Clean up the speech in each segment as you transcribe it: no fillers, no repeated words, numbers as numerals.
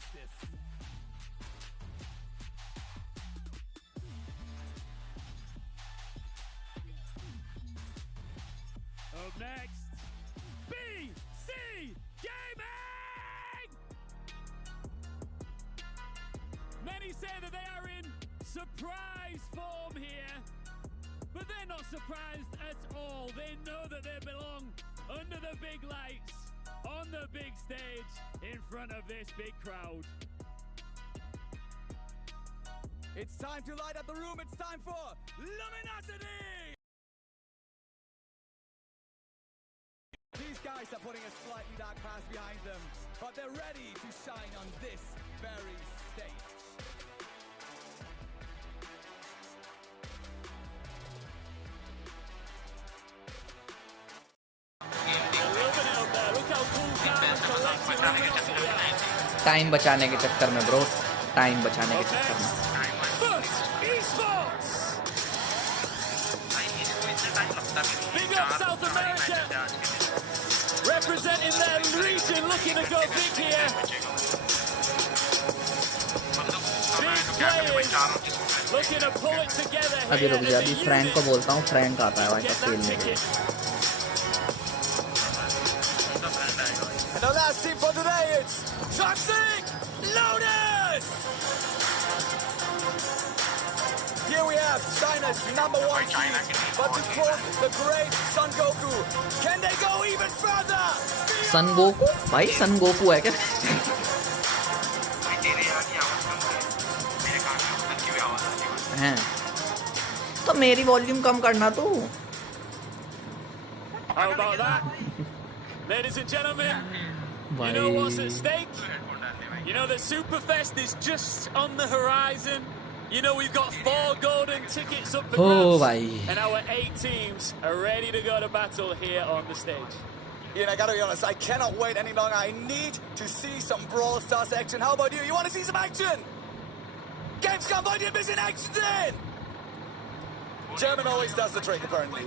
justice. Up next, BC Gaming! Many say that they are in surprise form here, but they're not surprised at all. They know that they belong under the big lights, on the big stage, in front of this big crowd. It's time to light up the room. It's time for luminosity! These guys are putting a slightly dark past behind them, but they're ready to shine on this very stage. Time बचाने के चक्कर में bro, time बचाने के चक्कर में Big up South America, representing their region, looking to go big here. Big players looking to pull it together here. अभी रुक जा, अभी फ्रैंक को बोलता हूँ, फ्रैंक आता है वैसा खेलने के लिए. And the last team for today, it's Toxic Lotus! Here we have China's #1 seed, but to quote the great Son Goku, can they go even further? Son Goku भाई, सन गोकू है क्या? हैं तो मेरी वॉल्यूम कम करना तू. How about that? Ladies and gentlemen, you know what's at stake? You know that Superfest is just on the horizon. You know we've got 4 golden tickets up for grabs, and our 8 teams are ready to go to battle here on the stage. Ian, I gotta be honest, I cannot wait any longer. I need to see some Brawl Stars action. How about you? You want to see some action? Gamescom, wollt ihr ein bisschen Action sehen? German always does the trick, apparently.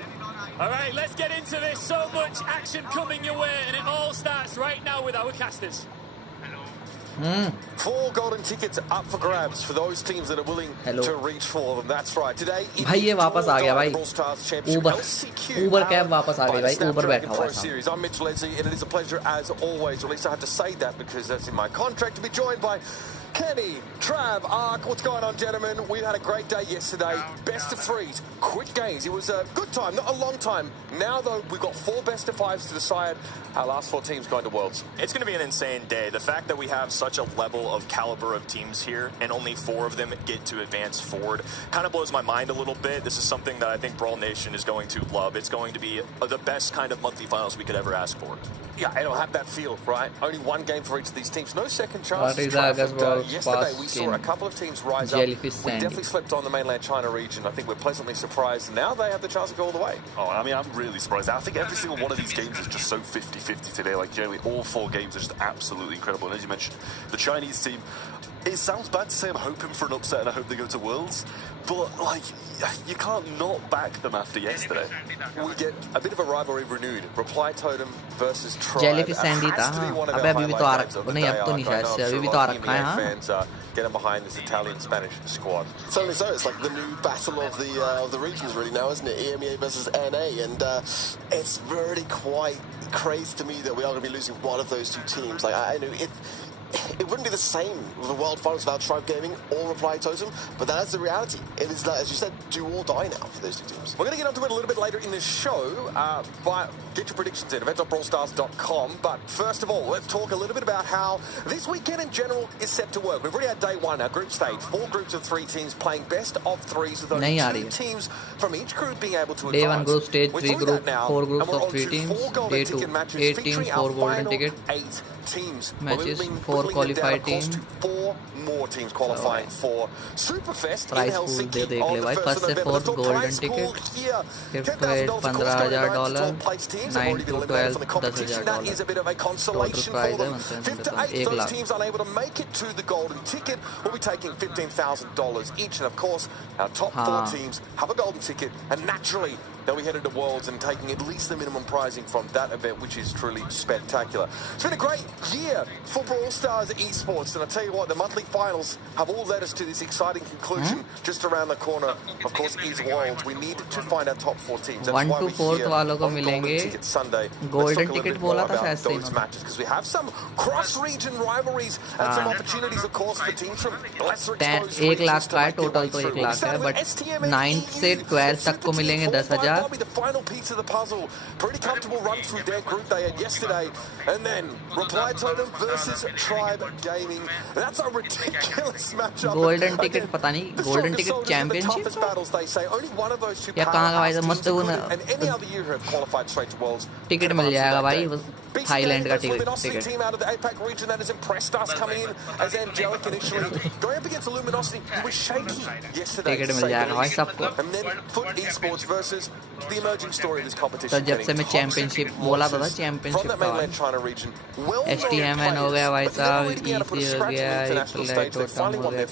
All right, let's get into this. So much action coming your way, and it all starts right now with our casters. 4 golden tickets up for grabs for those teams that are willing to reach for them. That's right. Today, भाई ये वापस आ गया भाई. Uber cab वापस आ गई भाई. Uber बैठा हुआ है. I'm Mitch Leslie, and it is a pleasure as always. Or at least I have to say that because that's in my contract, to be joined by Kenny, Trav, Ark. What's going on, gentlemen? We had a great day yesterday. Best of 3s, quick games. It was a good time, not a long time. Now, though, we've got 4 best of 5s to decide our last 4 teams going to Worlds. It's going to be an insane day. The fact that we have such a level of caliber of teams here and only 4 of them get to advance forward kind of blows my mind a little bit. This is something that I think Brawl Nation is going to love. It's going to be the best kind of monthly finals we could ever ask for. Yeah, it'll have that feel, right? Only 1 game for each of these teams. No second chance. Yesterday, we saw a couple of teams rise up. We definitely slept on the mainland China region. I think we're pleasantly surprised. Now they have the chance to go all the way. Oh, I mean, I'm really surprised. I think every single one of these games is just so 50-50 today. Like, generally, all 4 games are just absolutely incredible. And as you mentioned, the Chinese team, it sounds bad to say I'm hoping for an upset and I hope they go to Worlds, but, like, you can't not back them after yesterday. We get a bit of a rivalry renewed. Reply Totem versus Tribe. Jellyfish Sandy था. अबे अभी भी तो आ रखा है. नहीं अब तो नहीं शायद से. अभी भी तो आ रखा है. हाँ. Fans getting behind this Italian-Spanish squad. Certainly so. It's like the new battle of the regions really now, isn't it? EMEA versus NA, and it's really quite crazy to me that we are going to be losing one of those 2 teams. Like I know it wouldn't be the same with the World Finals without Tribe Gaming or Reply Totem, but that's the reality. It is, as you said, do or die now for those 2 teams. We're going to get onto it a little bit later in the show, but get your predictions in, events.brawlstars.com. But first of all, let's talk a little bit about how this weekend in general is set to work. We've already had day 1, our group stage, 4 groups of 3 teams playing best of 3s with only 2 teams from each group being able to advance. Day 1 group stage, 3 group, 4 groups of 3 teams. Day 2, 8 teams, 4 golden tickets. 8 teams. Matches, 4 qualified teams. 4 more teams qualifying for Superfest in Helsinki. First से 4th golden ticket. Gift rate $15,000. 9 to 12 $10,000. That is a bit of a consolation for them. 5 to 8 those teams unable to make it to the golden ticket will be taking $15,000 each. And of course, our top 4 teams have a golden ticket, and naturally they'll be headed to Worlds and taking at least the minimum prizing from that event, which is truly spectacular. It's been a great year for Brawl Stars esports, and I tell you what, the monthly finals have all led us to this exciting conclusion. Just around the corner, of course, is Worlds. We need to find our top 4 teams. That's 1 why to we're 4 here वालों को on मिलेंगे Golden Ticket Sunday. Golden Ticket बोला था शायद से those matches, because we have some cross-region rivalries and some opportunities, of course, for teams from lesser exposed 1 regions lakh to का है make their total way तो 1 through. लाख है Starting with but STM and 9 से EU, 12 तक को मिलेंगे 10,000 That'll be the final piece of the puzzle. Pretty comfortable run through their group they had yesterday. And then Reply Totem versus Tribe Gaming. That's a ridiculous matchup. Golden Ticket पता नहीं Golden Ticket Championship battles they say. Only one of those two या कहाँ का भाई मस्त वो ना and any other year have qualified straight to Worlds. Ticket मिल जाएगा भाई बस थाईलैंड का ticket team out of the APAC region that has impressed us coming in as Angelic initially. Going up against Luminosity, who was shaky yesterday. Ticket मिल जाएगा भाई सबको And then Foot Esports versus the emerging story of this competition. तो जब से मैं championship बोला था championship From the mainland China region. STMN हो गया भाई साहब EC हो गया टोटम हो गया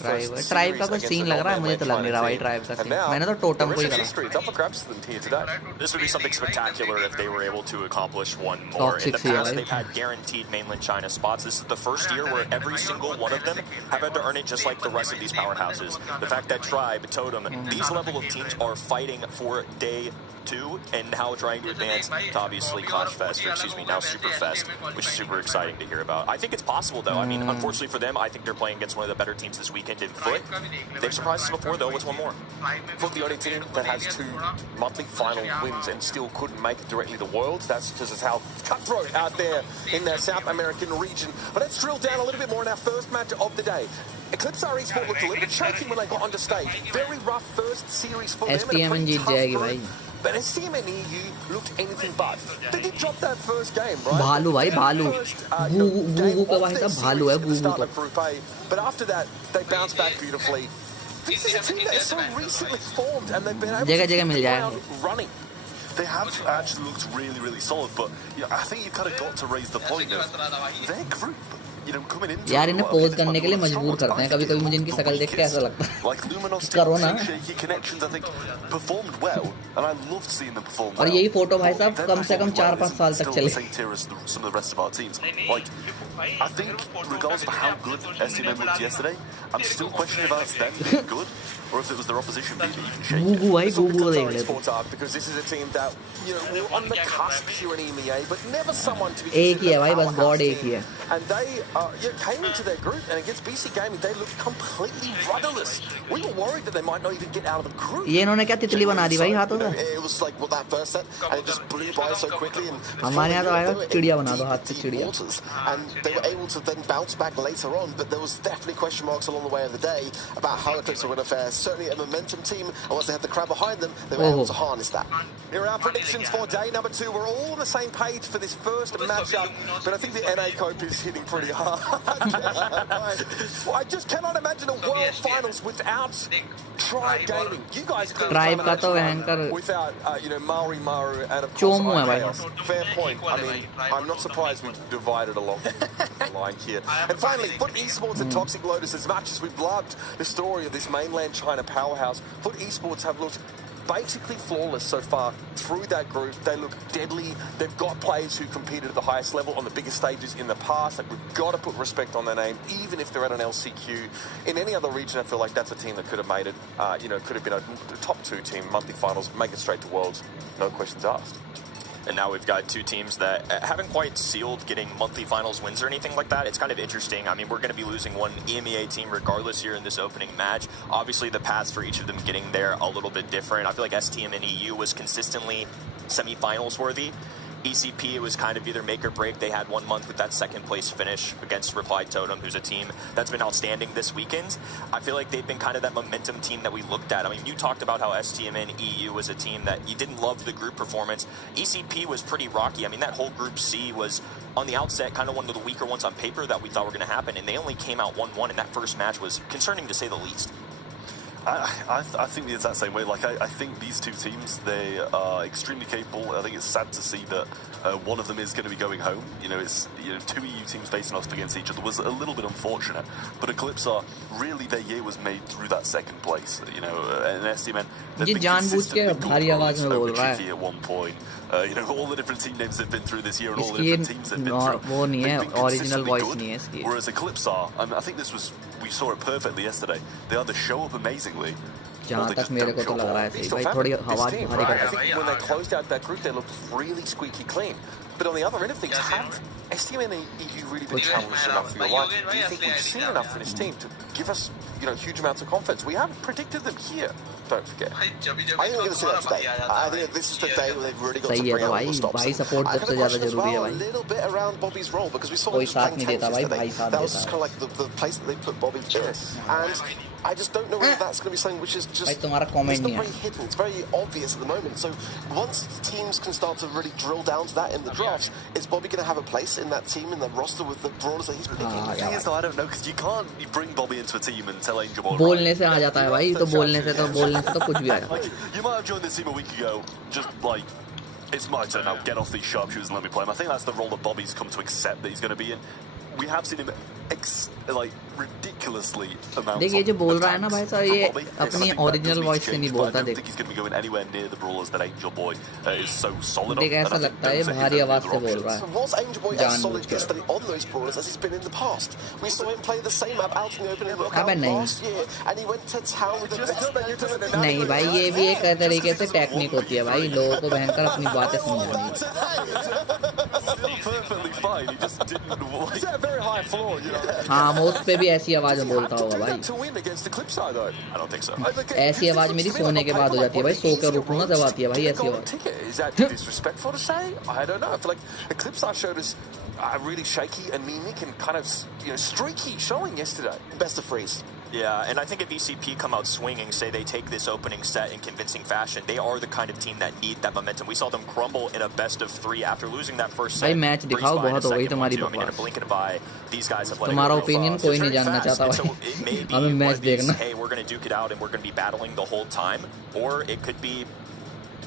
ट्राइब का कोई सीन लग रहा है मुझे तो लग नहीं रहा भाई ट्राइब का सीन मैंने तो टोटम को ही करा This would be something spectacular if they were able to accomplish one more. In the past, they've had guaranteed mainland China spots. This is the first year where every single one of them have had to earn it just like the rest of these powerhouses. The fact that Tribe, Totem, these level of teams are fighting for day 2 and now trying to advance to obviously Clash Fest, or excuse me, now Super Fest, which is super exciting to hear about. I think it's possible though. I mean, unfortunately for them, I think they're playing against one of the better teams this weekend in Foot. They've surprised us before though. What's one more? Foot, the only team that has 2 monthly final wins and still couldn't make it directly to Worlds. That's because it's how cutthroat out there in the South American region. But let's drill down a little bit more in our first match of the day. Eclipse our eSport looked a little bit shaky when they got onto stage. Very rough first series for them. STMN जीत जाएगी भाई But STM and EU looked anything but. They did drop that first game, right? भालू भाई भालू Goo Goo का भाई साहब भालू है गूगू का But after that, they bounced back beautifully. This is a team that is so recently formed and they've been able जगह to जगह मिल hit the जाएगा ground running. They have actually looked really, really solid, but I think you kind of got to raise the point of their group. Coming into यार इन्हें pose करने के लिए मजबूर करते हैं कभी-कभी मुझे इनकी शक्ल देख के ऐसा लगता है करो ना और यही फोटो भाई साहब कम से कम 4-5 साल तक चले I think regardless of how good STM looked yesterday, I'm still questioning about them being good or if it was their opposition being even shaky. Goo Goo भाई गूगू देख ले because this is a team that we're on the cusp here in EMEA, but never someone to be एक ही है भाई बस God एक ही है and they came into their group and against BC Gaming they looked completely rudderless. We were worried that they might not even get out of the group. ये इन्होंने क्या तितली बना दी भाई हाथों से It was like that first set and it just blew by so quickly and हमारे यहाँ तो आएगा चिड़िया बना दो हाथ से चिड़िया and they were able to then bounce back later on, but there was definitely question marks along the way of the day about how Eclipse were going to fare. Certainly a momentum team, and once they had the crowd behind them, they were able to harness that. Here are our predictions for day number 2. We're all on the same page for this first matchup, but I think the NA cope is hitting pretty hard. I just cannot imagine a World Finals without Tribe Gaming. You guys could Tribe का तो without Maori Maru and of course Chomu है भाई fair point. I mean, I'm not surprised we divided along the line here. And finally, Foot Esports and Toxic Lotus, as much as we've loved the story of this mainland China powerhouse, Foot Esports have looked basically flawless so far through that group. They look deadly. They've got players who competed at the highest level on the biggest stages in the past. Like, we've got to put respect on their name, even if they're at an LCQ. In any other region, I feel like that's a team that could have made it, could have been a top 2 team, monthly finals, make it straight to Worlds. No questions asked. And now we've got 2 teams that haven't quite sealed getting monthly finals wins or anything like that. It's kind of interesting. I mean, we're going to be losing one EMEA team regardless here in this opening match. Obviously, the paths for each of them getting there a little bit different. I feel like STM and EU was consistently semifinals worthy. ECP, it was kind of either make or break. They had 1 month with that second place finish against Reply Totem, who's a team that's been outstanding this weekend. I feel like they've been kind of that momentum team that we looked at. I mean, you talked about how STM and EU was a team that you didn't love the group performance. ECP was pretty rocky. I mean, that whole Group C was on the outset kind of one of the weaker ones on paper that we thought were going to happen, and they only came out 1-1, and that first match was concerning to say the least. I think it's that same way. Like, I think these two teams, they are extremely capable. I think it's sad to see that one of them is going to be going home. You know, it's two EU teams facing off against each other was a little bit unfortunate. But Eclipse are really, their year was made through that second place. You know, and STMN, they've been consistently good over Tricky at one point. You know, all the different team names they've been through this year and all the different teams they've been through. They've been consistently good. Whereas Eclipse are, I think this was, we saw it perfectly yesterday. They either show up amazingly, जहाँ तक मेरे को तो लग रहा है सही भाई थोड़ी हवा भारी I think when they closed out that group, they looked really squeaky clean. But on the other end of things, have STMN and EU really been challenged enough for your life? Do you think we've seen enough from this team to give us, huge amounts of confidence? We haven't predicted them here. Don't forget. I think we're going to see that today. I think this is the day when they've really got to bring out the stops. भाई support I have सबसे a ज़्यादा question as ज़रूरी है well, भाई. a little bit around Bobby's role, because we saw कोई him साथ playing नहीं देता tanks भाई, yesterday. भाई साथ That was देता just है. kind of like the place that they put Bobby in. And I just don't know whether that's going to be something which is just... भाई तुम्हारा comment It's not नहीं है. very hidden. It's very obvious at the moment. So once teams can start to really drill down to that in the drafts, is Bobby going to have a place in that team, in the roster with the brawlers that he's picking? The thing is, though, I don't know, because you can't bring Bobby into a team and tell Angel Boy, बोलने से आ जाता है भाई तो बोलने से तो कुछ भी आ जाता है. You might have joined this team a week ago, just like, it's my turn now, get off these sharpshooters and let me play him. I think that's the role that Bobby's come to accept that he's going to be in. We have seen him ridiculously amount. देख ये जो बोल रहा है ना भाई साहब ये अपनी ओरिजिनल वॉइस से नहीं बोलता. देख he's going to be going anywhere near the Brawlers that Angel Boy is so solid on. देख ऐसा लगता है भारी आवाज से बोल रहा है. Was Angel Boy as solid yesterday on those Brawlers as he's been in the past? We saw him play the same map out in the opening lookout last year, and he went to town with the... नहीं भाई ये भी एक तरीके से technique होती है भाई लोगों को भयंकर अपनी बातें समझानी. Perfectly fine. He just didn't. He's at a very high floor, हाँ मैं उस पे भी ऐसी आवाज में बोलता होगा भाई. To win against the Clipside, though. I don't think so. ऐसी आवाज मेरी सोने के बाद हो जाती है भाई. सो कर उठूंगा जब आती है भाई ऐसी आवाज. Is that disrespectful to say? I don't know. I feel like Eclipse showed us really shaky, anemic, and kind of streaky showing yesterday. Best of freeze. Yeah, and I think if ECP come out swinging, say they take this opening set in convincing fashion, they are the kind of team that need that momentum. We saw them crumble in a best of 3 after losing that first set. भाई match दिखाओ बहुत हो गई तुम्हारी I mean, in a blink of an eye, these guys have let it तुम्हारा go opinion कोई नहीं जानना चाहता भाई. हमें मैच देखना. Hey, we're going to duke it out and we're going to be battling the whole time, or it could be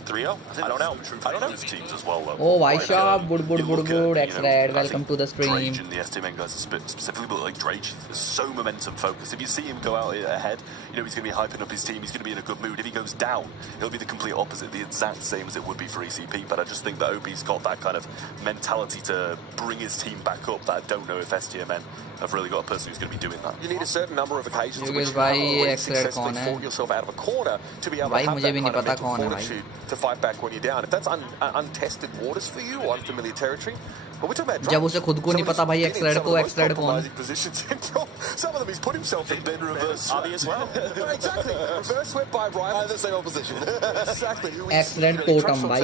3-0. I don't know. I don't know. Teams as well, though. Oh, Vaishab, good. X-Red, welcome to the stream. Drage and the STMN guys specifically, but like Drage is so momentum focused. If you see him go out ahead, he's going to be hyping up his team. He's going to be in a good mood. If he goes down, it'll be the complete opposite, the exact same as it would be for ECP. But I just think that OP's got that kind of mentality to bring his team back up. That I don't know if STMN have really got a person who's going to be doing that. You need a certain number of occasions in which you भाई successfully fought yourself out of a corner to be able to have that kind of mental fortitude to fight back when you're down. If that's untested waters for you or unfamiliar territory, but we're talking about जब उसे खुद को नहीं पता भाई X-Red कौन. Some of them he's put himself in then reverse Obvious well. Exactly. Reverse swept by Ryan. The same opposition. Exactly. X-Red totem भाई.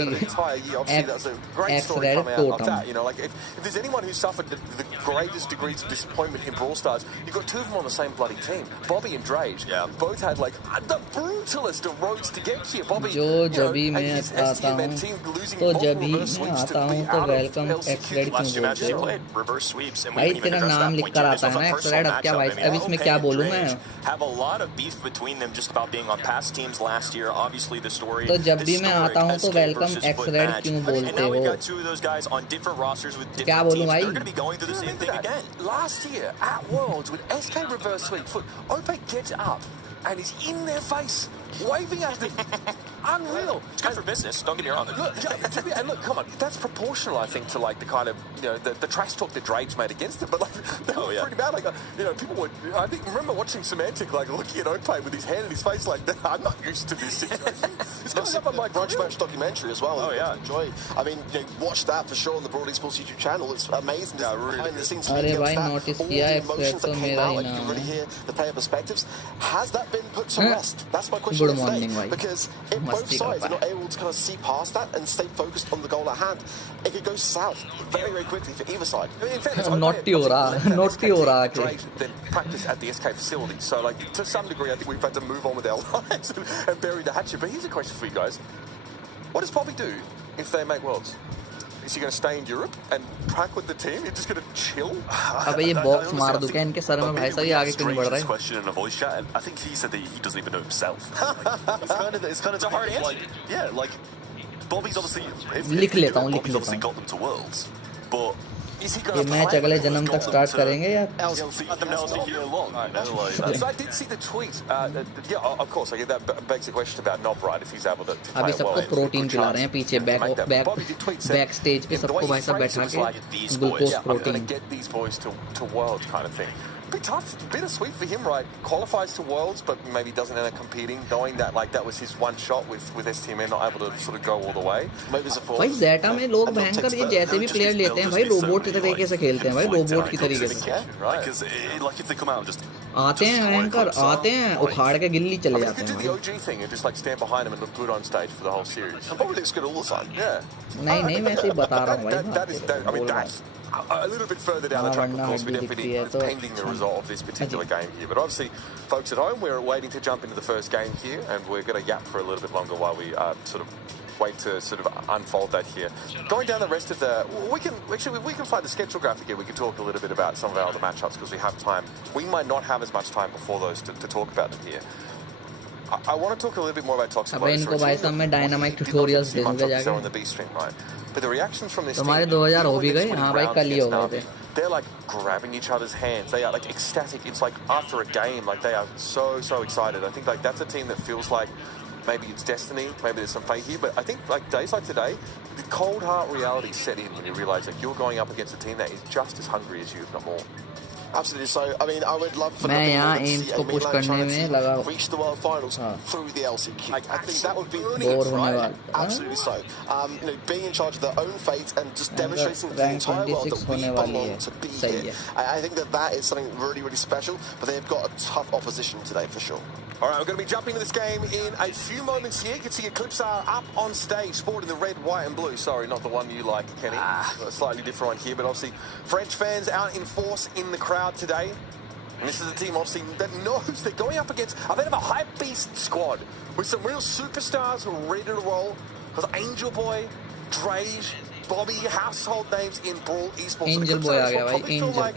X-Red totem. Like if there's anyone who suffered the greatest degrees of disappointment in Brawl Stars, you've got 2 of them on the same bloody team. Bobby and Drage. Yeah. Both had like the brutalest of roads to get here. Bobby, जब भी मैं आता हूँ तो जब भी मैं आता हूँ तो वेलकम X-Red क्यों बोलते हो भाई. तेरा नाम लिख कर आता है ना X-Red. अब क्या भाई अब इसमें क्या बोलूँ मैं. Have a lot of beef between them just about being on past teams last year. Obviously the story. तो जब भी मैं आता हूँ तो वेलकम X-Red क्यों बोलते हो. We got 2 of those guys on different rosters with different क्या बोलूँ teams. भाई. They're going to be going through the same thing again. Last year at Worlds with SK reverse sweep foot, Ope gets up and he's in their face, waving at them. Unreal. It's good for business. Don't get me wrong. And look, come on, that's proportional, I think, to like the kind of the trash talk that Drage made against them. But like, they were pretty bad. Like, people were. I think remember watching Semantic like looking at Ope with his hand in his face, like I'm not used to this situation. It's coming up on my Grudge Match documentary as well. Oh yeah, enjoy. I mean, watch that for sure on the Brawl Esports YouTube channel. It's amazing. Yeah, really behind the scenes. अरे भाई notice किया X-Red तो मेरा ही You नाम can really hear the player perspectives. Has that been put to rest? That's my question. Good morning, भाई. Because if both sides are not able to kind of see past that and stay focused on the goal at hand, it could go south very, very quickly for either side. In fairness, Naughty हो रहा then practice at the SK facility. So, like, to some degree, I think we've had to move on with our lives and bury the hatchet. But here's a question for you guys: what does Poppy do if they make Worlds? is he going to stay in Europe and pack with the team? You're just going to chill? अबे ये box मार दूं क्या इनके sir में भाई साहब, ये आगे क्यों नहीं बढ़ रहा है? Question in a voice chat, and I think he said that he doesn't even know himself. It's kind of a hard answer. like, yeah, like Bobby's obviously लिख लेता हूँ got them to Worlds, but is he ये going to match अगले जन्म तक start करेंगे या LCQ long? So I did see the tweet. Yeah, of course. I get that begs the question about Knob, right? If he's able to play अभी well, सबको protein खिला रहे हैं पीछे बैक स्टेज पे सबको भाई साहब बैठा के glucose I'm going to protein. get these boys to Worlds kind of thing. Bit tough, bittersweet for him, right? Qualifies to Worlds, but maybe doesn't end up competing, knowing that like that was his one shot with STMN, not able to sort of go all the way. Maybe it's a fall. भाई zeta में लोग भयंकर ये जैसे भी player लेते हैं भाई रोबोट की तरीके से खेलते हैं भाई, रोबोट की तरीके से Like if they come out and just आते हैं भयंकर, आते हैं उखाड़ के गिल्ली I चले mean, you जाते could do हैं the भाई. OG thing and just like stand behind him and look good on stage for the whole series. And Bobby looks good all the time. Yeah. नहीं नहीं मैं सिर्फ बता रहा हूँ भाई. I mean, that's a little bit further down the track, of course. We definitely है तो pending the result of this particular game here. But obviously, folks at home, we're waiting to jump into the first game here, and we're going to yap for a little bit longer while we sort of wait to sort of unfold that here. Going down the rest of the, we can find the schedule graphic here. We can talk a little bit about some of our other matchups because we have time. We might not have as much time before those to talk about them here. I want to talk a little bit more about Toxic. अब इनको भाई साहब मैं dynamic tutorials दूंगा जाके. on the B stream, right? But the reactions from this तुम्हारे team, 2000 हो भी even गए. when हाँ भाई rounds कल ही हो against गए थे. Na'Vi, they're like grabbing each other's hands. They are like ecstatic. It's like after a game, like they are so excited. I think like that's a team that feels like maybe it's destiny, maybe there's some fate here. But I think like days like today, the cold heart reality set in when you realize like you're going up against a team that is just as hungry as you, if not more. Absolutely. So, I mean, I would love for मैं यहाँ to AIIMS see को a push Milan करने trying में to लगा reach the World Finals हाँ. through the LCQ. I think that would be bore होने वाला. absolutely so. You know, being in charge of their own fate and just demonstrating to the rank entire world 26 that we होने वाली belong है. to be सही here. है. I think that is something really special. But they've got a tough opposition today for sure. All right, we're going to be jumping into this game in a few moments here. You can see Eclipse are up on stage, sporting the red, white and blue. Sorry, not the one you like, Kenny. A slightly different one here, but obviously French fans out in force in the crowd today. And this is a team, obviously, that knows they're going up against a bit of a hype beast squad with some real superstars who are ready to roll. Because Angel Boy, Drage, Bobby, household names in Brawl esports. Angel Boy आ गया भाई, Feel Angel. like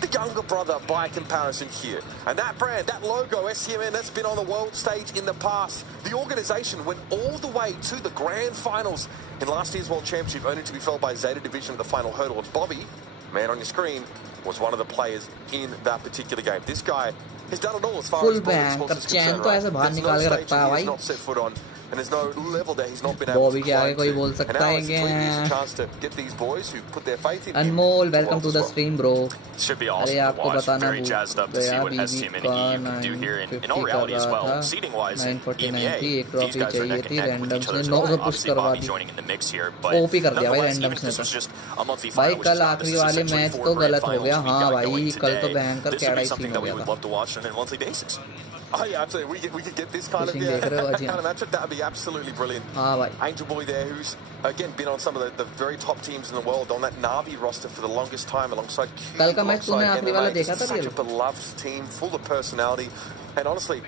the younger brother by comparison here. And that brand, that logo, STMN, that's been on the world stage in the past. The organisation went all the way to the grand finals in last year's World Championship, only to be felled by Zeta Division at the final hurdle. And Bobby, man on your screen, was one of the players in that particular game. This guy has done it all as far as Brawl esports is concerned, right? There's no stage that he's not set foot on. And there's no level that he's not been able to climb to. And now it's a chance to get these boys who put their faith in him. Anmol, welcome to the stream, bro. Should be awesome to watch. Very jazzed up to see what STM and EU can do here. And in all reality as well, seeding-wise, EMEA, these guys are neck and neck with each other as well. Obviously, Bobby joining in the mix here. But nonetheless, even if this was just a monthly final, which is not, this is essentially 4 grand finals we've got going today. This would be something that we would love to watch on a monthly basis. Oh yeah, absolutely. We could get this kind of matchup. That would be absolutely brilliant. Angel Boy there, who's again been on some of the very top teams in the world on that Na'Vi roster for the longest time, alongside Q, alongside MMA. Such a beloved team, full of personality, and honestly,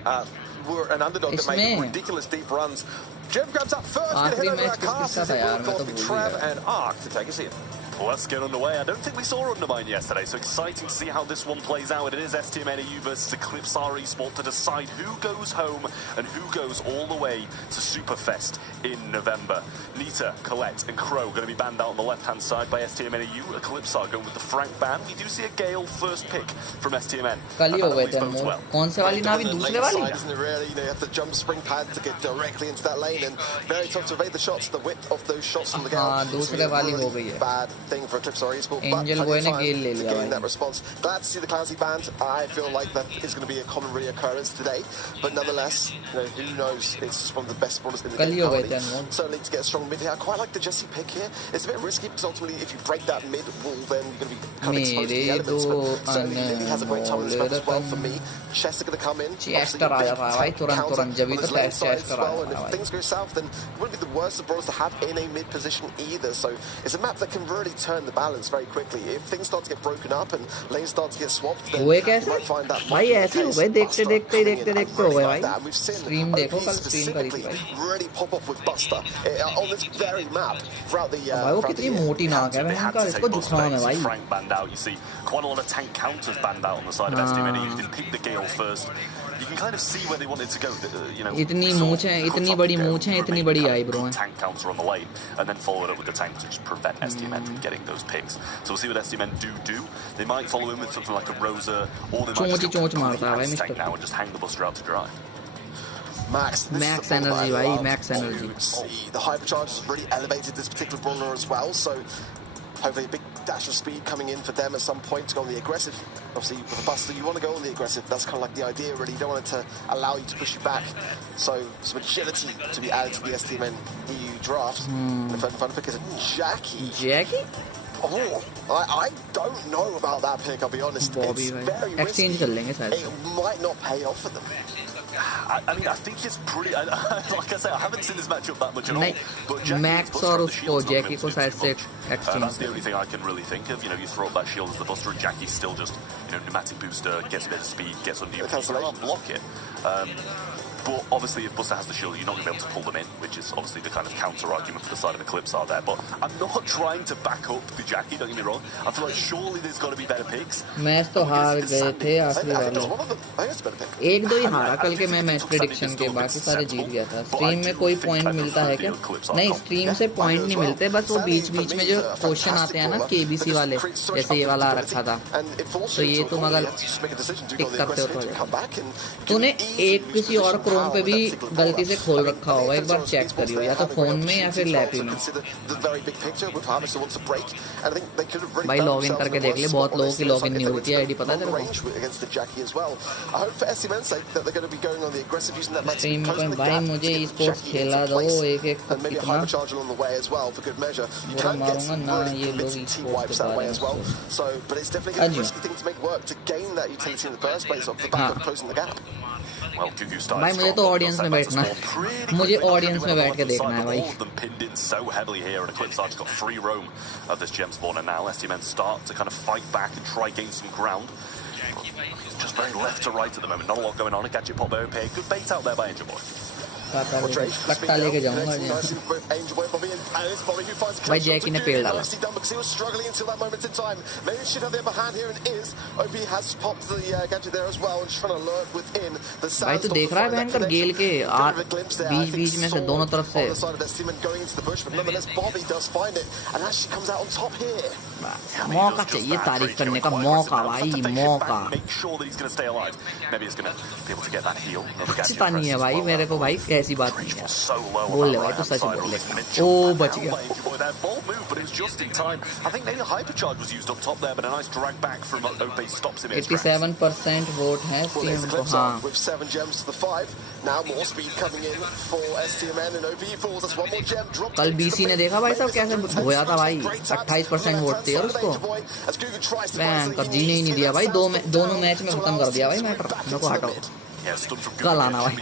we're an underdog that made ridiculous deep runs. Jeff grabs up first, gonna head over to our cast as Trav and Ark to take us in. Let's get underway. I don't think we saw Undermine yesterday, so exciting to see how this one plays out. It is STMN EU versus Eclipse Esport to decide who goes home and who goes all the way to Superfest in November. Nita, Colette and Crow going to be banned out on the left-hand side by STMN EU. Eclipse are going with the Frank ban. We do see a Gale first pick from STMN. कल ही हो गए थे हम. कौन से वाली नावी? दूसरे वाली? Isn't it really? You know, you have the jump spring pad to get directly into that lane and very tough to evade the shots. The width of those shots from the Gale. हाँ, दूसरे वाली हो गई है. Bad thing for Eclipse Esport. Angel Boy ने Gale ले लिया भाई. That response. Glad to see the Clancy banned. I feel like that is going to be a common reoccurrence today. But nonetheless, you know, who knows? It's just one of the best brawlers in the game. Certainly to get a strong mid here. I quite like the Jesse pick here. It's a bit risky because ultimately, if you break that mid wall, then you're going to be kind of exposed to the elements. But certainly, Lily has a great time in this match as well for me. Chess are going to come in. Chester आ जाता है भाई तुरंत जब भी तो Chester well. And if things go south, then it wouldn't be the worst of brawlers to have in a mid position either. So it's a map that can really turn the balance very quickly. If things start to get broken up and lanes start to get swapped, then हुए you कैसे might find that भाई ऐसे हो गए देखते देखते देखते देखते हो गए भाई and we've seen स्ट्रीम देखो OP कल स्ट्रीम करी थी specifically भाई really pop off with Buster on this very map throughout the भाई वो कितनी मोटी नाक है भाई का इसको जुकाम है भाई Frank banned out. You see quite a lot of tank counters banned out on the side of STM. He did pick the Gale first. You can kind of see where they wanted to go. You know, इतनी मूंछ है इतनी बड़ी मूंछ है इतनी बड़ी eyebrow है tank counter on the lane, and then followed up with the tank to just prevent STMN from getting those picks. So we'll see what STMN do. They might follow in with something like a Rosa, or they might just चोंच मारता है भाई tank mister now and just hang the Buster out to dry. Max energy भाई max energy the hypercharge has really elevated this particular brawler as well, so hopefully a big dash of speed coming in for them at some point to go on the aggressive. Obviously with a Buster you want to go on the aggressive, that's kind of like the idea really. You don't want it to allow you to push you back, so some agility to be added to the STMN EU draft. The fun pick is a Jackie? Oh, I don't know about that pick, I'll be honest. Bobby, it's very exchange risky. कर लेंगे शायद It might not pay off for them. I mean, I think it's pretty. Like I say, I haven't seen this matchup that much at all. But Max और उसको Jackie को शायद से exchange that's the only thing I can really think of. You know, you throw up that shield as the Buster, and Jackie's still just, you know, pneumatic booster, gets a bit of speed, gets under you. You can't block it. But obviously, if Buster has the shield, you're not going to be able to pull them in, which is obviously the kind of counter-argument for the side of Eclipse are there. But I'm not trying to back up the Jackie, don't get me wrong. I feel like surely there's got to be better picks. Match तो हार गए थे आखिरी वाले एक दो ही हारा कल के मैं मैच प्रेडिक्शन के बाकी सारे जीत गया था स्ट्रीम में कोई पॉइंट मिलता है क्या नहीं स्ट्रीम से पॉइंट नहीं मिलते बस वो बीच बीच में जो क्वेश्चन आते हैं ना केबीसी वाले जैसे ये वाला रखा था तो ये तुम अगर टिक करते हो तो तूने एक किसी और क्रोम पे भी गलती से खोल रखा होगा एक बार चेक करियो या तो फोन में या फिर लैपटॉप में भाई लॉगिन करके देख ले बहुत लोगों की लॉगिन नहीं होती है आईडी पता है तेरे को स्ट्रीम में भाई मुझे स्पोर्ट्स खेला दो एक एक कितना बुरा मारूंगा ना ये लोग स्पोर्ट्स के बारे में भाई मुझे तो ऑडियंस में बैठना है मुझे ऑडियंस में बैठ के देखना है भाई so heavily here, and Eclipse Arch got free roam of this gem spawner now. STMN start to kind of fight back and try gain some ground. Just very left to right at the moment. Not a lot going on. A gadget pop OP. Good bait out there by Angel Boy. कट्टा लेके जाऊंगा भाई जैकी ने पेड़ डाला भाई तू देख रहा है बहन कर गेल के बीच बीच में से दोनों तरफ से मौका चाहिए तारीफ करने का मौका भाई मौका पता नहीं है भाई मेरे को भाई ऐसी बात नहीं है बोल ले भाई तो सच बोल ले ओ बच गया 87% वोट है टीम को हाँ कल बीसी ने देखा भाई सब कैसे होया था भाई 28% वोट थे और उसको मैम कर जीने ही नहीं दिया भाई दोनों मैच में खत्म कर दिया भाई मैटर मेरे को हटाओ कल आना भाई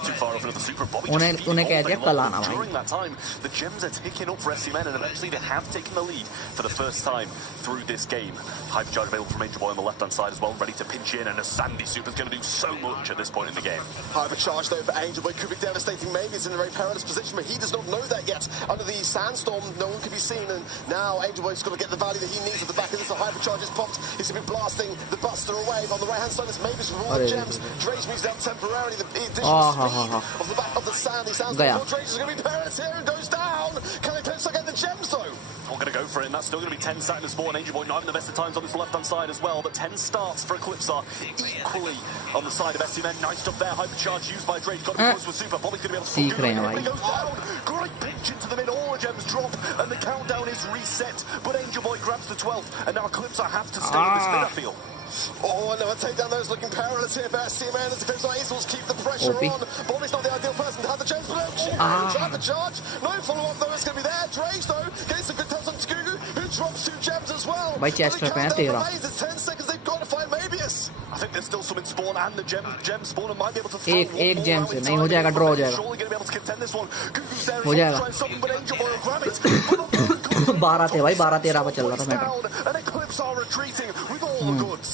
उन्हें कह दिया कल आना भाई the gems are ticking up for STMN and eventually they have taken the lead for the first time through this game. Hypercharge available from Angel Boy on the left hand side as well, ready to pinch in, and a Sandy Super's going to do so much at this point in the game. Hypercharge though for Angel Boy could be devastating. Maybe it's in a very perilous position, but he does not know that yet. Under the sandstorm, no one can be seen, and now Angel Boy's got to get the value that he needs at the back of this. The Hypercharge is popped. He's going to be blasting the Buster away. On the right hand side, it's Mavis with all the gems. Dre's moves down temporarily. The additional speed of the back of the Sandy sandstorm. Dre's is going to be perilous here and goes down. Can Eclipse get the gems though? Not going to go for it, and that's still going to be 10 seconds spawn. Angel Boy not having the best of times on this left-hand side as well, but 10 starts for Eclipse equally on the side of STMN. Nice stuff there. Hypercharge used by Drake. Got to be close with Super. Bobby's going to be able to सीख रहे हैं भाई. goes down. Great pinch into the mid. All the gems drop, and the countdown is reset. But Angel Boy grabs the 12th, and now Eclipse have to stay with this mid, I feel. Oh, another takedown there is looking perilous here for STMN as Eclipse Easels keep the pressure on. Bobby's not the ideal person to have the chance, but try to charge. No follow-up though, it's going to be there. Dre's though, getting some good taps on Tsugugu, who drops 2 gems as well. भाई chest पे है 13 it's 10 seconds, they've got to find Mabius. I think there's still some in spawn, and the gem spawner might be able to throw एक gem से नहीं हो जाएगा, draw हो जाएगा, surely going to be able to contend this one. Gugu's there हो जाएगा. try and stop him, but Angel Boy will grab it. 12 थे भाई, 12-13 पे चल रहा था matter. And Eclipse are retreating with all the goods.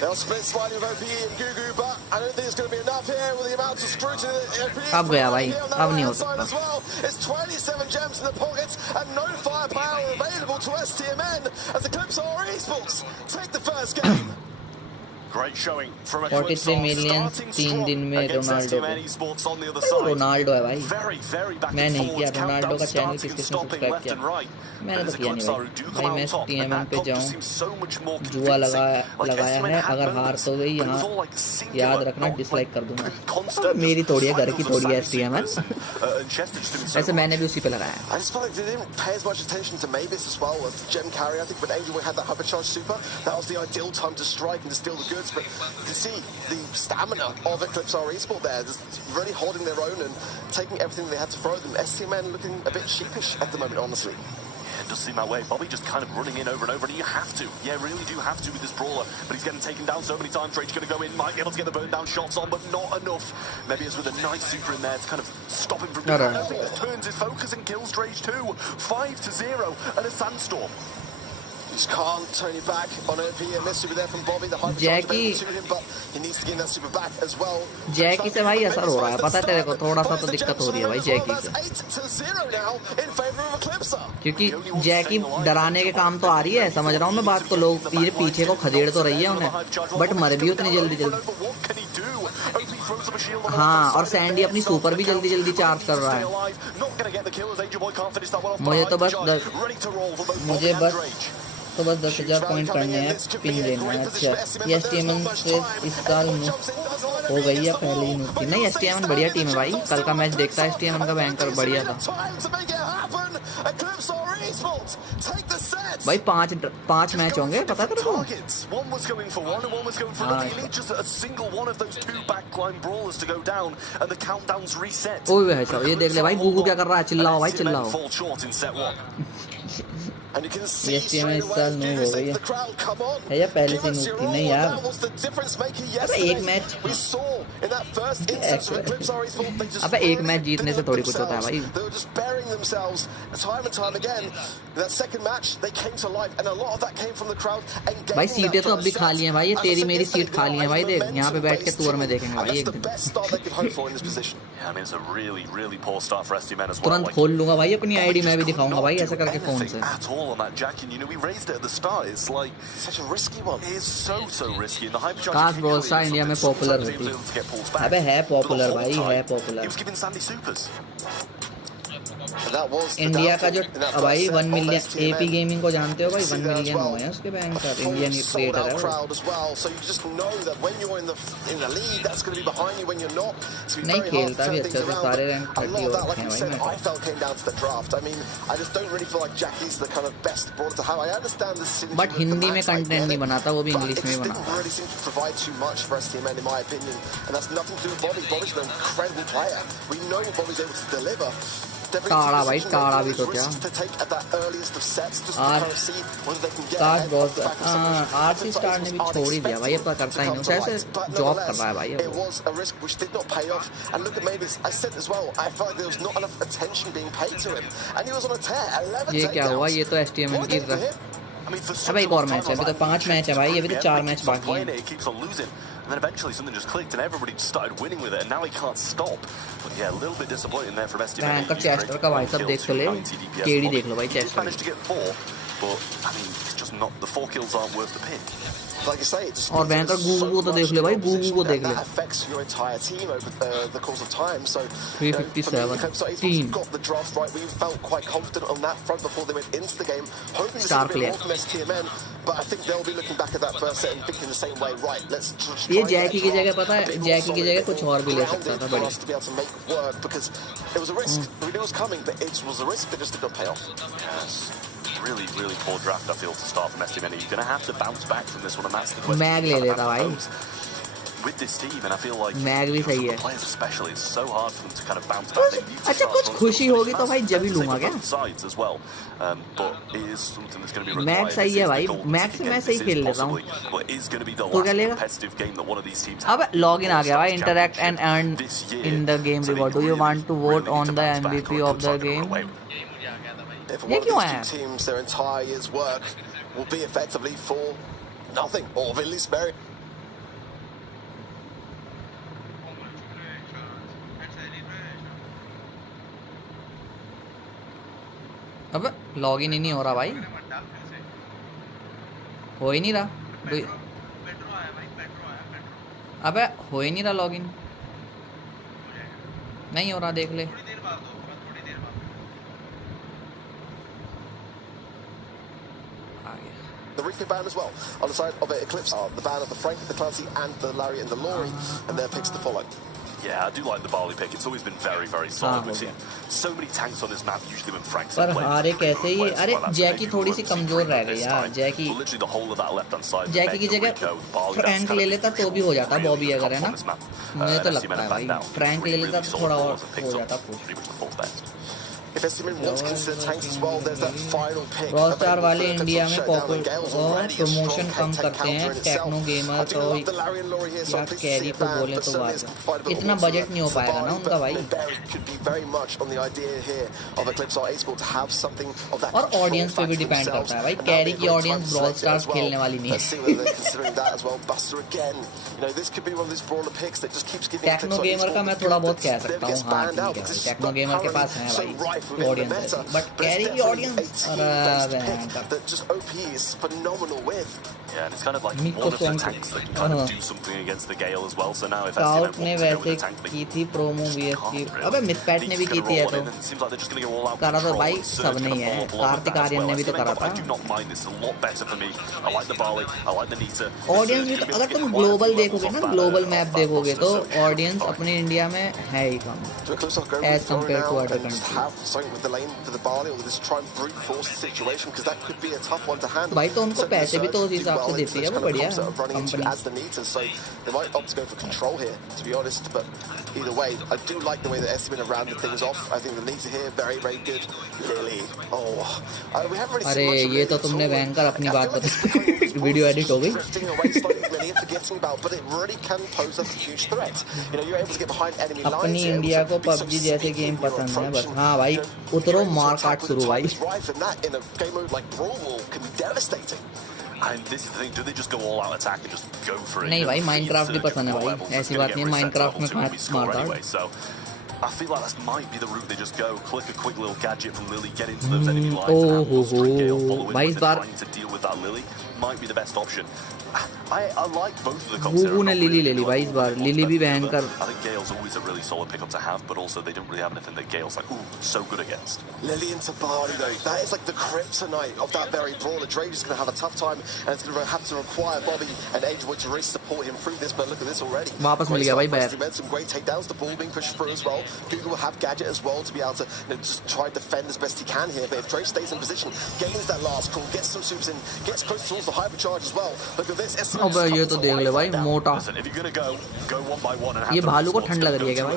They'll split slightly with OPE and Gugu, but I don't think it's going to be enough here with the amount of scrutiny that OPE अब गया भाई, अब नहीं हो सकता। as well. It's 27 gems in the pockets and no firepower available to STMN as Eclipse are esports take the first game. Great showing from Eclipse 43 million 3 दिन में Ronaldo Ronaldo है भाई। मैं नहीं किया रोनाल्डो का चैनल, किसने सब्सक्राइब किया? मैंने तो किया नहीं भाई। मैं TMN पे जाऊँ, जुआ लगाया है, अगर हार तो गई यहाँ याद रखना डिसलाइक कर दूंगा। मेरी थोड़ी है, घर की थोड़ी है TMN। ऐसे मैंने भी उसी पे लगाया। I just felt like they didn't pay as much attention to Mavis as well as the gem carry. I think when Angel had that hypercharge super, that was the ideal time to strike and to steal the goods. But you can see the stamina of Eclipse are esport there, just really holding their own and taking everything they had to throw them. STMN looking a bit sheepish at the moment, honestly. It does seem that way. Bobby just kind of running in over and over, and you have to. Yeah, really do have to with this brawler. But he's getting taken down so many times. Rage going to go in, might be able to get the burn down shots on, but not enough. Maybe it's with a nice super in there to kind of stop him from doing anything that turns his focus and kills Rage too. 5-0 and a sandstorm. Just can't turn it back on OP and this super there from Bobby. The hypercharge available to him, but he needs to get that super back as well. जैकी से भाई असर हो रहा है, पता है तेरे को, थोड़ा सा तो दिक्कत हो रही है भाई जैकी से, 8-0 now in favor of Eclipse. क्योंकि जैकी डराने के काम तो आ रही है, समझ रहा हूँ मैं बात को। लोग ये पीछे को खदेड़ तो रही है उन्हें, बट मर भी उतनी जल्दी। हाँ, और सैंडी अपनी सुपर भी जल्दी चार्ज कर रहा है। मुझे बस 10,000 पॉइंट करने हैं, पिन लेना है। अच्छा, ये STMN से इस साल हो गई है, पहले ही थी। नहीं, STMN बढ़िया टीम है भाई। कल का मैच देखता है, STMN का बैंकर बढ़िया था भाई। 5 मैच होंगे, पता तेरे को? ओए भाई साहब, ये देख ले भाई, गुगू क्या कर रहा है। चिल्लाओ भाई, चिल्लाओ। STMN इस साल नूब हो गई है या पहले से नूब थी? नहीं यार, अबे एक मैच अबे एक मैच जीतने से थोड़ी कुछ होता है भाई। भाई सीटें तो अब भी खाली हैं भाई, ये तेरी मेरी सीट खाली है भाई। देख, यहाँ पे बैठ के टूर में देखेंगे भाई एक दिन। तुरंत खोल लूंगा भाई अपनी आईडी, मैं भी दिखाऊंगा भाई ऐसा करके फोन से। On that Jack, and you know we raised it at the start. It's like such a risky one. It is so risky. And the hypercharge. काश ब्रॉल स्टार इंडिया में पॉपुलर होती। अबे है पॉपुलर भाई, है popular. He was giving Sandy supers. India का जो भाई 1 मिलियन AP गेमिंग को जानते हो भाई, 1 मिलियन हुए हैं उसके बैंक का। इंडियन क्रिएटर है वो। नहीं खेलता भी अच्छे से, सारे रैंक 30 हो रखे हैं भाई मैं। बट हिंदी में कंटेंट नहीं बनाता, वो भी इंग्लिश में बनाता। टाड़ा भाई, टाड़ा भी तो क्या। काश बॉस RC स्टार ने भी छोड़ ही दिया भाई, अब करता ही नहीं, ऐसे जॉब कर रहा है भाई। ये क्या हुआ? ये तो STMN की अबे एक और मैच है, अभी तो 5 मैच है भाई, अभी तो 4 मैच बाकी हैं। And then eventually something just clicked and everybody started winning with it, and now he can't stop. But yeah, a little bit disappointing there from STMN. Banker Chester का भाई सब देख तो ले, केडी देख लो भाई Chester. Managed to get 4, but I mean, it's just not, the 4 kills aren't worth the pin. Like you say, it just और banker Goo Goo को तो देख ले भाई, गूगू को देख ले। that affects your entire team over the course of time. So 357 got the draft right. We felt quite confident on that front before they went into the game, hoping to see a Star bit player. more from STMN. But I think they'll be looking back at that first set and thinking the same way. Right, let's try ये and जैकी की get जगह पता है, जैकी की जगह कुछ और भी ले सकता था बड़ी। to be able to make work because it was a risk. We knew it was coming, but it was a risk that just did not pay off. Yes. Really poor draft, I feel, to start from STMN. You're going to have to bounce back from this one, and that's the question. Mag ले लेता भाई with this team, and I feel like mag भी सही है। players especially, it's so hard for them to kind of bounce back. अच्छा कुछ खुशी होगी तो भाई जब ही लूंगा क्या? Sides as well, but it is something that's going to be mag required. सही है भाई, मैग से मैं सही खेल लेता हूँ। But it is going to be the तो क्या last लेगा? competitive game that one of these teams. अब लॉगिन आ गया भाई, interact and earn in the game reward. Do you want to vote on the MVP of the game? if one ये of क्यों these आया? two teams, their entire year's work will be effectively for nothing, or at least very. अब login ही नहीं हो रहा भाई, हो ही नहीं रहा। अबे हो ही नहीं रहा लॉगिन, नहीं हो रहा, देख ले। The replay ban as well. On the side of it, Eclipse are the ban of the Frank, the Clancy, and the Larry and the Laurie, and their picks to follow. Yeah, I do like the Barley pick. It's always been very, very solid. We've seen so many tanks on this map, usually when Frank's पर played. हारे कैसे ही? अरे जैकी थोड़ी सी कमजोर रह गई यार। जैकी Literally the whole of that left-hand side. जैकी की जगह फ्रैंक ले लेता तो भी हो जाता बॉबी अगर, है ना? मुझे तो लगता है भाई फ्रैंक ले लेता तो थोड़ा और हो जाता push. If SCM wants to consider tanks as well, there's that final pick. Brawl Star वाले इंडिया में प्रमोशन कम करते हैं, टेक्नो गेमर तो या कैरी को बोले तो बात है, इतना बजट नहीं हो पाएगा ना उनका भाई। और ऑडियंस पे भी डिपेंड करता है भाई, कैरी की ऑडियंस ब्रॉल स्टार्स खेलने वाली नहीं है। टेक्नो गेमर का मैं थोड़ा बहुत कह सकता हूँ, हाँ ठीक है, टेक्नो गेमर के पास है भाई ऑडियंस, बट कैरी की audience that just OP is phenomenal with. Yeah, and it's kind of like one of the tanks that can kind of do something against the Gale as well. So now if scout ने वैसे की थी promo VS की, अबे मिसपैट ने भी की थी, है तो करा तो भाई सबने ही है, कार्तिक आर्यन ने भी तो करा था। ऑडियंस भी तो अगर तुम ग्लोबल देखोगे ना, ग्लोबल मैप देखोगे तो ऑडियंस अपने इंडिया में है ही कम as compared to other countries. भाई तो उनको पैसे भी तो उस हिसाब से देती है, वो बढ़िया company. Either way, I do like the way that SCM are rounding things off. I think the leads are here very, very good. Lily, we haven't really अरे ये तो तुमने भयंकर अपनी बात बता, वीडियो एडिट हो गई। अपनी इंडिया को पबजी जैसे गेम पसंद है बस, हाँ भाई उतरो मार काट शुरू भाई। And this is the thing, do they just go all out attack and just go for it? नहीं भाई माइनक्राफ्ट भी पसंद है भाई, ऐसी बात नहीं है, माइनक्राफ्ट में मारता हूँ। So I feel like that might be the route they just go. Click a quick little gadget from Lily, get into those enemy lines, and we'll sort of Gale follow in with trying to deal with that Lily might be the best option. I like both of the comps here. Goo Goo ने lily ले ली भाई इस बार, lily भी भयंकर। I think Gale's always a really solid pickup to have, but also they don't really have anything that Gale's like, ooh, so good against. Lily and Tabari though, that is like the kryptonite of that very brawler. Drake is going to have a tough time, and it's going to have to require Bobby and Agewood to really support him through this. But look at this already. वापस मिल गया भाई बैर। He made some great takedowns. The ball being pushed through as well. Google will have gadget as well to be able to just try and defend as best he can here. But if Drake stays in position, gains that last call, gets some supers in, gets close towards the hypercharge as well. Look at this. अब ये तो देख ले भाई मोटा, ये भालू को ठंड लग रही है क्या भाई?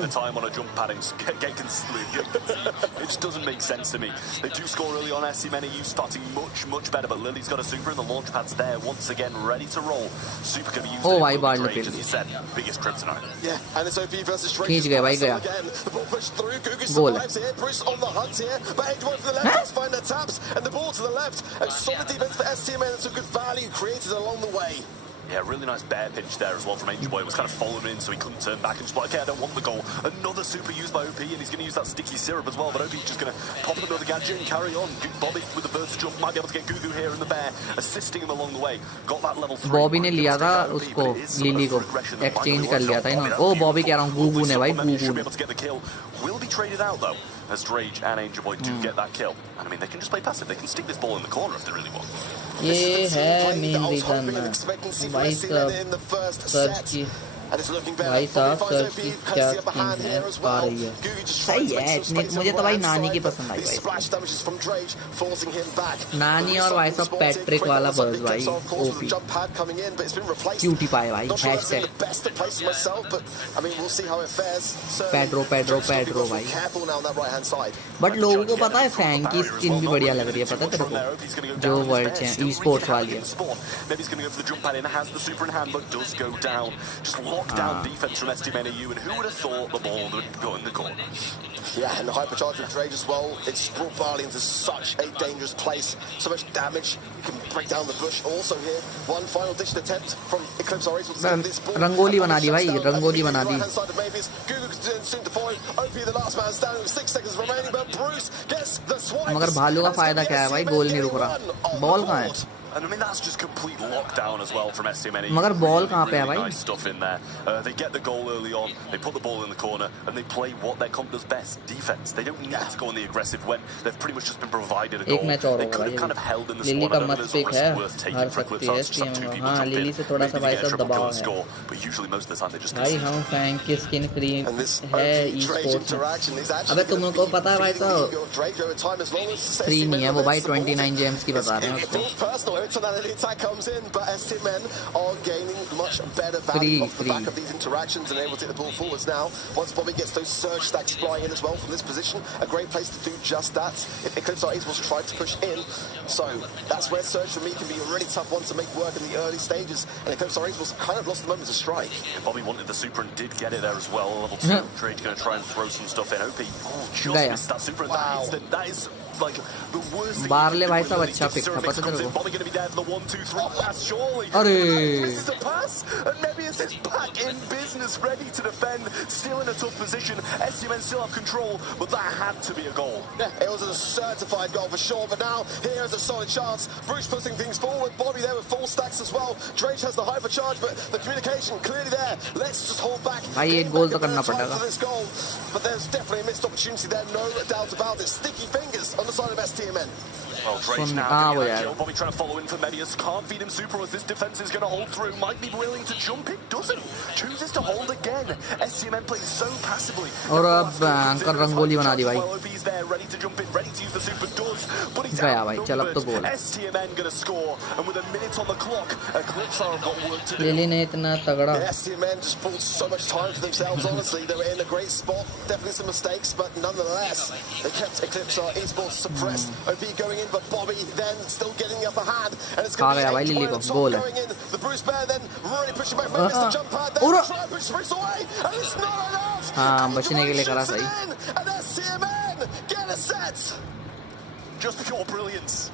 It just doesn't make sense to me. They do score early on. SCM are starting much better, but Lily's got a super and the launch pad's there once again, ready to roll. Super can be used. Oh भाई बाढ़ Drake, as you said, biggest kryptonite. Yeah, and it's OP versus Drake. खींच गया भाई गया। The ball pushed through. Gugu goal. survives here. Bruce on the hunt here, but Edgewood for the left does find the taps, and the ball to the left. And solid defense for SCM and some good value created along the way. Yeah, really nice bear pitch there as well from Angel Boy. It was kind of following in, so he couldn't turn back and just like, okay, I don't want the goal. Another super used by OP, and he's going to use that sticky syrup as well. But OP's just going to pop another gadget and carry on. Bobby with the versus jump might be able to get Gugu here in the bear, assisting him along the way. Got that level 3. Bobby ने लिया था उसको, lily को exchange कर लिया था इन्होंने। ओ बॉबी कह रहा हूँ, गूगू ने भाई, गूगू ने। Will be traded out though, as Drage and Angel Boy do get that kill. And I mean, they can just play passive. They can stick this ball in the corner if they really want. ये है main reason भाई साहब search की, भाई साहब search की क्या skin है आ रही है, सही है इतने। मुझे तो भाई नानी की पसंद आई भाई, नानी और भाई साहब पैट्रिक वाला बस भाई ओपी क्यूटी पाए भाई हैशटैग पैड्रो पैड्रो पैड्रो भाई। बट लोगों को पता है फैंग की स्किन भी बढ़िया लग रही है, पता है तेरे को, जो वर्ल्ड चैंप ई स्पोर्ट्स वाली है। lockdown defense from STMNAU, and who would have thought the ball would go in the corner? Yeah, and the hypercharge of Drage as well. It's brought Barley into such a dangerous place. So much damage. You can break down the bush. Also here, one final ditch attempt from Eclipse Orange will save this ball. Rangoli बना दी भाई, रंगोली बना दी. मगर भालू का फायदा क्या है भाई, गोल नहीं रुक रहा. बॉल कहाँ है? And I mean, that's just complete lockdown as well from STMNAU. मगर बॉल कहाँ पे है भाई? Nice stuff in there. They get the goal early on. They put the ball in the corner and they play what their comp does best: defense. They don't need to go on the aggressive when they've pretty much just been provided a goal. They could have kind of held in the lily squad. का I don't know मत if there's a pick है, risk worth taking हार for सकती Eclipse है Arts. Just have two people हाँ, jump lily in. से थोड़ा सा Maybe भाई get a सब triple दबाव goal है. score, but usually most of the time they just भाई हम फैंक की स्किन फ्री है ई-स्पोर्ट्स में. अबे तुम लोग को पता है भाई साहब, फ्री नहीं है वो भाई, 29 जेम्स की बता रहे हैं उसको. Are gaining much better value off the back of these interactions and able to get the ball forwards now. Once Bobby gets those surge stacks flying in as well from this position, a great place to do just that. If Eclipse are able to try to push in, so that's where surge for me can be a really tough one to make work in the early stages. And Eclipse are able to kind of lost the moment to strike. Bobby wanted the super and did get it there as well. Level 2, Drake going to try and throw some stuff in. OP, just missed that super. Wow. That is like the worst thing. बारले भाई साहब अच्छा pick था, पता तेरे को? Bobby going to be there for the 1-2-3 pass, surely. अरे Misses the pass, and maybe it's his back in business, ready to defend, still in a tough position. STMN still have control, but that had to be a goal. Yeah, it was a certified goal for sure, but now here's a solid chance. Bruce pushing things forward, Bobby there with full stacks as well. Drake has the hypercharge, but the communication clearly there. Let's just hold back. भाई एक गोल तो करना पड़ेगा. But there's definitely a missed opportunity there, no doubt about it. Sticky fingers on the side of STMN. Well, Drake's now going to kill. Bobby trying to follow in for Medius. Can't feed him super as this defense is going to hold through. Might be willing to jump it. Doesn't. Chooses to hold again. STMN playing so passively. और अब अंकर रंगोली बना दी भाई. OB's there, ready to jump in, ready to use the super. Does, but he's गया भाई, चल अब तो गोल. STMN going to score, and with a minute on the clock, Eclipse have got work to do. Lily ने इतना तगड़ा. The STMN just pulled so much time for themselves. Honestly, they were in a great spot. Definitely some mistakes, but nonetheless, they kept Eclipse esports suppressed. OB going in, but Bobby then still getting the upper hand, and it's going to be lily को गोल है. going in. The Bruce Bear then really pushing back. Missed the jump pad there. Try to push Bruce away, and it's not enough. हाँ, बचने के लिए करा सही. And STMN get a set. Just pure brilliance.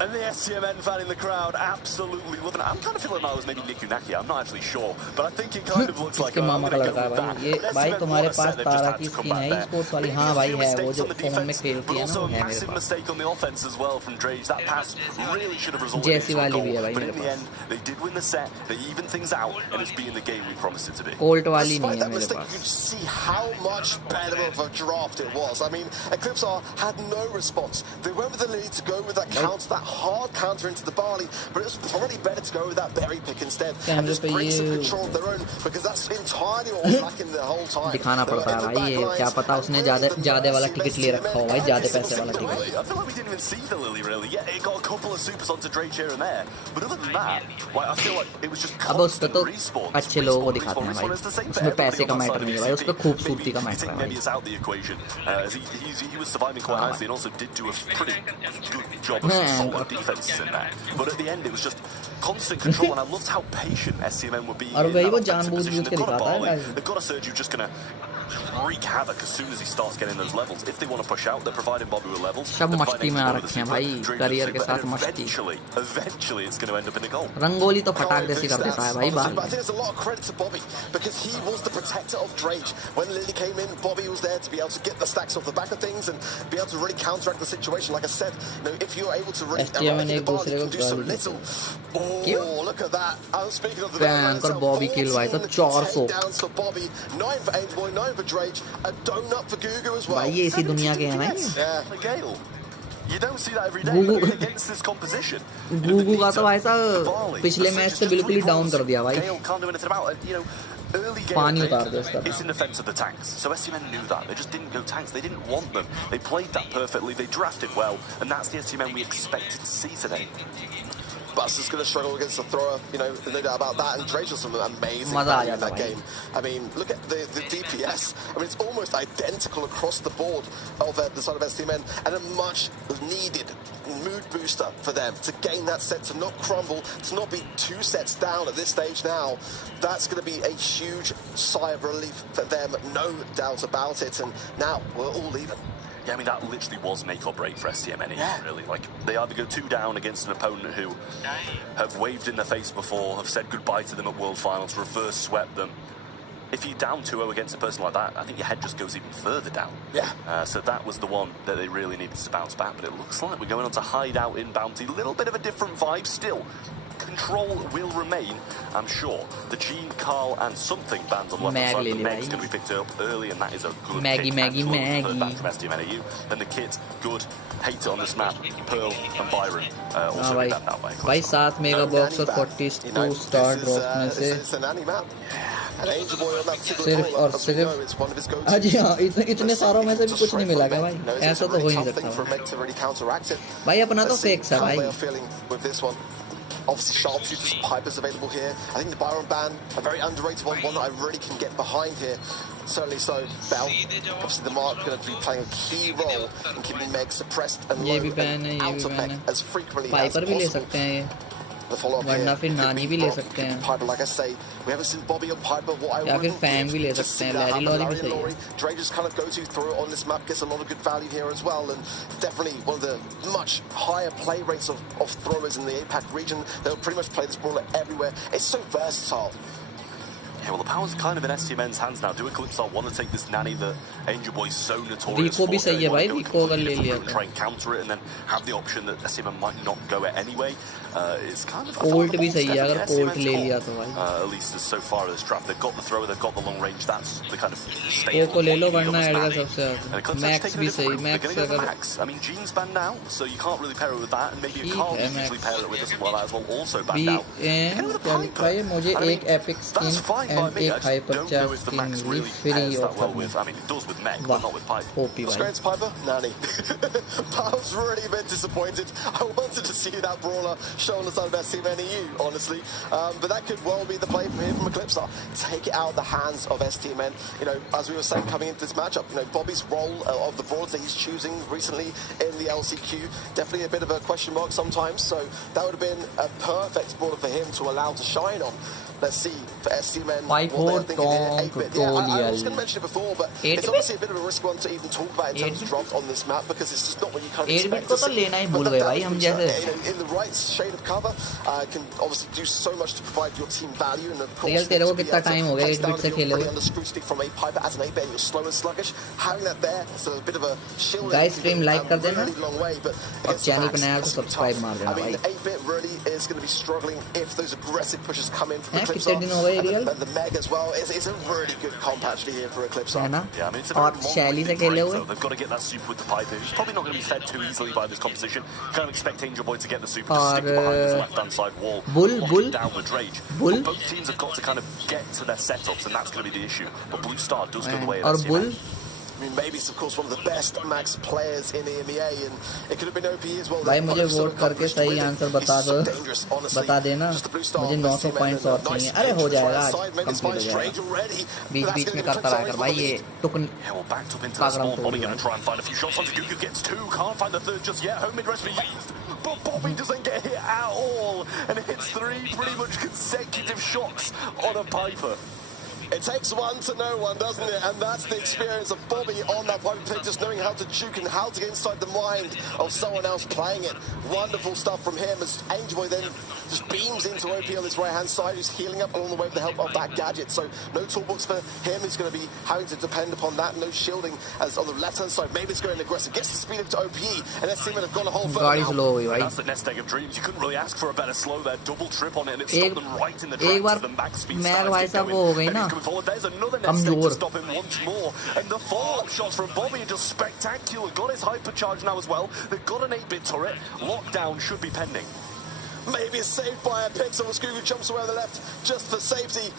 And the STMN fan in the crowd absolutely loving it. I'm kind of feeling that was maybe Niku Naki. I'm not actually sure, but I think it kind of looks like इसके मामा का लड़का है भाई. ये भाई तुम्हारे पास तारा की skin है ई-स्पोर्ट्स वाली. हाँ भाई है, वो जो फोन में खेलती है ना, वो है मेरे पास. Mistake on the offense as well from Drage. That pass really should have resulted जैसी in a वाली goal. भी है भाई But मेरे in the pass. end, they did win the set. They evened things out, and it's being the game we promised it to be. Colt वाली नहीं Despite है that मेरे mistake, pass. you could see how much better of a draft it was. I mean, Eclipse had no response. They went with the lead to go with that counter, that hard counter into the barley, but it was probably better to go with that berry pick instead and just bring some control of their own, because that's entirely what was lacking the whole time. दिखाना पड़ता है भाई, ये क्या पता उसने ज्यादा वाला टिकट ले रखा हो भाई, ज्यादा पैसे वाला ticket. I feel like we didn't even see the Lily really. Yeah, it got a couple of supers onto Drake here and there, but other than that, I feel like it was just अब उस पे तो respawn. अच्छे लोगों को दिखाते हैं भाई. उसमें पैसे का मैटर नहीं है भाई, उसमें खूबसूरती का मैटर है भाई. Maybe it's out the equation. He was surviving quite nicely and also did do a pretty good job of solid defenses in there. But at the end, it was just constant control, and I loved how patient STMN would be. और वही वो जानबूझ-बूझ के दिखाता है guys. They've got a Surge who's just gonna wreak havoc as soon as he starts getting those levels. If they want to push out, they're providing Bobby with levels. सब मस्ती में आ रखे हैं भाई, करियर के साथ मस्ती. Eventually, it's going to end up in a goal. Rangoli तो फटाक जैसी कर देता है भाई बाहर. But I think there's a lot of credit to Bobby, because he was the protector of Drake. When Lily came in, Bobby was there to be able to get the stacks off the back of things and be able to really counteract the situation. Like I said, if you're able to really STMN एक दूसरे को do so little. Oh, look at that. I'm speaking of the भयंकर बॉबी किल भाई, तो 400 downs for Bobby, 9 for Angeboy, 9 for Drake, a donut for Gugu as well. भाई ये इसी दुनिया के हैं भाई. Gale. You don't see that every day against this composition. Gugu का तो भाई साहब पिछले मैच से बिल्कुल ही डाउन कर दिया भाई. Gale can't do anything about it. You know, early game पानी उतार दे उसका. it's in defense of the tanks. So STMN knew that. They just didn't go tanks. They didn't want them. They played that perfectly. They drafted well, and that's the STMN we expected to see today. Bus is going to struggle against the thrower, no doubt about that. And Drake was some amazing value in that game. I mean, look at the DPS. I mean, it's almost identical across the board of the side of STMN, and a much needed mood booster for them to gain that set, to not crumble, to not be 2 sets down at this stage now. That's going to be a huge sigh of relief for them, no doubt about it. And now we're all even. Yeah, I mean, that literally was make or break for STMN, really. Like, they either go 2 down against an opponent who have waved in their face before, have said goodbye to them at World Finals, reverse swept them. If you're down 2-0 against a person like that, I think your head just goes even further down. Yeah. So that was the one that they really needed to bounce back. But it looks like we're going on to Hideout in Bounty. A little bit of a different vibe still. Control will remain, I'm sure. The Gene, Carl, and something banned on the left side. The Meg's going to be picked up early, and that is a good Maggie. Third back from STMNAU. Then the Kit, good. Hate it on this map. Pearl and Byron also banned that way. भाई 7 mega box और 42 star drop में से सिर्फ और सिर्फ अजी हाँ इतने सारों में से भी कुछ नहीं मिला क्या भाई ऐसा तो हो ही नहीं सकता भाई अपना तो फेक्स है भाई Obviously, sharpshooters, Piper's available here. I think the Byron ban, a very underrated one that I really can get behind here. Certainly so. Bell, obviously the Mark going to be playing a key role in keeping Meg suppressed and low and out of Meg as frequently as possible. The follow-up वरना फिर नानी भी ले सकते हैं Piper, like I say, we haven't seen Bobby on Piper. What I या फिर fan भी ले just सकते हैं लैरी लॉरी भी सही है Dre just kind of goes through on this map, gets a lot of good value here as well, and definitely one of the much higher play rates of throwers in the APAC region. They'll pretty much play this brawler everywhere. It's so versatile. Yeah, well, the power's kind of in STMN's hands now. Do Eclipse want to take this nanny that Angel Boy's so notorious Rico भी सही है भाई Rico अगर ले लिया try and counter it and then have the option that STMN might not go it anyway. It's kind of Colt भी सही है अगर Colt ले लिया तो भाई at least as so far as draft. They've got the thrower, they've got the long range. That's the kind of Coco ले लो वरना एडगा सबसे Max भी सही Max अगर I mean, Gene's banned now, so you can't really pair it with that, and maybe a Carl you usually pair it with as well as also banned out. क्या लिखा है मुझे एक epic skin and एक hyper charge skin मिली free offer में I mean, it does with Meg, but not with Piper. OP What's going to Piper? Nani. I was really a bit disappointed. I wanted to see that brawler show on the side of STMNAU, honestly. But that could well be the play from here from Eclipse. Take it out of the hands of STMN. You know, as we were saying coming into this matchup, you know, Bobby's role of the brawlers that he's choosing recently in the LCQ, definitely a bit of a question mark sometimes. So that would have been a perfect brawler for him to allow to shine on. Let's see for STMN what they're thinking here. 8-bit. Yeah, I was going to mention it before, but it's obviously a bit of a risk one to even talk about in terms of drops on this map because it's just not what you kind of expect to see. In the right shade of cover, can obviously do so much to provide your team value, and of course, तेरे को कितना time हो गया 8-bit से खेले हुए under scrutiny from a Piper as an 8-bit, you're slow and sluggish. Having that there, it's a bit of a shield. Guys, stream like कर देना long way, but और चैनल पे नया तो सब्सक्राइब मार देना I mean, भाई the 8-bit really is going to be struggling if those aggressive pushes come in from कितने दिन हो गए real and the Meg as well. It's a really good comp actually here for Eclipse. है ना Yeah, I mean, it's a और very शैली से खेले हुए they've got to get that super with the Piper. He's probably not going to be fed too easily by this composition. Can't expect Angel Boy to get the super, just stick it behind his left-hand side wall, Bull down with Rage. Bull Both teams have got to kind of get to their setups, and that's going to be the issue. But Blue Star does go the way of और STMN. Bull I mean, maybe it's of course one of the best max players in EMEA, and it could have been OP as well. भाई मुझे vote करके सही answer बता देना मुझे 900 points और चाहिए अरे हो जाएगा आज कंप्लीट हो जाएगा बीच में करता रहा कर भाई ये टुकन Bobby going to try and find a few shots onto Gugu, gets 2, can't find the third just yet. Home mid-rest for used, but Bobby doesn't get hit at all and hits 3 pretty much consecutive shots on a Piper. It takes one to know one, doesn't it? And that's the experience of Bobby on that Piper pick, just knowing how to juke and how to get inside the mind of someone else playing it. Wonderful stuff from him as Angel Boy then just beams into OP on this right-hand side, who's healing up along the way with the help of that gadget. So no toolbox for him. He's going to be having to depend upon that. No shielding as on the left-hand side. Maybe it's going aggressive. Gets the speed up to OP, and let's see when they've gone a whole गाड़ी slow हुई भाई That's the nest egg of dreams. You couldn't really ask for a better slow there. Double trip on it, and it stopped them right in the tracks. The max speed starts to go in. There's another nest egg to stop him once more. And the follow-up shots from Bobby are just spectacular. Got his hypercharge now as well. They've got an 8-bit turret. Lockdown should be pending. Maybe it's saved by a pixel as Gugu jumps away on the left just for safety.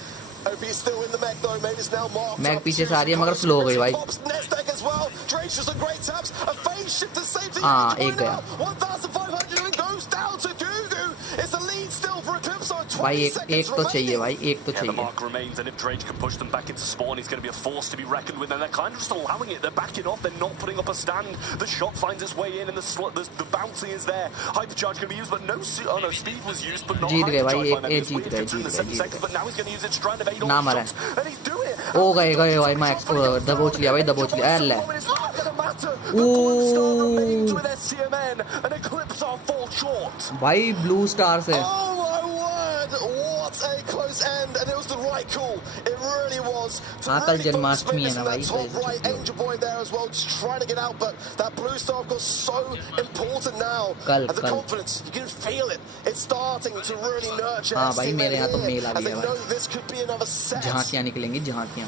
OP is still in the mech though. Maybe it's now marked. Meg पीछे से आ रही है मगर slow हो गई भाई Nest egg as well. Drake's just a great taps. A phase shift to safety. हाँ एक गया 1,500 and goes down to Gugu. It's a lead still for Eclipse. भाई 20 एक seconds तो चाहिए remaining. भाई, एक तो Yeah, the चाहिए. mark remains, and if Drage can push them back into spawn, he's going to be a force to be reckoned with, and they're kind of just allowing it. They're backing off, they're not putting up a stand. The shot finds its way in, and the bouncing is there. Hypercharge can be used, but no speed was used, but not जीत गए भाई, hypercharge by them. एक It's weird जीत गए, considering the 7 seconds, but now he's going to use it, trying to evade ना all मरा. shots, and he's doing it. ओ गए भाई max को दबोच लिया भाई, दबोच लिया. It's not going to matter. The blue star remains with STMN, and Eclipse are fall short. भाई ब्लू स्टार से. Oh my word! What a close end, and it was the right call. It really was. हाँ, कल जन्माष्टमी है ना भाई, top right, Angel Boy there as well, just trying to get out, but that blue star got so important now. And the confidence, you can feel it. It's starting to really nurture. हाँ भाई, मेरे यहाँ तो mail uh and they गया know भाई. this could be another set. झांकियाँ निकलेंगी, झांकियाँ.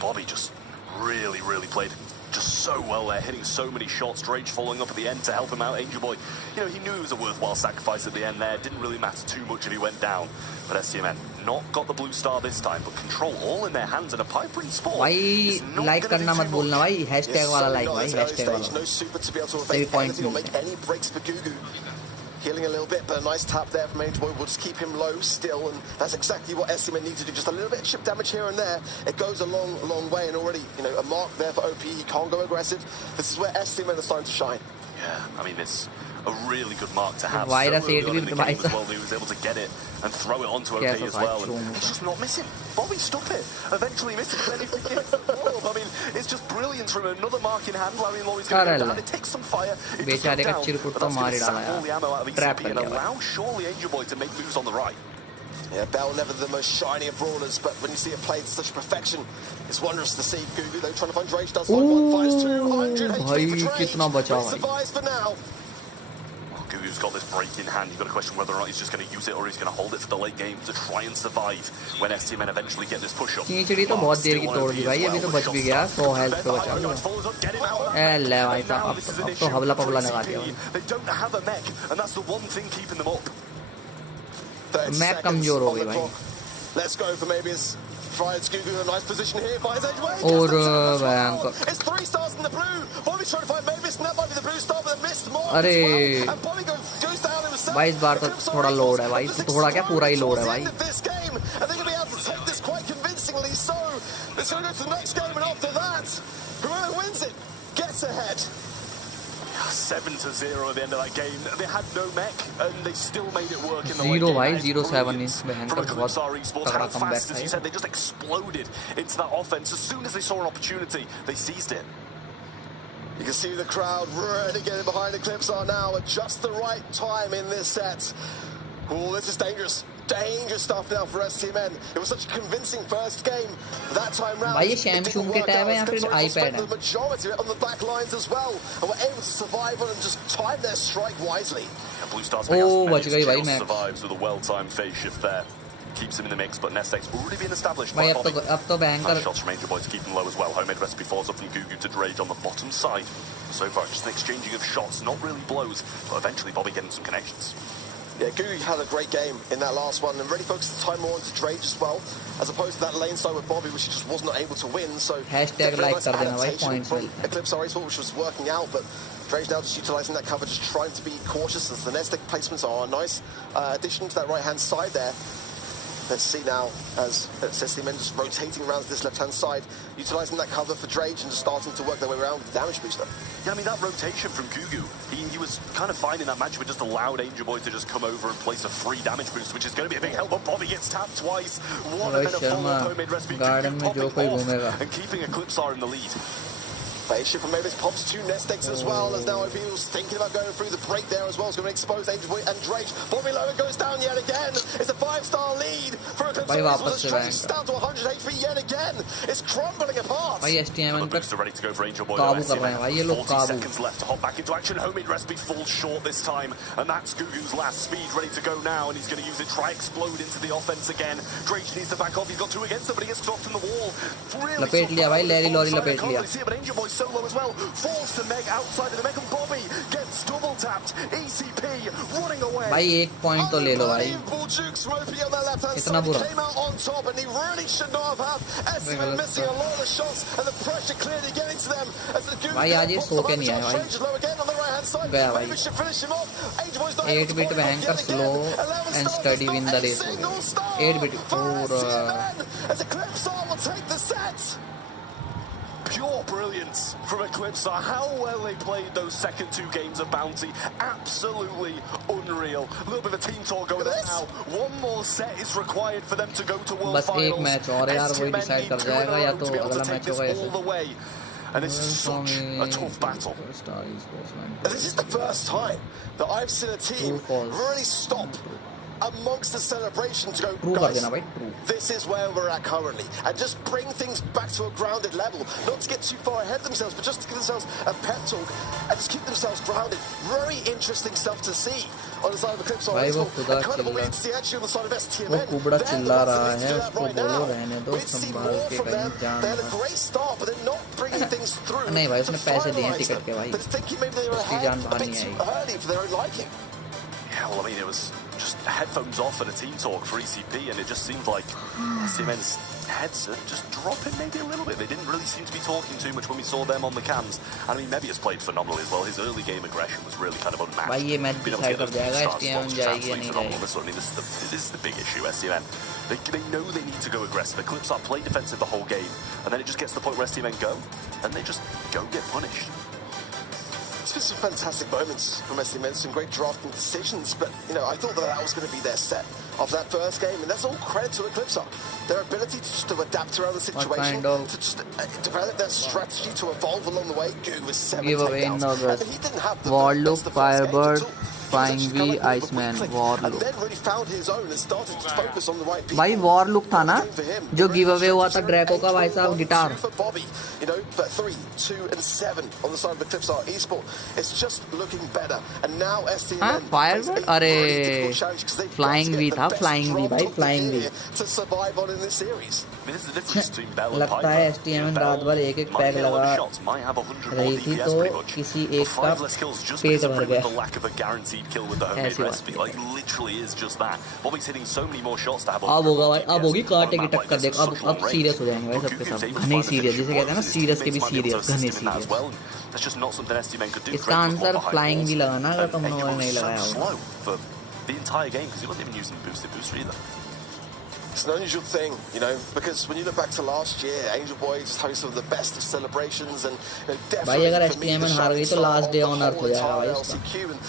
Bobby just really played just so well there, hitting so many shots. Drage following up at the end to help him out. Angel Boy, you know, he knew it was a worthwhile sacrifice at the end there. Didn't really matter too much if he went down. But STMN not got the blue star this time, but control all in their hands, and a piper in spawn. भाई like करना मत भूलना भाई, hashtag वाला like भाई, hashtag वाला. No super to be able to Save evade points anything or make any breaks for Gugu. Healing a little bit, but a nice tap there from Angel Boy will just keep him low still, and that's exactly what STMN need to do. Just a little bit of chip damage here and there. It goes a long way, and already, you know, a mark there for OP. He can't go aggressive. This is where STMN is starting to shine. Yeah, I mean, it's a really good mark to have. Virus so early on 8 in the भी game as well, he was able to get it and throw it onto OP as well. And he's just not missing. Bobby, stop it. Eventually missing. Then he begins to blow up. I mean, it's just brilliant from another mark in hand. Larry Lawry's going to go down. It takes some fire. It does go बेचारे का down, Chirkut but तो that's मार going he to डाला sap all the ammo out of trap ECP कर and लिया भाई. allow surely Angel Boy to make moves on the right. Yeah, Bell never the most shiny of brawlers, but when you see it played to such perfection, it's wondrous to see. Gugu though trying to find Drage does find one, finds 200 HP भाई for Drage. कितना बचा He भाई. survives for now. Gugu's got this break in hand. You've got to question whether or not he's just going to use it or he's going to hold it for the late game to try and survive when STMN eventually get this push up. खींचड़ी तो बहुत देर की तोड़ दी भाई, अभी तो बच भी गया. 100 हेल्थ पे बचा गया. ले भाई साहब, अब तो हवला पवला लगा दिया. They don't have a mech, and that's the one thing keeping them up. Mag कमजोर हो गई भाई. Let's go for maybe his finds Gugu in a nice position here. Finds Edge way. और भयंकर. It's 3 stars in the blue. Bobby's trying to find Mavis, and that might be the blue star, but they missed more. अरे and Bobby goes down himself. भाई इस बार तो थोड़ा load है भाई, थोड़ा क्या पूरा ही लोड है भाई. This game, and they're going to be able to take this quite convincingly. So it's going to go to the next game, and after that, whoever wins it gets ahead. 7-0 at the end of that game. They had no mech, and they still made it work in the Zero late भाई, game. 0-7 इस बहन From का बहुत Eclipse Esports, तगड़ा how comeback fast, as था you ये. said, they just exploded into that offense. As soon as they saw an opportunity, they seized it. You can see the crowd really getting behind Eclipse now at just the right time in this set. Oh, this is dangerous. Dangerous stuff now for STMN. It was such a convincing first game. That time round, भाई ये Samsung के tab है या फिर iPad है? The majority of it on the back lines as well, and were able to survive on and just time their strike wisely. And Blue Stars बच गई भाई match. survives with a well-timed phase shift there. Keeps him in the mix, but Nestek's already been established भाई by Bobby. अब तो Nice भयंकर. shots from Angel Boy to keep him low as well. Homemade recipe falls up from Gugu to Drage on the bottom side. So far, just an exchanging of shots, not really blows, but eventually Bobby getting some connections. Yeah, Gugu had a great game in that last one and really focused the time more onto Drage as well, as opposed to that lane side with Bobby, which he just was not able to win. So Hashtag like कर देना भाई, adaptation points from मिलते हैं. Eclipse Esports, which was working out, but Drage now just utilising that cover, just trying to be cautious as the Nestek placements are a nice addition to that right-hand side there. Let's see now as STMN just rotating around to this left-hand side, utilising that cover for Drage and just starting to work their way around with the damage booster. Yeah, I mean, that rotation from Gugu, he was kind of finding that match, but just allowed Angel Boy to just come over and place a free damage boost, which is going to be a big help, but Bobby gets tapped twice. One and then a follow-up homemade recipe. garden में जो कोई घूमेगा. And keeping Eclipse in the lead. Phase shift from Mavis pops 2 Nesteks as well, as now OP was thinking about going through the break there as well. It's going to expose Angel Boy and Drage. Bobby Lower goes down yet again. It's a 5-star lead for Eclipse. Drage down to 100 HP yet again. It's crumbling apart. भाई STMN पे Ready to go for Angel Boy. काबू कर रहे हैं भाई ये लोग 40 काबू. seconds left to hop back into action. Homemade recipe falls short this time, and that's Gugu's last speed ready to go now, and he's going to use it. Try explode into the offense again. Drage needs to back off. He's got 2 against him, but he gets dropped in the wall. Really लपेट लिया भाई, Larry lorry लपेट लिया. but Angel Boy solo as well. Falls to Meg outside of the Meg, and Bobby gets double tapped. ECP running away. भाई 1 point तो ले लो भाई. इतना बुरा. Came out on top, and he really should not have had. STMN missing a lot of the shots, and the pressure clearly getting to them as the भाई आज ये सो के नहीं आया भाई गया भाई 8-bit banker slow and steady win the race 8-bit पूरा Pure brilliance from Eclipse. How well they played those second two games of Bounty. Absolutely unreal. A little bit of a team talk over there now. One more set is required for them to go to World बस Finals. एक match और यार वही decide कर जाएगा या तो अगला मैच होगा ऐसे And this is such a tough battle. This is the first time that I've seen a team really stop amongst the celebration to go, guys, this is where we're at currently, and just bring things back to a grounded level, not to get too far ahead of themselves, but just to give themselves a pep talk and just keep themselves grounded. Very interesting stuff to see on the side of Eclipse. And kind of what we need to see actually on the side of STMN. Right now, we'd see more from them. They had a great start, but they're not bringing things through to finalise them. But thinking maybe they were ahead a bit too early for their own liking. Yeah, well, I mean, it was just headphones off and a team talk for ECP, and it just seemed like STMN's heads are just dropping maybe a little bit. They didn't really seem to be talking too much when we saw them on the cams. And I mean, Mebi has played phenomenally as well. His early game aggression was really kind of unmatched. भाई ये match decide कर जाएगा STMN जाएगी या नहीं जाएगी. I mean, this is the big issue. STMN, they know they need to go aggressive. Eclipse are play defensive the whole game, and then it just gets to the point where STMN go, and they just go get punished. It's been some fantastic moments from STMN, some great drafting decisions, but I thought that was going to be their set of that first game, and that's all credit to Eclipse. Their ability to just adapt around the situation, to just develop their strategy to evolve along the way. Goo was 7 takedowns, and he didn't have the Warlock, best of first Firebird, game at all. Flying V, Iceman, Warlock. And then really found his own and started to focus on the right people. भाई Warlock था ना जो give away हुआ था Draco का भाई साहब guitar. For Bobby, but 3, 2, and 7 on the side of Eclipse Esport. It's just looking better. And now STMN Firebird? अरे Flying V था Flying V भाई Flying V. To survive on in this series. लगता है STMN रात भर एक pack लगा रही थी तो किसी एक का पेट भर गया. Kill with the homemade recipe, like literally is just that. Bobby's hitting so many more shots to have. अब होगा भाई अब होगी कांटे की टक्कर देख अब सीरियस हो जाएंगे भाई सबके सब घने सीरियस जिसे कहते हैं ना सीरियस के भी सीरियस घने serious. That's just not something STMN could do. इसका आंसर फ्लाइंग भी लगाना अगर तुम लोगों ने नहीं लगाया होगा. For the entire game because he wasn't even using the booster either. It's an unusual thing, because when you look back to last year, Angel Boy just having some of the best of celebrations, and definitely अगर STMN हार गई तो last day on earth हो जाएगा भाई LCQ, and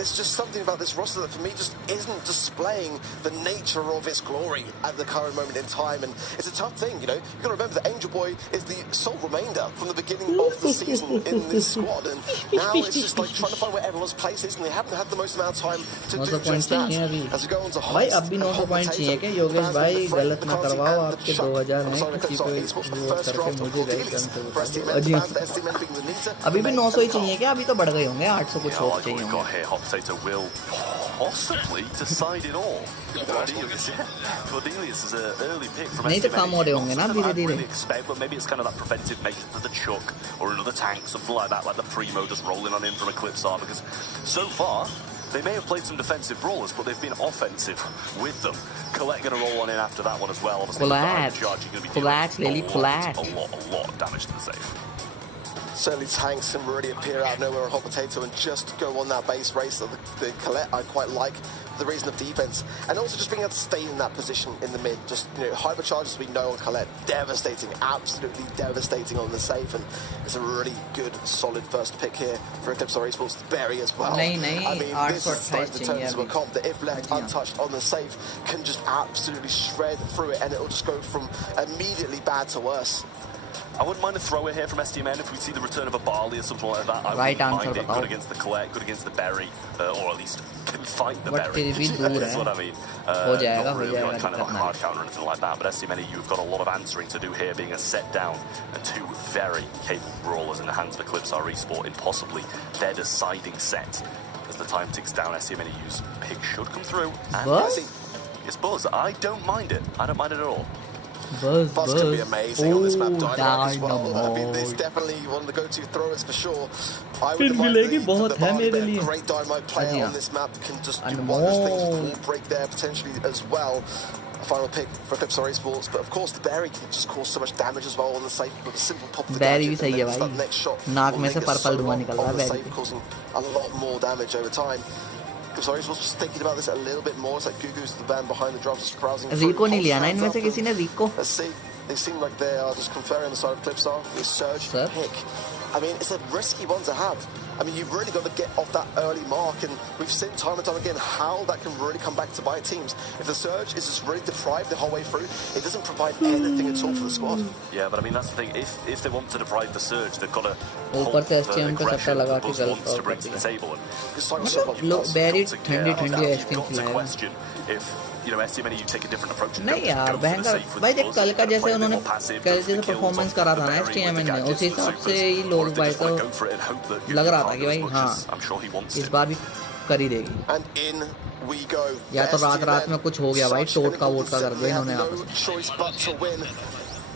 there's just something about this roster that for me just isn't displaying the nature of its glory at the current moment in time, and it's a tough thing, You've got to remember that Angel Boy is the sole remainder from the beginning of the season in this squad, and now it's just like trying to find where everyone's place is, and they haven't had the most amount of time to do just that. As we go on to भाई अब भी 900 point चाहिए क्या योगेश भाई गलत ना करवाओ आपके 2000 हैं किसी पे वो करके मुझे गलत करके अभी भी 900 ही चाहिए क्या अभी तो बढ़ गए होंगे 800 कुछ और चाहिए होंगे. Possibly decide it all. Cordelius is an early pick from नहीं तो कम हो रहे होंगे ना धीरे धीरे. But maybe it's kind of that preventive measure to the Chuck or another tank, something like that, like the Primo just rolling on in from Eclipse, because so far they may have played some defensive brawlers, but they've been offensive with them. Colette going to roll on in after that one as well. Obviously, Colette, Lily, Colette. A lot of damage to the safe. Certainly tanks can really appear out of nowhere on Hot Potato and just go on that base race. The Colette I quite like for the reason of defense, and also just being able to stay in that position in the mid. Just hypercharges we know on Colette, devastating, absolutely devastating on the safe, and it's a really good, solid first pick here for Eclipse Esports. Berry as well. I mean, this is starting to turn into a comp that if left untouched on the safe can just absolutely shred through it, and it'll just go from immediately bad to worse. I wouldn't mind a thrower here from STMN if we see the return of a Barley or something like that. I wouldn't mind it. Good against the Colette, good against the Berry, or at least can fight the Berry. That's what I mean. Not really like kind of a hard counter or anything like that, but STMN, you've got a lot of answering to do here, being a set down and two very capable brawlers in the hands of Eclipse Esport in possibly their deciding set. As the time ticks down, STMN's pick should come through. Buzz? Yes, Buzz. I don't mind it. I don't mind it at all. Buzz can be amazing on this map. Dynamite as well. I mean, it's definitely one of the go-to throwers for sure. I would mind the great Dynamite player on this map can just do wonders. Things will break there potentially as well. final pick for Eclipse Esports, but of course the berry can just cause so much damage as well on the safe with a simple pop of the berry भी gadget, सही है and then भाई, that next shot नाक will में से linger purple so धुआं long निकल रहा on है the berry safe, पे. causing a lot more damage over time. Eclipse Esports just thinking about this a little bit more. It's like Gugu's the band behind the drums, just browsing through. Rico नहीं लिया ना इनमें से किसी ने Rico. Let's see. They seem like they are just conferring on the side of Eclipse. The surge pick. I mean, it's a risky one to have. I mean, you've really got to get off that early mark, and we've seen time and time again how that can really come back to bite teams. If the surge is just really deprived the whole way through, it doesn't provide anything at all for the squad. Yeah, but I mean, that's the thing. If they want to deprive the surge, they've got to ऊपर से STM पे सट्टा लगा के गलत to और bring कर to the दिया. table. लोग berry ठंडी ठंडी STM खिलाएगा. Question if you know STM you take a different approach. नहीं यार भयंकर भाई, देख कल का जैसे उन्होंने कल जैसे परफॉर्मेंस करा था ना STM ने, उसी हिसाब से ही लोग भाई तो लग रहा था कि भाई हाँ इस बार भी कर ही देगी. या तो रात रात में कुछ हो गया भाई, टोटका वोटका कर दिया इन्होंने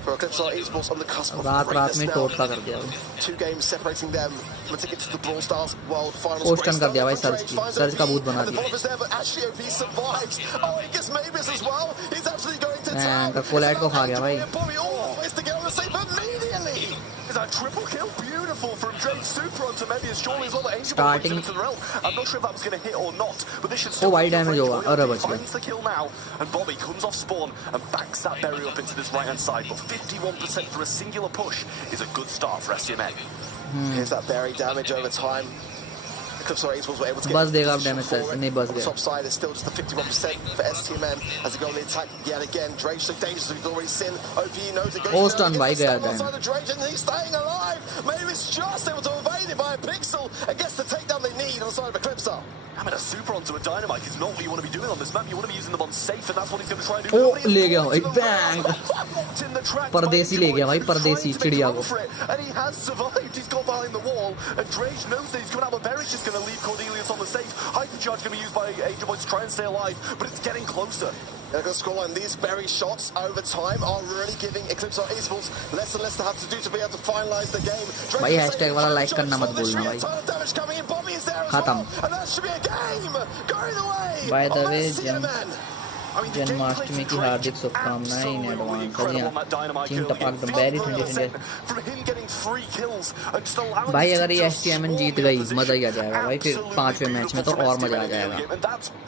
For Eclipse Esports on the cusp of रात रात में टोटका कर दिया. 2 games separating them from a ticket to the Brawl Stars World Finals. पोस्टन कर दिया भाई सर्च का भूत बना दिया. कोलैट को खा गया भाई. Triple kill, beautiful from Drake Super onto maybe as surely as well that Angel Starting. into the realm. I'm not sure if that was going to hit or not, but this should Oh, still wide damage होगा. अरे बच गया. finds the kill now, and Bobby comes off spawn and backs that berry up into this right hand side. But 51% for a singular push is a good start for STMN. Here's that berry damage over time. Eclipse Esports were able to get बस देगा अब damage से, नहीं बस on the गया. top side is still just the 51% for STMN as they go on the attack yet again. Drake's so dangerous, we've already seen. OP knows it goes Oh, stun भाई गया down. Drake and he's staying alive. Maybe it's just able to evade it by a pixel and gets the takedown they need on the side of Eclipse. I mean, a super onto a dynamite is not what you want to be doing on this map. You want to be using them on safe, and that's what he's going to try and do. Oh, ले गया भाई, bang. परदेसी ले गया भाई, परदेसी चिड़िया को. And he has survived. He's got behind the wall, and Drake knows that he's coming out, but Berry's just going to leave Cordelius on the safe. Hyper charge going to be used by Angel Boy to try and stay alive, but it's getting closer. Look at the scoreline. These berry shots over time are really giving Eclipse Esports less and less to have to do to be able to finalize the game. भाई hashtag वाला like करना मत भूलना भाई. खत्म. By the way, Janmashtami की हार्दिक शुभकामनाएं in advance. चीन टपाक द बैरी ठंडे ठंडे. भाई अगर ये STM जीत गई मजा ही आ जाएगा भाई, फिर 5वें मैच में तो और मजा आ जाएगा.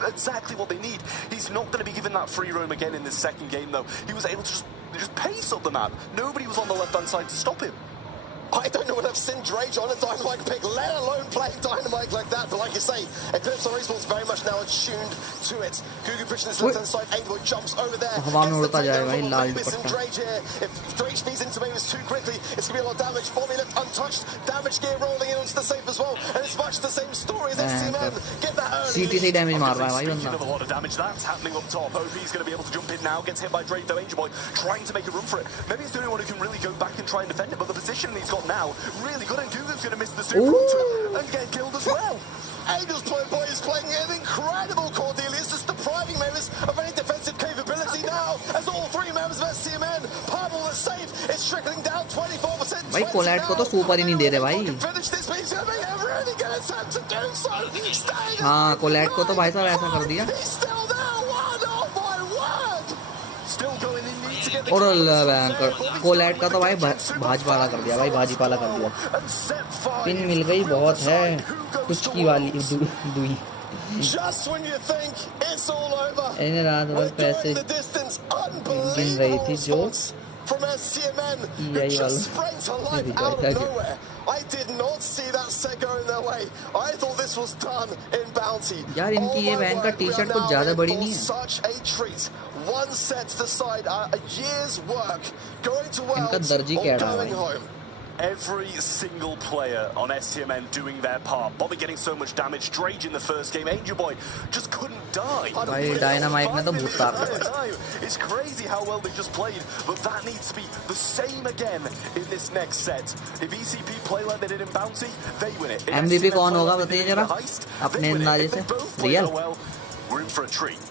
Exactly what they need. He's not going to be given that free roam again in this second game though. He was able to just pace up the map. Nobody was on the left hand side to stop him. I don't know when I've seen Drake on a Dynamite pick, let alone playing Dynamite like that. But like you say, Eclipse Esports very much now attuned to it. Gugu pushing his left hand side, Angel Jumps over there. हवा में उड़ता जाएगा भाई लाल दुपट्टा. Drake here. If Drake speeds into maybe too quickly, it's going to be a lot of damage. Bobby left untouched. Damage gear rolling in onto the safe as well. And it's much the same story as STMN. Get that early. CT से damage मार रहा है भाई बंदा. A lot of damage that's happening up top. OP's going to be able to jump in now. Gets hit by Drake though. Angel Boy trying to make a run for it. Maybe he's the only one who can really go back and try and defend it. But the position he's got now really good, and Gugu's going to miss the super and get killed as well. Angel's boy is playing an incredible Cordelius, just depriving members of any defensive capability now, as all 3 members of STMN purple is safe. It's trickling down 24%. भाई कोलैट को तो super ही नहीं दे रहे भाई. हाँ कोलैट को तो भाई साहब ऐसा कर दिया. और कोलैट का तो भाई भाजपाला कर दिया भाई, भाजीपाला कर दिया. पिन मिल गई बहुत है कुछ की वाली दुई. इन्हें रात भर पैसे गिन रही थी जो यही वाला. I did not see that set go in their way. I thought this was done in bounty. यार इनकी ये बहन का टी-शर्ट कुछ ज्यादा बड़ी नहीं है. Such a treat. One set to decide a year's work going to Worlds इनका दर्जी क्या or है going भाई. home. Every single player on STMN doing their part. Bobby getting so much damage. Drage in the first game. Angel Boy just couldn't die. भाई dynamite ने तो भूत तार दिया. It's crazy how well they just played, but that needs to be the same again in this next set. If ECP play like they did in Bounty, they win it. MVP कौन होगा बताइए जरा अपने अंदाजे से. Real we're in for a treat.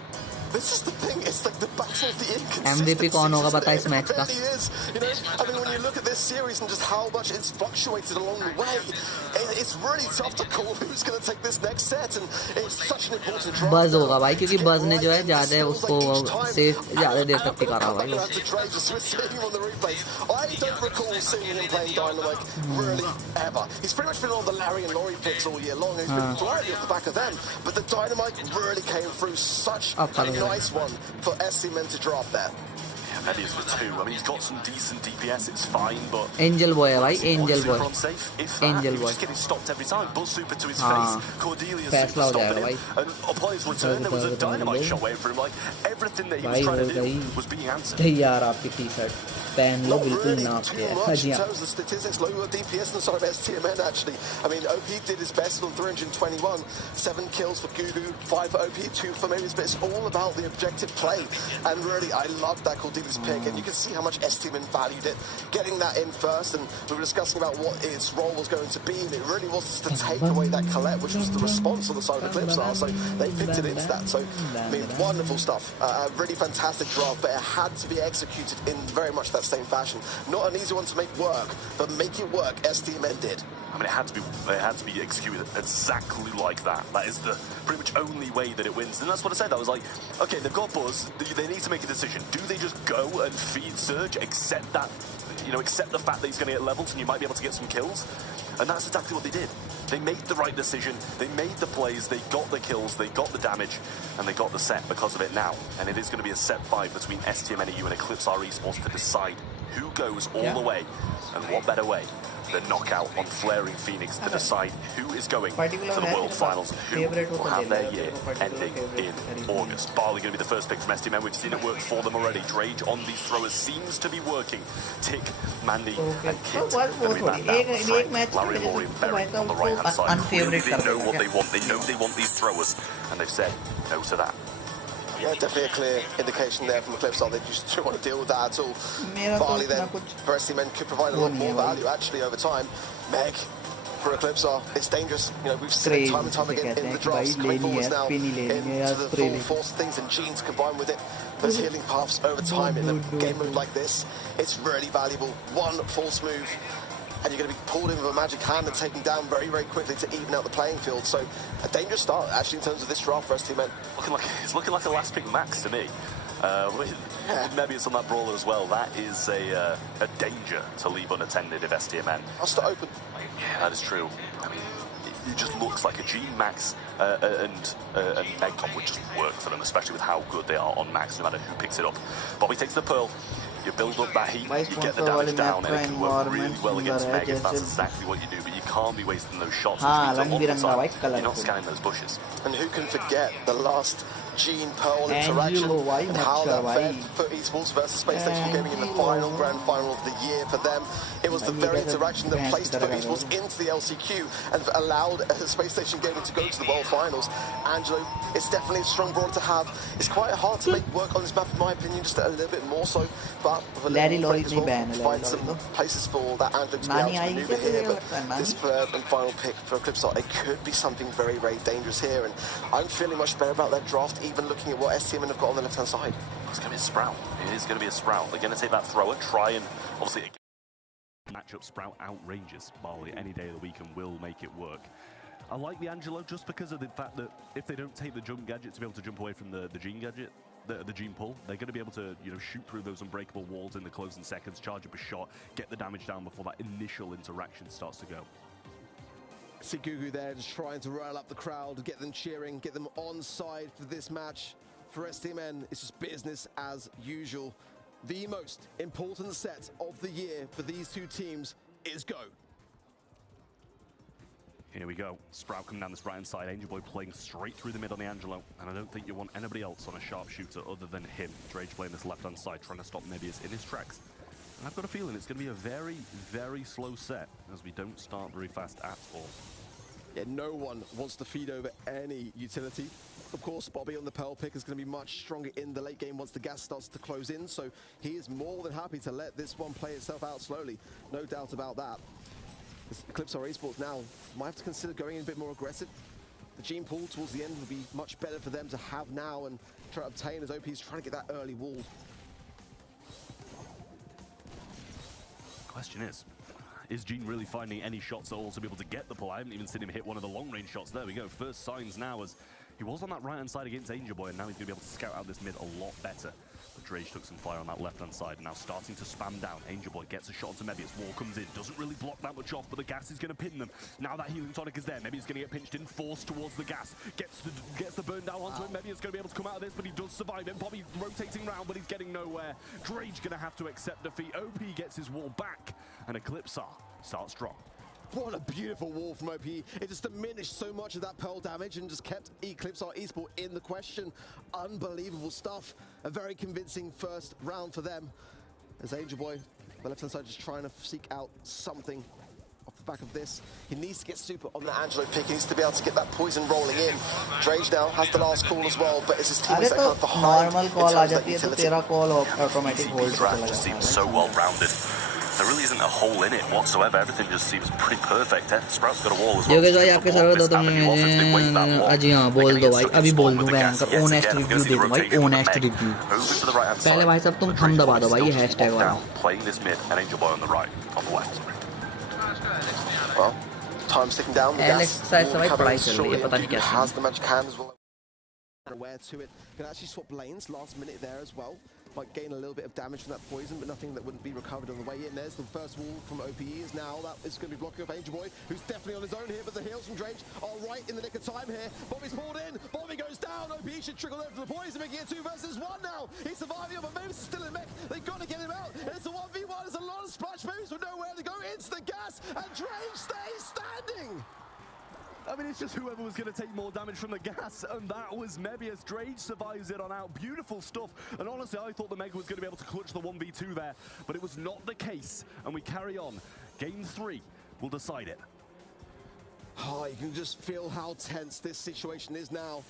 this is the thing. It's like the battle of the inconsistencies. MVP कौन होगा बता इस मैच का? It really is. You know, I mean, when you look at this series and just how much it's fluctuated along the way, it's really tough to call who's going to take this next set, and it's such an important draft. Buzz होगा भाई, क्योंकि buzz ने जो है ज़्यादा उसको safe ज़्यादा देर तक टिका रहा भाई. I don't recall seeing him playing Dynamite really ever. He's pretty much been on the Larry and Laurie picks all year long, and he's been flying off the back of them. But the Dynamite really came through such a nice one for SC Men to drop there. Maybe it's for 2. I mean, he's got some decent DPS, it's fine, but... Angel Boy है भाई, Angel Boy. Angel Boy. Just getting stopped every time. Buzz super to his face. Cordelia super stopping him. And upon his return, there was a Dynamite shot waiting for him. Like, everything that he was trying to do was being answered. यार आपकी T-shirt पहन लो, बिल्कुल नाप के. Not really much in terms of the statistics. Lower DPS than sort of STMN, actually. I mean, OP did his best on 321. 7 kills for Gugu, 5 for OP, 2 for Mavis, but it's all about the objective play. And really, I love that Cordelia's pick, and you can see how much STMN valued it. Getting that in first, and we were discussing about what its role was going to be, and it really was to take away that Colette, which was the response on the side of Eclipse are. So they picked it into that. So, I mean, wonderful stuff. A really fantastic draft, but it had to be executed in very much that same fashion. Not an easy one to make work, but make it work, STMN did. I mean, it had to be executed exactly like that. That is the pretty much only way that it wins. And that's what I said. I was like, okay, they've got Buzz. They need to make a decision. Do they just go and feed Surge, accept that, you know, accept the fact that he's going to get levels and you might be able to get some kills? And that's exactly what they did. They made the right decision. They made the plays. They got the kills. They got the damage. And they got the set because of it now. And it is going to be a set 5 between STM NEU and Eclipse R Esports to decide who goes all the way. And what better way than knockout on Flaring Phoenix to decide who is going to the World Finals, who will have their year ending in August. Barley going to be the first pick from STM. We've seen it work for them already. Drage on these throwers seems to be working. Tick, Mandy, and Kit going to be back down. Frank, Larry, Laurie, and Berry on the right-hand side. Clearly they know what they want. They know they want these throwers, and they've said no to that. Yeah, definitely a clear indication there from Eclipse. They just don't want to deal with that at all. Barley then, for SC Men, could provide a lot more value actually over time. Meg, for Eclipse, it's dangerous. You know, we've seen it time and time again in the drafts. Coming forwards now into the full force of things, and Genes combined with it. Those healing paths over time in a game mode like this, it's really valuable. One false move, and you're going to be pulled in with a magic hand and taken down very, very quickly to even out the playing field. So a dangerous start, actually, in terms of this draft for ST Men. It's looking like a last pick max to me. Maybe it's on that Brawler as well. That is a danger to leave unattended if STMN. I'll start open. Yeah, that is true. I mean, it just looks like a G Max and Megcom would just work for them, especially with how good they are on Max, no matter who picks it up. Bobby takes the Pearl. You build up that heat, you get the damage down, and it can work really well against Meg if that's exactly what you do, but you can't be wasting those shots, which means a lot of the time you're not scanning those bushes. And who can forget the last Gene Pearl interaction and how that fared for Esports versus Space Station Gaming in the grand final of the year for them. It was the very interaction that placed for Esports into the LCQ and allowed Space Station Gaming to go to the World Finals. Angelo, it's definitely a strong brawler to have. It's quite hard to make work on this map, in my opinion, just a little bit more so. But with a little break as well, find some places for that Angelo to be able to maneuver here. But this third and final pick for Eclipse, it could be something very, very dangerous here. And I'm feeling much better about that draft, even looking at what STMN have got on the left-hand side. It's going to be a Sprout. It is going to be a Sprout. They're going to take that thrower, try and obviously match up Sprout outranges Barley any day of the week and will make it work. I like the Angelo just because of the fact that if they don't take the jump gadget to be able to jump away from the Gene gadget, the Gene pull, they're going to be able to, you know, shoot through those unbreakable walls in the closing seconds, charge up a shot, get the damage down before that initial interaction starts to go. See Gugu there just trying to rile up the crowd, get them cheering, get them on side for this match. For STMN, it's just business as usual. The most important set of the year for these two teams is go. Here we go. Sprout coming down this right-hand side. Angel Boy playing straight through the mid on the Angelo. And I don't think you want anybody else on a sharpshooter other than him. Drage playing this left-hand side, trying to stop Mebius in his tracks. And I've got a feeling it's going to be a very, very slow set as we don't start very fast at all. Yeah, no one wants to feed over any utility. Of course, Bobby on the Pearl pick is going to be much stronger in the late game once the gas starts to close in, so he is more than happy to let this one play itself out slowly. No doubt about that. Eclipse R Esports now might have to consider going in a bit more aggressive. the gene pool towards the end would be much better for them to have now and try to obtain, as OP is trying to get that early wall. Question is Gene really finding any shots at all to be able to get the pull? I haven't even seen him hit one of the long-range shots. There we go, first signs now, as he was on that right-hand side against Angel Boy, and now he's going to be able to scout out this mid a lot better. But Drage took some fire on that left-hand side, and now starting to spam down. Angel Boy gets a shot onto Mebius, wall comes in, doesn't really block that much off, but the gas is going to pin them. Now that healing tonic is there, Mebius is going to get pinched in, forced towards the gas, gets the burn down onto him. Mebius is going to be able to come out of this, but he does survive him. Bobby rotating around, but he's getting nowhere. Drage going to have to accept defeat. OP gets his wall back, and Eclipsar starts strong. What a beautiful wall from OP. It just diminished so much of that Pearl damage and just kept Eclipsar Esport in the question. Unbelievable stuff. A very convincing first round for them. As Angel Boy, the left-hand side, just trying to seek out something off the back of this. He needs to get super on the Angelo pick. He needs to be able to get that poison rolling in. Drage now has the last call as well, but it's his teammates that come behind. Normal call आ जाती है तो तेरा call automatic hold पे चला just जाता seems so well-rounded. There really isn't a hole in it whatsoever. Everything just seems pretty perfect. Sprout's got a wall as well. Yogesh भाई आपके server दो अजी हाँ बोल दो भाई अभी बोल दूँ मैं anchor honest review दे दूँ भाई honest review पहले भाई सब तुम थंब दबा दो भाई ये hashtag वाला playing this mid and Angel Boy on the right, on the left. Well, time's ticking down. Alex side से भाई पढ़ाई चल रही है पता नहीं कैसे has the magic hand as well. Aware to it. Can actually swap lanes last minute there as well. Might gain a little bit of damage from that poison, but nothing that wouldn't be recovered on the way in. There's the first wall from OPE is now. That is going to be blocking off Angel Boy, who's definitely on his own here, but the heals from Drage are right in the nick of time here. Bobby's pulled in. Bobby goes down. OPE should trickle over to the poison, making it 2 versus 1 now. He's surviving, but Mavis is still in mech. They've got to get him out. And it's a 1v1. There's a lot of splash moves with nowhere to go into the gas, and Drage stays standing. I mean, it's just whoever was going to take more damage from the gas, and that was Mebius. Drage survives it on out. Beautiful stuff. And honestly, I thought the Mega was going to be able to clutch the 1v2 there, but it was not the case. And we carry on. Game 3 will decide it. Oh, you can just feel how tense this situation is now.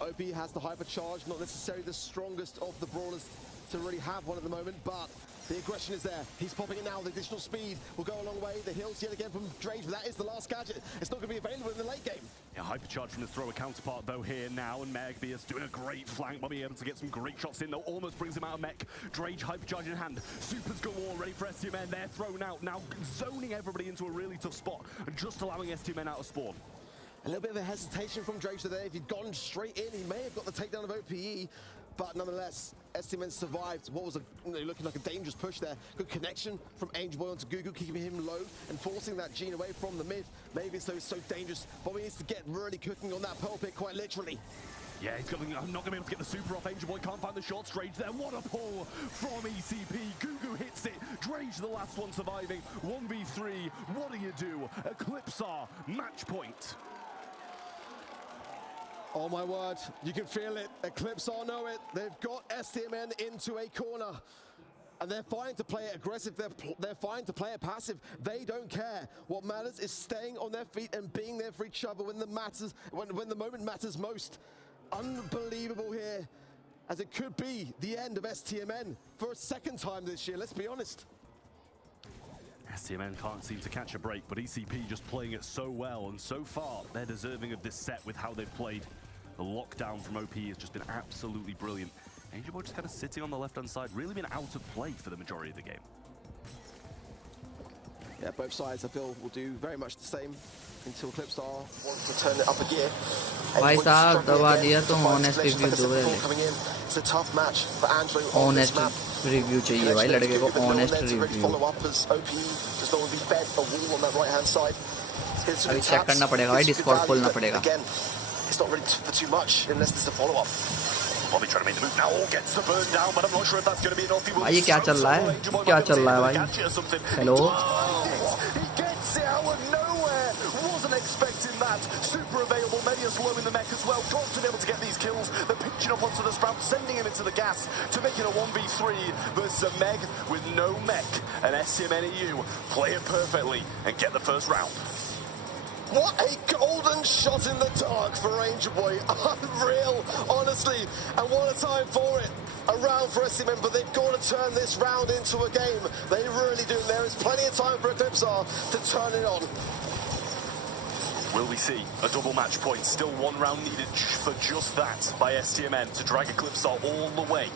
OP has the hypercharge, not necessarily the strongest of the Brawlers to really have one at the moment, but the aggression is there. He's popping it now. The additional speed will go a long way. The heals yet again from Drage, but that is the last gadget. It's not going to be available in the late game. Yeah, hypercharge from his thrower counterpart though here now, and Mebius doing a great flank. Bobby able to get some great shots in though, almost brings him out of mech. Drage hypercharge in hand. Supers go all ready for STMN. They're thrown out now, zoning everybody into a really tough spot and just allowing STMN out of spawn. A little bit of a hesitation from Drage today. If he'd gone straight in, he may have got the takedown of OPE, but nonetheless, STMN survived what was looking like a dangerous push there. Good connection from Angel Boy onto Gugu, keeping him low and forcing that Gene away from the mid. Maybe so it's so dangerous. Bobby needs to get really cooking on that Pearl Pit, quite literally. Yeah, I'm not going to be able to get the super off. Angel Boy can't find the short Drage there. What a pull from ECP. Gugu hits it. Drage the last one surviving. 1v3. What do you do? Eclipsar, match point. Oh my word, you can feel it. Eclipsar know it. They've got STMN into a corner. And they're fine to play it aggressive, they're fine to play it passive. They don't care. What matters is staying on their feet and being there for each other when the moment matters most. Unbelievable here, as it could be the end of STMN for a second time this year, let's be honest. STMN can't seem to catch a break, but ECP just playing it so well, and so far they're deserving of this set with how they've played. The lockdown from OP has just been absolutely brilliant. Angel Boy just kind of sitting on the left-hand side, really been out of play for the majority of the game. Yeah, both sides I feel will do very much the same until Eclipsar wants to turn it up a gear. भाई साहब दबा दिया तो honest review दो It's a tough match for Angelo. Honest review चाहिए भाई लड़के को honest review. Follow up as OP does not want to be fed a wall on that right-hand side. अभी check करना पड़ेगा भाई, Discord खोलना पड़ेगा. Again, it's not really for too much unless there's a follow-up. Bobby trying to make the move now, gets the burn down, but I'm not sure if that's going to be enough. भाई ये क्या चल रहा है? क्या चल रहा है भाई? Hello? He gets it out of nowhere. Wasn't expecting that. Super available. Mebius low in the mech as well. Got to be able to get these kills. They're pitching up onto the Sprout, sending him into the gas to make it a 1v3 versus a Meg with no mech. And STMN EU play it perfectly and get the first round. What a golden shot in the dark for Angel Boy. Unreal, honestly. And what a time for it. A round for STMN, but they've got to turn this round into a game. They really do. There is plenty of time for Eclipsar to turn it on. Will we see a double match point? Still one round needed for just that by STMN to drag Eclipsar all the way.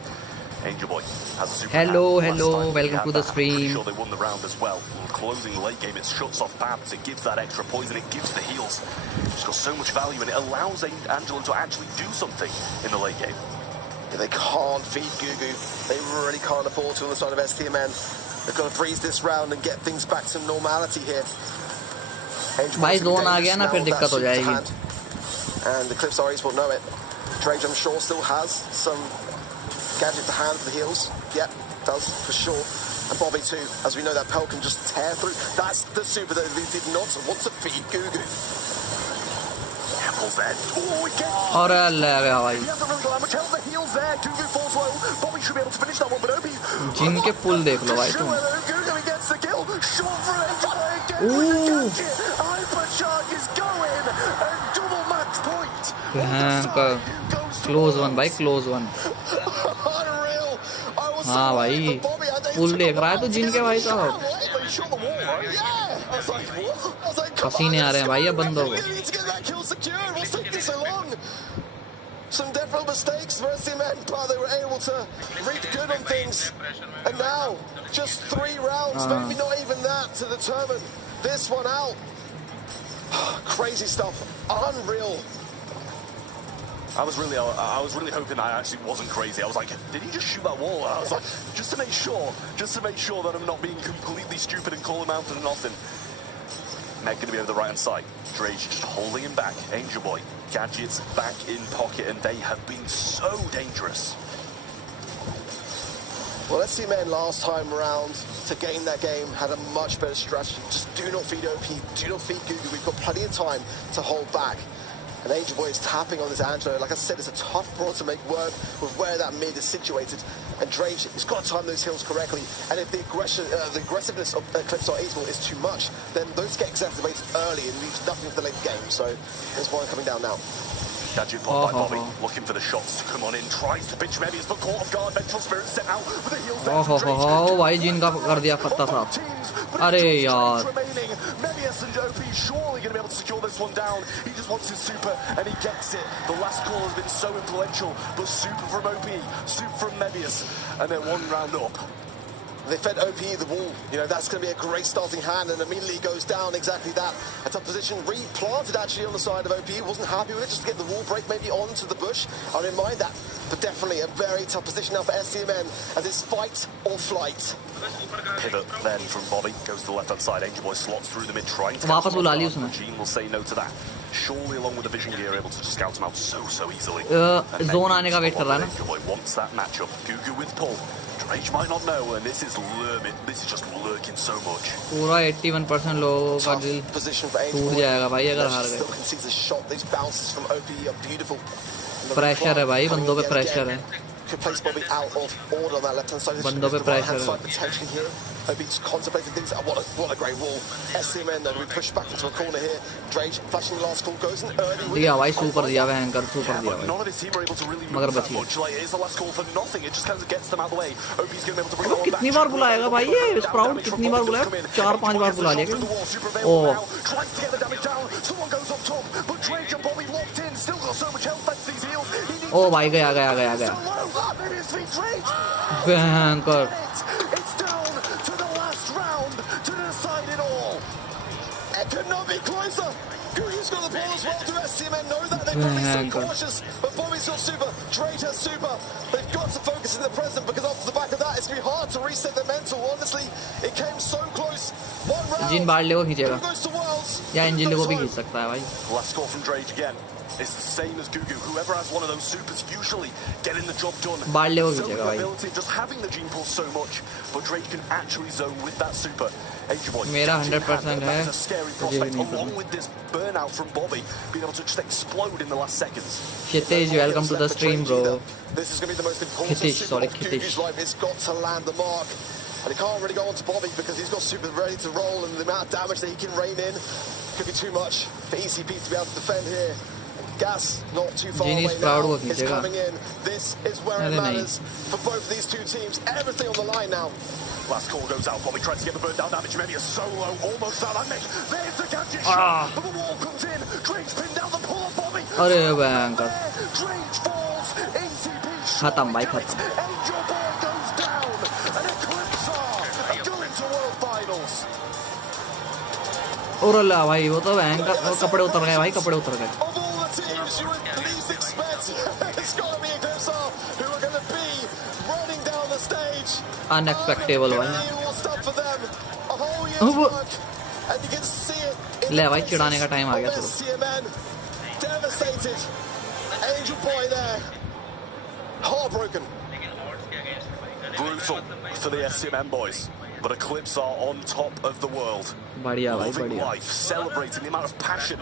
Angel Boy has a super Hello, hand. hello, Last time welcome he to the had that, I'm pretty stream. sure they won the round as well. Closing the late game, it shuts off paths, it gives that extra poison, it gives the heals. It's got so much value and it allows Angelo to actually do something in the late game. Yeah, they can't feed Gugu. They really can't afford to on the side of STMN. They've got to freeze this round and get things back to normality here. भाई zone आ गया ना फिर दिक्कत हो जाएगी. And the Eclipsar East will know it. Drage, I'm sure, still has some gadget to hand for the heals. Yep, does for sure. And Bobby too, as we know that Pel can just tear through. That's the super that they did not want to feed Gugu. Pulls there. Oh, he gets और ले गया भाई. he hasn't really got that much health. The heals there. Gugu falls low. Bobby should be able to finish that one, but Obi. जिनके पुल देख लो भाई तुम. Gugu gets the kill. Short for Angel again. Ooh. Hypercharge is going. A double match point. भयंकर. Close one भाई, close one. Unreal. I was हाँ so भाई. happy for Bobby. I think पुल देख रहा है तो जिनके भाई साहब. They shot the wall, right? Yeah. I was like, what? I was like, come पसीने on, आ रहे हैं भाई ये बंदों को. we need to get that kill secured. What's taking so long? Some definite mistakes for STMN, but they were able to reap good on things. And now, just 3 rounds, maybe not even that, to determine this one out. Crazy stuff. Unreal. I was really hoping I actually wasn't crazy. I was like, did he just shoot that wall? I was like, just to make sure that I'm not being completely stupid and calling him out for nothing. Meg going to be over the right hand side. Drage just holding him back. Angel Boy, gadgets back in pocket, and they have been so dangerous. Well, STMN last time around to gain that game had a much better strategy. Just do not feed OP, do not feed Gugu. We've got plenty of time to hold back. And Angel Boy is tapping on this Angelo. Like I said, it's a tough brawl to make work with where that mid is situated. And Drage has got to time those heals correctly. And if the aggressiveness of Eclipsar Eastball is too much, then those get exacerbated early and leaves nothing for the late game. So there's one coming down now. Gadget pop by Bobby, looking for the shots to come on in, tries to pinch Mebius, but caught off guard. Vengeful Spirit sent out with the heels there. भाई जिनका कर दिया फत्ता साहब. अरे यार. Mebius and OP surely going to be able to secure this one down. He just wants his super and he gets it. The last call has been so influential, but super from OP, super from Mebius, and they're 1 round up. They fed OP the wall. You know, that's going to be a great starting hand, and immediately goes down exactly that. A tough position, replanted actually on the side of OP. Wasn't happy with it, just to get the wall break maybe onto the bush. I didn't mind that. But definitely a very tough position now for STMN as it's fight or flight. Pivot then from Bobby, goes to the left-hand side. Angel Boy slots through the mid, trying to वापस बुला ली उसने. Gene will say no to that. Surely along with the vision gear, able to just scout him out so easily. Zone आने का wait कर रहा है ना. Angel Boy wants that matchup. Gugu with pull. Drage might not know, and this is just lurking so much. पूरा 81% लोगों का दिल टूट जाएगा भाई अगर हार गए. Still concedes a shot. These bounces from OP are beautiful. Pressure है भाई, बंदों पे प्रेशर है. Could place Bobby out of order on that left-hand side. बंदों पे प्रेशर है. Potentially here. OP just contemplating things. What a great wall. STMN though, we push back into a corner here. Drage flashing the last call, goes in early. दिया भाई, super दिया भयंकर, super दिया भाई. None of his team are able to really मगर move that बची. much. Like, it's the last call for nothing. It just kind of gets them out of the way. OP's going to be able to bring them back. कितनी बार बुलाएगा भाई ये sprout, कितनी बार बुलाया? 4-5 बार बुला लिया. ओह. Tries to get the damage down. Someone goes up top, but Drage and Bobby locked in. Still got so much health thanks to these heals. ओ भाई गया. भयंकर. It's down to the last round to decide it all. It could not be closer. Guru's got the ball as well. Do STMN know that? They've got to be so cautious. But Bobby's got super. Drage has super. They've got to focus in the present because off the back of that, it's going to be hard to reset their mental. Honestly, it came so close. 1 round. Jin barley को खींचेगा. Goes to Worlds. या engine को भी खींच सकता है भाई. Last call from Drage again. It's the same as Gugu. Whoever has one of those supers usually getting the job done. Barley को So खींचेगा the भाई. ability of just having the gene pool so much, but Drake can actually zone with that super. Angel Boy, मेरा 100% है. that is a scary prospect. Along with this burnout from Bobby, being able to just explode in the last seconds. Kitish, welcome to the stream, bro. This is going to be the most important Kitish, super of Kitish. Gugu's life. It's got to land the mark. And he can't really go on to Bobby because he's got super ready to roll, and the amount of damage that he can rain in could be too much for ECP to be able to defend here. Gas not too far away now. It's coming in. This is where it matters for both these two teams. Everything on the line now. Last call goes out. Bobby tries to get the burn down damage. Maybe a solo almost out. That makes there's the gadget shot. But the wall comes in. Dreams pinned down the pull-up bombing. अरे भयंकर Dreams falls. ACP खत्म भाई खत्म Angel Boy goes down. And Eclipse are going to World Finals. और अल्लाह भाई वो तो भयंकर वो कपड़े उतर गए भाई कपड़े उतर गए Of all the teams you would least expect, it's got to be Eclipse who are going to be running down the stage. Unexpectable भाई It will stop for them a whole year's वो work. And you can see it in ले the भाई चिढ़ाने का time आ गया faces of SCMN. Devastated. Angel Boy there. Heartbroken. Brutal for the SCMN boys. But Eclipse are on top of the world. बढ़िया भाई Loving बढ़िया life, celebrating the amount of passion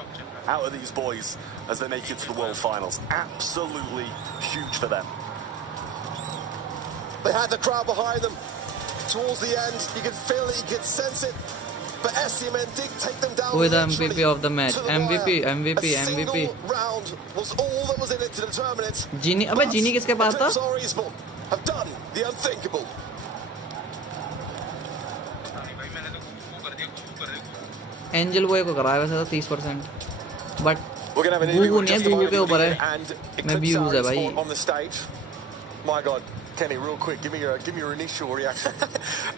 out of these boys as they make it to the World Finals. Absolutely huge for them. They had the crowd behind them towards the end. You could feel it, you could sense it. But SCMN did take them down. Who is the MVP of the match? to the MVP, wire. MVP, A single MVP. round was all that was in it to determine it. जीनी अबे जीनी किसके पास था Eclipse Esports have done the unthinkable. Angel boy को कराया वैसे तो 30% but We're going to have an Google interview नहीं है, in just a Google के moment ऊपर है and मैं Eclipse views है भाई on the stage. My God, Kenny, real quick, give me your initial reaction.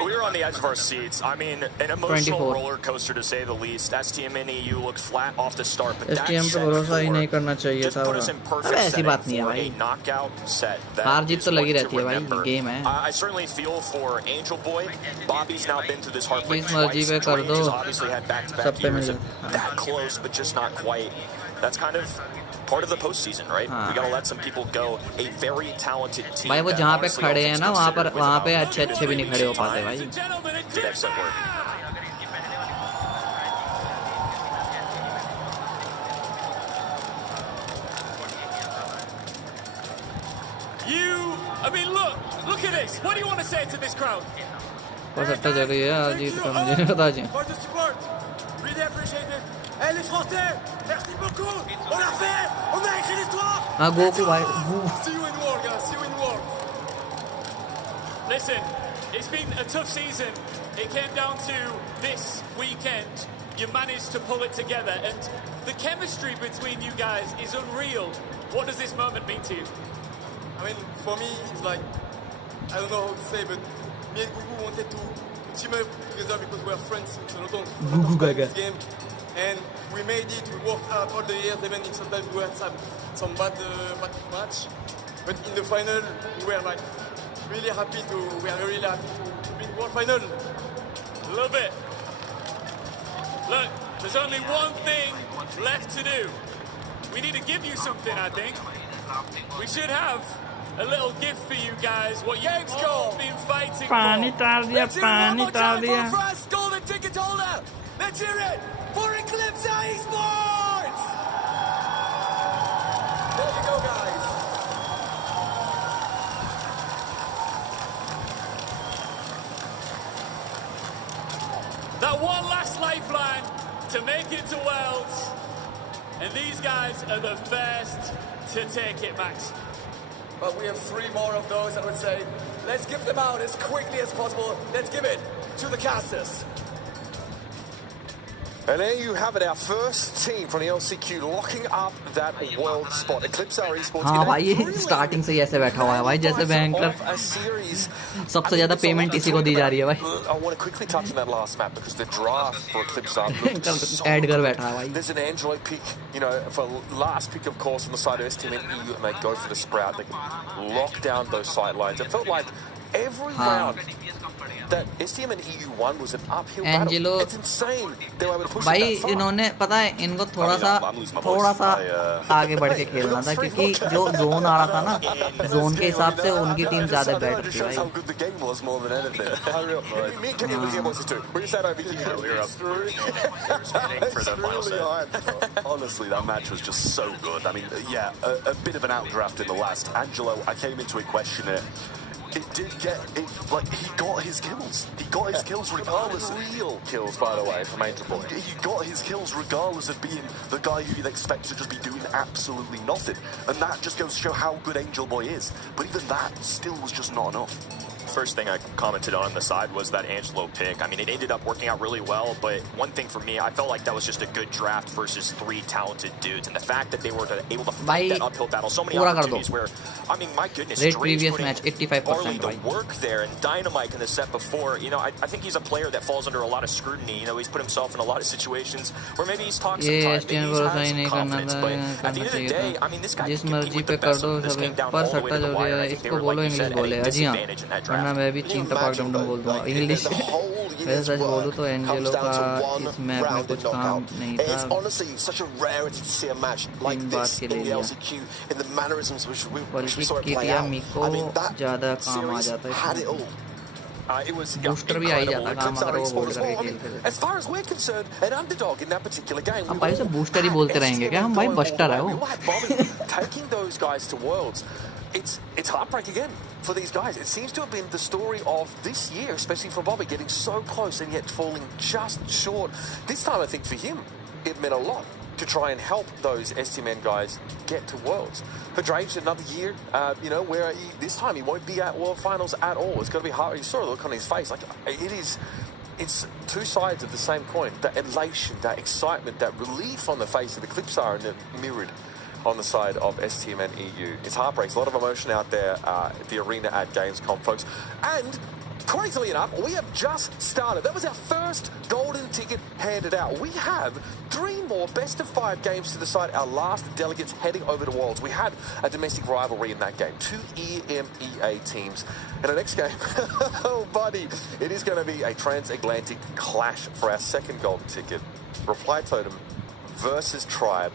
We were on the edge of our seats. I mean, an emotional 24 roller coaster to say the least. STM and EU looked flat off the start, but that STM पे set भरोसा ही four नहीं करना चाहिए just था put us in perfect अबे ऐसी setting बात नहीं है for भाई a knockout set. That हार जीत is तो लगी one to रहती है भाई remember. गेम है I certainly feel for Angel Boy. Bobby's now been through this heartbreak जिस मर्जी twice. पे कर Dreams दो has obviously had back-to-back सब पे मिल years of that close, but just not quite. That's kind of part of the postseason, right? We gotta let some people go. A very talented team. भाई वो that जहाँ पे honestly खड़े हैं ना वहाँ पे without अच्छे भी नहीं खड़े हो पाते भाई Did excellent work. I mean, look at this. What do you want to say to this crowd? हो सकता है जगह है आज जीत का मुझे नहीं पता जी For the support. Really appreciate it. Hey les Français, merci beaucoup. On l'a fait. On a écrit l'histoire. हाँ गोकू भाई See you in war, guys. See you in war. Listen, it's been a tough season. It came down to this weekend. You managed to pull it together, and the chemistry between you guys is unreal. What does this moment mean to you? I mean, for me, it's like, I don't know how to say, but me and Gugu wanted to team up together because we are friends since a lot of this game. And we made it, we worked hard all the years, even if sometimes we had some bad match. But in the final, we were like really happy to be in the World Final. Love it. Look, there's only one thing left to do. We need to give you something, I think. We should have a little gift for you guys. What you've all been fighting पानी for. डाल दिया पानी डाल दिया France golden ticket holder. Let's hear it for Eclipse Esports. There you go, guys. That one last lifeline to make it to Worlds. And these guys are the first to take it, Max. But we have 3 more of those, I would say. Let's give them out as quickly as possible. Let's give it to the casters. And there you have it, our first team from the LCQ locking up that world spot. Eclipse Esports. हाँ भाई ये starting से ही ऐसे बैठा हुआ है भाई जैसे बैंकर सबसे ज्यादा पेमेंट इसी को दी जा रही है भाई I want to quickly touch on that last map because the draft for Eclipse looks add कर बैठा है भाई There's an Android pick, you know, for last pick, of course, on the side of STM and EU, and they go for the Sprout. They can lock down those sight lines. It felt like every round that STM and EU won was an uphill Angelo, battle. It's insane they were able to push भाई it that far. इन्होंने पता है इनको थोड़ा सा आगे बढ़ के खेलना था क्योंकि जो जोन आ रहा था ना जोन के हिसाब से उनकी टीम ज्यादा बेटर थी भाई How good the game was more than anything. Me and Kenny was able to do. We sat over here. We were up for the final set. Honestly, that match was just so good. I mean, yeah, a bit of an outdraft in the last. Angelo, I came into it questioning it. It did get it, like he got his kills. He got his kills regardless of real kills, by the way, from Angel Boy. He got his kills regardless of being the guy who you'd expect to just be doing absolutely nothing. And that just goes to show how good Angel Boy is. But even that still was just not enough. first thing I commented on the side was that Angelo pick. I mean, it ended up working out really well, but one thing for me, I felt like that was just a good draft versus 3 talented dudes, and the fact that they were able to fight that uphill battle, so many opportunities where, I mean, my goodness, Rate previous match 85%. Barley the work there, and Dynamite in the set before. You know, I think he's a player that falls under a lot of scrutiny. You know, he's put himself in a lot of situations where maybe he's talked sometimes, maybe he's had some confidence, but at the end of the day, I mean, this guy can compete with the best of them. This came down all the way to the wire. I think they were, like you said, at a disadvantage in that draft. मैं भी चीन टपाक डम बोल दूंगा English वैसे सच बोलूं तो Angelo का इस मैच में कुछ काम नहीं था It's honestly such a rarity to see a match like this in the LCQ in the mannerisms which we saw it play out. I mean, that series had it all. It was booster भी आई जाता काम अगर वो hold करके खेलते थे As far as we're concerned, an underdog in that particular game. हम भाई से बूस्टर ही बोलते रहेंगे क्या हम भाई बस्टर है वो Taking those guys to Worlds, it's heartbreak again for these guys. It seems to have been the story of this year, especially for Bobby, getting so close and yet falling just short. This time, I think for him, it meant a lot to try and help those STMN guys get to Worlds. For Drage, another year, where this time he won't be at World Finals at all. It's going to be hard. You saw the look on his face. Like, it's two sides of the same coin. That elation, that excitement, that relief on the face of the Clipsar and the mirrored on the side of STMN EU. It's heartbreaks. A lot of emotion out there at the arena at Gamescom, folks. And crazily enough, we have just started. That was our first golden ticket handed out. We have 3 more best-of-5 games to decide our last delegates heading over to Worlds. We had a domestic rivalry in that game. 2 EMEA teams. And the next game, oh, buddy, it is going to be a transatlantic clash for our second golden ticket. Reply Totem versus Tribe.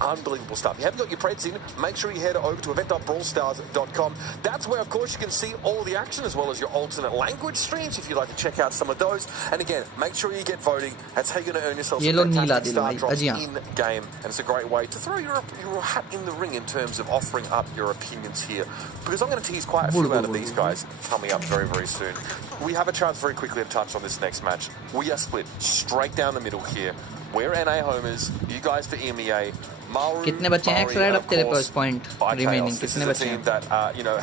Unbelievable stuff. If you haven't got your Preds in, make sure you head over to event.brawlstars.com. That's where, of course, you can see all the action as well as your alternate language streams if you'd like to check out some of those. And again, make sure you get voting. That's how you're going to earn yourself some fantastic star drops in-game. And it's a great way to throw your hat in the ring in terms of offering up your opinions here. Because I'm going to tease quite a few out of these guys coming up very, very soon. We have a chance very quickly to touch on this next match. We are split straight down the middle here. We're NA homers, you guys for EMEA. कितने बच्चे हैं extra अब तेरे पास point remaining कितने बच्चे हैं that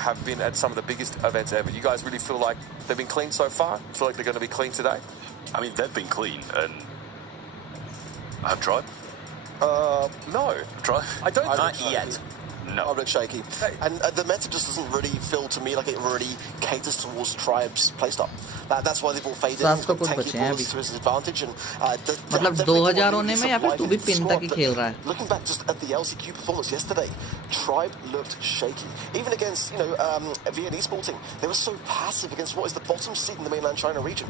have been at some of the biggest events ever. You guys really feel like they've been clean so far? Feel like they're going to be clean today? I mean, they've been clean, and I've tried. No. Try. I don't Not yet. No. I'm a bit shaky. And the meta just doesn't really feel to me like it really caters towards Tribe's playstyle. That's why they've all faded and taking balls to his advantage. And मतलब 2000 होने में या फिर तू भी pin तक ही खेल रहा है. Looking back just at the LCQ performance yesterday, Tribe looked shaky. Even against, Viennese Sporting, they were so passive against what is the bottom seed in the mainland China region.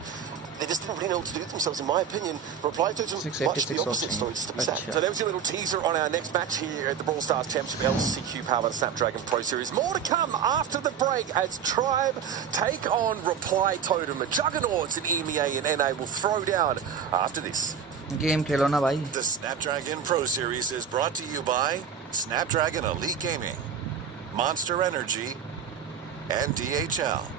They just didn't really know what to do with themselves, in my opinion. Reply to them, much the opposite story, just to be sad. So there was your little teaser on our next match here at the Brawl Stars Championship LCQ Power Snapdragon Pro Series. More to come after the break as Tribe take on Reply Totem. Juggernauts in EMEA and NA will throw down after this. Game खेलो ना भाई. The Snapdragon Pro Series is brought to you by Snapdragon Elite Gaming, Monster Energy, and DHL.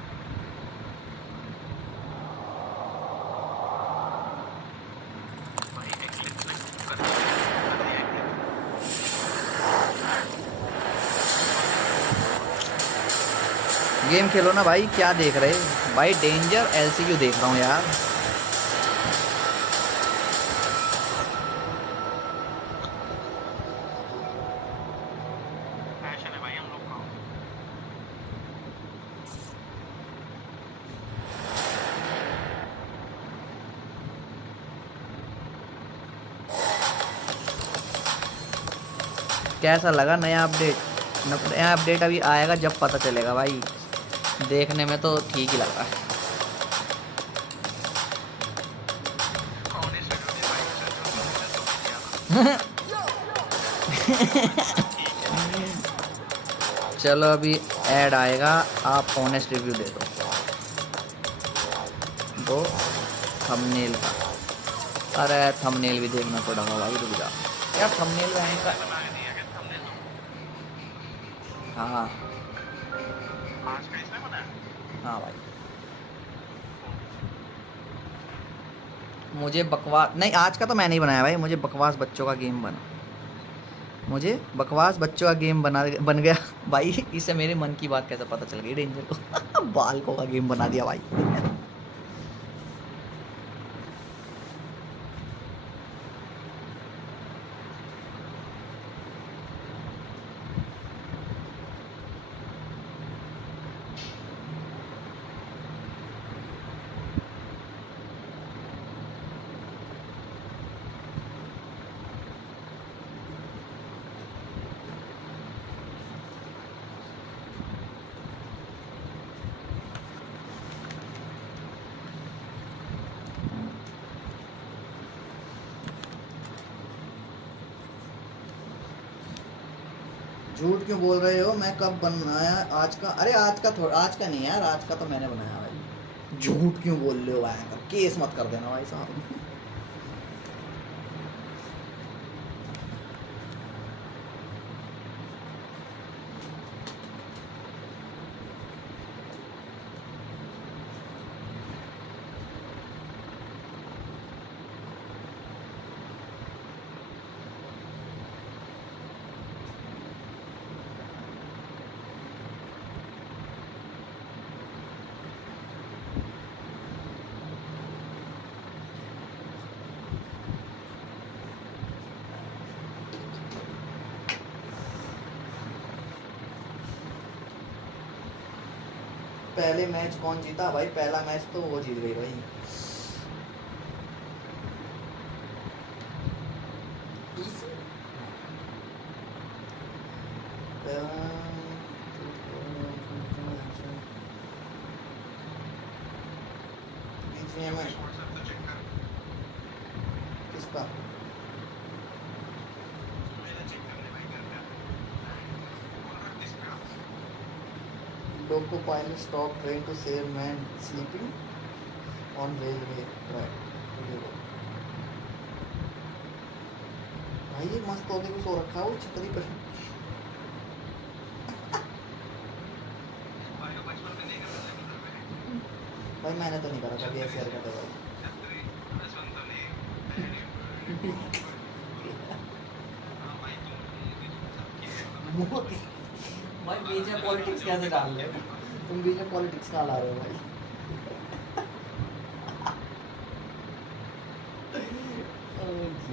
Game खेलो ना भाई क्या देख रहे भाई danger LCQ देख रहा हूँ यार कैसा लगा नया अपडेट अभी आएगा जब पता चलेगा भाई देखने में तो ठीक ही लगा चलो अभी ऐड आएगा आप ऑनेस्ट रिव्यू दे दो थंबनेल का अरे थंबनेल भी देखना पड़ेगा भाई रुक जा यार थंबनेल का हाँ हाँ भाई मुझे बकवास नहीं आज का तो मैं नहीं बनाया भाई मुझे बकवास बच्चों का गेम बना मुझे बकवास बच्चों का गेम बन गया भाई। इससे मेरे मन की बात कैसे पता चल गई डेंजर को। बालकों का गेम बना दिया भाई। झूठ क्यों बोल रहे हो? मैं कब बनाया आज का? अरे आज का नहीं यार, आज का तो मैंने बनाया भाई। झूठ क्यों बोल रहे हो भाई? केस मत कर देना भाई साहब। पहले मैच कौन जीता भाई? पहला मैच तो वो जीत गई भाई। किसका? Loco pilot stop train to save man sleeping on railway track. भाई ये मस्त होके कुछ हो रखा है वो छतरी पर। भाई मैंने तो नहीं करा कभी ऐसे हरकत है भाई। भाई बीच में पॉलिटिक्स कैसे डाल रहे हो तुम? बीच में पॉलिटिक्स कहाँ ला रहे हो भाई?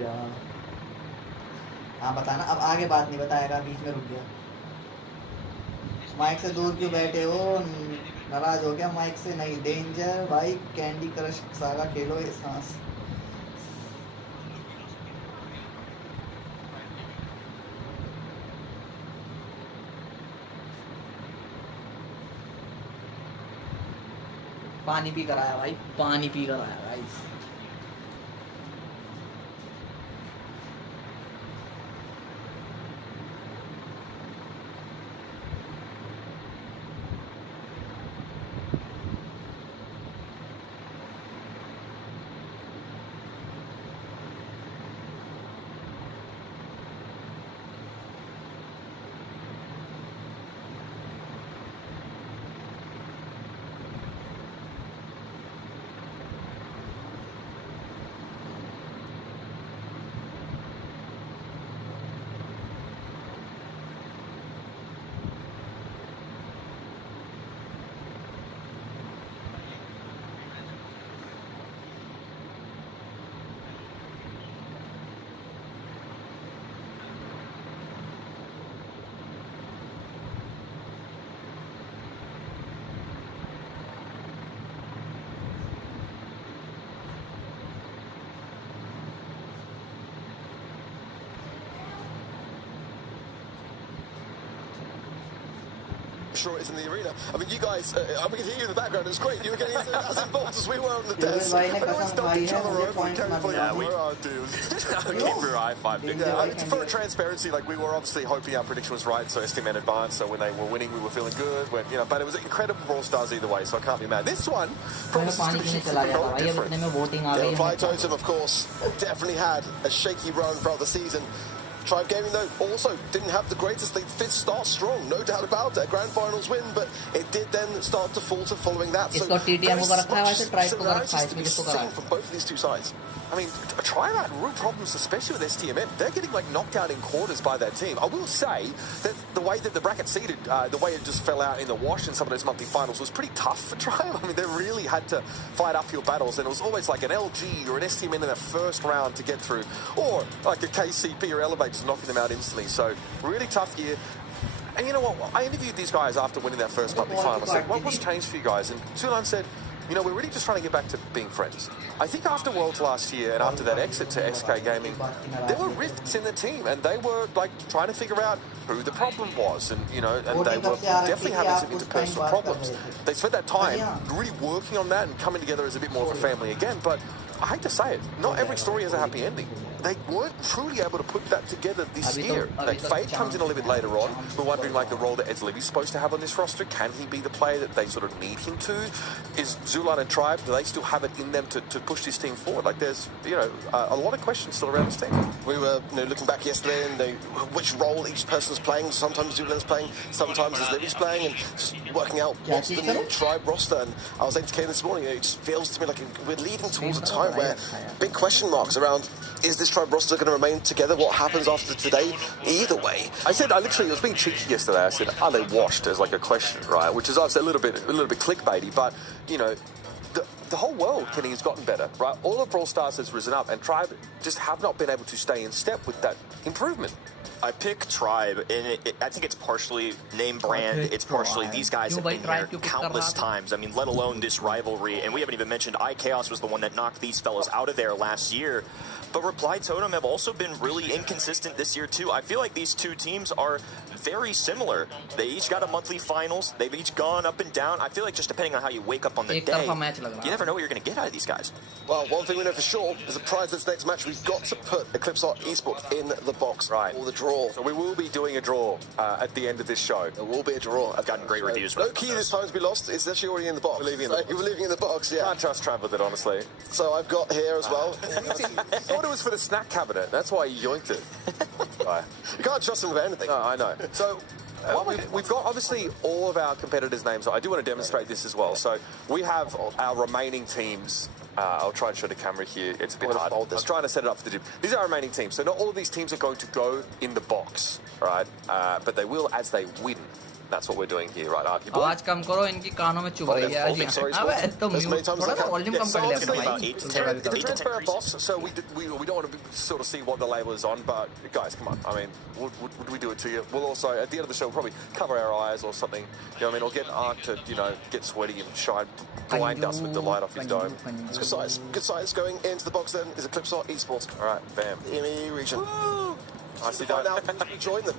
यार हाँ बताना। अब आगे बात नहीं बताएगा, बीच में रुक गया। माइक से दूर क्यों बैठे हो? नाराज हो गया माइक से? नहीं डेंजर भाई, कैंडी क्रश सागा खेलो ये सांस। पानी पी कर आया भाई, पानी पी कर आया भाई। Sure, it's in the arena. I mean, you guys, we can hear you in the background. It's great. You were getting as involved as we were on the desk. Everyone stopped each other over and carried for Came through I-5. For transparency, like we were obviously hoping our prediction was right, so STM advanced. So when they were winning, we were feeling good. When, you know, but it was incredible Brawl Stars either way, so I can't be mad. This one, from different. Fly Totem, of course, definitely had a shaky run throughout the season. Tribe Gaming, though, also didn't have the greatest. They did start strong, no doubt about it. Grand finals win, but it did then start to falter following that. So इसको TTM को कर रखा है वैसे Tribe को कर रखा है to be इसमें किसको करा seen है from both of these two sides. I mean, Tribe had real problems, especially with STMM. They're getting like knocked out in quarters by that team. I will say that the way that the bracket seeded, the way it just fell out in the wash in some of those monthly finals was pretty tough for Tribe. I mean, they really had to fight uphill battles, and it was always like an LG or an STMN in that first round to get through, or like a KCP or Elevate just knocking them out instantly. So really tough year. And you know what? I interviewed these guys after winning that first monthly final. I said, what's changed for you guys? And Sulan said, you know, we're really just trying to get back to being friends. I think after Worlds last year and after that exit to SK Gaming, there were rifts in the team, and they were like trying to figure out who the problem was, and you know, and they were definitely having some interpersonal problems. They spent that time really working on that and coming together as a bit more of a family again. But I hate to say it, not every story has a happy ending. They weren't truly able to put that together this year. Like, Fade comes in a little bit later on. We're wondering, like, the role that Eds Livy's supposed to have on this roster. Can he be the player that they sort of need him to? Is Zulan and Tribe, do they still have it in them to push this team forward? Like, there's, you know, a lot of questions still around this team. We were, you know, looking back yesterday and which role each person's playing. Sometimes Zulan's playing, sometimes it's Livy's playing, and just working out what's the new Tribe roster. And I was saying to Kane this morning, it just feels to me like we're leading towards a time where big question marks around, is this Tribe roster going to remain together? What happens after today? Either way. I was being cheeky yesterday. I said, are they washed, as like a question, right? Which is obviously a little bit clickbaity, but you know, the whole world, Kenny, has gotten better, right? All of Brawl Stars has risen up, and Tribe just have not been able to stay in step with that improvement. I pick Tribe, and I think it's partially name brand. It's partially these guys have been here countless times. I mean, let alone this rivalry. And we haven't even mentioned iChaos was the one that knocked these fellas out of there last year. But Reply Totem have also been really inconsistent this year, too. I feel like these two teams are very similar. They each got a monthly finals. They've each gone up and down. I feel like just depending on how you wake up on the day, you never know what you're going to get out of these guys. Well, one thing we know for sure is the prize this next match, we've got to put Eclipse Art Esports in the box for the draw. So we will be doing a draw at the end of this show. There will be a draw. I've gotten great reviews. No key this time to be lost. It's actually already in the box. We're leaving in the box, yeah. Can't trust Trav with it, honestly. So I've got here as well. I thought it was for the snack cabinet. That's why you yoinked it. You can't trust them with anything. No, I know. So we've got obviously all of our competitors' names. I do want to demonstrate this as well. So we have our remaining teams. I'll try and show the camera here. It's a bit hard. I was trying to set it up for the gym. These are our remaining teams. So not all of these teams are going to go in the box, right? But they will as they win. That's what we're doing here, right, Arky boy? आवाज कम करो, इनकी कानों में चुभ रही है जी। अबे तो म्यूट थोड़ा सा वॉल्यूम कम कर ले अपने भाई। It's a transparent box, so we don't want to sort of see what the label is on, but guys, come on. I mean, would we do it to you? We'll also, at the end of the show, we'll probably cover our eyes or something. You know what I mean? Or get Ark to, you know, get sweaty and shine, blind us with the light off his dome. It's good size. Good size going into the box then is Eclipse Art Esports. All right, bam. The EMEA region. I see find out join them.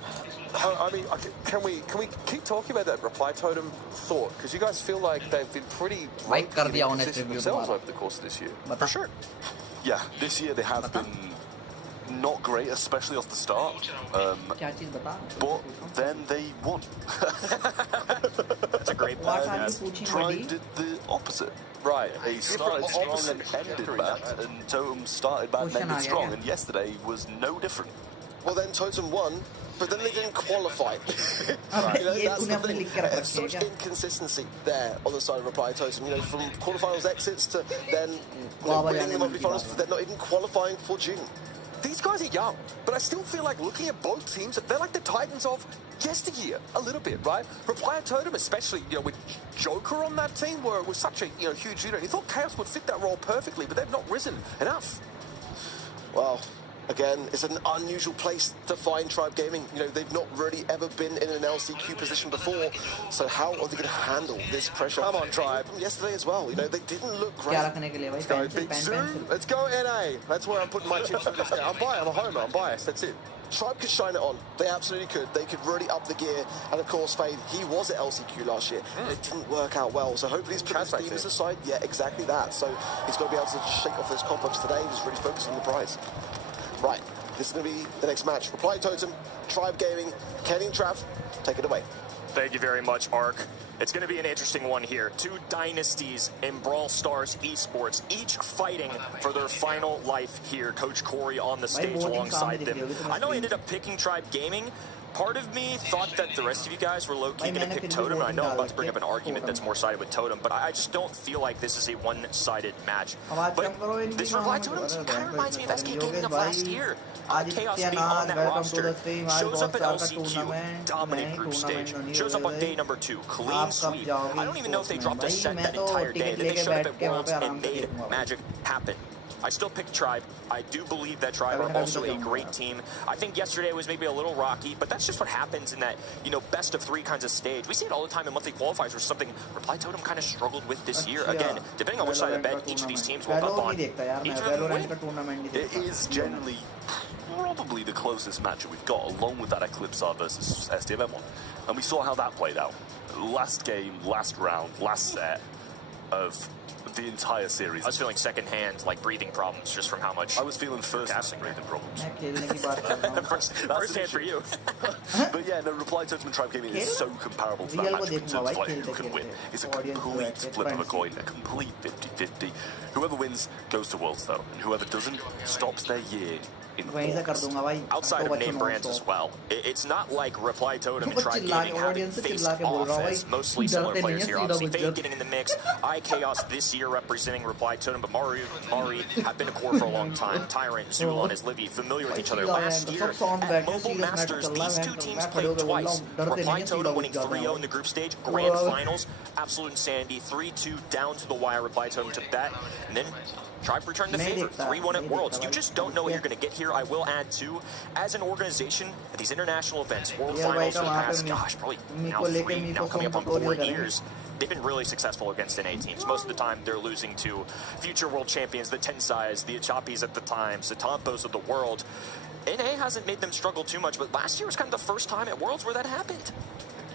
I mean, can we keep talking about that Reply Totem thought? Because you guys feel like they've been pretty inconsistent themselves over the course of this year. For sure. Yeah, this year they have been not great, especially off the start. But then they won. That's a great point. Tribe did the opposite. Right. They started strong and ended bad, and Totem started bad and ended strong, and yesterday was no different. Well, then Totem won, but then they didn't qualify. You know, that's the thing. There's such inconsistency there on the side of Reply Totem. You know, from quarterfinals exits to then winning the monthly finals, they're not even qualifying for June. These guys are young, but I still feel like looking at both teams, they're like the Titans of yesteryear, a little bit, right? Reply Totem, especially, you know, with Joker on that team, where it was such a huge shooter, and you thought Chaos would fit that role perfectly, but they've not risen enough. Well, again, it's an unusual place to find Tribe Gaming. You know, they've not really ever been in an LCQ position before. So how are they going to handle this pressure? Come on, Tribe. From yesterday as well. You know, they didn't look great. Let's go Big Zoom. Let's go NA. That's where I'm putting my chips in this game. I'm a homer. I'm biased. That's it. Tribe could shine it on. They absolutely could. They could really up the gear. And of course, Fade, he was at LCQ last year. And it didn't work out well. So hopefully he's put his demons aside. Yeah, exactly that. So he's got to be able to shake off those cobwebs today and just really focus on the prize. Right, this is going to be the next match. Reply Totem, Tribe Gaming, Kenny and Trav, take it away. Thank you very much, Ark. It's going to be an interesting one here. Two dynasties in Brawl Stars esports, each fighting for their final life here. Coach Corey on the stage alongside them. I know I ended up picking Tribe Gaming. Part of me thought that the rest of you guys were low-key going to pick Totem. I know I'm about to bring up an argument that's more sided with Totem, but I just don't feel like this is a one-sided match. But this Reply Totem team kind of reminds me of SK Gaming of last year. Chaos being on that roster, shows up at LCQ, dominant group stage, shows up on day number 2, clean sweep. I don't even know if they dropped a set that entire day. Then they showed up at Worlds and made magic happen. I still pick Tribe. I do believe that Tribe are also a great team. I think yesterday was maybe a little rocky, but that's just what happens in that, you know, best of 3 kinds of stage. We see it all the time in monthly qualifiers, where something Reply Totem kind of struggled with this year. Again, depending on which side of the bed each of these teams woke up on, each of them win. It is generally probably the closest matchup we've got, along with that Eclipsar versus SDMM one. And we saw how that played out. Last game, last round, last set of the entire series. I was feeling secondhand, like breathing problems, just from how much I was feeling first-hand breathing problems. first hand for you. But yeah, no, Reply Totem and Tribe Gaming is so comparable to that match in terms of like who can win. It's a complete flip of a coin, a complete 50-50. Whoever wins goes to Worlds though, and whoever doesn't stops their year in August. Outside of name brands as well, it's not like Reply Totem and Tribe Gaming having faced off as mostly similar players here. Obviously, Fade getting in the mix, Chaos this year representing Reply Totem, but Mari have been a core for a long time. Tyrant, Zulon, as Livy, familiar with each other. Last year at Mobile Masters, these two teams played twice. Reply Totem winning 3-0 in the group stage, grand finals, absolute insanity, 3-2 down to the wire. Reply Totem took that, and then Tribe returned the favor, 3-1 at Worlds. You just don't know what you're going to get here. I will add, too, as an organization, at these international events, World Finals for the past, gosh, probably now coming up on 4 years, they've been really successful against NA teams. Most of the time, they're losing to future world champions, the Tensais, the Achapis at the time, Satampos of the world. NA hasn't made them struggle too much, but last year was kind of the first time at Worlds where that happened.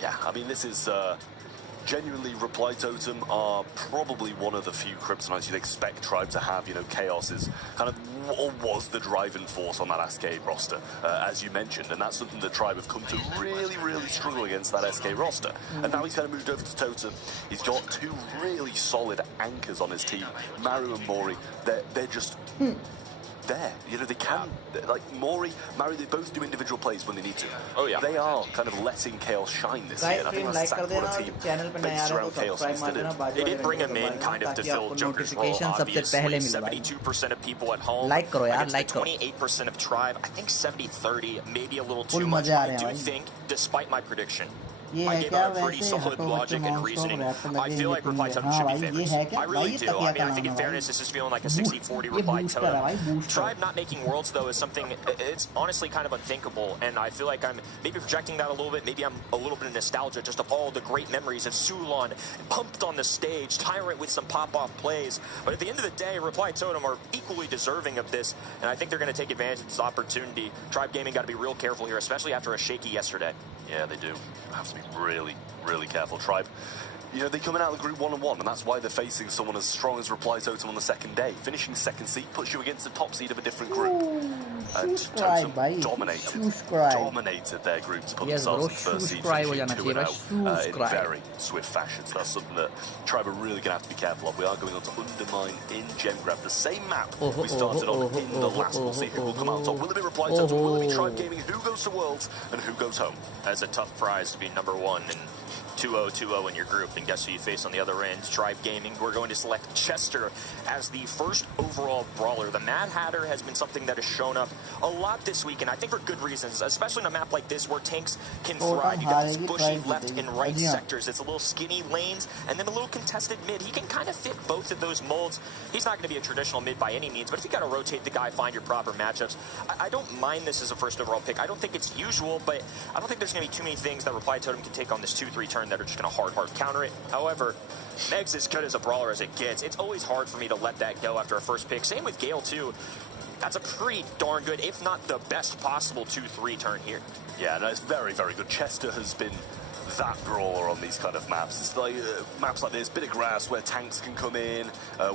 Yeah, I mean, this is genuinely, Reply Totem are probably one of the few Kryptonites you'd expect Tribe to have. You know, Chaos is kind of, or was the driving force on that SK roster, as you mentioned, and that's something that Tribe have come to really, really struggle against, that SK roster. And now he's kind of moved over to Totem. He's got 2 really solid anchors on his team, Maru and Mori. They're just there. You know, they can, like Mari, they both do individual plays when they need to. Oh yeah. They are kind of letting Chaos shine this year, and I think that's exactly what a team based around Chaos needs to do. They did bring him in kind of to fill Joker's role, obviously. 72% of people at home against the 28% of Tribe. I think 70-30, maybe a little too much. I do think, despite my prediction, I gave out a pretty solid logic and reasoning. I feel like Reply Totem should be favorites. I really do. I mean, I think in fairness, this is feeling like a 60-40 Reply Totem. Tribe not making Worlds, though, is something, it's honestly kind of unthinkable, and I feel like I'm maybe projecting that a little bit. Maybe I'm a little bit of nostalgia just of all the great memories of Sulon pumped on the stage, Tyrant with some pop-off plays. But at the end of the day, Reply Totem are equally deserving of this, and I think they're going to take advantage of this opportunity. Tribe Gaming got to be real careful here, especially after a shaky yesterday. Yeah, they do. Have to be really, really careful. Tribe, you know, they're coming out of the group 1-1, and that's why they're facing someone as strong as Reply Totem on the second day. Finishing second seed puts you against the top seed of a different group. And Totem dominated their group to put themselves in first seed, finishing 2-0 in very swift fashion. So that's something that Tribe are really going to have to be careful of. We are going on to Undermine in Gem Grab, the same map we started on in the last. We'll see who will come out top. Will it be Reply Totem? Will it be Tribe Gaming? Who goes to Worlds and who goes home? That's a tough prize to be number 1 and 2-0 in your group, and guess who you face on the other end? Tribe Gaming. We're going to select Chester as the first overall brawler. The Mad Hatter has been something that has shown up a lot this week, and I think for good reasons, especially on a map like this where tanks can thrive. You got these bushy left and right sectors. It's a little skinny lanes, and then a little contested mid. He can kind of fit both of those molds. He's not going to be a traditional mid by any means, but if you got to rotate the guy, find your proper matchups, I don't mind this as a first overall pick. I don't think it's usual, but I don't think there's going to be too many things that Reply Totem can take on this 2-3 turn that are just going to hard counter it. However, Meg's as good as a brawler as it gets. It's always hard for me to let that go after a first pick. Same with Gale, too. That's a pretty darn good, if not the best possible 2-3 turn here. Yeah, no, it's very, very good. Chester has been that brawler on these kind of maps. It's like maps like this, bit of grass where tanks can come in,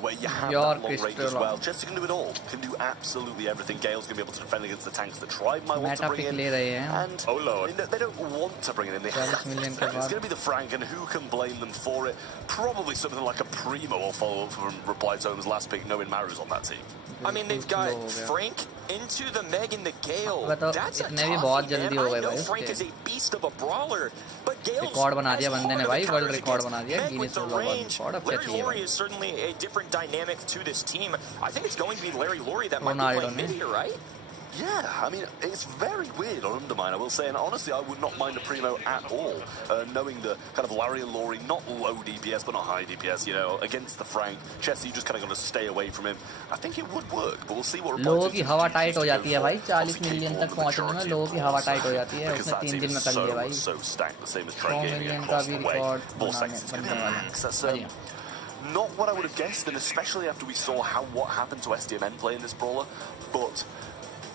where you have that long range as well. Jesse can do it all. Can do absolutely everything. Gale's going to be able to defend against the tanks that Tribe might want to bring in. And oh lord, they don't want to bring it in. They have to. It's going to be the Frank, and who can blame them for it? Probably something like a Primo will follow up from Reply Tone's last pick, knowing Maru's on that team. I mean, they've got Frank into the Meg and the Gale. That's a toughie, man. I know Frank is a beast of a brawler, but Gale's record बना दिया बंदे ने भाई, world record बना दिया with the range. Larry Laurie is certainly a different dynamic to this team. I think it's going to be Larry Laurie that might be playing mid here, right? Yeah, I mean, it's very weird on Undermine, I will say, and honestly, I would not mind a Primo at all, knowing the kind of Larry and Laurie, not low DPS, but not high DPS, you know, against the Frank. Chessy, just kind of going to stay away from him. I think it would work, but we'll see what... लोगों की हवा tight हो जाती है भाई, 40 million तक पहुंचने में लोगों की हवा टाइट हो जाती है, उसने 3 दिन में कर लिया भाई, 100 मिलियन का भी रिकॉर्ड बनने वाला है. Not what I would have guessed, and especially after we saw what happened to SDMN playing this brawler, but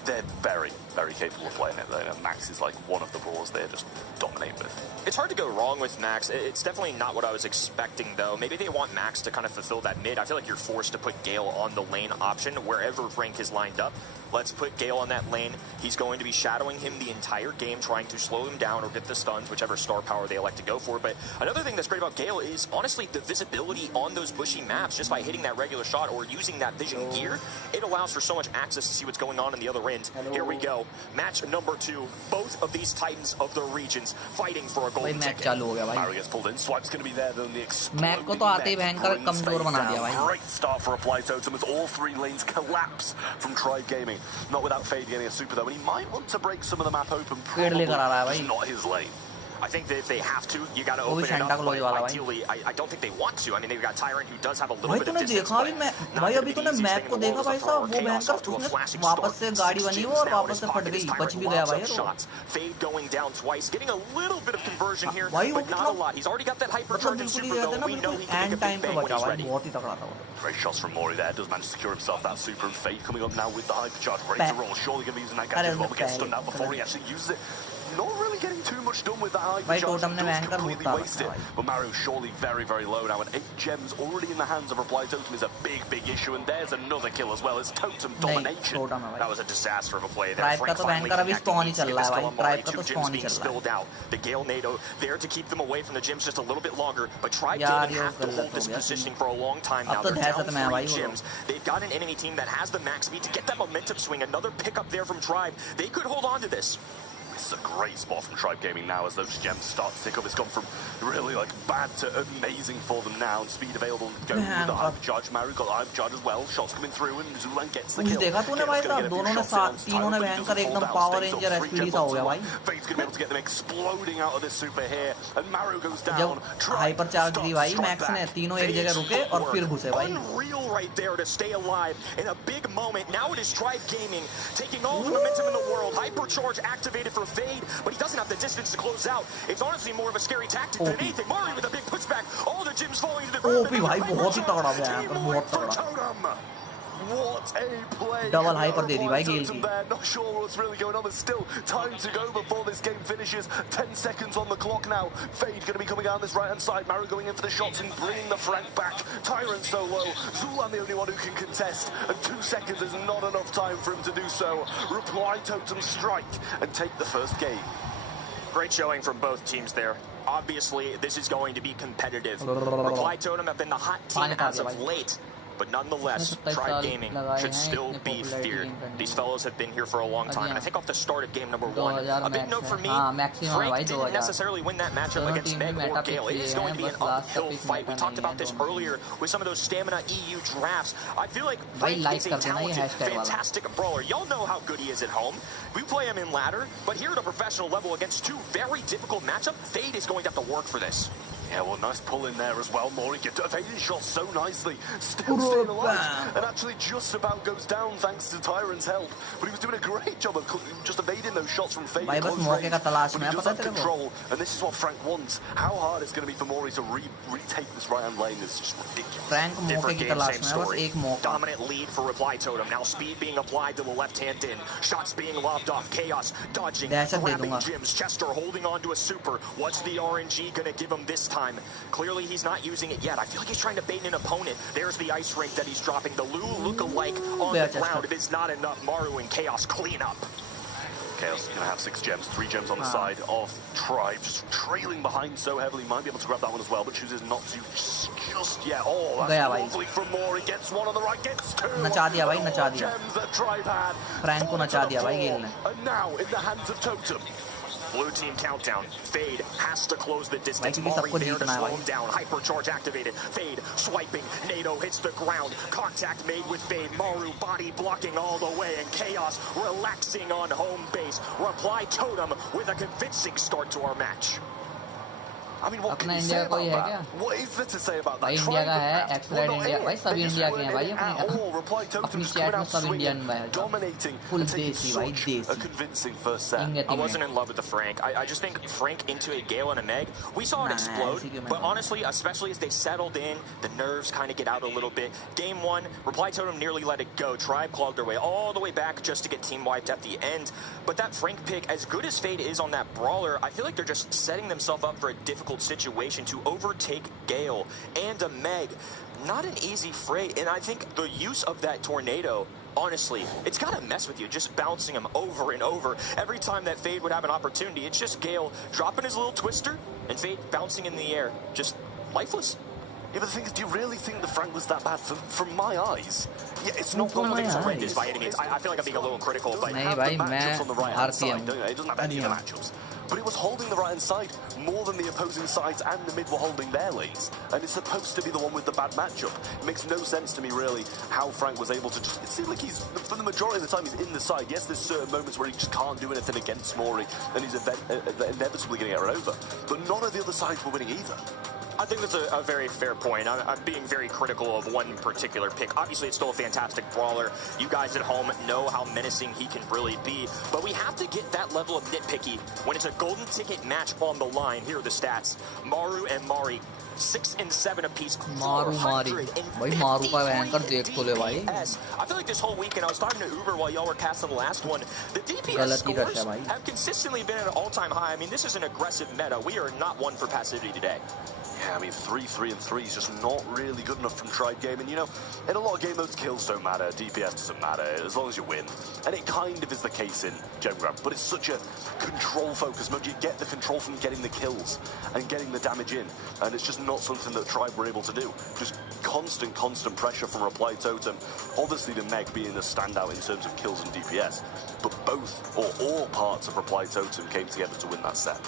they're very, very capable of playing it. Max is like one of the brawlers they just dominate with. It's hard to go wrong with Max. It's definitely not what I was expecting, though. Maybe they want Max to kind of fulfill that mid. I feel like you're forced to put Gale on the lane option wherever Frank is lined up. Let's put Gale on that lane. He's going to be shadowing him the entire game, trying to slow him down or get the stuns, whichever star power they elect to go for. But another thing that's great about Gale is, honestly, the visibility on those bushy maps. Just by hitting that regular shot or using that vision gear, it allows for so much access to see what's going on in the other end. Here we go. Match number 2. Both of these titans of the regions fighting for a golden ticket. Maru gets pulled in. Swipe's going to be there, then the Mac को तो आते ही भयंकर कमजोर बना दिया भाई. Great start for Reply Totem as all 3 lanes collapse from Tribe Gaming. Not without Fade getting a super though, and he might want to break some of the map open. Probably just not his lane. I think that if they have to, you got to open it up. Ideally, I don't think they want to. I mean, they've got Tyrant who does have a little bit of distance. भाई अभी तूने map को देखा भाई साहब, वो भयंकर उसने वापस से गाड़ी बनी वो और वापस से फट गई, बच भी गया भाई. Fade going down twice, getting a little bit of conversion here, but not a lot. He's already got that hypercharge and super though. We know he can make a big bang when he's ready. Great shots from Mori there. Does manage to secure himself that super, and Fade coming up now with the hypercharge, ready to roll. Surely going to be using that gadget as well, but gets stunned out before he actually uses it. Not really getting too much done with that hypercharge. Does completely waste it. But Mario surely very, very low now, and 8 gems already in the hands of Reply Totem is a big, big issue, and there's another kill as well. It's Totem domination. That was a disaster of a play there. Frank finally connecting. Two gems being spilled out. The Gale NATO there to keep them away from the gems just a little bit longer, but Tribe didn't have to hold this positioning for a long time now. They're down 3 gems. They've got an enemy team that has the max speed to get that momentum swing. Another pickup there from Tribe. They could hold on to this. This is a great spot from Tribe Gaming now as those gems start to tick up. It's gone from really like bad to amazing for them now. And speed available going with the hypercharge. Maru got the hypercharge as well. Shots coming through and Zulan gets the kill. देखा तूने भाई साहब, दोनों ने तीनों ने भयंकर एकदम पावर रेंजर एसपीडी सा हो गया भाई. Fade's going to be able to get them exploding out of this super here, and Maru goes down. जब हाइपरचार्ज दी भाई मैक्स ने, तीनों एक जगह रुके और फिर घुसे भाई. Unreal right there to stay alive in a big moment. Now it is Tribe Gaming taking all the momentum in the world. Hypercharge activated for Fade, but he doesn't have the distance to close out. It's honestly more of a scary tactic than anything. Murray with a big pushback. All the gems falling to the ground. भाई बहुत ही तगड़ा है, बहुत तगड़ा. What a play! Double hyper दे दी भाई गेल की. Not sure what's really going on. There's still time to go before this game finishes. 10 seconds on the clock now. Fade going to be coming down this right-hand side. Maru going in for the shots and bringing the Frank back. Tyrant so low. Zulan the only one who can contest. And 2 seconds is not enough time for him to do so. Reply Totem strike and take the first game. Great showing from both teams there. Obviously, this is going to be competitive. Reply Totem have been the hot team as of late. But nonetheless, Tribe Gaming should still be feared. These fellows have been here for a long time. And I think off the start of game number 1, a big note for me, Frank didn't necessarily win that matchup against Meg or Gale. It is going to be an uphill fight. We talked about this earlier with some of those Stamina EU drafts. I feel like Frank is a talented, fantastic brawler. Y'all know how good he is at home. We play him in ladder, but here at a professional level against 2 very difficult matchups, Fade is going to have to work for this. Yeah, well, nice pull in there as well. Mori gets evaded shot so nicely. Still staying alive. And actually just about goes down thanks to Tyrant's help. But he was doing a great job of just evading those shots from Fade भाई at बस close मौके range, का तलाश but में he है, does पता have तेरे को? control, and this is what Frank wants. How hard it's going to be for Mori to retake this right-hand lane is just ridiculous. Frank मौके Different की game, तलाश same में है, बस story. एक मौका. Dominant lead for Reply Totem. Now speed being applied to the left-hand in. Shots being lobbed off. Chaos dodging, दहशत दे grabbing दूंगा. gems. Chester holding on to a super. What's the RNG going to give him this time? Clearly he's not using it yet. I feel like he's trying to bait an opponent. There's the ice rink that he's dropping. The Lou look-alike on the ground. It is not enough. Maru and Chaos clean up. Chaos going to have 6 gems, 3 gems on the side of Tribe, just trailing behind so heavily. Might be able to grab that one as well, but chooses not to just yet. Oh, that's lovely from Mori. Gets one on the right, gets 2. नचा दिया भाई, नचा दिया. Gems that Tribe had. Frank को नचा दिया भाई गेल ने. And now in the hands of Totem. Blue team countdown. Fade has to close the distance. भाई, Mari सबको there to जीतना है slow भाई. him down. Hypercharge activated. Fade swiping. NATO hits the ground. Contact made with Fade. Maru body blocking all the way. And Chaos relaxing on home base. Reply Totem with a convincing start to our match. I mean, what can अपना you India say कोई about है क्या? that? What is there to say about that? भाई India का है, एक्सलेट India, भाई सभी India के हैं भाई अपनी चैट में सब इंडियन भाई. फुल देसी भाई, देसी. A convincing first set. I wasn't in love with the Frank. I just think Frank into a Gale and a Meg, we saw it explode. But honestly, especially as they settled in, the nerves kind of get out a little bit. Game 1, Reply Totem nearly let it go. Tribe clawed their way all the way back just to get team wiped at the end. But that Frank pick, as good as Fade is on that Brawler, I feel like they're just setting themselves up for a difficult situation to overtake Gale and a Meg. Not an easy fray, and I think the use of that tornado, honestly, it's got to mess with you, just bouncing him over and over. Every time that Fade would have an opportunity, it's just Gale dropping his little twister and Fade bouncing in the air, just lifeless. Yeah, but the thing is, do you really think the Frank was that bad? From my eyes, yeah, it's not From my horrendous by any means. I feel like I'm being a little critical, but नहीं भाई, मैं on the right-hand भारतीय side, don't it? It doesn't have any of the matchups. But it was holding the right-hand side more than the opposing sides and the mid were holding their lanes. And it's supposed to be the one with the bad matchup. It makes no sense to me, really, how Frank was able to just... It seemed like he's, for the majority of the time, he's in the side. Yes, there's certain moments where he just can't do anything against Mori, and he's inevitably going to get run over. But none of the other sides were winning either. I think that's a very fair point. I'm being very critical of one particular pick. Obviously, it's still a fantastic brawler. You guys at home know how menacing he can really be. But we have to get that level of nitpicky when it's a golden ticket match on the line. Here are the stats. Maru and Mari, 6 and 7 apiece. मारू मारी भाई, मारू का भयंकर देख तो ले भाई. I feel like this whole weekend, I was talking to Uber while y'all were casting the last one. The DPS scores have consistently been at an all-time high. I mean, this is an aggressive meta. We are not one for passivity today. Yeah, I mean, 3-3-3 is just not really good enough from Tribe Gaming. You know, in a lot of game modes, kills don't matter, DPS doesn't matter, as long as you win. And it kind of is the case in Gem Grab, but it's such a control-focused mode. You get the control from getting the kills and getting the damage in, and it's just not something that Tribe were able to do. Just constant pressure from Reply Totem. Obviously, the Meg being the standout in terms of kills and DPS, but both, or all parts of Reply Totem came together to win that set.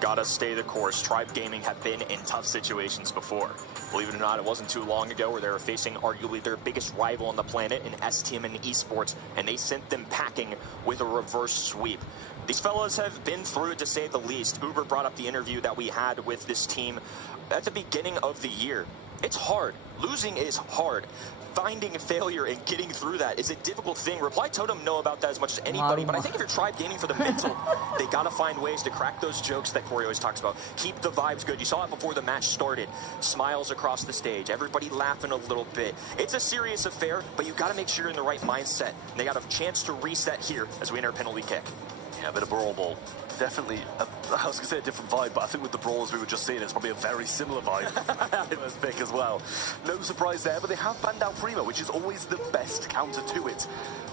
Gotta stay the course. Tribe Gaming have been in tough situations before. Believe it or not, it wasn't too long ago where they were facing arguably their biggest rival on the planet in STM and esports, and they sent them packing with a reverse sweep. These fellas have been through it, to say the least. Uber brought up the interview that we had with this team at the beginning of the year. It's hard. Losing is hard. Finding failure and getting through that is a difficult thing. Reply Totem know about that as much as anybody, but I think if you're Tribe Gaming for the mental, they gotta find ways to crack those jokes that Corey always talks about. Keep the vibes good. You saw it before the match started. Smiles across the stage, everybody laughing a little bit. It's a serious affair, but you gotta make sure you're in the right mindset. And they got a chance to reset here as we enter a penalty kick. Yeah, a bit of Brawl Ball. Definitely, I was going to say a different vibe, but I think with the Brawlers we were just seeing, it's probably a very similar vibe. First pick as well. No surprise there, but they have banned out Primo, which is always the best counter to it.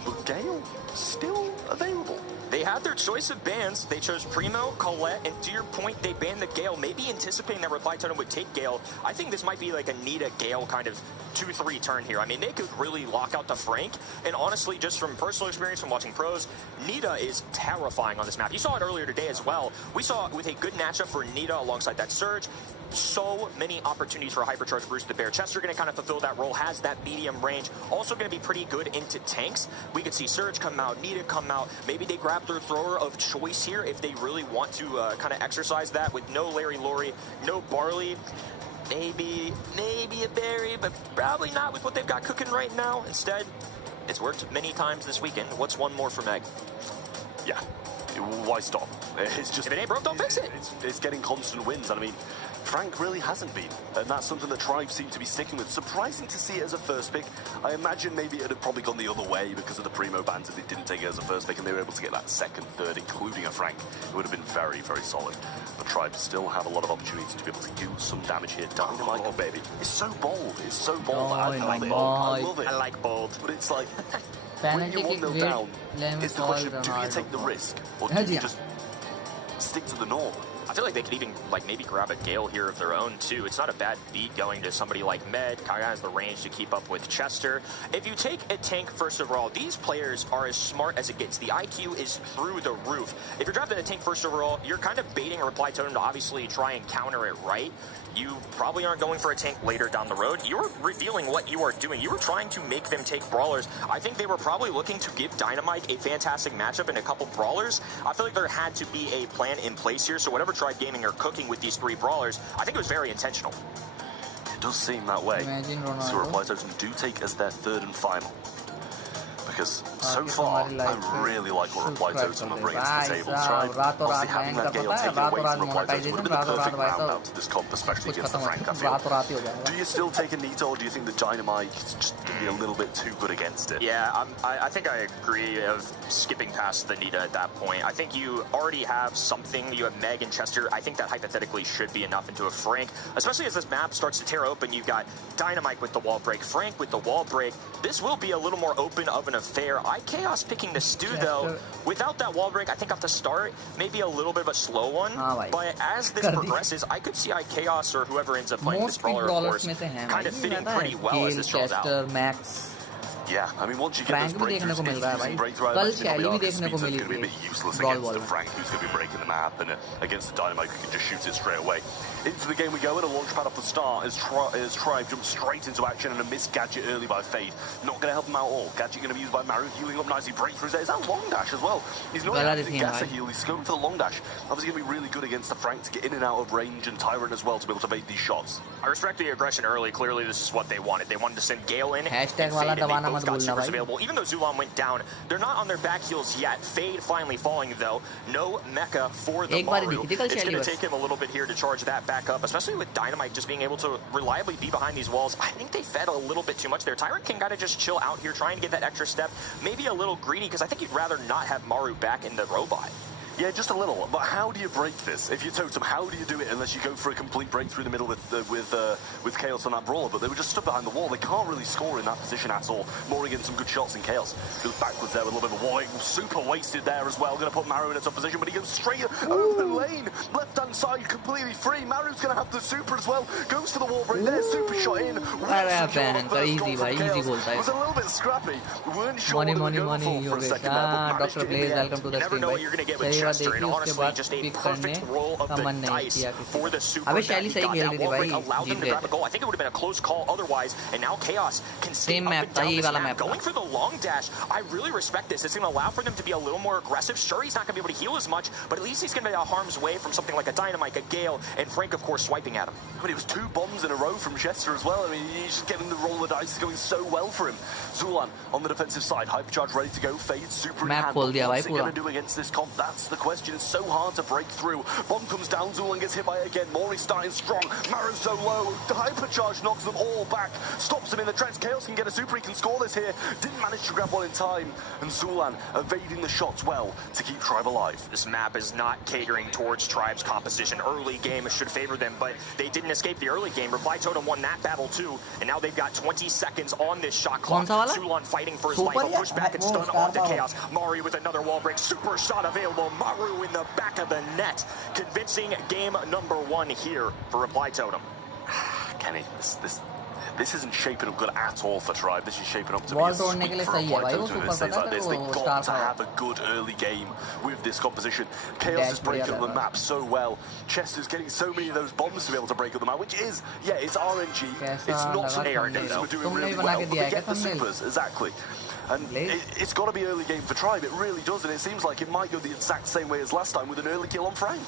But Gale, still available. They had their choice of bans. They chose Primo, Colette, and to your point, they banned the Gale, maybe anticipating that Reply Totem would take Gale. I think this might be like a Nita-Gale kind of 2-3 turn here. I mean, they could really lock out the Frank, and honestly, just from personal experience from watching pros, Nita is terrifying on this map. You saw it earlier today as well. We saw it with a good matchup for Nita alongside that Surge. So many opportunities for a Hypercharge Bruce the Bear. Chester going to kind of fulfill that role, has that medium range. Also going to be pretty good into tanks. We could see Surge come out, Nita come out. Maybe they grab their thrower of choice here if they really want to kind of exercise that with no Larry Laurie, no Barley. Maybe a Barry, but probably not with what they've got cooking right now. Instead, it's worked many times this weekend. What's one more for Meg? Yeah. why stop? It's just... If it ain't broke, don't fix it. It's getting constant wins, and I mean, Frank really hasn't been, and that's something that Tribe seem to be sticking with. Surprising to see it as a first pick. I imagine maybe it would have probably gone the other way because of the Primo bans, if they didn't take it as a first pick and they were able to get that second, third, including a Frank. It would have been very, very solid. But Tribe still have a lot of opportunities to be able to do some damage here. Dynamite, oh baby, it's so bold. It's so bold. I love it. I love it. I like bold. But it's like, when Penalty you're 1-0 kick down, great it's the question, do you take the risk? Or do you just stick to the norm? I feel like they could even, like, maybe grab a Gale here of their own, too. It's not a bad beat going to somebody like Med. Kaga has the range to keep up with Chester. If you take a tank, first overall, these players are as smart as it gets. The IQ is through the roof. If you're drafting a tank first overall, you're kind of baiting a reply totem to obviously try and counter it right. You probably aren't going for a tank later down the road. You're revealing what you are doing. You were trying to make them take Brawlers. I think they were probably looking to give Dynamite a fantastic matchup in a couple Brawlers. I feel like there had to be a plan in place here, so whatever Tribe Gaming are cooking with these 3 Brawlers, I think it was very intentional. It does seem that way. So Reply Totem do take as their third and final. Because so far, I really like what Reply Totem are bringing to the table. Obviously, having that Gale taken away from Reply Totem would have been the perfect round out to this comp, especially against the Frank, I feel. Do you still take a Nito, or do you think the Dynamite is just going to be a little bit too good against it? Yeah, I think I agree of skipping past the Nita at that point. I think you already have something. You have Meg and Chester. I think that hypothetically should be enough into a Frank, especially as this map starts to tear open. You've got Dynamite with the wall break, Frank with the wall break. This will be a little more open of an affair. Chaos picking the Stew, though. Without that wall break, I think off the start, maybe a little bit of a slow one. But as this progresses, I could see Chaos or whoever ends up playing this Brawler, of course, kind of fitting pretty well as this draws out. Max. Yeah, I mean, once you get those breakthroughs, breakthrough, it's going to be a bit useless against the Frank, who's going to be breaking the map, and against the Dynamite, who can just shoot it straight away. Into the game we go, and a launch pad off the start as Tribe jumps straight into action, and a missed Gadget early by Fade. Not going to help him out at all. Gadget going to be used by Maru, healing up nicely, breakthroughs there. Is that long dash as well? He's not going to gas a heal, he's going for the long dash. Obviously going to be really good against the Frank to get in and out of range, and Tyrant as well to be able to evade these shots. I respect the aggression early. Clearly, this is what they wanted. They wanted to send Gale in, and Fade, and they both got supers available. Even though Zulan went down, they're not on their back heels yet. Fade finally falling, though. No mecha for the Maru. It's going to take him a little bit here to charge that back up, especially with Dynamite just being able to reliably be behind these walls. I think they fed a little bit too much there. Tyrant can kind of just chill out here, trying to get that extra step. Maybe a little greedy, because I think you'd rather not have Maru back in the robot. Yeah, just a little. But how do you break this? If you're Totem, how do you do it unless you go for a complete breakthrough in the middle with Chaos on that Brawler? But they were just stood behind the wall. They can't really score in that position at all. Mori getting some good shots in Chaos. Goes backwards there with a little bit of a warning. Super wasted there as well. Going to put Maru in a tough position, but he goes straight open lane. Left-hand side completely free. Maru's going to have the super as well. Goes for the wall break there. Super shot in. Easy, It was a little bit scrappy. We weren't sure what they were going for a second there, but managed to get in the end. Welcome to the You never know what you're going to get with Chester, and honestly, just a perfect roll of the dice for the super that he got. That wall break allowed them to grab a goal. I think it would have been a close call otherwise, and now Chaos can stay up and down this map. Going for the long dash, I really respect this. It's going to allow for them to be a little more aggressive. Sure, he's not going to be able to heal as much, but at least he's going to be out harm's way from something like a Dynamite, a Gale, and Frank, of course, swiping at him. I mean, it was 2 bombs in a row from Chester as well. I mean, he's just getting the roll of the dice going so well for him. Zulan on the defensive side, Hypercharge ready to go, Fade super in hand. What's he going to do against this comp? That's the question. It's so hard to break through. Bomb comes down, Zulan gets hit by it again. Mori starting strong. Maru so low. The Hypercharge knocks them all back. Stops him in the trench. Chaos can get a super. He can score this here. Didn't manage to grab one in time. And Zulan evading the shots well to keep Tribe alive. This map is not catering towards Tribe's composition. Early game should favor them, but they didn't escape the early game. Reply Totem won that battle too, and now they've got 20 seconds on this shot clock. Zulan fighting for his life. A pushback and stun onto Chaos. Mari with another wall break. Super shot available. Maru in the back of the net. Convincing game number 1 here for Reply Totem. Kenny, this isn't shaping up good at all for Tribe. This is shaping up to be a sweep for Reply Totem. It seems like this. They've got to have a good early game with this composition. Chaos is breaking up the map so well. Chester's getting so many of those bombs to be able to break up the map, which is, yeah, it's RNG. It's not something we're doing really well, but they get the supers, exactly. And it's got to be early game for Tribe. It really does, and it seems like it might go the exact same way as last time with an early kill on Frank.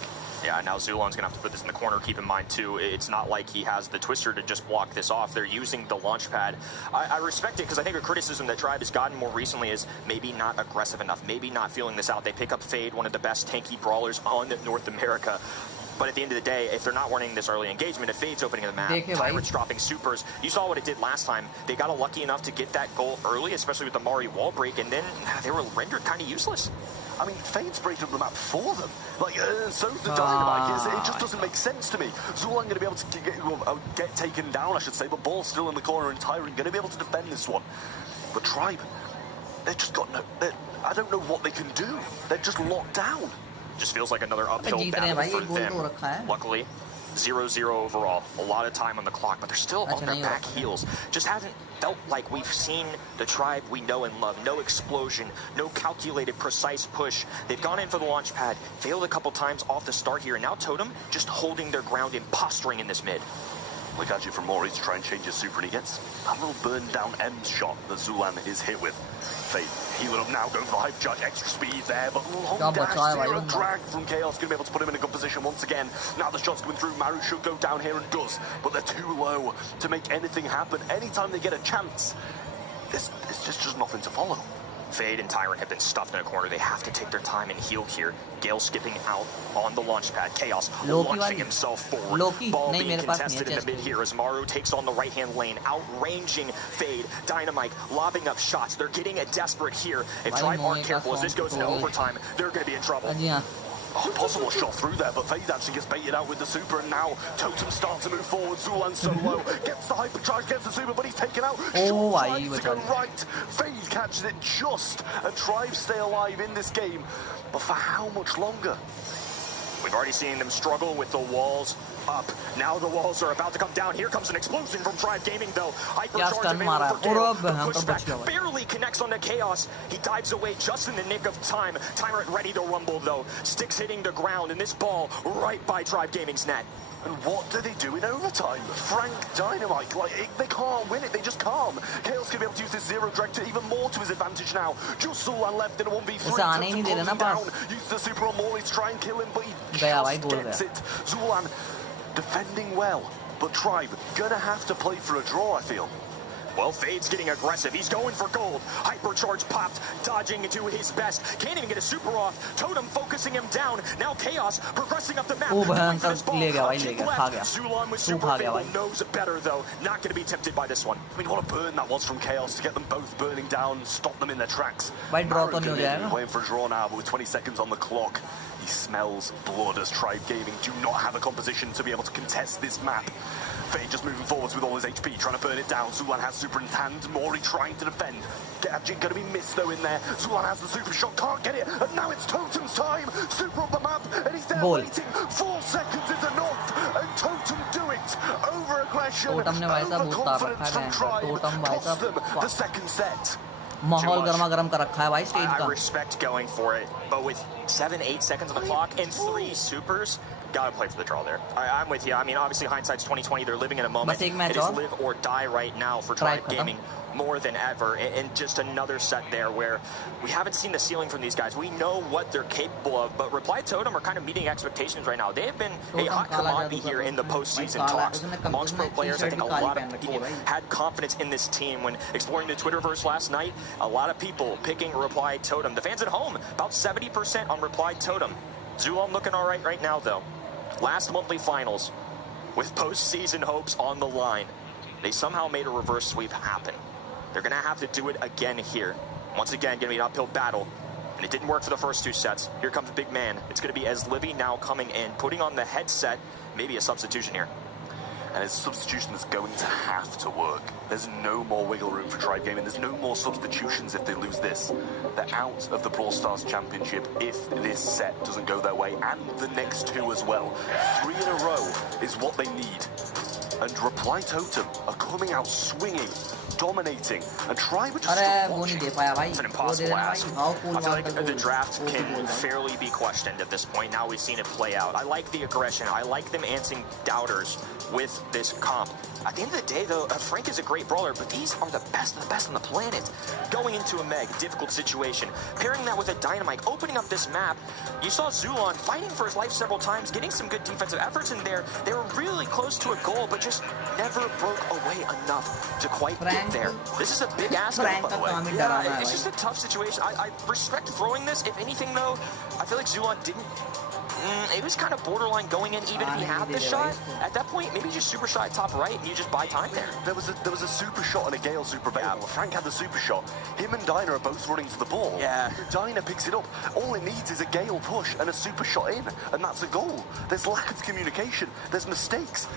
Yeah, now Zulan's going to have to put this in the corner. Keep in mind, too, it's not like he has the Twister to just block this off. They're using the launch pad. I respect it, because I think a criticism that Tribe has gotten more recently is maybe not aggressive enough, maybe not feeling this out. They pick up Fade, one of the best tanky brawlers on North America. But at the end of the day, if they're not running this early engagement, if Fade's opening the map, Tyrant's dropping supers, you saw what it did last time. They got lucky enough to get that goal early, especially with the Mari wall break, and then they were rendered kind of useless. I mean, Fade's breaking up the map for them. Like, so's the Dynamite. It just doesn't make sense to me. Zulan going to be able to get taken down, I should say, but Ball's still in the corner, and Tyrant going to be able to defend this one. But Tribe, they've just got no... I don't know what they can do. They're just locked down. Just feels like another uphill battle for them. Luckily, 0-0 overall. A lot of time on the clock, but they're still on their back heels. Just hasn't felt like we've seen the Tribe we know and love. No explosion, no calculated, precise push. They've gone in for the launch pad, failed a couple times off the start here, and now Totem just holding their ground and posturing in this mid. Look at you from Mori to try and change his super, and he gets a little burned down M shot that Zulan is hit with. Fade healing up now, going for the hype charge, extra speed there, but long dash, zero drag from Chaos, going to be able to put him in a good position once again. Now the shot's coming through, Maru should go down here and does, but they're too low to make anything happen. Anytime they get a chance, it's just nothing to follow. Fade and Tyrant have been stuffed in a corner. They have to take their time and heal here. Gale skipping out on the launch pad. Chaos launching himself forward. Ball being contested in the mid here as Maru takes on the right-hand lane, outranging Fade. Dynamite lobbing up shots. They're getting desperate here. If Tribe aren't careful as this goes into overtime, they're going to be in trouble. Oh, possible shot through there, but Fade actually gets baited out with the super, and now Totem starts to move forward. Zulan solo, gets the hypercharge, gets the super, but he's taken out. Shot tries to go right. Fade catches it just, and Tribe stay alive in this game. But for how much longer? We've already seen them struggle with the walls up. Now the walls are about to come down. Here comes an explosion from Tribe Gaming, though. Hypercharge available for Gale. The pushback barely connects on the Chaos. He dives away just in the nick of time. Tyrant ready to rumble, though. Sticks hitting the ground, and this ball right by Tribe Gaming's net. And what do they do in overtime? Frank Dynamite, they can't win it, they just can't. Chaos can be able to use this zero drag to even more to his advantage now. Just Zulan left in a 1v3. Down. Use the super on Morley to try and kill him, but he just gets it. Zulan defending well, but Tribe gonna have to play for a draw, I feel. Well, Fade's getting aggressive. He's going for gold. Hypercharge popped, dodging into his best. Can't even get a super off. Totem focusing him down. Now Chaos progressing up the map. Zulan with super Fable knows better, though. Not going to be tempted by this one. I mean, what a burn that was from Chaos to get them both burning down, stop them in their tracks. Waiting for a draw now, but with 20 seconds on the clock, he smells blood as Tribe Gaming do not have a composition to be able to contest this map. Fade just moving forwards with all his HP, trying to burn it down. Zulan has super in hand. Mori trying to defend. Gadget going to be missed, though, in there. Zulan has the super shot, can't get it. And now it's Totem's time. Super on the map, and he's there waiting. 4 seconds is enough. And Totem do it. Over-aggression, overconfidence from Tribe. Cost them the second set. I respect going for it, but with 7-8 seconds on the clock and 3 supers, gotta play for the draw there. I'm with you. I mean, obviously hindsight's 2020. They're living in a moment. It is live or die right now for Tribe Gaming more than ever. And just another set there where we haven't seen the ceiling from these guys. We know what they're capable of, but Reply Totem are kind of meeting expectations right now. They have been a hot commodity here in the postseason talks. Amongst pro players, I think a lot of people had confidence in this team when exploring the Twitterverse last night. A lot of people picking Reply Totem. The fans at home, about 70% on Reply Totem. Zulan looking all right now, though. Last monthly finals, with postseason hopes on the line, they somehow made a reverse sweep happen. They're going to have to do it again here. Once again, going to be an uphill battle, and it didn't work for the first 2 sets. Here comes Big Man. It's going to be Livy now coming in, putting on the headset, maybe a substitution here. And it's a substitution that's going to have to work. There's no more wiggle room for Tribe Gaming. There's no more substitutions if they lose this. They're out of the Brawl Stars Championship if this set doesn't go their way, and the next 2 as well. 3 in a row is what they need. And Reply Totem are coming out swinging dominating, and Tribe were just अरे वो नहीं दे पाया भाई. It's an वो दे impossible देना ask. भाई. How cool I feel like वाला the draft goal. can fairly be questioned at this point. Now we've seen it play out. I like the aggression. I like them answering doubters with this comp. At the end of the day, though, Frank is a great brawler, but these are the best of the best on the planet. Going into a Meg, difficult situation. Pairing that with a Dynamite, opening up this map. You saw Zulon fighting for his life several times, getting some good defensive efforts in there. They were really close to a goal, but just never broke away enough to quite get there. This is a big ask, by the way. Yeah, it's just a tough situation. I respect throwing this. If anything, though, I feel like Zulon didn't... it was kind of borderline going in, even if he had the shot. At that point, maybe just super shot top right, and you just buy time there. There was a super shot and a Gale super available. Frank had the super shot. Him and Dyna are both running for the ball. Yeah. Dyna picks it up. All it needs is a Gale push and a super shot in, and that's a goal. There's lack of communication. There's mistakes.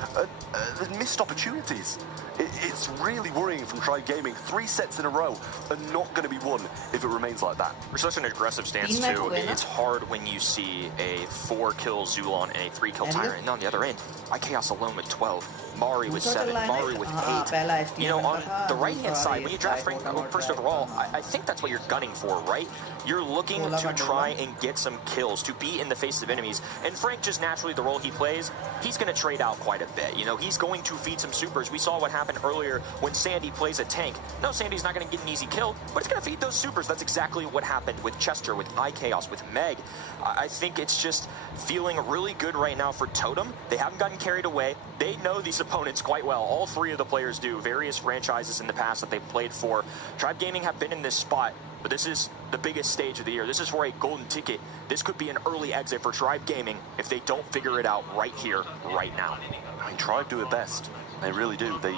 There's missed opportunities. It's really worrying from Tribe Gaming. 3 sets in a row are not going to be won if it remains like that. For such an aggressive stance, too, it's hard when you see a 4-kill Zulon and a 3-kill Tyrant. And on the other end, IKEOS alone with 12. Mari with 7, Mari with 8. You know, on the right-hand side, when you draft Frank first overall, I think that's what you're gunning for, right? You're looking to try and get some kills, to be in the face of enemies. And Frank, just naturally, the role he plays, he's going to trade out quite a bit. You know, he's going to feed some supers. We saw what happened earlier when Sandy plays a tank. No, Sandy's not going to get an easy kill, but it's going to feed those supers. That's exactly what happened with Chester, with IKEOS, with Meg. I think it's just feeling really good right now for Totem. They haven't gotten carried away. They know these opponents quite well. All 3 of the players do. Various franchises in the past that they've played for. Tribe Gaming have been in this spot, but this is the biggest stage of the year. This is for a golden ticket. This could be an early exit for Tribe Gaming if they don't figure it out right here, right now. I mean, Tribe do it best. They really do. They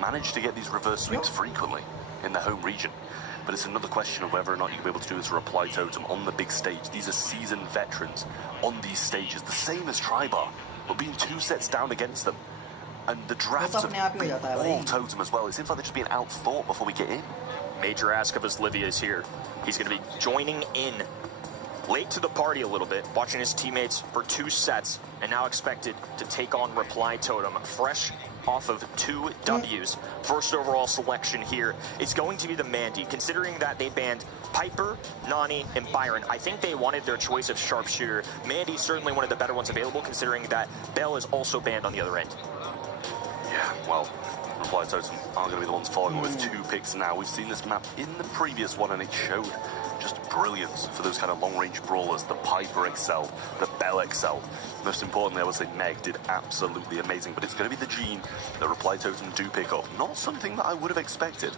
manage to get these reverse sweeps frequently in their home region. But it's another question of whether or not you'll be able to do this Reply Totem on the big stage. These are seasoned veterans on these stages, the same as Tribe are, but being 2 sets down against them. And the drafts have been all Totem as well. It seems like they're just being outthought before we get in. Major ask of Olivia is here. He's going to be joining in late to the party a little bit, watching his teammates for 2 sets, and now expected to take on Reply Totem, fresh off of 2 Ws. First overall selection here is going to be the Mandy, considering that they banned Piper, Nani, and Byron. I think they wanted their choice of sharpshooter. Mandy's certainly one of the better ones available, considering that Bell is also banned on the other end. Yeah, well, Reply Totem are going to be the ones following with 2 picks now. We've seen this map in the previous one, and it showed just brilliance for those kind of long-range brawlers. The Piper excelled, the Bell excelled. Most importantly, I would say Meg did absolutely amazing, but it's going to be the Gene that Reply Totem do pick up. Not something that I would have expected.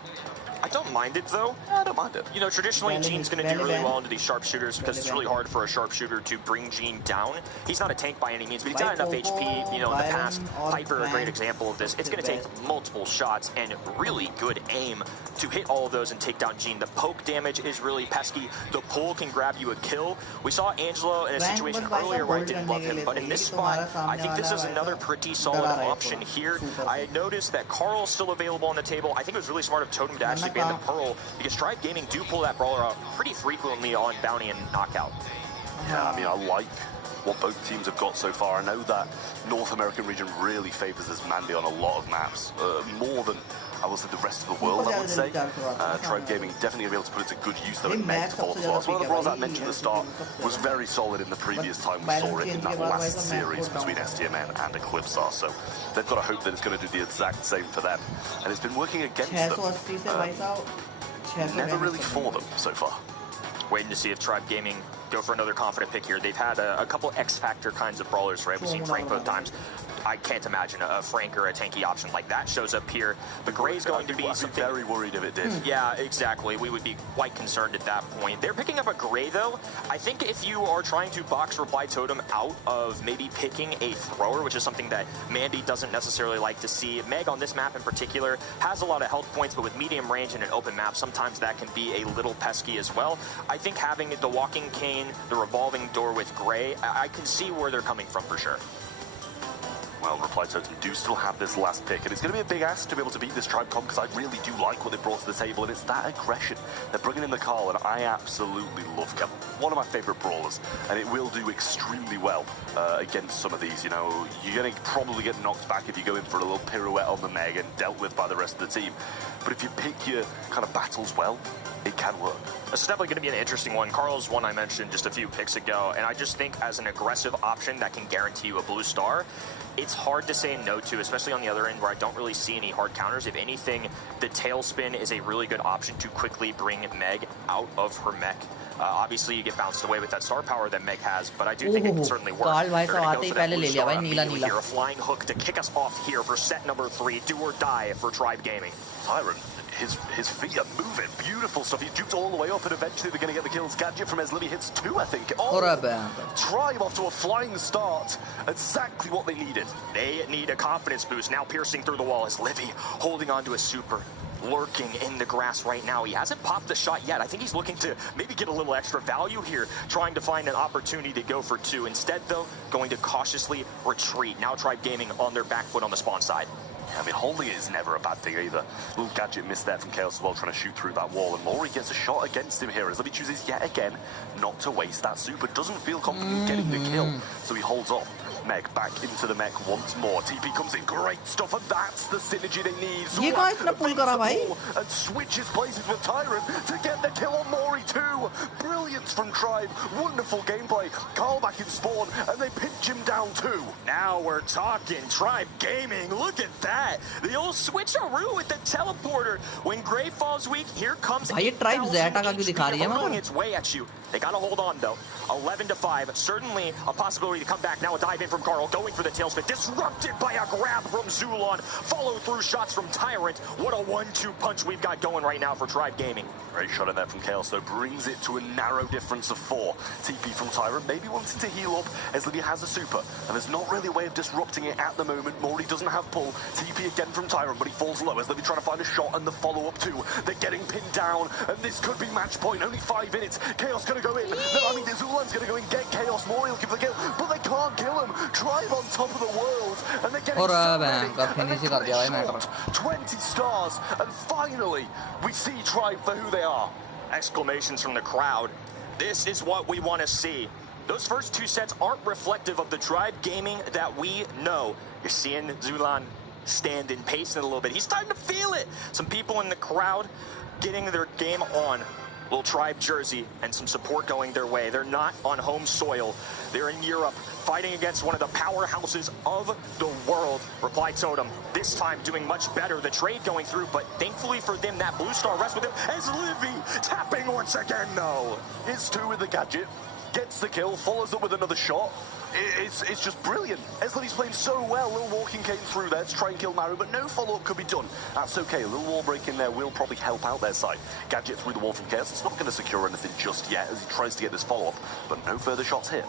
I don't mind it, though. I don't mind it. You know, traditionally, Gene's going to do really well into these sharpshooters because it's really hard for a sharpshooter to bring Gene down. He's not a tank by any means, but he's got enough HP. You know, in the past, Piper, a great example of this. It's going to take multiple shots and really good aim to hit all of those and take down Gene. The poke damage is really pesky. The pull can grab you a kill. We saw Angelo in a situation earlier where I didn't love him, but in this spot, I think this is another pretty solid option here. I noticed that Carl's still available on the table. I think it was really smart of Totem to actually ban the Pearl, because Tribe Gaming do pull that Brawler out pretty frequently on Bounty and Knockout. Yeah, I mean, I like what both teams have got so far. I know that North American region really favors this Mandy on a lot of maps, more than I will say the rest of the world, I would say. Tribe Gaming definitely be able to put it to good use, though, in Meg to follow as well. It's one of the brawls I mentioned at the start was very solid in the previous time we saw it in that last series between STMN and Eclipsar, so they've got to hope that it's going to do the exact same for them. And it's been working against them. Never really for them so far. Waiting to see if Tribe Gaming go for another confident pick here. They've had a couple X-Factor kinds of brawlers, right? We've seen Frank both times. I can't imagine a Frank or a tanky option like that shows up here. But Gray's going to be something... I'd be very worried if it did. Yeah, exactly. We would be quite concerned at that point. They're picking up a Gray, though. I think if you are trying to box Reply Totem out of maybe picking a thrower, which is something that Mandy doesn't necessarily like to see. Meg on this map in particular has a lot of health points, but with medium range and an open map, sometimes that can be a little pesky as well. I think having the walking cane, the revolving door with Gray, I can see where they're coming from for sure. Well, Reply Totem do still have this last pick, and it's going to be a big ask to be able to beat this Tribe Comp, because I really do like what they brought to the table, and it's that aggression. They're bringing in the Carl, and I absolutely love Carl. One of my favourite brawlers, and it will do extremely well against some of these. You know, you're going to probably get knocked back if you go in for a little pirouette on the Meg and dealt with by the rest of the team. But if you pick your kind of battles well, it can work. This is definitely going to be an interesting one. Carl's one I mentioned just a few picks ago, and I just think as an aggressive option that can guarantee you a blue star, it's hard to say no to, especially on the other end where I don't really see any hard counters. If anything, the tailspin is a really good option to quickly bring Meg out of her mech. Obviously, you get bounced away with that star power that Meg has, but I do think it can certainly work. Carl भाई They're तो gonna आते go he for that पहले blue ले लिया star भाई नीला immediately Neela here. A flying hook to kick us off here for set number 3. Do or die for Tribe Gaming. Tyrant, his feet are moving. Beautiful stuff. He juked all the way up, and eventually they're going to get the kills. Gadget from Eslivy hits 2, I think. Oh, Tribe off to a flying start. Exactly what they needed. They need a confidence boost. Now piercing through the wall is Livy holding on to a super. Lurking in the grass right now. He hasn't popped the shot yet. I think he's looking to maybe get a little extra value here, trying to find an opportunity to go for 2. Instead, though, going to cautiously retreat. Now Tribe Gaming on their back foot on the spawn side. I mean, holding it is never a bad thing either. Little Gadget missed there from Chaos as well, trying to shoot through that wall, and Maury gets a shot against him here as he chooses yet again not to waste that super. Doesn't feel confident getting the kill, so he holds off. Meg back into the mech once more. TP comes in, great stuff, and that's the synergy they need. ये कहाँ इतना pull करा भाई? And switches places with Tyrant to get the kill on Maury too. Brilliance from Tribe, wonderful gameplay. Carl back in spawn, and they pinch him down too. Now we're talking. Tribe Gaming, look at that. The old switcheroo with the teleporter. When Gray falls weak, here comes भाई ये Tribe Zeta का क्यों दिखा रही है मतलब? its way at you. They gotta hold on though. 11-5, certainly a possibility to come back. Now a dive in from Carl, going for the tailspin, disrupted by a grab from Zulon. Follow through shots from Tyrant. What a 1-2 punch we've got going right now for Tribe Gaming. Great shot in there from Chaos, so brings it to a narrow difference of 4. TP from Tyrant, maybe wanting to heal up as Libya has a super, and there's not really a way of disrupting it at the moment. Maury doesn't have pull. TP again from Tyrant, but he falls low as Libya trying to find a shot and the follow-up too. They're getting pinned down, and this could be match point. Only 5 minutes. Chaos gonna go in. No, I mean, Zulan's gonna go and get Chaos. Maury will give the kill, but they can't kill him. Tribe on top of the world, and they're getting so short. 20 stars, and finally, we see Tribe for who they are. Exclamations from the crowd. This is what we want to see. Those first 2 sets aren't reflective of the Tribe Gaming that we know. You're seeing Zulan standing, pacing a little bit. He's starting to feel it. Some people in the crowd getting their game on. Little Tribe jersey and some support going their way. They're not on home soil. They're in Europe, fighting against one of the powerhouses of the world. Reply Totem, this time doing much better. The trade going through, but thankfully for them, that blue star rests with him as Livy tapping once again, though. It's 2 with the Gadget, gets the kill, follows up with another shot. It's just brilliant. Eslivy's playing so well. Little walking came through there to try and kill Maru, but no follow-up could be done. That's okay. A little wall break in there will probably help out their side. Gadget through the wall from Chaos. It's not going to secure anything just yet as he tries to get this follow-up, but no further shots here.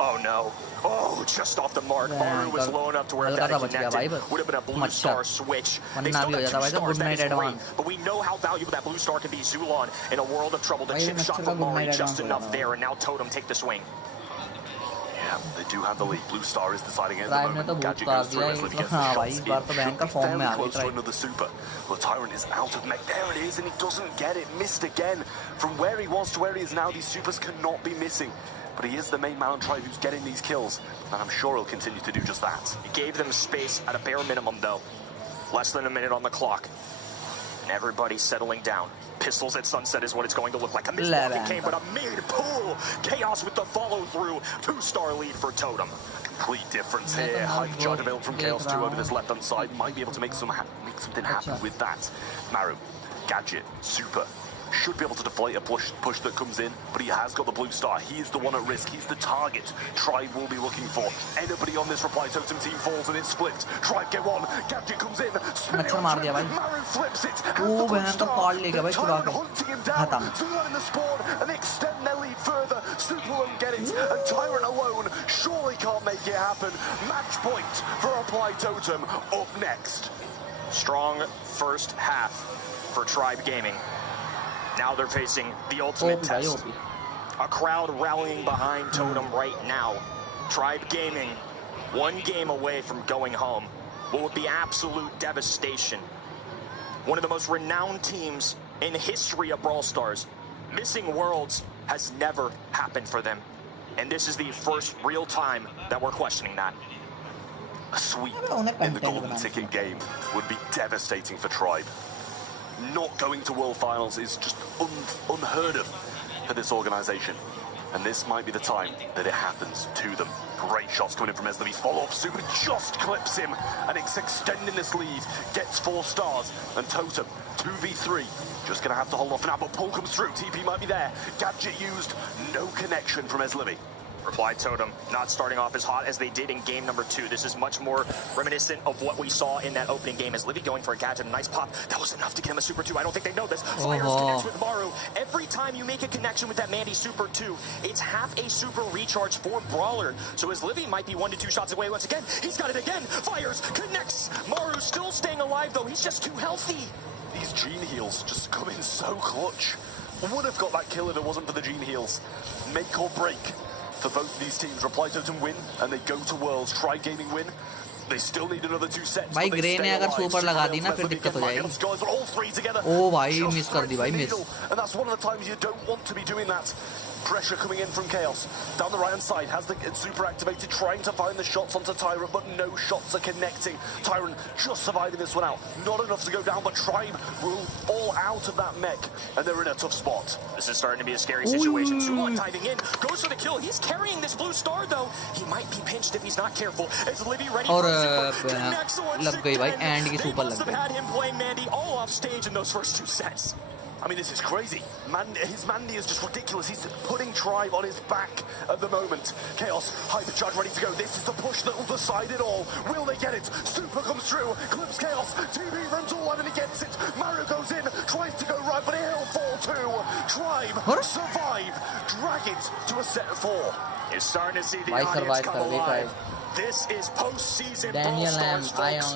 Oh no. Oh, just off the mark. Maru was low enough to where if that had connected, would have been a blue star switch. They still have 2 stars, that is great. But we know how valuable that blue star can be. Zulon in a world of trouble. The chip shot from Maury just enough there, and now Totem take the swing. Yeah, they do have the lead. Blue Star is deciding it at the Tribe ने moment. तो Gadget boost goes कर through दिया as Libby इसको gets the हाँ shots. भाई इस बार तो भयंकर फॉर्म में आ गई Close to Tribe another super. Well, Tyrant is out of mech. There it is, and he doesn't get it. Missed again. From where he was to where he is now, these supers cannot be missing. But he is the main man on Tribe who's getting these kills, and I'm sure he'll continue to do just that. He gave them space at a bare minimum, though. Less than a minute on the clock. And everybody's settling down. Pistols at sunset is what it's going to look like. A mid-walking came, but a mid-pull. Chaos with the follow-through. 2-star lead for Totem. Complete difference here. High charge available from Chaos 2 over this left-hand side. Might be able to make something happen with that. Maru, Gadget, super. Should be able to deflate a push that comes in, but he has got the blue star. He is the one at risk. He's the target Tribe will be looking for. Anybody on this Reply Totem team falls and it's flipped. Tribe get one. Gadget comes in. Maru flips it. Tyrant hunting him down. Zulan in the spawn and they extend their lead further. Super won't get it. And Tyrant alone surely can't make it happen. Match point for Reply Totem up next. Strong first half for Tribe Gaming. Now they're facing the ultimate test. A crowd rallying behind Totem right now. Tribe Gaming one game away from going home. What would be absolute devastation. One of the most renowned teams in the history of Brawl Stars. Missing Worlds has never happened for them. And this is the first real time that we're questioning that. A sweep in the golden ticket game would be devastating for Tribe. Not going to World Finals is just unheard of for this organization. And this might be the time that it happens to them. Great shots coming in from Eslevi. Follow-up super just clips him. And it's extending this lead. Gets 4 stars. And Totem, 2v3. Just going to have to hold off now, but pull comes through. TP might be there. Gadget used. No connection from Eslevi. Reply Totem, not starting off as hot as they did in game number 2. This is much more reminiscent of what we saw in that opening game as Livy going for a gadget, a nice pop. That was enough to get him a Super 2. I don't think they know this. Fires connects with Maru. Every time you make a connection with that Mandy Super 2, it's half a Super recharge for Brawler. So as Livy might be 1 to 2 shots away once again, he's got it again. Fires, connects. Maru still staying alive though. He's just too healthy. These gene heals just come in so clutch. Would have got that kill if it wasn't for the gene heals. Make or break for both of these teams. Reply Totem win, and they go to Worlds. Try Gaming win. They still need another 2 sets. भाई grey ने अगर super लगा दी ना फिर दिक्कत हो जाएगी. ओ भाई मिस कर दी भाई miss. And that's one of the times you don't want to be doing that. Pressure coming in from Chaos. Down the right-hand side, has the super activated, trying to find the shots onto Tyrant, but no shots are connecting. Tyrant just surviving this one out. Not enough to go down, but Tribe will fall out of that mech, and they're in a tough spot. This is starting to be a scary situation. Zulon diving in, goes for the kill. He's carrying this blue star, though. He might be pinched if he's not careful. Is Livy ready for a super? Connects लग गई भाई, and की super लग गई. They must have had him playing Mandy all off stage in those first 2 sets. I mean, this is crazy. His Mandy is just ridiculous. He's putting Tribe on his back at the moment. Chaos, Hypercharge ready to go. This is the push that will decide it all. Will they get it? Super comes through, clips Chaos. TV runs all over and he gets it. Maru goes in, tries to go right, but he'll fall too. Tribe survive, drag it to a set of 4. You're starting to see the audience come alive. This is postseason Brawl Stars, folks.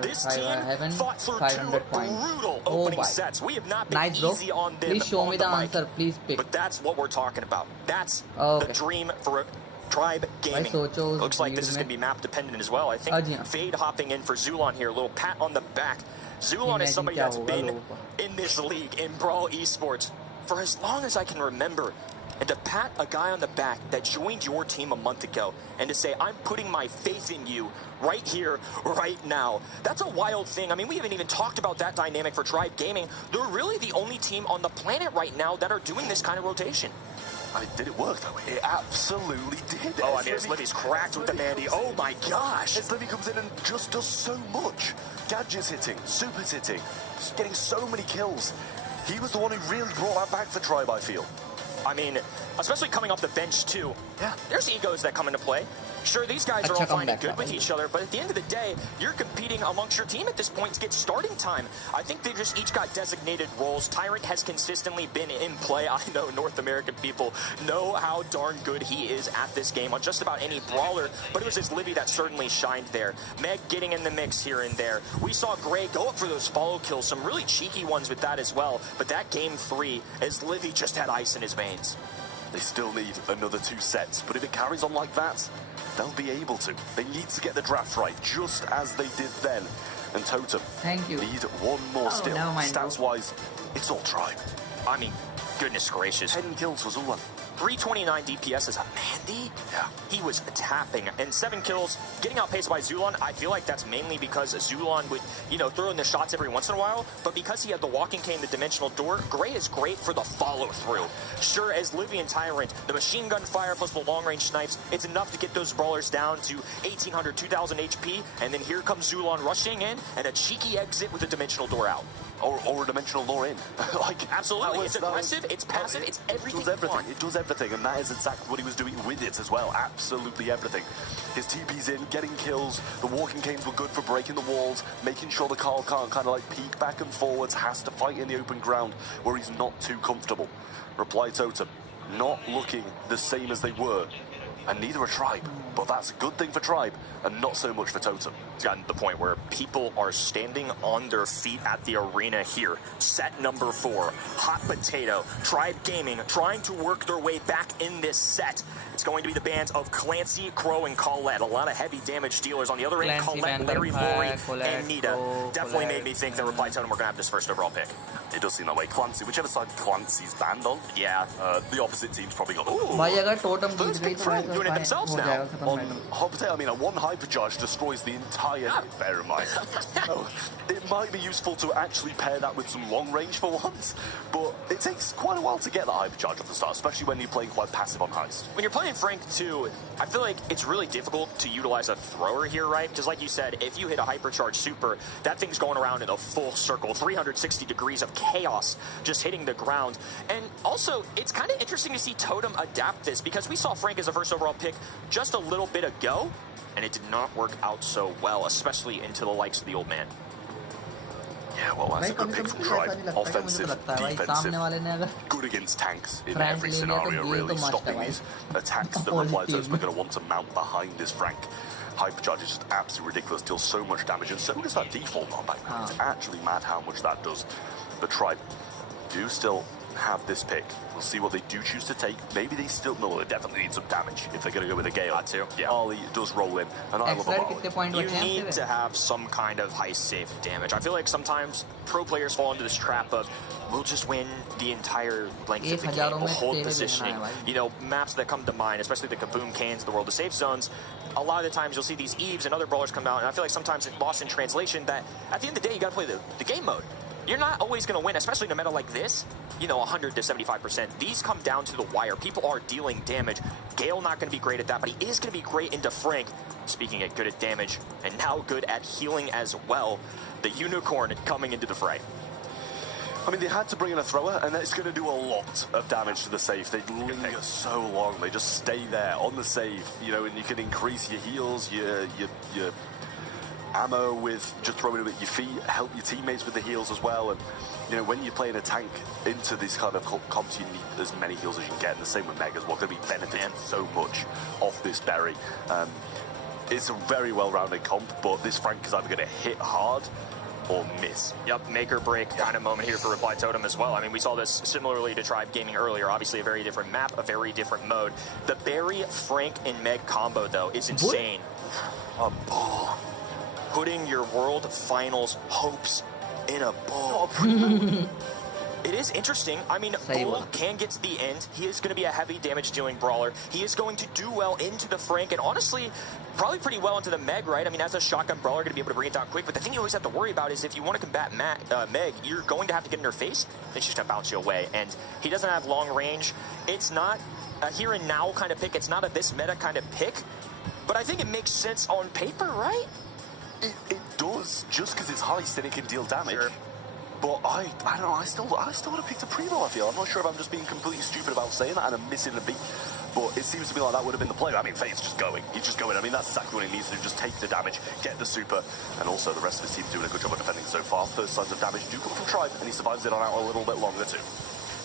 This team fought through 2 brutal opening sets. We have not been easy on them. Please show me the answer. Please pick. But that's what we're talking about. That's the dream for Tribe Gaming. Looks like this is going to be map dependent as well. I think Fade hopping in for Zulon here. A little pat on the back. Zulon is somebody that's been in this league, in Brawl Esports, for as long as I can remember. And to pat a guy on the back that joined your team a month ago and to say, I'm putting my faith in you right here, right now. That's a wild thing. I mean, we haven't even talked about that dynamic for Tribe Gaming. They're really the only team on the planet right now that are doing this kind of rotation. I mean, did it work though? It absolutely did. Oh, I mean, Livy's cracked with the Mandy. Oh my gosh. Livy comes in and just does so much. Gadget's hitting, Super's hitting, just getting so many kills. He was the one who really brought that back for Tribe, I feel. I mean, especially coming off the bench too. Yeah, there's egos that come into play. Sure, these guys are all fine and good with each other, but at the end of the day, you're competing amongst your team at this point to get starting time. I think they just each got designated roles. Tyrant has consistently been in play. I know North American people know how darn good he is at this game on just about any brawler, but it was his Livy that certainly shined there. Meg getting in the mix here and there. We saw Gray go up for those follow kills, some really cheeky ones with that as well, but that game 3, as Livy just had ice in his veins. They still need another 2 sets, but if it carries on like that, they'll be able to. They need to get the draft right, just as they did then. And Totem need 1 more still. Stats-wise, it's all Tribe. I mean, goodness gracious. 10 kills for Zulon. 329 DPS as a Mandy? Yeah. He was tapping. And 7 kills, getting outpaced by Zulon, I feel like that's mainly because Zulon would, you know, throw in the shots every once in a while, but because he had the walking cane, the dimensional door, Gray is great for the follow-through. Sure, as Livy and Tyrant, the machine gun fire plus the long-range snipes, it's enough to get those brawlers down to 1,800, 2,000 HP, and then here comes Zulon rushing in, and a cheeky exit with a dimensional door out. Or a dimensional lure in. Absolutely, it's aggressive, it's passive, it's everything. It does everything. It does everything, and that is exactly what he was doing with it as well. Absolutely everything. His TP's in, getting kills. The walking canes were good for breaking the walls, making sure the Carl can't kind of like peek back and forwards, has to fight in the open ground where he's not too comfortable. Reply Totem, not looking the same as they were and neither are Tribe. But that's a good thing for Tribe, and not so much for Totem. It's gotten to the point where people are standing on their feet at the arena here. Set number 4, Hot Potato, Tribe Gaming, trying to work their way back in this set. It's going to be the bands of Clancy, Crow, and Colette. A lot of heavy damage dealers on the other end. Colette, Larry, Lori, and Nita. Definitely made me think that Reply Totem were going to have this first overall pick. It does seem that way. Clancy, whichever side Clancy's banned on, yeah, the opposite team's probably got. भाई अगर totem जीत गई तो भाई doing it themselves now. On Hot Potato, I mean, one hypercharge destroys the entire. Bear in mind, it might be useful to actually pair that with some long range for once, but it takes quite a while to get that hypercharge at the start, especially when you're playing quite passive on heist. When you're playing Frank too, I feel like it's really difficult to utilize a thrower here, right? Because like you said, if you hit a hypercharge super, that thing's going around in a full circle, 360 degrees of chaos just hitting the ground. And also, it's kind of interesting to see Totem adapt this, because we saw Frank as a first overall pick just a little bit ago, and it did not work out so well, especially into the likes of the old man. Yeah, well, that's a good pick from Tribe. Offensive, defensive, good against tanks in every scenario, really. Stopping these attacks that Reply Totem are going to want to mount behind this Frank. Hypercharge is just absolutely ridiculous, deals so much damage, and so does that default knockback. It's actually mad how much that does. But Tribe do still have this pick. We'll see what they do choose to take. Maybe they still, no, they definitely need some damage if they're going to go with a Gale. Too. Yeah. Ollie does roll in, and I love a Brawl. You need to have some kind of high safe damage. I feel like sometimes pro players fall into this trap of, we'll just win the entire length of the game, we'll hold positioning. You know, maps that come to mind, especially the Kaboom Cans, the World of Safe Zones, a lot of the times you'll see these Eves and other brawlers come out, and I feel like sometimes it's lost in translation that at the end of the day, you got to play the game mode. You're not always going to win, especially in a meta like this, you know, 100 to 75%. These come down to the wire. People are dealing damage. Gale not going to be great at that, but he is going to be great into Frank. Speaking of good at damage, and now good at healing as well. The Unicorn coming into the fray. I mean, they had to bring in a thrower, and it's going to do a lot of damage to the safe. They linger so long. They just stay there on the save, you know, and you can increase your heals, your ammo with just throwing them at your feet, help your teammates with the heals as well. And, you know, when you're playing a tank into these kind of comps, you need as many heals as you can get. And the same with Megas. We're going to be benefiting so much off this berry. It's a very well-rounded comp, but this Frank is either going to hit hard or miss. Yep, make or break kind of moment here for Reply Totem as well. I mean, we saw this similarly to Tribe Gaming earlier. Obviously a very different map, a very different mode. The Barry, Frank, and Meg combo, though, is insane. Putting your World Finals hopes in a ball. It is interesting. I mean, Bull can get to the end. He is going to be a heavy damage dealing brawler. He is going to do well into the Frank, and honestly, probably pretty well into the Meg, right? I mean, as a shotgun brawler, going to be able to bring it down quick. But the thing you always have to worry about is if you want to combat Meg, you're going to have to get in her face. Then she's going to bounce you away. And he doesn't have long range. It's not a here and now kind of pick. It's not a this meta kind of pick. But I think it makes sense on paper, right? It does, just because it's high, then it can deal damage. Sure. But I don't know, I still would have picked a Primo, I feel. I'm not sure if I'm just being completely stupid about saying that and I'm missing a beat. But it seems to me like that would have been the play. I mean, Fate's just going. He's just going. I mean, that's exactly what he needs to do. Just take the damage, get the super, and also the rest of his team doing a good job of defending so far. First signs of damage do come from Tribe, and he survives it on out a little bit longer too.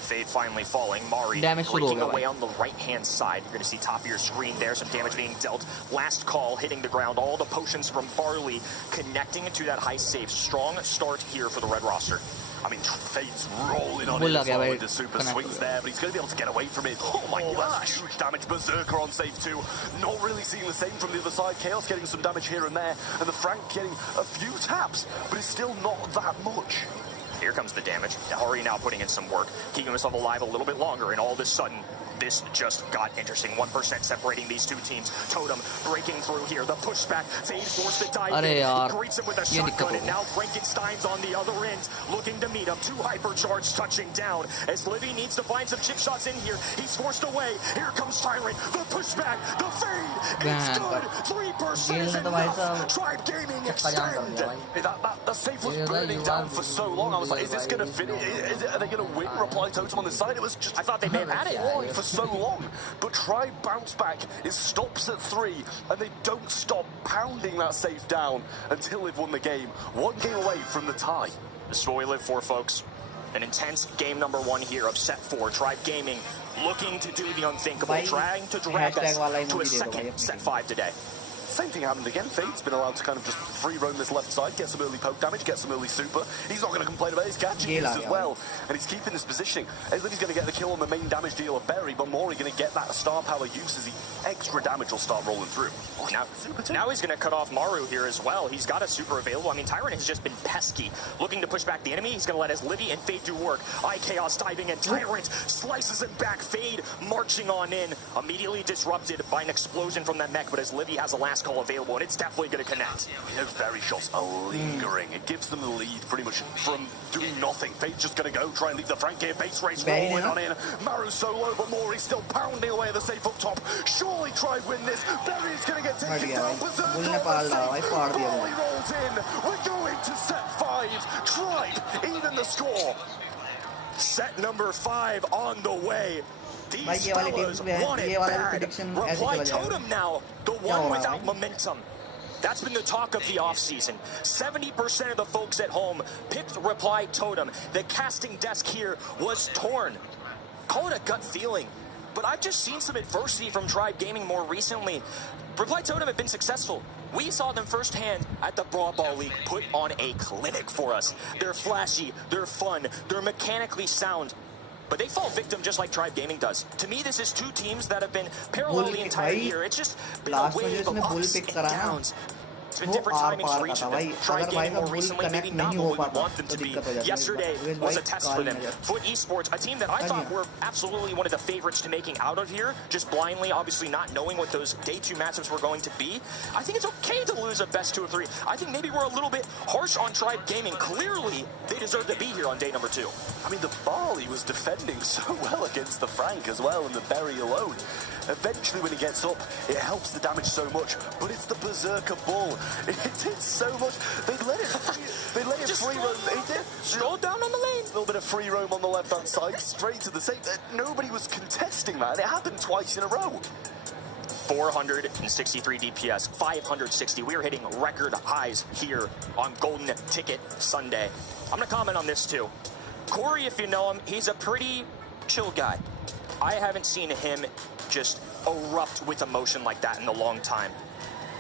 Fade finally falling. Mari breaking away on the right-hand side. You're going to see top of your screen there, some damage being dealt. Last call hitting the ground. All the potions from Barley connecting to that high save. Strong start here for the red roster. I mean, Fate's rolling on it as well with the super swings there, but he's going to be able to get away from it. Oh my gosh, huge damage. Berserker on save 2. Not really seeing the same from the other side. Chaos getting some damage here and there, and the Frank getting a few taps, but it's still not that much. Here comes the damage. Ari now putting in some work, keeping himself alive a little bit longer, and all of a sudden, this just got interesting. 1% separating these two teams. Totem breaking through here. The pushback. Fade forced to dive in. He greets him with a shotgun, and now Frankenstein's on the other end, looking to meet him. 2 hypercharge touching down. As Livy needs to find some chip shots in here, he's forced away. Here comes Tyrant. The pushback. The fade. It's good. 3% is enough. Tribe Gaming extend. That safe was burning down for so long. I was like, is this going to finish? Are they going to win? Reply Totem on the side. It was just, I thought they may have had it for so long, but Tribe bounce back. It stops at 3, and they don't stop pounding that safe down until they've won the game. 1 game away from the tie. This is what we live for, folks. An intense game number 1 here of set 4. Tribe Gaming looking to do the unthinkable, भाई, trying to drag us hashtag वाला to a emoji दे दो भाई second अपने set team 5 today. Same thing happened again. Fade's been allowed to kind of just free roam this left side, get some early poke damage, get some early super. He's not going to complain about his catching use as well. And he's keeping this positioning. He's going to get the kill on the main damage dealer, Berry, but Mori going to get that star power use as the extra damage will start rolling through. Now he's going to cut off Maru here as well. He's got a super available. I mean, Tyrant has just been pesky, looking to push back the enemy. He's going to let his Livy and Fade do work. Chaos diving in. Tyrant slices him back. Fade marching on in. Immediately disrupted by an explosion from that mech, but as Livy has a last call available, and it's definitely going to connect. Those Berry shots are lingering. It gives them the lead pretty much from doing nothing. Fade's just going to go try and leave the Frank here. Base race rolling on in. Maru's so low, but Mori's still pounding away at the safe up top. Surely try and win this. Berry's going to get taken down. Volley rolls in. We're going to set 5. Tribe, even the score. Set number 5 on the way. These fellas want it bad. Reply Totem now, the one without momentum. That's been the talk of the offseason. 70% of the folks at home picked Reply Totem. The casting desk here was torn. Call it a gut feeling, but I've just seen some adversity from Tribe Gaming more recently. Reply Totem have been successful. We saw them firsthand at the Brawl Ball League put on a clinic for us. They're flashy, they're fun, they're mechanically sound. But they fall victim just like Tribe Gaming does. To me, this is two teams that have been parallel the entire year. It's just been a wave of ups and downs. It's been different timings for each of them. Tribe Gaming more recently, maybe not what we would want them to be. Yesterday was a test for them. Foot Esports, a team that I thought were absolutely one of the favorites to making out of here, just blindly, obviously not knowing what those day 2 matchups were going to be. I think it's okay to lose a best 2 of 3. I think maybe we're a little bit harsh on Tribe Gaming. Clearly, they deserve to be here on day number 2. I mean, the Barley was defending so well against the Frank as well, and the Berry alone. Eventually, when he gets up, it helps the damage so much, but it's the Berserker Bull. It did so much. They let it free roam. They did. Stroll down on the lane. A little bit of free roam on the left-hand side, straight to the safe. Nobody was contesting that, and it happened twice in a row. 463 DPS, 560. We are hitting record highs here on Golden Ticket Sunday. I'm going to comment on this too. Corey, if you know him, he's a pretty chill guy. I haven't seen him just erupt with emotion like that in a long time.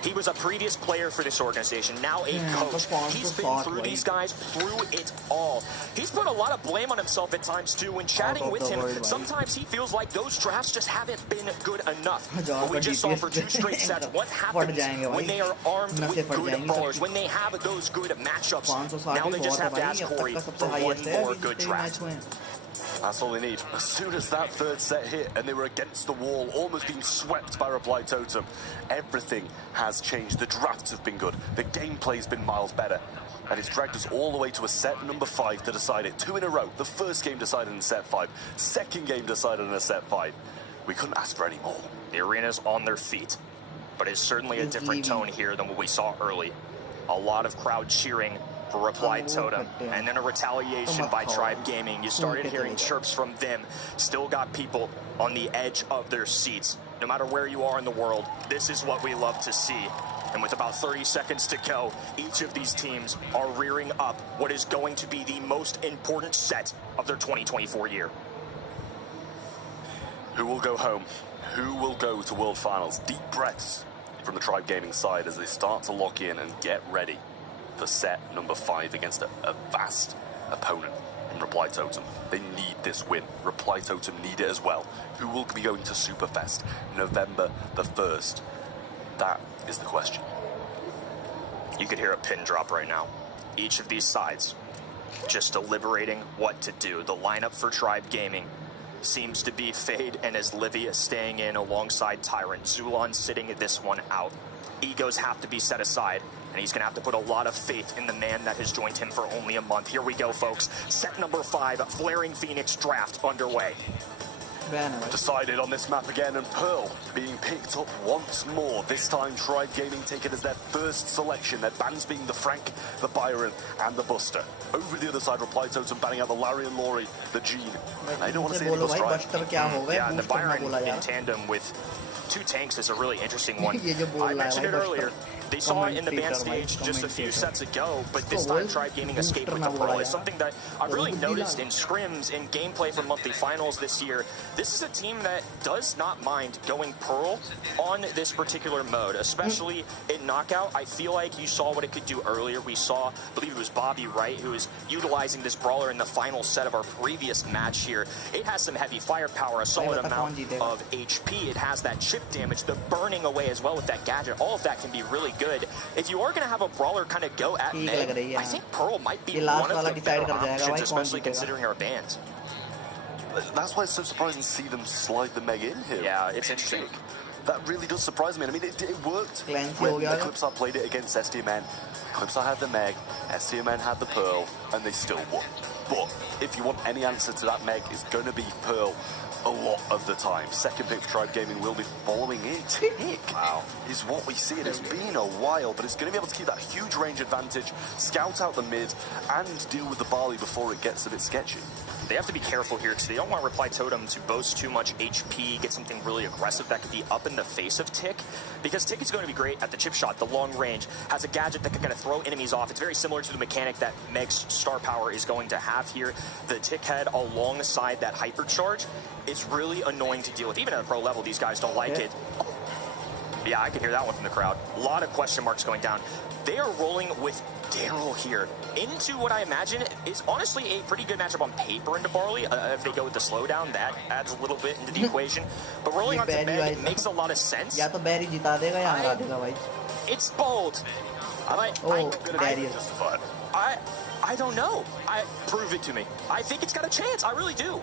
He was a previous player for this organization, now a coach. He's been through these guys, through it all. He's put a lot of blame on himself at times too. When chatting with him, sometimes he feels like those drafts just haven't been good enough. But we just saw for 2 straight sets what happens when they are armed with good brawlers, when they have those good matchups. Now they just have to ask Corey for one more good draft. That's all they need. As soon as that 3rd set hit and they were against the wall, almost being swept by Reply Totem, everything has changed. The drafts have been good. The gameplay's been miles better. And it's dragged us all the way to a set number 5 to decide it. 2 in a row. The first game decided in set 5. Second game decided in a set 5. We couldn't ask for any more. The arena's on their feet, but it's certainly a different tone here than what we saw early. A lot of crowd cheering for Reply Totem, and then a retaliation by Tribe Gaming. You started hearing chirps from them. Still got people on the edge of their seats. No matter where you are in the world, this is what we love to see. And with about 30 seconds to go, each of these teams are rearing up what is going to be the most important set of their 2024 year. Who will go home? Who will go to World Finals? Deep breaths from the Tribe Gaming side as they start to lock in and get ready for set number 5 against a vast opponent in Reply Totem. They need this win. Reply Totem need it as well. Who will be going to Superfest November the 1st? That is the question. You could hear a pin drop right now. Each of these sides just deliberating what to do. The lineup for Tribe Gaming seems to be Fade and as Livia staying in alongside Tyrant. Zulon sitting this one out. Egos have to be set aside, and he's going to have to put a lot of faith in the man that has joined him for only a month. Here we go, folks. Set number 5, Flaring Phoenix draft underway. Decided on this map again, and Pearl being picked up once more. This time, Tribe Gaming take it as their first selection. Their bans being the Frank, the Byron, and the Buster. Over the other side, Reply Totem banning out the Larry and Laurie, the Gene. I don't want to see any Buster. Yeah, and the Byron in tandem with 2 tanks is a really interesting one. I mentioned it earlier. They saw it in the band stage just a few sets ago, but this time Tribe Gaming escaped with the Brawl. It's something that I've really noticed in scrims, in gameplay for monthly finals this year. This is a team that does not mind going Pearl on this particular mode, especially in Knockout. I feel like you saw what it could do earlier. We saw, I believe it was Bobby Wright, who was utilizing this Brawler in the final set of our previous match here. It has some heavy firepower, a solid amount of HP. It has that chip damage, the burning away as well with that gadget. All of that can be really good. If you are going to have a Brawler kind of go at Meg, I think Pearl might be one of the better options, especially considering our bans. That's why it's so surprising to see them slide the Meg in here. Yeah, it's interesting. That really does surprise me. I mean, it worked when Eclipsar played it against SDMN. Eclipsar had the Meg, SDMN had the Pearl, and they still won. But if you want any answer to that Meg, it's going to be Pearl a lot of the time. Second pick for Tribe Gaming will be following in. Tick is what we see. And it's been a while, but it's going to be able to keep that huge range advantage, scout out the mid, and deal with the Barley before it gets a bit sketchy. They have to be careful here because they don't want Reply Totem to boast too much HP, get something really aggressive that could be up in the face of Tick, because Tick is going to be great at the chip shot, the long range, has a gadget that can kind of throw enemies off. It's very similar to the mechanic that Meg's star power is going to have here. The Tick head alongside that hypercharge is really annoying to deal with. Even at a pro level, these guys don't like it. Yeah, I can hear that one from the crowd. A lot of question marks going down. They are rolling with Daryl here into what I imagine is honestly a pretty good matchup on paper into Barley. If they go with the slowdown, that adds a little bit into the equation. But rolling onto Meg makes a lot of sense. It's bold. I don't know. Prove it to me. I think it's got a chance. I really do.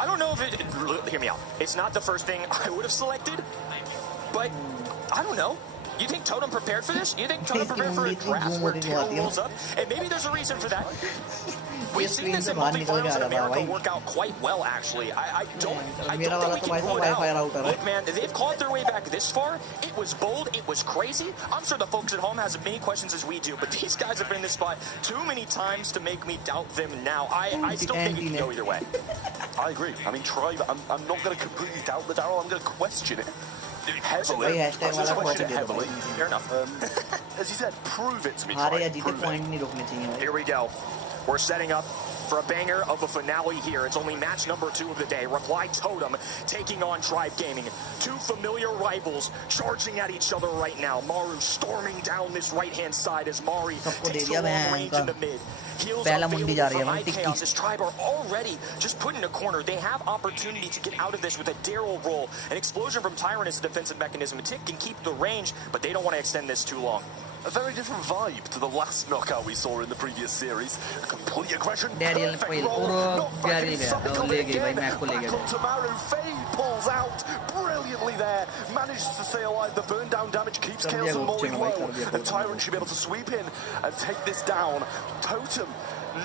I don't know if it... Hear me out. It's not the first thing I would have selected, but I don't know. You think Totem prepared for this? You think Totem prepared for a draft where Daryl rolls up? And maybe there's a reason for that. We've seen this in multi-finals in America work out quite well, actually. I don't think we can rule it out. Look, man, they've clawed their way back this far. It was bold. It was crazy. I'm sure the folks at home has as many questions as we do, but these guys have been in this spot too many times to make me doubt them now. I still think it can go either way. I agree. I mean, Tribe, I'm not going to completely doubt the Daryl. I'm going to question it. Heavily. Heavily. Fair enough. As you said, prove it to me, Tribe. Prove it. Here we go. We're setting up for a banger of a finale here. It's only match number 2 of the day. Reply Totem taking on Tribe Gaming. Two familiar rivals charging at each other right now. Maru storming down this right-hand side as Mari takes a long range in the mid. Heals available from IKaos. This Tribe are already just put in a corner. They have opportunity to get out of this with a Daryl roll. An explosion from Tyrant is a defensive mechanism. Tick can keep the range, but they don't want to extend this too long. A very different vibe to the last knockout we saw in the previous series. Complete aggression, perfect roll, not finding something coming again. Back onto Maru, Fade pulls out brilliantly there. Manages to stay alive, the burn down damage keeps Chaos and Mori low. And Tyrant should be able to sweep in and take this down. Totem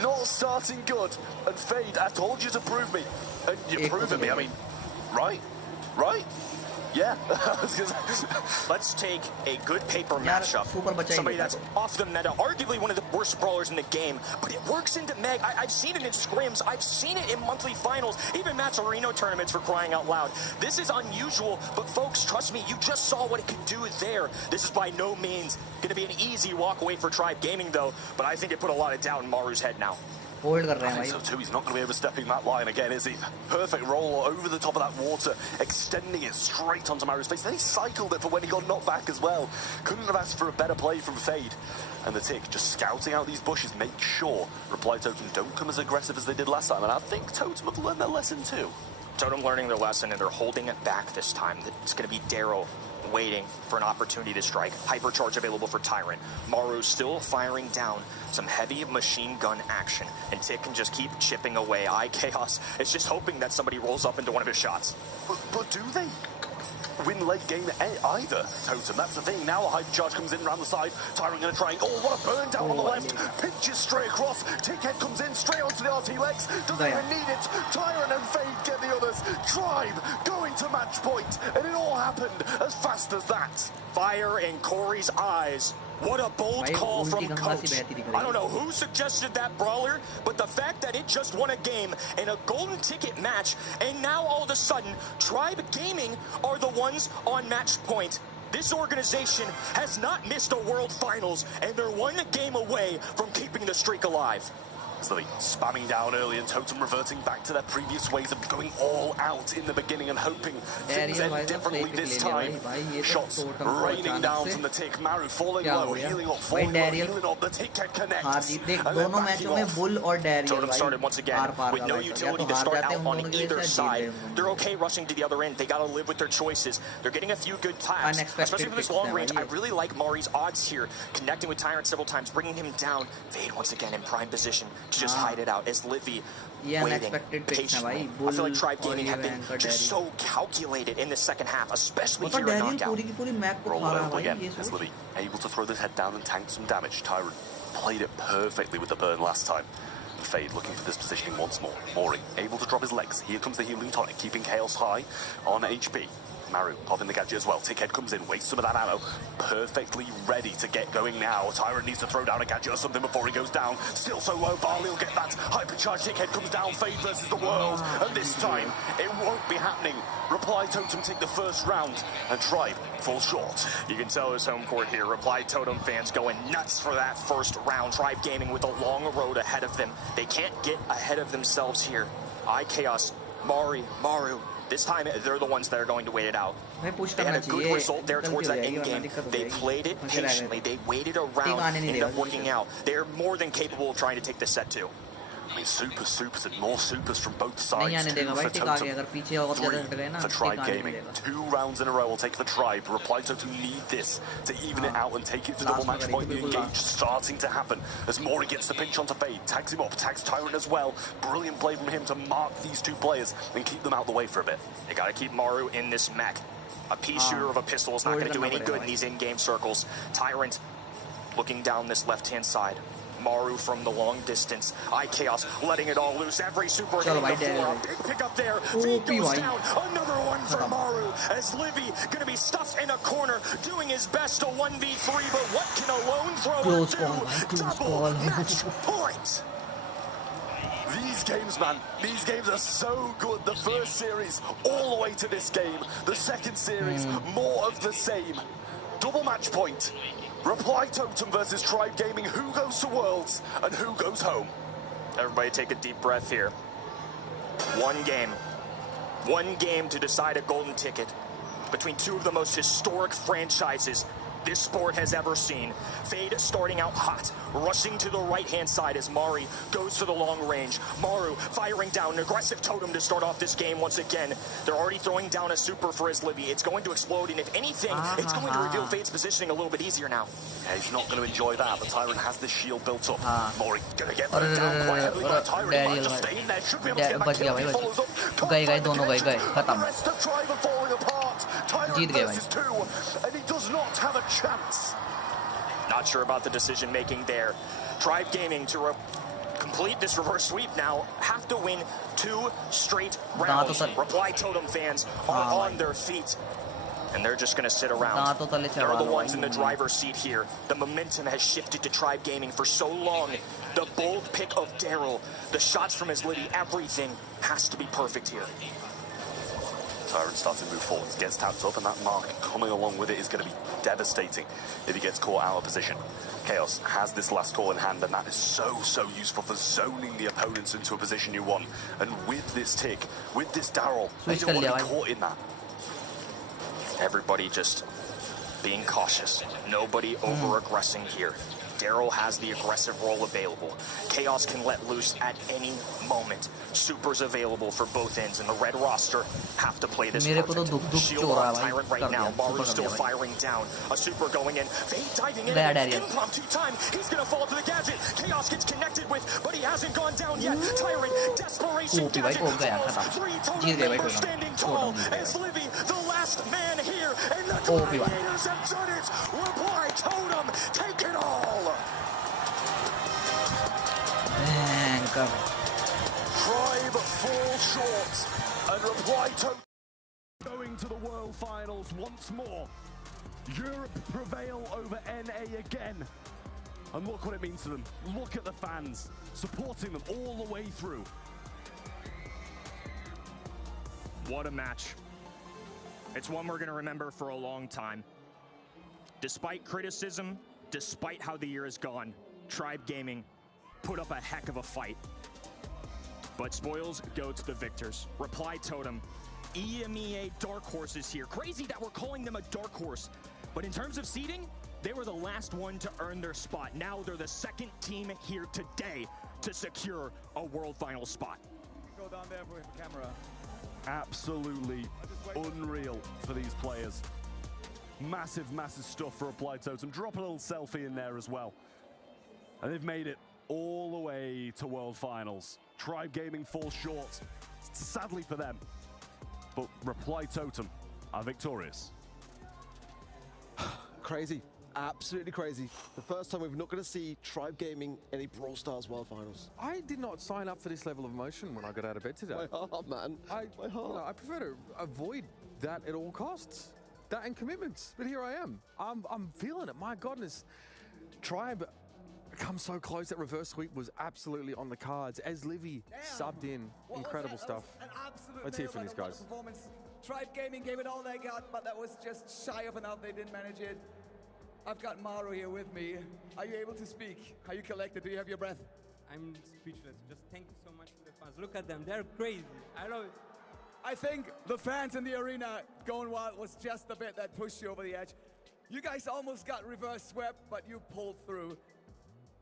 not starting good. And Fade, I told you to prove me. And you're proving me, I mean, right? Yeah. Let's take a good paper matchup. Somebody that's off the meta, arguably one of the worst brawlers in the game, but it works into Meg. I've seen it in scrims. I've seen it in monthly finals, even Matt's Reno tournaments for crying out loud. This is unusual, but folks, trust me, you just saw what it could do there. This is by no means going to be an easy walk away for Tribe Gaming, though, but I think it put a lot of doubt in Maru's head now. I think so too. He's not going to be overstepping that line again, is he? Perfect roll over the top of that water, extending it straight onto Maru's face. Then he cycled it for when he got knocked back as well. Couldn't have asked for a better play from Fade. And the Tick just scouting out these bushes, make sure Reply Totem don't come as aggressive as they did last time. And I think Totem have learned their lesson too. Totem learning their lesson, and they're holding it back this time. It's going to be Daryl waiting for an opportunity to strike. Hypercharge available for Tyrant. Maru still firing down some heavy machine gun action, and Tick can just keep chipping away. IKaos is just hoping that somebody rolls up into one of his shots. But do they win late game either, Totem? That's the thing. Now a hyper charge comes in around the side. Tyrant going to try and... Oh, what a burn down on the left. Pinches straight across. Tickhead comes in straight onto the RT legs. Doesn't even need it. Tyrant and Fade get the others. Tribe going to match point. And it all happened as fast as that. Fire in Corey's eyes What a bold भाई call उल्टी from Ganga C coach. बहती दिख I don't रही know who suggested that brawler, but the fact that it just won a game in a golden ticket match, and now all of a sudden, Tribe Gaming are the ones on match point. This organization has not missed a World Finals, and they're one game away from keeping the streak alive. Slivy spamming down early and Totem reverting back to their previous ways of going all out in the beginning and hoping things end differently this time. Shots raining down from the tick. Maru falling low, healing up, falling low, healing up. The tick can connect. And then backing off. Totem started once again with no utility to start out on either side. They're okay rushing to the other end. They got to live with their choices. They're getting a few good taps, especially for this long range. I really like Mari's odds here, connecting with Tyrant several times, bringing him down. Fade once again in prime position to just hide it out as Livy waiting patiently. I feel like Tribe Gaming have been just so calculated in the second half, especially here in Knockout. Roll over again as Livy able to throw his head down and tank some damage. Tyrant played it perfectly with the burn last time. Fade looking for this positioning once more. Mori able to drop his legs. Here comes the healing tonic, keeping Chaos high on HP. Maru popping the gadget as well. Tickhead comes in, wastes some of that ammo. Perfectly ready to get going now. Tyrant needs to throw down a gadget or something before he goes down. Still so low. Barley will get that. Hypercharged Tickhead comes down. Fade versus the world. And this time, it won't be happening. Reply Totem take the first round. And Tribe falls short. You can tell his home court here. Reply Totem fans going nuts for that first round. Tribe Gaming with a long road ahead of them. They can't get ahead of themselves here. Chaos, Maru. This time, they're the ones that are going to wait it out. They had a good result there towards that end game. They played it patiently. They waited around and ended up working out. They're more than capable of trying to take this set too. I mean, supers and more supers from both sides. 2 for Totem, 3 for Tribe Gaming. 2 rounds in a row will take the Tribe. Reply Totem need this to even it out and take it to double match point. The engage starting to happen as Mori gets the pinch onto Fade, tags him up, tags Tyrant as well. Brilliant play from him to mark these 2 players and keep them out the way for a bit. They got to keep Maru in this mech. A pea shooter of a pistol is not going to do any good in these in-game circles. Tyrant looking down this left-hand side. Maru from the long distance. Chaos letting it all loose. Every super hitting the floor. A big pick up there. Feed goes down. Another one for Maru as Livy going to be stuffed in a corner, doing his best to 1v3. But what can a lone thrower do? Double match point. These games, man, these games are so good. The first series all the way to this game. The second series, more of the same. Double match point. Reply Totem versus Tribe Gaming. Who goes to Worlds and who goes home? Everybody take a deep breath here. One game to decide a golden ticket between 2 of the most historic franchises this sport has ever seen. Fade starting out hot, rushing to the right-hand side as Mari goes for the long range. Maru firing down an aggressive Totem to start off this game once again. They're already throwing down a super for his Livy. It's going to explode, and if anything, it's going to reveal Fade's positioning a little bit easier now. Yeah, he's not going to enjoy that. The Tyrant has the shield built up. Mori going to get burned down quite heavily by Tyrant. Might just stay in there. Should be able to get that kill. He follows up. गए दोनों गए The rest of Tribe are falling apart. Tyrant versus 2, and he does not have a chance. Not sure about the decision making there. Tribe Gaming to complete this reverse sweep now have to win 2 straight rounds. Reply Totem fans are on their feet, and they're just going to sit around. They're the ones in the driver's seat here. The momentum has shifted to Tribe Gaming for so long. The bold pick of Daryl, the shots from his Liddy, everything has to be perfect here. Tyrant starting to move forward, gets tapped up, and that mark coming along with it is going to be devastating if he gets caught out of position. Chaos has this last call in hand, and that is so useful for zoning the opponents into a position you want. And with this tick, with this Daryl, they don't want to be caught in that. Everybody just being cautious. Nobody over-aggressing here. Daryl has the aggressive role available. Chaos can let loose at any moment. Supers available for both ends, and the red roster have to play this perfect. Shield on Tyrant right now. Maru still firing down. A super going in. Fade diving in. Impromptu time. He's going to fall to the gadget. Chaos gets connected with, but he hasn't gone down yet. Tyrant, desperation gadget falls. 3 total members standing tall as Livy, the last man here, and the Gladiators have done it. Reply Totem, take it all. Tribe fall short, and Reply Totem going to the World Finals once more. Europe prevail over NA again. And look what it means to them. Look at the fans supporting them all the way through. What a match. It's one we're going to remember for a long time. Despite criticism, despite how the year has gone, Tribe Gaming put up a heck of a fight. But spoils go to the victors. Reply Totem, EMEA dark horses here. Crazy that we're calling them a dark horse. But in terms of seeding, they were the last one to earn their spot. Now they're the second team here today to secure a World Final spot. Go down there for the camera. Absolutely unreal for these players. Massive, massive stuff for Reply Totem. Drop a little selfie in there as well. And they've made it all the way to World Finals. Tribe Gaming falls short, sadly for them. But Reply Totem are victorious. Crazy. Absolutely crazy. The first time we're not going to see Tribe Gaming in a Brawl Stars World Finals. I did not sign up for this level of emotion when I got out of bed today. My heart, man. My heart. You know, I prefer to avoid that at all costs. That and commitments. But here I am. I'm feeling it. My goodness. Tribe come so close. That reverse sweep was absolutely on the cards. As Livy subbed in, incredible stuff. Let's hear from these guys. Tribe Gaming gave it all they got, but that was just shy of enough. They didn't manage it. I've got Maru here with me. Are you able to speak? Are you collected? Do you have your breath? I'm speechless. Just thank you so much for the fans. Look at them. They're crazy. I love it. I think the fans in the arena going wild was just the bit that pushed you over the edge. You guys almost got reverse swept, but you pulled through.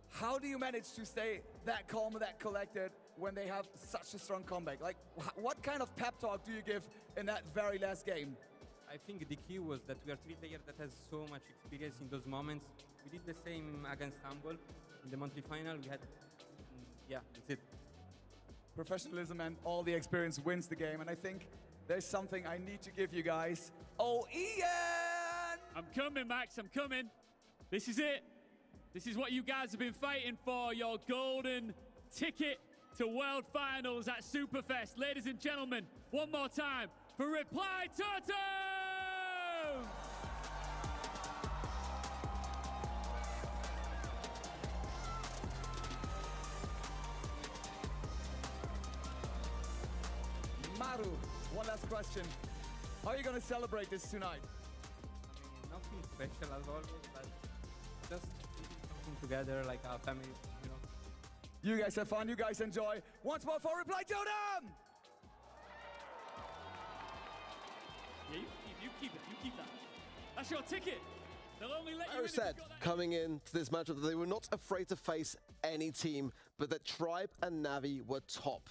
How do you manage to stay that calm, that collected when they have such a strong comeback? Like, what kind of pep talk do you give in that very last game? I think the key was that we are three players that has so much experience in those moments. We did the same against Humble in the monthly final. We had, yeah, that's it. Professionalism and all the experience wins the game, and I think there's something I need to give you guys. Oh, Ian! I'm coming, Max, I'm coming. This is it. This is what you guys have been fighting for, your golden ticket to World Finals at Superfest. Ladies and gentlemen, one more time for Reply Totem! Maru, one last question. How are you going to celebrate this tonight? I mean, nothing special as always, but just something together like our family, you know. You guys have fun, you guys enjoy. Once more for Reply Totem! Yeah, you keep that. That's your ticket. They'll only let you in. Said coming into this matchup that they were not afraid to face any team, but that Tribe and Navi were top.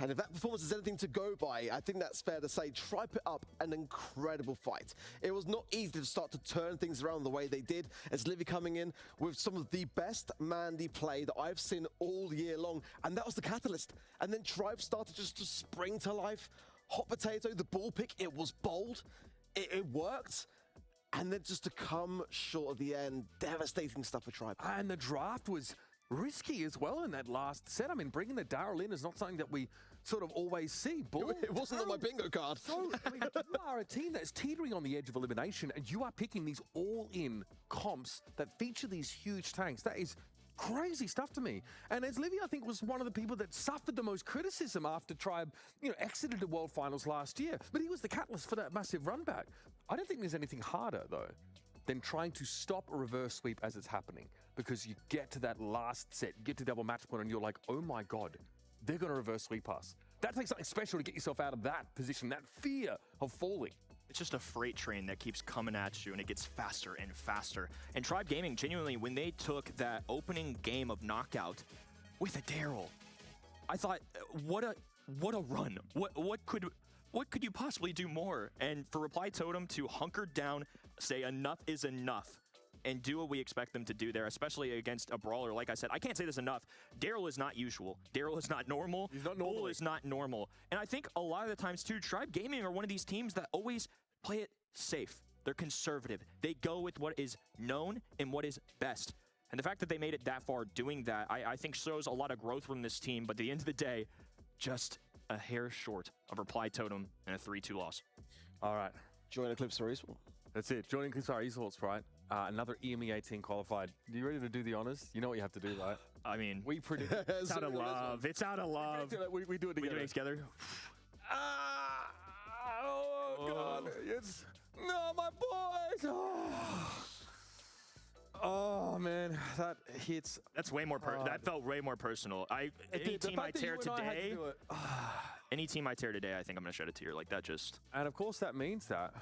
And if that performance is anything to go by, I think that's fair to say. Tribe put up an incredible fight. It was not easy to start to turn things around the way they did, as Livy coming in with some of the best Mandy play that I've seen all year long, and that was the catalyst. And then Tribe started just to spring to life. Hot potato, the ball pick, it was bold, it worked. And then just to come short of the end, devastating stuff for Tribe. And the draft was risky as well in that last set. I mean, bringing the Daryl in is not something that we sort of always see. Ball, it wasn't on my bingo card. So, I mean, you are a team that's teetering on the edge of elimination, and you are picking these all-in comps that feature these huge tanks. That is crazy stuff to me. And as Livy, I think, was one of the people that suffered the most criticism after Tribe, exited the World Finals last year. But he was the catalyst for that massive run back. I don't think there's anything harder, though, than trying to stop a reverse sweep as it's happening. Because you get to that last set, you get to double match point, and you're like, oh my God, they're going to reverse sweep us. That takes something special to get yourself out of that position, that fear of falling. It's just a freight train that keeps coming at you, and it gets faster and faster. And Tribe Gaming, genuinely, when they took that opening game of Knockout with a Daryl, I thought, what a run. What could you possibly do more? And for Reply Totem to hunker down, say enough is enough, and do what we expect them to do there, especially against a brawler. Like I said, I can't say this enough. Daryl is not usual. Daryl is not normal. He's not normal. Bull is not normal. And I think a lot of the times, too, Tribe Gaming are one of these teams that always play it safe. They're conservative. They go with what is known and what is best. And the fact that they made it that far doing that, I think shows a lot of growth from this team. But at the end of the day, just a hair short of Reply Totem and a 3-2 loss. All right. Join Eclipse Series. That's it. Joining Kisar Esports, right? Another EMEA team qualified. You ready to do the honors? You know what you have to do, right? I mean, we predict. It's out of love. It's out of love. We do it together. We do it together. Oh, God. It's... No, my boys. Oh, man. That hits... That's way more... that felt way more personal. Any team I tear today... Any team I tear today, I think I'm going to shed a tear. Like, that just... And, of course, that means that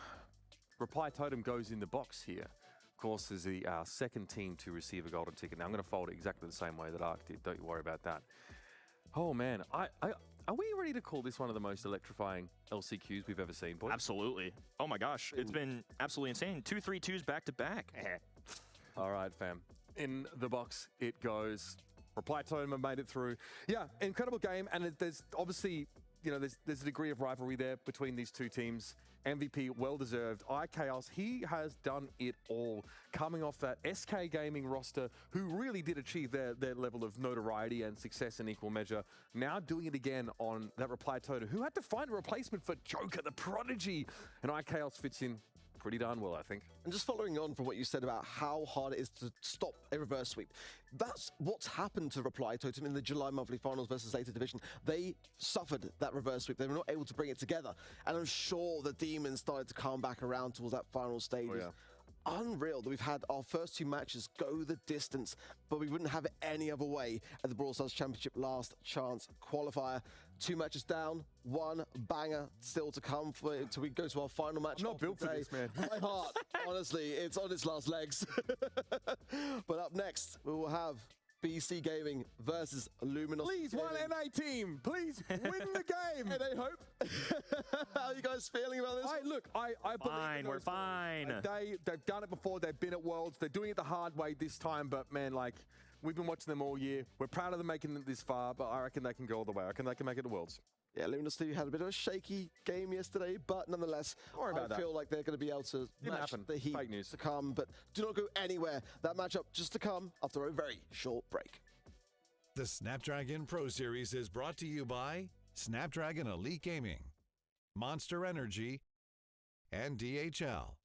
Reply Totem goes in the box here. Of course, is the second team to receive a golden ticket. Now, I'm going to fold it exactly the same way that Ark did. Don't you worry about that. Oh, man. Are we ready to call this one of the most electrifying LCQs we've ever seen, boys? Absolutely. Oh, my gosh. It's been absolutely insane. 2 3-2s back-to-back. All right, fam. In the box it goes. Reply Totem have made it through. Yeah, incredible game. And there's obviously... You know, there's a degree of rivalry there between these two teams. MVP, well-deserved. iChaos, he has done it all. Coming off that SK Gaming roster, who really did achieve their level of notoriety and success in equal measure. Now doing it again on that Reply Totem, who had to find a replacement for Joker, the prodigy. And iChaos fits in pretty darn well, I think. And just following on from what you said about how hard it is to stop a reverse sweep, that's what's happened to Reply Totem in the July monthly finals versus Later Division. They suffered that reverse sweep. They were not able to bring it together. And I'm sure the Demons started to come back around towards that final stage. Oh, yeah. Unreal that we've had our first 2 matches go the distance, but we wouldn't have it any other way at the Brawl Stars Championship last chance qualifier. 2 matches down, 1 banger still to come until we go to our final match. I'm not built for this, man. My heart, honestly, it's on its last legs. But up next, we will have BC Gaming versus Luminous. Please, one NA team. Please win the game. And I hope. How are you guys feeling about this? I believe fine, we're fine. They've done it before. They've been at Worlds. They're doing it the hard way this time. But man, like, we've been watching them all year. We're proud of them making it this far. But I reckon they can go all the way. I reckon they can make it to Worlds. Yeah, Luminous had a bit of a shaky game yesterday, but nonetheless, I feel like they're going to be able to match the heat to come. But do not go anywhere. That matchup just to come after a very short break. The Snapdragon Pro Series is brought to you by Snapdragon Elite Gaming, Monster Energy, and DHL.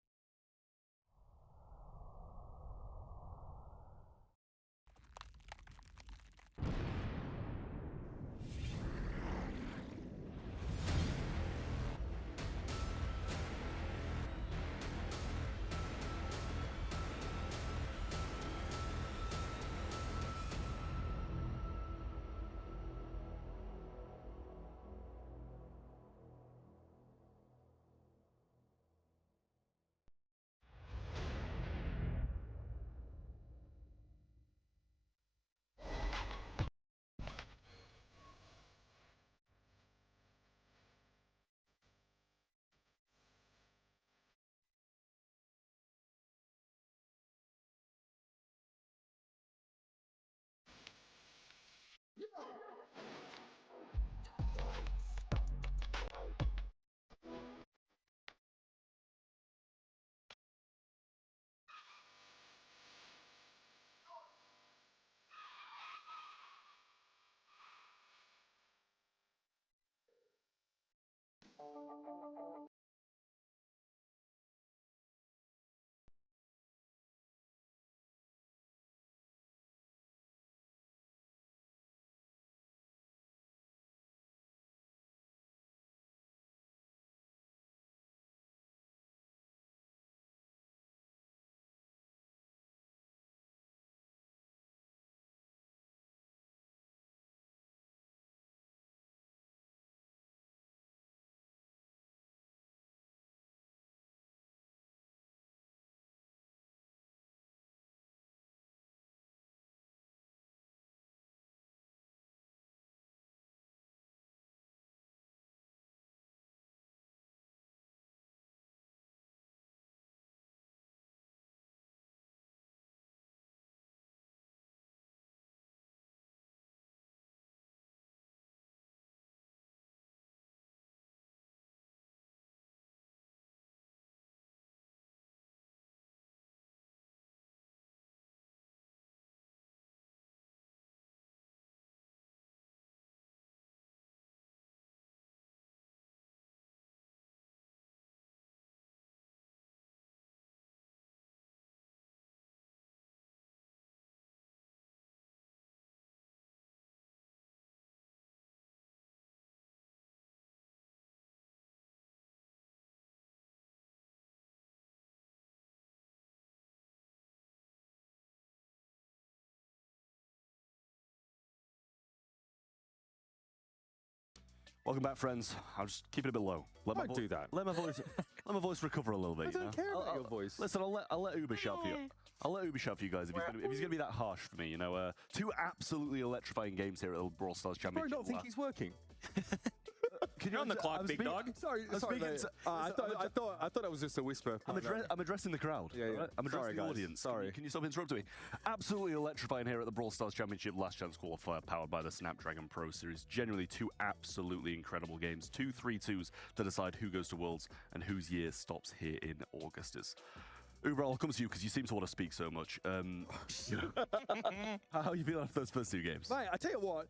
Welcome back, friends. I'll just keep it a bit low. Don't do that. Let my voice recover a little bit. I don't care about your voice. Listen, I'll let Uber shout for you. I'll let Uber shout for you guys if he's gonna be that harsh for me. You know, 2 absolutely electrifying games here at the Brawl Stars Championship. I don't think he's working. Can you on the clock, big dog? Sorry, mate. I thought that was just a whisper. I'm addressing the crowd. Yeah. Right? I'm addressing the audience. Sorry. Can you stop interrupting me? Absolutely electrifying here at the Brawl Stars Championship Last Chance Qualifier, powered by the Snapdragon Pro Series. Genuinely 2 absolutely incredible games. 2 3-2s to decide who goes to Worlds and whose year stops here in Augustus. Uber, I'll come to you because you seem to want to speak so much. How are you feeling after those first 2 games? Mate, I tell you what,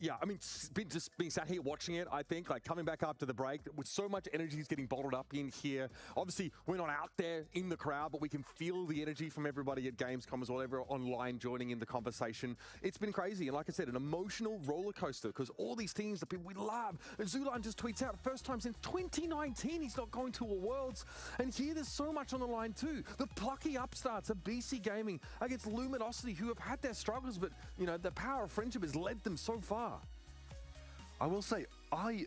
yeah, I mean, just being sat here watching it, I think, like, coming back after the break, with so much energy is getting bottled up in here. Obviously, we're not out there in the crowd, but we can feel the energy from everybody at Gamescom as well, everyone online joining in the conversation. It's been crazy, and like I said, an emotional roller coaster, because all these teams, the people we love, and Zulan just tweets out, first time since 2019 he's not going to a Worlds, and here there's so much on the line too. The plucky upstarts of BC Gaming against Luminosity, who have had their struggles, but, you know, the power of friendship has led them so far. I will say, I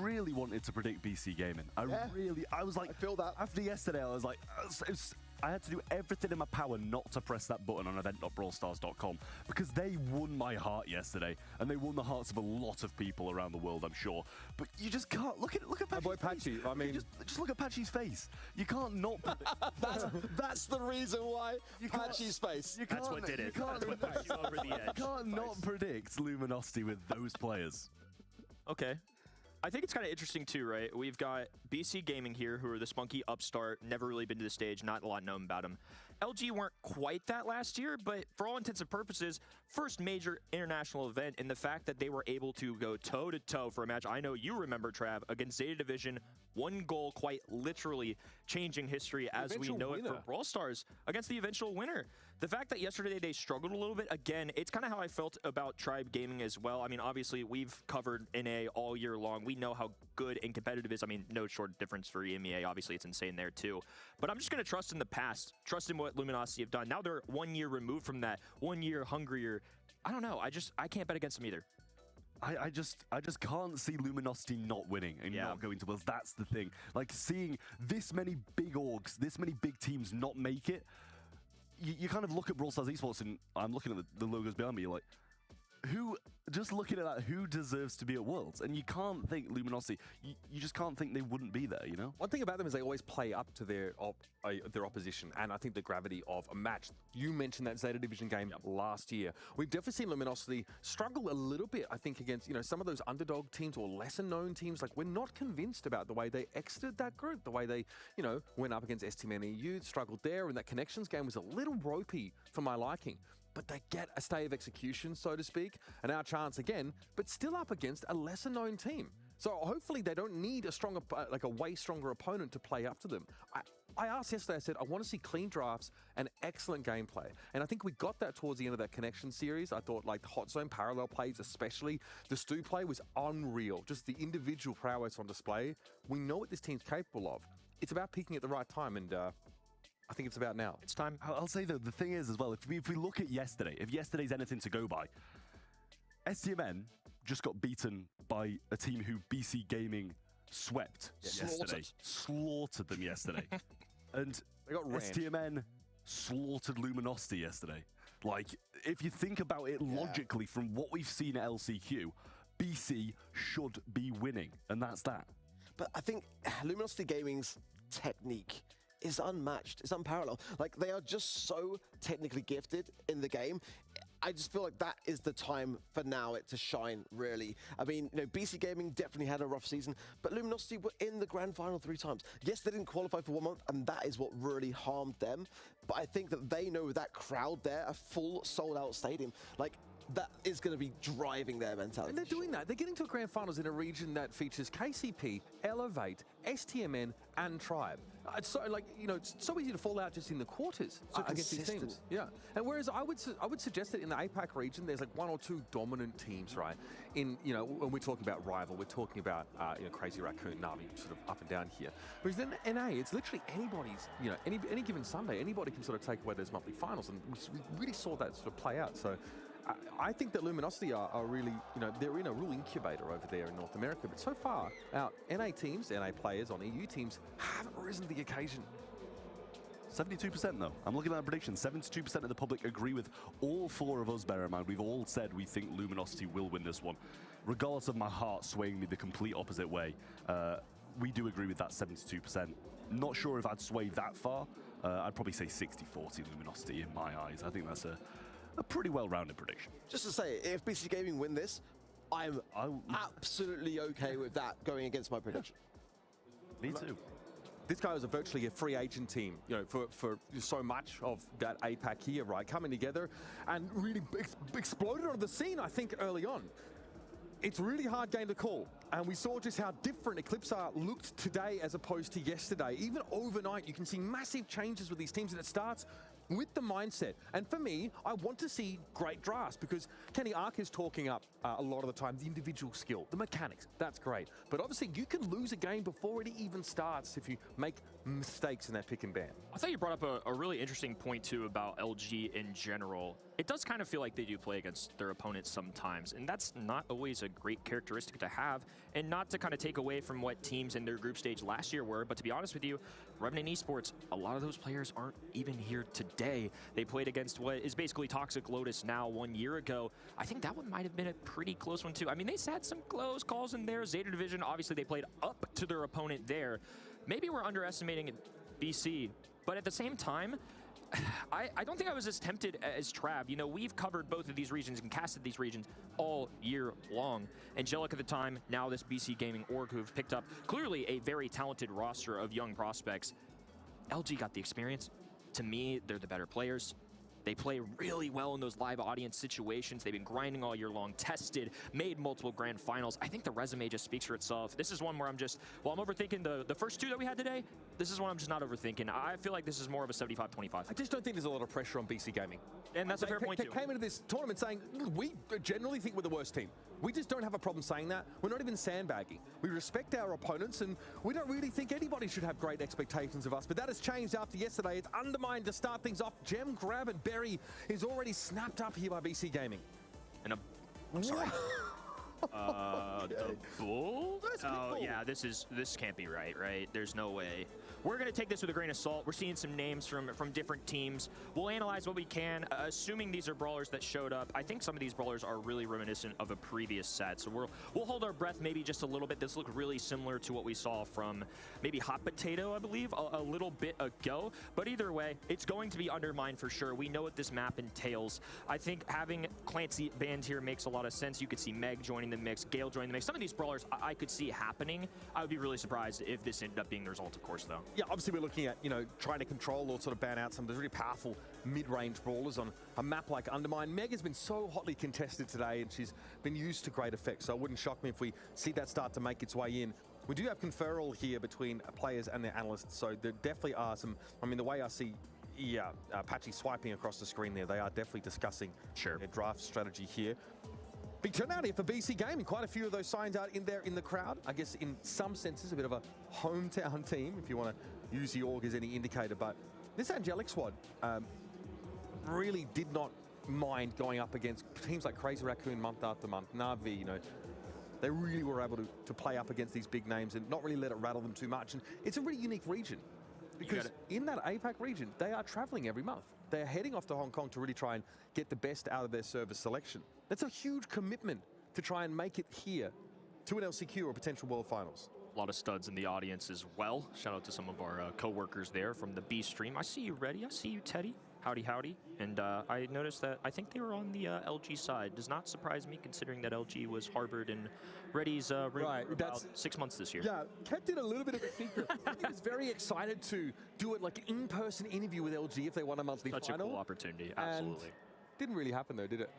really wanted to predict BC Gaming. I was like, I feel that. After yesterday, I was like, I had to do everything in my power not to press that button on event.brawlstars.com because they won my heart yesterday, and they won the hearts of a lot of people around the world, I'm sure. But you just can't look at Patchy's my boy Patchy. face. I mean, just look at Patchy's face. You can't not. That's the reason why Patchy's face. That's what did it. That's what pushed you over the edge. You can't not predict Luminosity with those players. Okay. I think it's kind of interesting too, right? We've got BC Gaming here, who are the spunky upstart, never really been to the stage, not a lot known about them. LG weren't quite that last year, but for all intents and purposes, first major international event, and the fact that they were able to go toe-to-toe for a match I know you remember, Trav, against Zeta Division, 1 goal quite literally changing history as we know it for Brawl Stars against the eventual winner. The fact that yesterday they struggled a little bit, again, it's kind of how I felt about Tribe Gaming as well. I mean, obviously, we've covered NA all year long. We know how good and competitive it is. I mean, no short difference for EMEA. Obviously, it's insane there too. But I'm just going to trust in the past, trust in what Luminosity have done. Now they're 1 year removed from that, 1 year hungrier. I don't know. I can't bet against them either. I just can't see Luminosity not winning and not going to Worlds. That's the thing. Like, seeing this many big orgs, this many big teams not make it, you kind of look at Brawl Stars Esports, and I'm looking at the logos behind me, like, just looking at that, who deserves to be at Worlds? And you can't think Luminosity, you just can't think they wouldn't be there, you know? One thing about them is they always play up to their opposition, and I think the gravity of a match. You mentioned that Zeta Division game last year. We've definitely seen Luminosity struggle a little bit, I think, against, you know, some of those underdog teams or lesser known teams. Like, we're not convinced about the way they exited that group, the way they, you know, went up against STM EU, struggled there, and that Connections game was a little ropey for my liking. But they get a stay of execution, so to speak, and our chance again, but still up against a lesser-known team. So hopefully they don't need a stronger, like a way stronger opponent to play up to them. I asked yesterday, I said, I want to see clean drafts and excellent gameplay. And I think we got that towards the end of that Connection series. I thought, like, the Hot Zone parallel plays especially, the Stu play was unreal. Just the individual prowess on display. We know what this team's capable of. It's about peaking at the right time, and I think it's about now. It's time. I'll say, though, the thing is as well, if we look at yesterday, if yesterday's anything to go by, STMN just got beaten by a team who BC Gaming swept yesterday. Slaughtered them yesterday. And they got STMN slaughtered Luminosity yesterday. Like, if you think about it logically from what we've seen at LCQ, BC should be winning, and that's that. But I think Luminosity Gaming's technique is unmatched. It's unparalleled. Like, they are just so technically gifted in the game. I just feel like that is the time for now it to shine, really. I mean, you know, BC Gaming definitely had a rough season, but Luminosity were in the grand final 3 times. Yes, they didn't qualify for 1 month, and that is what really harmed them. But I think that they know that crowd there, a full sold-out stadium, like, that is going to be driving their mentality. And they're doing that. They're getting to a grand finals in a region that features KCP, Elevate, STMN, and Tribe. It's so, like, you know, it's so easy to fall out just in the quarters against these teams. Yeah. And whereas I would suggest that in the APAC region, there's like 1 or 2 dominant teams, right? In, you know, when we're talking about Rival, we're talking about, you know, Crazy Raccoon, Navi, sort of up and down here. Whereas in NA, it's literally anybody's, you know, any given Sunday, anybody can sort of take away those monthly finals. And we really saw that sort of play out. So I think that Luminosity are really, they're in a real incubator over there in North America. But so far, our NA teams, NA players on EU teams haven't risen to the occasion. 72% though. I'm looking at a prediction. 72% of the public agree with all four of us, bear in mind. We've all said we think Luminosity will win this one. Regardless of my heart swaying me the complete opposite way, we do agree with that 72%. Not sure if I'd sway that far. I'd probably say 60-40 Luminosity in my eyes. I think that's a pretty well-rounded prediction. Just to say, if BC Gaming win this, I'm absolutely okay with that going against my prediction. Me too. This guy was virtually a free agent team, for so much of that APAC here, right? Coming together and really exploded on the scene, I think, early on. It's a really hard game to call. And we saw just how different Eclipse looked today as opposed to yesterday. Even overnight, you can see massive changes with these teams, and it starts with the mindset. And for me, I want to see great drafts because Kenny Ark is talking up a lot of the time the individual skill, the mechanics. That's great. But obviously, you can lose a game before it even starts if you make mistakes in that pick and ban. I thought you brought up a really interesting point, too, about LG in general. It does kind of feel like they do play against their opponents sometimes, and that's not always a great characteristic to have, and not to kind of take away from what teams in their group stage last year were, but to be honest with you, Revenant Esports, a lot of those players aren't even here today. They played against what is basically Toxic Lotus now 1 year ago. I think that one might have been a pretty close one, too. I mean, they had some close calls in there. Zeta Division, obviously, they played up to their opponent there. Maybe we're underestimating BC, but at the same time, I don't think I was as tempted as Trav. We've covered both of these regions and casted these regions all year long. Angelic at the time, now this BC Gaming org who've picked up clearly a very talented roster of young prospects. LG got the experience. To me, they're the better players. They play really well in those live audience situations. They've been grinding all year long, tested, made multiple grand finals. I think the resume just speaks for itself. This is one where I'm overthinking the first two that we had today. This is one I'm just not overthinking. I feel like this is more of a 75-25. I just don't think there's a lot of pressure on BC Gaming. And that's a fair point, too. They came into this tournament saying, we generally think we're the worst team. We just don't have a problem saying that. We're not even sandbagging. We respect our opponents, and we don't really think anybody should have great expectations of us. But that has changed after yesterday. It's undermined to start things off. Gem Grab and Berry is already snapped up here by BC Gaming. And I'm sorry. The bull? Oh, yeah, this can't be right? There's no way. We're going to take this with a grain of salt. We're seeing some names from different teams. We'll analyze what we can, assuming these are brawlers that showed up. I think some of these brawlers are really reminiscent of a previous set, so we'll hold our breath maybe just a little bit. This looked really similar to what we saw from maybe Hot Potato, I believe, a little bit ago. But either way, it's going to be undermined for sure. We know what this map entails. I think having Clancy banned here makes a lot of sense. You could see Meg joining the mix, Gale joining the mix. Some of these brawlers I could see happening. I would be really surprised if this ended up being the result, of course, though. Yeah, obviously we're looking at, trying to control or sort of ban out some of the really powerful mid-range brawlers on a map like Undermine. Meg has been so hotly contested today, and she's been used to great effect, so it wouldn't shock me if we see that start to make its way in. We do have conferral here between players and their analysts, so there definitely are some, the way I see Patchy swiping across the screen there, they are definitely discussing their draft strategy here. Big turnout here for BC Gaming. Quite a few of those signs out in there in the crowd. I guess in some senses a bit of a hometown team, if you want to use the org as any indicator. But this Angelic squad really did not mind going up against teams like Crazy Raccoon month after month. Na'Vi, they really were able to play up against these big names and not really let it rattle them too much. And it's a really unique region because in that APAC region, they are traveling every month. They're heading off to Hong Kong to really try and get the best out of their service selection. That's a huge commitment to try and make it here to an LCQ or potential World Finals. A lot of studs in the audience as well. Shout out to some of our co-workers there from the B stream. I see you, Reddy. I see you, Teddy. Howdy, howdy. And I noticed that I think they were on the LG side. Does not surprise me considering that LG was harbored in Reddy's room for about 6 months this year. Yeah, Kat did a little bit of a secret. He was very excited to do it like an in-person interview with LG if they won a monthly final. Such a cool opportunity, absolutely. And didn't really happen though, did it?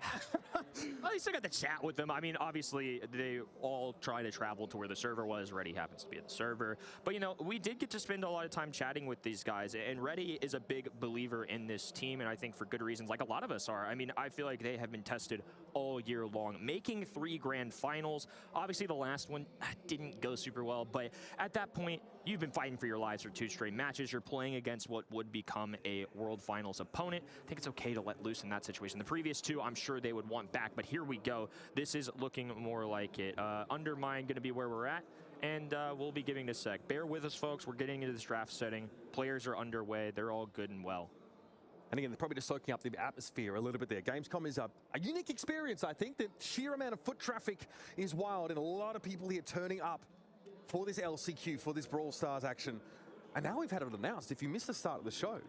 Well, you still got to chat with them. I mean, obviously, they all try to travel to where the server was. Reddy happens to be at the server. But, we did get to spend a lot of time chatting with these guys. And Reddy is a big believer in this team, and I think for good reasons, like a lot of us are. I mean, I feel like they have been tested all year long, making 3 grand finals. Obviously, the last one didn't go super well. But at that point, You've been fighting for your lives for 2 straight matches. You're playing against what would become a World Finals opponent. I think it's okay to let loose in that situation. The previous 2, I'm sure they would want back, but here we go. This is looking more like it. Undermine going to be where we're at, and we'll be giving this a sec. Bear with us, folks. We're getting into this draft setting. Players are underway. They're all good and well. And again, they're probably just soaking up the atmosphere a little bit there. Gamescom is a unique experience, I think. The sheer amount of foot traffic is wild, and a lot of people here turning up for this LCQ, for this Brawl Stars action. And now we've had it announced, if you missed the start of the show,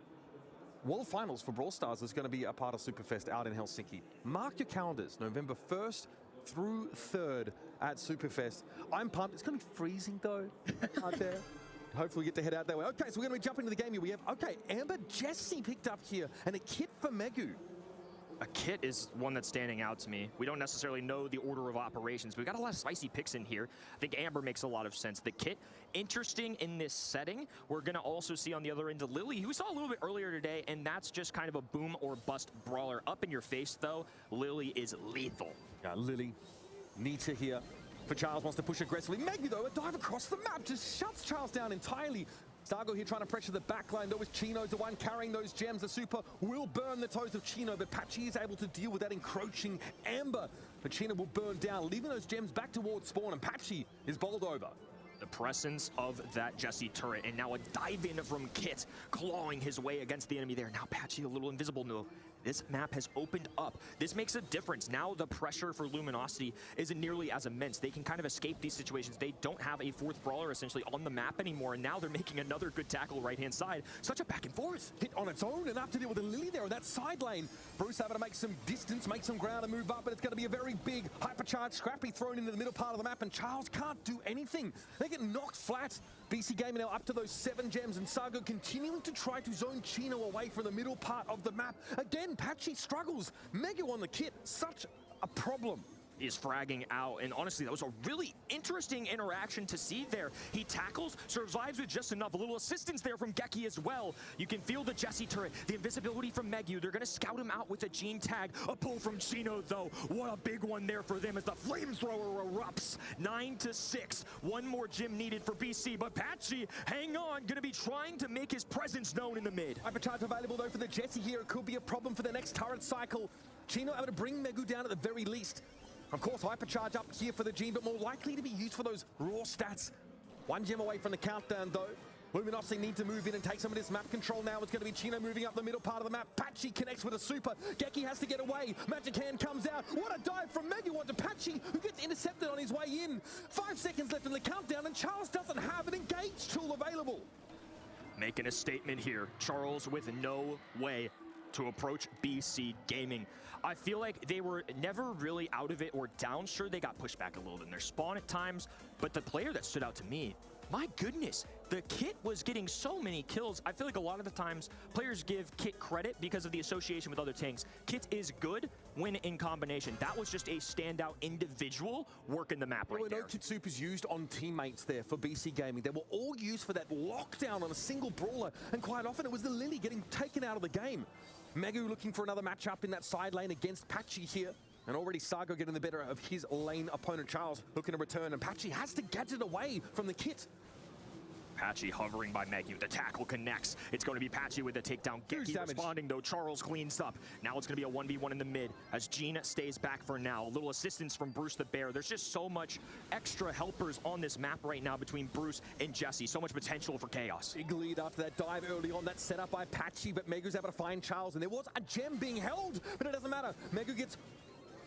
World Finals for Brawl Stars is going to be a part of Superfest out in Helsinki. Mark your calendars, November 1st through 3rd at Superfest. I'm pumped. It's going to be freezing, though, out there. Hopefully we get to head out that way. Okay, so we're going to be jumping into the game here. We have, okay, Amber Jessie picked up here, and a kit for Megu. A kit is one that's standing out to me. We don't necessarily know the order of operations. We've got a lot of spicy picks in here. I think Amber makes a lot of sense. The kit, interesting in this setting. We're going to also see on the other end of Lily, who we saw a little bit earlier today, and that's just kind of a boom or bust brawler. Up in your face, though, Lily is lethal. Yeah, Lily, Nita here. For Charles wants to push aggressively. Megu, though, a dive across the map just shuts Charles down entirely. Stargo here trying to pressure the backline, though, with Chino the one carrying those gems. The super will burn the toes of Chino, but Patchy is able to deal with that encroaching Amber. But Chino will burn down, leaving those gems back towards spawn, and Patchy is bowled over. The presence of that Jessie turret, and now a dive in from Kit, clawing his way against the enemy there. Now Patchy a little invisible. No, this map has opened up. This makes a difference. Now the pressure for Luminosity isn't nearly as immense. They can kind of escape these situations. They don't have a 4th brawler essentially on the map anymore, and now they're making another good tackle right-hand side. Such a back and forth. Hit on its own, enough to deal with the Lily there on that side lane. Bruce able to make some distance, make some ground and move up, but it's going to be a very big hypercharged Scrappy thrown into the middle part of the map, and Charles can't do anything. They get knocked flat. BC Gaming now up to those 7 gems, and Sago continuing to try to zone Chino away from the middle part of the map. Again, Patchy struggles. Megu on the kit, such a problem. Is fragging out, and honestly, that was a really interesting interaction to see there. He tackles, survives with just enough. A little assistance there from Geki as well. You can feel the Jessie turret, the invisibility from Megu. They're gonna scout him out with a Gene tag. A pull from Chino, though. What a big one there for them as the flamethrower erupts. 9-6. One more gem needed for BC, but Patchy, hang on, gonna be trying to make his presence known in the mid. Hypercharge available, though, for the Jessie here. It could be a problem for the next turret cycle. Chino able to bring Megu down at the very least. Of course, Hypercharge up here for the Gene, but more likely to be used for those raw stats. 1 gem away from the countdown, though. Luminosity need to move in and take some of this map control now. It's going to be Chino moving up the middle part of the map. Patchy connects with a super. Geki has to get away. Magic Hand comes out. What a dive from Megu onto Patchy, who gets intercepted on his way in. 5 seconds left in the countdown, and Charles doesn't have an engage tool available. Making a statement here. Charles with no way to approach BC Gaming. I feel like they were never really out of it or down. Sure, they got pushed back a little bit in their spawn at times, but the player that stood out to me, my goodness, the Kit was getting so many kills. I feel like a lot of the times players give Kit credit because of the association with other tanks. Kit is good when in combination. That was just a standout individual working the map right there. No Kit supers used on teammates there for BC Gaming. They were all used for that lockdown on a single brawler, and quite often it was the Lily getting taken out of the game. Megu looking for another matchup in that side lane against Patchy here. And already Sago getting the better of his lane opponent. Charles looking to return, and Patchy has to gadget away from the Kit. Patchy hovering by Megu. The tackle connects. It's going to be Patchy with the takedown. Geki responding, though. Charles cleans up. Now it's going to be a 1v1 in the mid as Gene stays back for now. A little assistance from Bruce the Bear. There's just so much extra helpers on this map right now between Bruce and Jessie. So much potential for chaos. Big lead after that dive early on. That set up by Patchy, but Megu's able to find Charles, and there was a gem being held, but it doesn't matter. Megu gets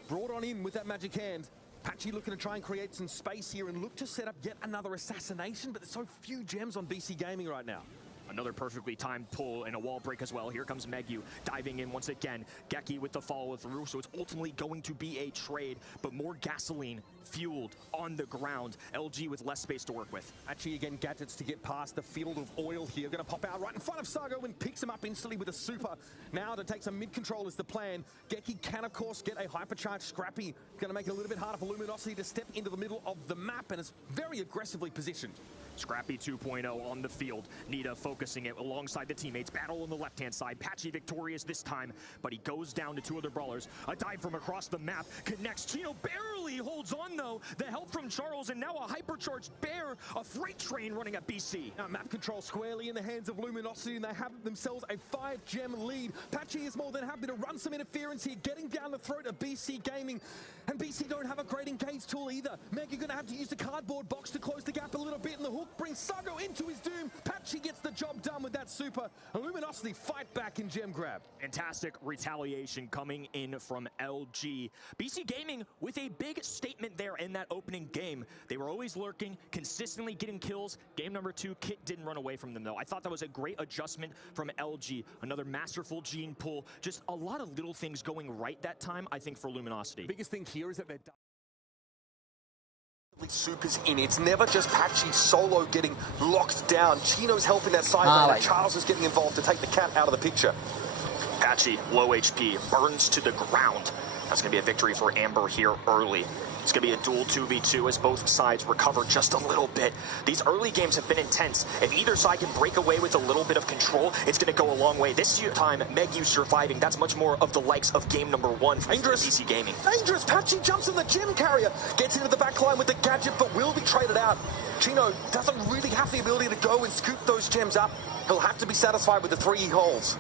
brought on in with that magic hand. Patchy looking to try and create some space here and look to set up yet another assassination, but there's so few gems on BC Gaming right now. Another perfectly timed pull and a wall break as well. Here comes Megu diving in once again. Geki with the follow through, so it's ultimately going to be a trade, but more gasoline fueled on the ground. LG with less space to work with. Actually, again, gadgets to get past the field of oil here. Going to pop out right in front of Sago and picks him up instantly with a super. Now to take some mid control is the plan. Geki can, of course, get a hypercharged Scrappy. Going to make it a little bit harder for Luminosity to step into the middle of the map, and it's very aggressively positioned. Scrappy 2.0 on the field. Nita focusing it alongside the teammates. Battle on the left-hand side. Patchy victorious this time, but he goes down to 2 other brawlers. A dive from across the map connects. Chino barely Lily holds on though. The help from Charles, and now a hypercharged bear, a freight train running at BC. Now map control squarely in the hands of Luminosity, and they have themselves a 5-gem lead. Patchy is more than happy to run some interference here, getting down the throat of BC Gaming. And BC don't have a great engage tool either. Meg, you're going to have to use the cardboard box to close the gap a little bit, and the hook brings Sago into his doom. Patchy gets the job done with that super. And Luminosity fight back in gem grab. Fantastic retaliation coming in from LG. BC Gaming with a big statement there in that opening game. They were always lurking, consistently getting kills. Game number 2, Kit didn't run away from them though. I thought that was a great adjustment from LG. Another masterful gene pull. Just a lot of little things going right that time, I think, for Luminosity. Biggest thing here is that they're Supers in. It's never just Patchy solo getting locked down. Chino's helping that side lane, and Charles is getting involved to take the cat out of the picture. Patchy, low HP, burns to the ground. That's going to be a victory for Amber here early. It's going to be a dual 2v2 as both sides recover just a little bit. These early games have been intense. If either side can break away with a little bit of control, it's going to go a long way. This time, Megu surviving, that's much more of the likes of game number 1 for BC Gaming. Dangerous! Patchy jumps in the gem carrier, gets into the back line with the gadget, but will be traded out. Chino doesn't really have the ability to go and scoop those gems up. He'll have to be satisfied with the 3 he holds.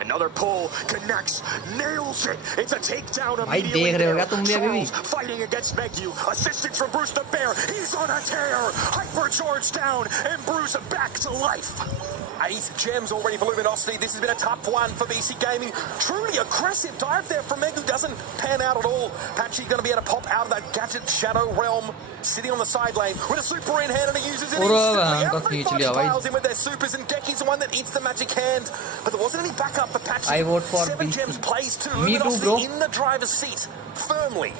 Another pull, connects, nails it. It's a takedown immediately there. Charles fighting against Megu. Assistance from Bruce the Bear. He's on a tear. Hypercharged down, and Bruce back to life. 8 gems already for Luminosity. This has been a tough one for BC Gaming. Truly aggressive dive there from Megu. Doesn't pan out at all. Patchy going to be able to pop out of that gadget Shadow Realm. Sitting on the side lane with a super in hand, and he uses it instantly. Everybody piles in with their supers, and Geki's the one that eats the magic hand. But there wasn't any backup for Patchy. I vote for 7 gems plays too. Luminosity in the driver's seat firmly.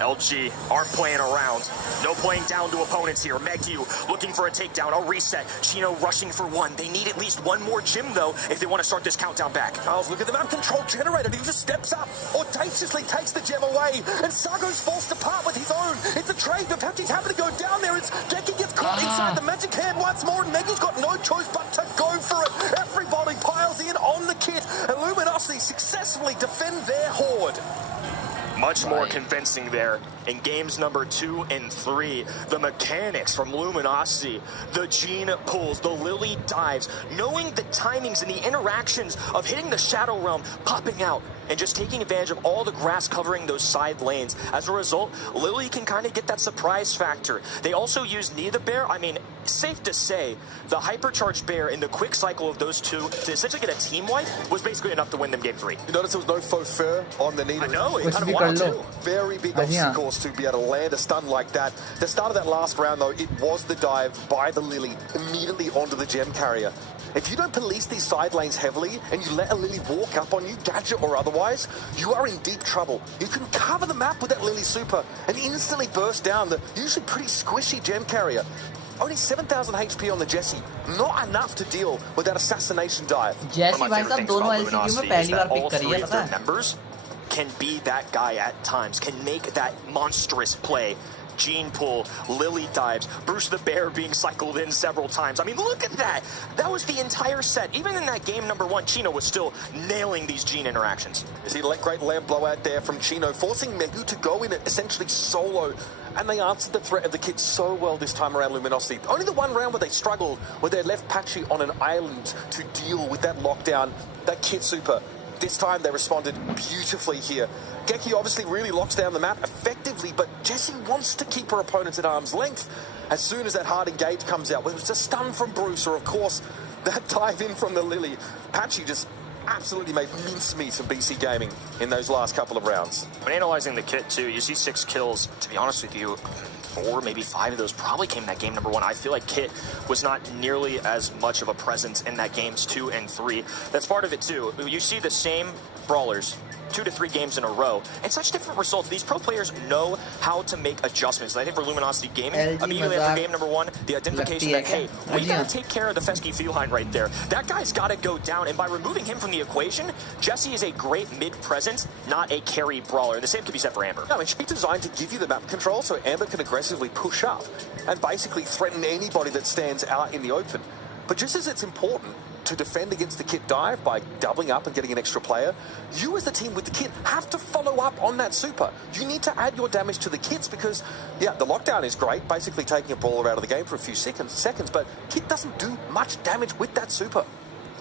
LG aren't playing around. No playing down to opponents here. Megu looking for a takedown, a reset. Chino rushing for 1. They need at least 1 more gem, though, if they want to start this countdown back. Charles, look at the map control generator. He just steps up, audaciously takes the gem away, and Sago's forced to part with his own. It's a trade, but Patchy's happy to go down there. It's Geki gets caught inside the magic hand once more, and Megu's got no choice but to go for it. Everybody piles in on the kit, and Luminosity successfully defend their horde. Much more convincing there in games number 2 and 3. The mechanics from Luminosity, the gene pulls, the Lily dives, knowing the timings and the interactions of hitting the Shadow Realm, popping out, and just taking advantage of all the grass covering those side lanes. As a result, Lily can kind of get that surprise factor. They also use Knee the Bear. I mean, safe to say, the hypercharged bear in the quick cycle of those two to essentially get a team wipe was basically enough to win them game 3. You notice there was no faux fur on the Knee. I know, it kind of wanted to. Very big obstacles to be able to land a stun like that. The start of that last round, though, it was the dive by the Lily immediately onto the gem carrier. If you don't police these side lanes heavily and you let a Lily walk up on you, gadget or otherwise, you are in deep trouble. You can cover the map with that Lily super and instantly burst down the usually pretty squishy gem carrier. Only 7,000 HP on the Jessie. Not enough to deal with that assassination dive. Jessie भाई साहब दोनों LCQ में पहली बार pick करी है पता है? Members can be that guy at times, can make that monstrous play. Gene pull, Lily dives, Bruce the Bear being cycled in several times. I mean, look at that. That was the entire set. Even in that game number 1, Chino was still nailing these Gene interactions. You see a great lamp blowout there from Chino, forcing Megu to go in essentially solo. And they answered the threat of the kit so well this time around, Luminosity. Only the one round where they struggled, where they left Patchy on an island to deal with that lockdown, that kit super. This time they responded beautifully here. Geki obviously really locks down the map effectively, but Jessie wants to keep her opponents at arm's length. As soon as that hard engage comes out, whether it's a stun from Bruce or, of course, that dive in from the Lily, Patchy just absolutely made mincemeat of BC Gaming in those last couple of rounds. When analyzing the kit, too, you see 6 kills. To be honest with you, 4, maybe 5 of those probably came in that game number 1. I feel like Kit was not nearly as much of a presence in that games 2 and 3. That's part of it, too. You see the same Brawlers 2 to 3 games in a row, and such different results. These pro players know how to make adjustments. And I think for Luminosity Gaming, immediately after game number 1, the identification that, hey, we gotta take care of the Fesky feline right there. That guy's gotta go down, and by removing him from the equation, Jessie is a great mid-presence, not a carry brawler. The same could be said for Amber. I mean, she's designed to give you the map control so Amber can aggressively push up and basically threaten anybody that stands out in the open. But just as it's important to defend against the kit dive by doubling up and getting an extra player, you as the team with the kit have to follow up on that super. You need to add your damage to the kits because, yeah, the lockdown is great, basically taking a brawler out of the game for a few seconds, but kit doesn't do much damage with that super.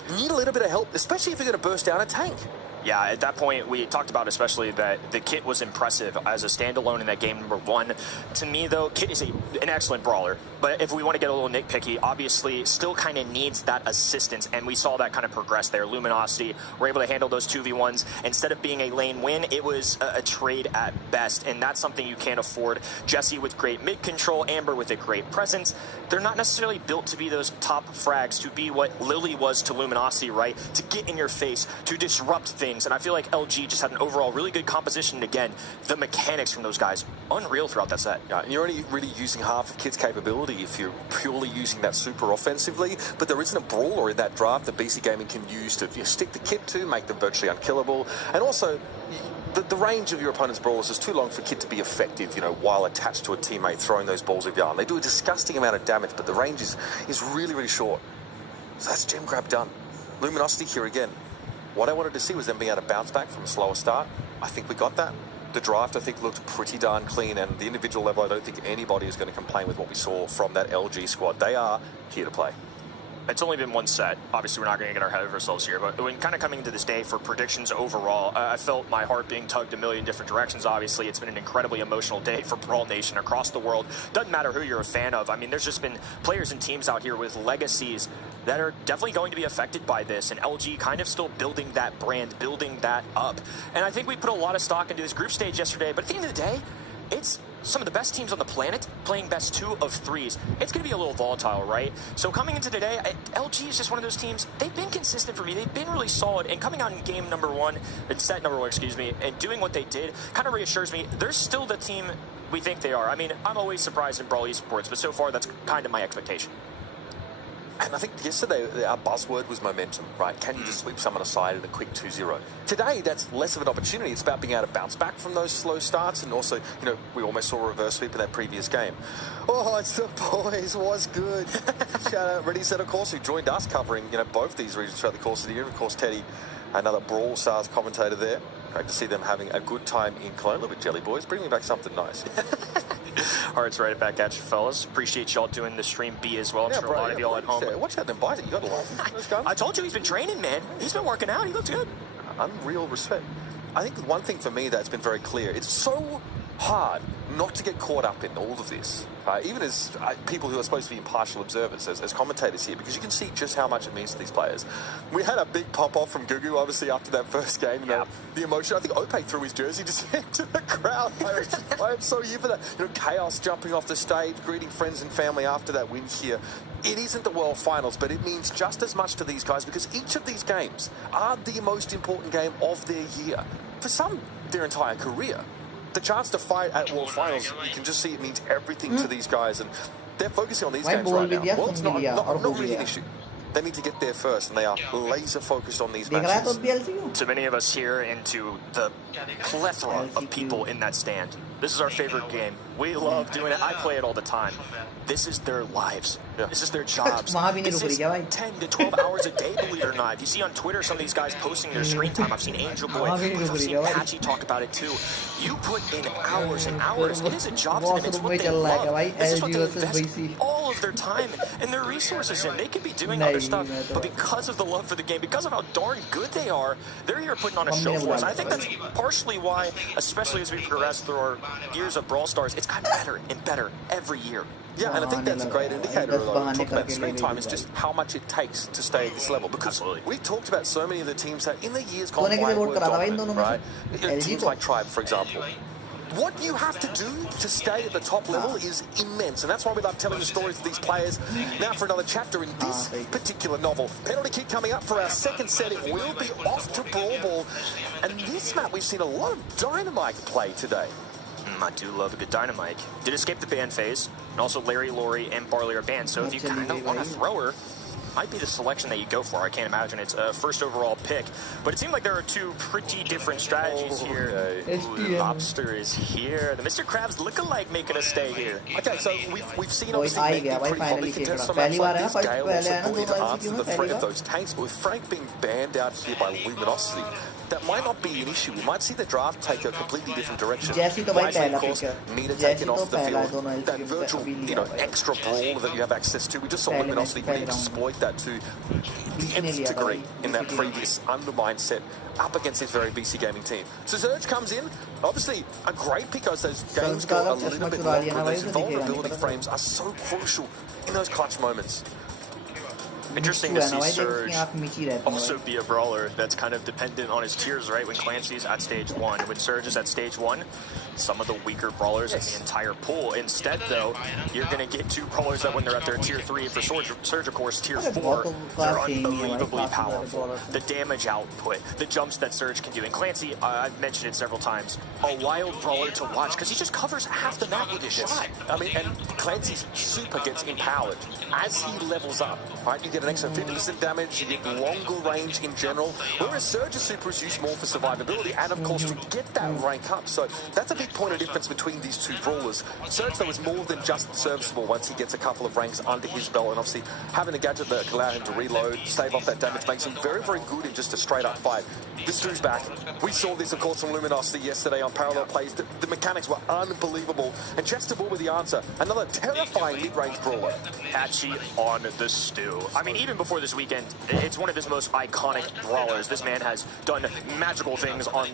You need a little bit of help, especially if you're going to burst down a tank. Yeah, at that point, we talked about especially that the kit was impressive as a standalone in that game number 1. To me, though, kit is an excellent brawler. But if we want to get a little nitpicky, obviously still kind of needs that assistance. And we saw that kind of progress there. Luminosity were able to handle those 2v1s. Instead of being a lane win, it was a trade at best. And that's something you can't afford. Jesse with great mid control, Amber with a great presence. They're not necessarily built to be those top frags, to be what Lily was to Luminosity, right? To get in your face, to disrupt things. And I feel like LG just had an overall really good composition. And again, the mechanics from those guys, unreal throughout that set. Yeah, and you're only really using half of Kit's capability if you're purely using that super offensively. But there isn't a brawler in that draft that BC Gaming can use to stick the Kit to, make them virtually unkillable. And also, the range of your opponent's brawlers is too long for Kit to be effective, you know, while attached to a teammate throwing those balls of yarn. They do a disgusting amount of damage, but the range is really, really short. So that's gem grab done. Luminosity here again. What I wanted to see was them being able to bounce back from a slower start. I think we got that. The draft, I think, looked pretty darn clean, and the individual level, I don't think anybody is going to complain with what we saw from that LG squad. They are here to play. It's only been one set. Obviously, we're not going to get our head of ourselves here, but when kind of coming into this day for predictions overall, I felt my heart being tugged a million different directions. Obviously, it's been an incredibly emotional day for Brawl Nation across the world. Doesn't matter who you're a fan of. I mean, there's just been players and teams out here with legacies that are definitely going to be affected by this, and LG kind of still building that brand, building that up. And I think we put a lot of stock into this group stage yesterday, but at the end of the day, it's some of the best teams on the planet playing best 2 of 3s. It's going to be a little volatile, right? So coming into today, LG is just one of those teams. They've been consistent for me. They've been really solid. And coming out in game number 1, set number 1, excuse me, and doing what they did kind of reassures me they're still the team we think they are. I mean, I'm always surprised in Brawl esports, but so far that's kind of my expectation. And I think yesterday our buzzword was momentum, right? Can you just sweep someone aside in a quick 2-0? Today, that's less of an opportunity. It's about being able to bounce back from those slow starts, and also, you know, we almost saw a reverse sweep in that previous game. Oh, it's the boys. Was good. Shout out Ready, Set, of course, who joined us covering, you know, both these regions throughout the course of the year. Of course, Teddy, another Brawl Stars commentator there. Great to see them having a good time in Cologne. A little bit jelly, boys. Bring me back something nice. Hearts right back at you, fellas. Appreciate y'all doing the stream B as well. I'm sure a lot of y'all at home. Watch that, then bite it. You got to laugh. I told you he's been training, man. He's been working out. He looks good. Unreal respect. I think one thing for me that's been very clear, it's so hard not to get caught up in all of this, even as people who are supposed to be impartial observers, as commentators here, because you can see just how much it means to these players. We had a big pop-off from Gugu, obviously, after that first game. You know, the emotion. I think Ope threw his jersey just into the crowd. I am so here for that. You know, Chaos jumping off the stage, greeting friends and family after that win here. It isn't the World Finals, but it means just as much to these guys because each of these games are the most important game of their year. For some, their entire career. The chance to fight at World Finals, you can just see it means everything to these guys, and they're focusing on these games right now. World's not really an issue. They need to get there first, and they are laser focused on these matches. To many of us here and to the plethora of people in that stand, this is our favorite game. We love doing it. I play it all the time. This is their lives. This is their jobs. This is 10 to 12 hours a day, believe it or not. If you see on Twitter some of these guys posting their screen time, I've seen Angel Boy, I've seen Patchy talk about it too. You put in hours and hours. It is a job to them. It's what they love. This is what they invest all of their time and their resources in. They could be doing other stuff, but because of the love for the game, because of how darn good they are, they're here putting on a show for us. And I think that's partially why, especially as we progress through our years of Brawl Stars, it's gotten better and better every year. Yeah, and I think that's a great indicator of talking about screen time is just how much it takes to stay at this level. Because we've talked about so many of the teams that in the years gone by were dominant, right? Teams like Tribe, for example. What you have to do to stay at the top level is immense, and that's why we love telling the stories of these players. Now for another chapter in this particular novel. Penalty kick coming up for our second set. It will be off to Brawl Ball. And this map, we've seen a lot of Dynamite play today. I do love a good Dynamite. Did escape the ban phase, and also Larry, Lori, and Barley are banned, so if you kind of want a thrower, might be the selection that you go for. I can't imagine it's a first overall pick, but it seemed like there are two pretty different strategies here. Ooh, Lobster is here. The Mr. Krabs lookalike making a stay here. Okay, so we've seen obviously Meg pretty probably contest from maps like this. Gale also brought in to answer the threat of those tanks, but with Frank being banned out here by Luminosity, that might not be an issue. We might see the draft take a completely different direction. Wisely, of course, Nita taken off the field. That virtual, extra brawl that you have access to. We just saw Luminosity really exploit that to the nth degree in that previous undermined set up against this very BC Gaming team. So Surge comes in, obviously a great pick as those games go a little bit longer. Those vulnerability frames are so crucial in those clutch moments. Interesting to see Surge also be a brawler that's kind of dependent on his tiers, right? When Clancy's at stage 1, when Surge is at stage 1, some of the weaker brawlers in the entire pool. Instead, though, you're going to get two brawlers that when they're at their tier 3, for Surge, of course, tier 4, they're unbelievably powerful. The damage output, the jumps that Surge can do. And Clancy, I've mentioned it several times, a wild brawler to watch because he just covers half the map with his shot. I mean, and Clancy's super gets empowered as he levels up, right? You get an extra 50% damage, you get longer range in general, whereas Surge's super is used more for survivability and, of course, to get that rank up. So that's a big point of difference between these two brawlers. Surge, though, is more than just serviceable once he gets a couple of ranks under his belt, and obviously having a gadget that can allow him to reload, stave off that damage, makes him very, very good in just a straight-up fight. This dude's back. We saw this, of course, from Luminosity yesterday on Parallel Plays. The mechanics were unbelievable, and Chester Ball with the answer. Another terrifying mid-range brawler. Patchy on the stew. I mean, even before this weekend, it's one of his most iconic brawlers. This man has done magical things on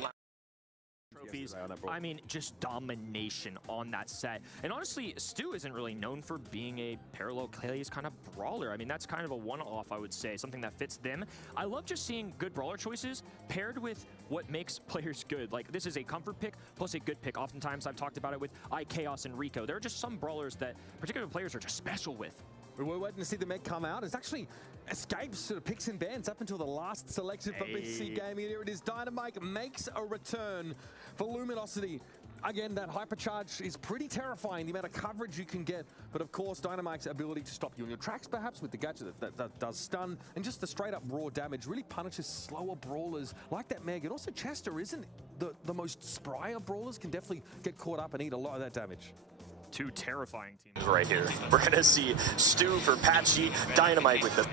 trophies. I mean, just domination on that set. And honestly, Stu isn't really known for being a parallel plays kind of brawler. I mean, that's kind of a one-off, I would say, something that fits them. I love just seeing good brawler choices paired with what makes players good. Like, this is a comfort pick plus a good pick. Oftentimes, I've talked about it with iChaos and Rico. There are just some brawlers that particular players are just special with. We're waiting to see the Meg come out. It's actually escapes sort of picks and bans up until the last selection for BC Gaming. And here it is. Dynamite makes a return for Luminosity. Again, that hypercharge is pretty terrifying, the amount of coverage you can get. But of course, Dynamite's ability to stop you in your tracks, perhaps, with the gadget that does stun, and just the straight-up raw damage really punishes slower brawlers like that Meg. And also, Chester isn't the most spry of brawlers, can definitely get caught up and eat a lot of that damage. Two terrifying teams right here. We're going to see Stu for Patchy, Dynamite with the...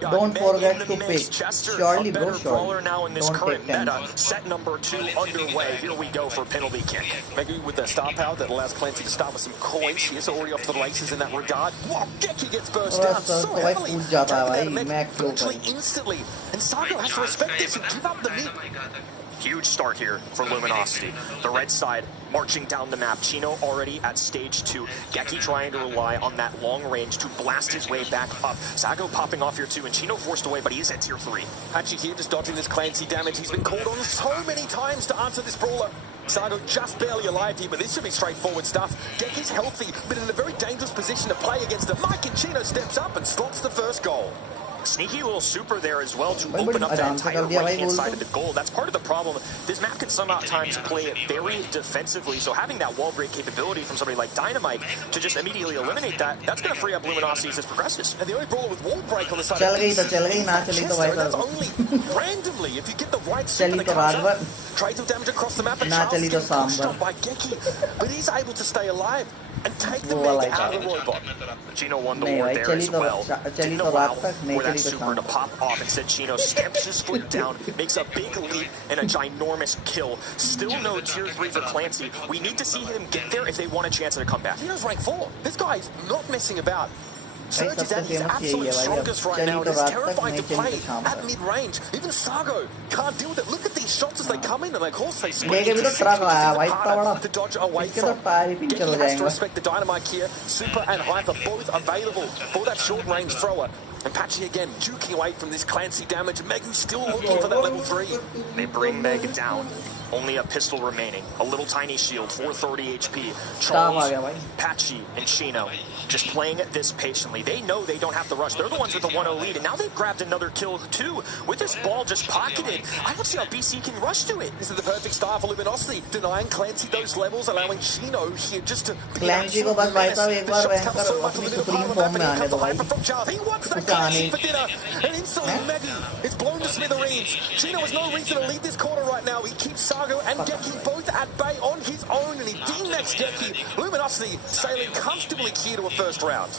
Don't forget to pick. Surely, bro, surely. Now in this current meta, set number 2 underway. Here we go for penalty kick. Maybe with the star power that allows Clancy to start with some coins. He is already off to the races in that regard. Wow, Geki gets burst down so heavily. Virtually instantly. And Sago has to respect this and give up the mid. Huge start here for Luminosity. The red side marching down the map. Chino already at stage 2. Geki trying to rely on that long range to blast his way back up. Sago popping off here too, and Chino forced away, but he is at tier 3. Patchy here just dodging this Clancy damage. He's been called on so many times to answer this brawler. Sago just barely alive here, but this should be straightforward stuff. Geki's healthy, but in a very dangerous position to play against him. Mike and Chino steps up and slots the first goal. Sneaky little super there as well to open up that entire right-hand side of the goal. That's part of the problem. This map can sometimes play it very defensively, so having that wall break capability from somebody like Dynamite to just immediately eliminate that, that's going to free up Luminosity as it progresses. And the only brawler with wall break on the side of that's only randomly if you get the right super that comes up. Trades of damage across the map and Charles gets pushed on by Geki, but he's able to stay alive and take the Meg out of the robot. Chino won the war there as well. Didn't allow for that super to pop off. Instead, Chino stamps his foot down, makes a big leap and a ginormous kill. Still no tier 3 for Clancy. We need to see him get there if they want a chance at a comeback. Chino's rank 4. This guy's not messing about. Surge is at his absolute strongest right now, and is terrified to play at mid-range. Even Sago can't deal with it. Look at these shots as they come in, and of course they split. To dodge away from. Geki has to respect the Dynamite here. Super and Hyper both available for that short-range thrower. And Patchy again, juking away from this Clancy damage. Megu still looking for that level 3. They bring Meg down. Only a pistol remaining. A little tiny shield, 430 HP. Charles, Patchy, and Chino just playing this patiently. They know they don't have to rush. They're the ones with the 1-0 lead, and now they've grabbed another kill too. With this ball just pocketed, I don't see how BC can rush to it. This is the perfect start for Luminosity, denying Clancy those levels, allowing Chino here just to be Clancy को बस भाई साहब एक बार भयंकर अपनी supreme form में आने दो भाई he wants that Clancy for dinner, and instantly Maggie is blown to smithereens. Chino has no reason to leave this corner right now. He keeps Sago and Geki both at bay on his own, and he D-max Geki. Luminosity sailing comfortably here to a first round.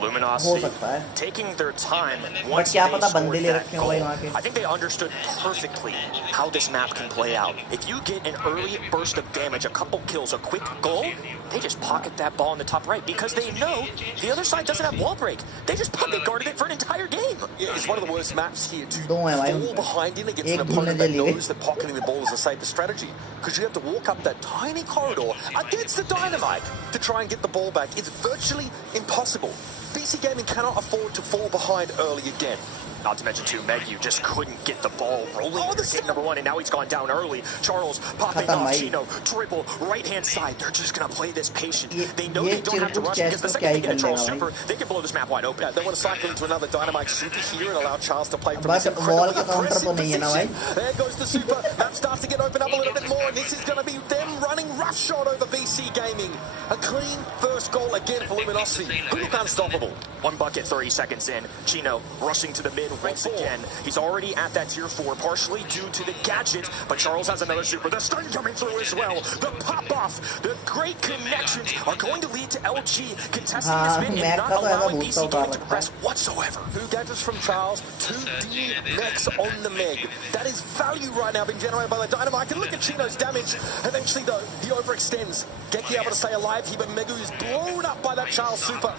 Luminosity taking their time once they scored that goal. I think they understood perfectly how this map can play out. If you get an early burst of damage, a couple kills, a quick goal, they just pocket that ball in the top right because they know the other side doesn't have wall break. They just pocket guarded it for an entire game. Yeah, it's one of the worst maps here to fall behind in against an opponent that knows that pocketing the ball is a safer strategy, because you have to walk up that tiny corridor against the Dynamite to try and get the ball back. It's virtually impossible. BC Gaming cannot afford to fall behind early again. Not to mention, too, Meg, you just couldn't get the ball rolling. Oh, this game number one, and now he's gone down early. Charles popping off Chino, triple, right-hand side. They're just going to play this patient. They know they don't have to rush because the second they get a Charles super, they can blow this map wide open. Yeah, they want to cycle into another Dynamite super here and allow Charles to play from this incredible aggressive position. There goes the super. Map starts to get opened up a little bit more, and this is going to be them running roughshod over BC Gaming. A clean first goal again for Luminosity, who look unstoppable. One bucket, 30 seconds in. Chino rushing to the mid once again. He's already at that tier 4, partially due to the gadget, but Charles has another super. The stun coming through as well. The pop-off, the great connections are going to lead to LG contesting this mid and not allowing BC Gaming to progress whatsoever. 2 gadgets from Charles, 2 D-Max on the Meg. That is value right now being generated by the Dynamite. And look at Chino's damage. Eventually, though, he overextends. Geki able to stay alive here, but Megu is blown up by that Charles super.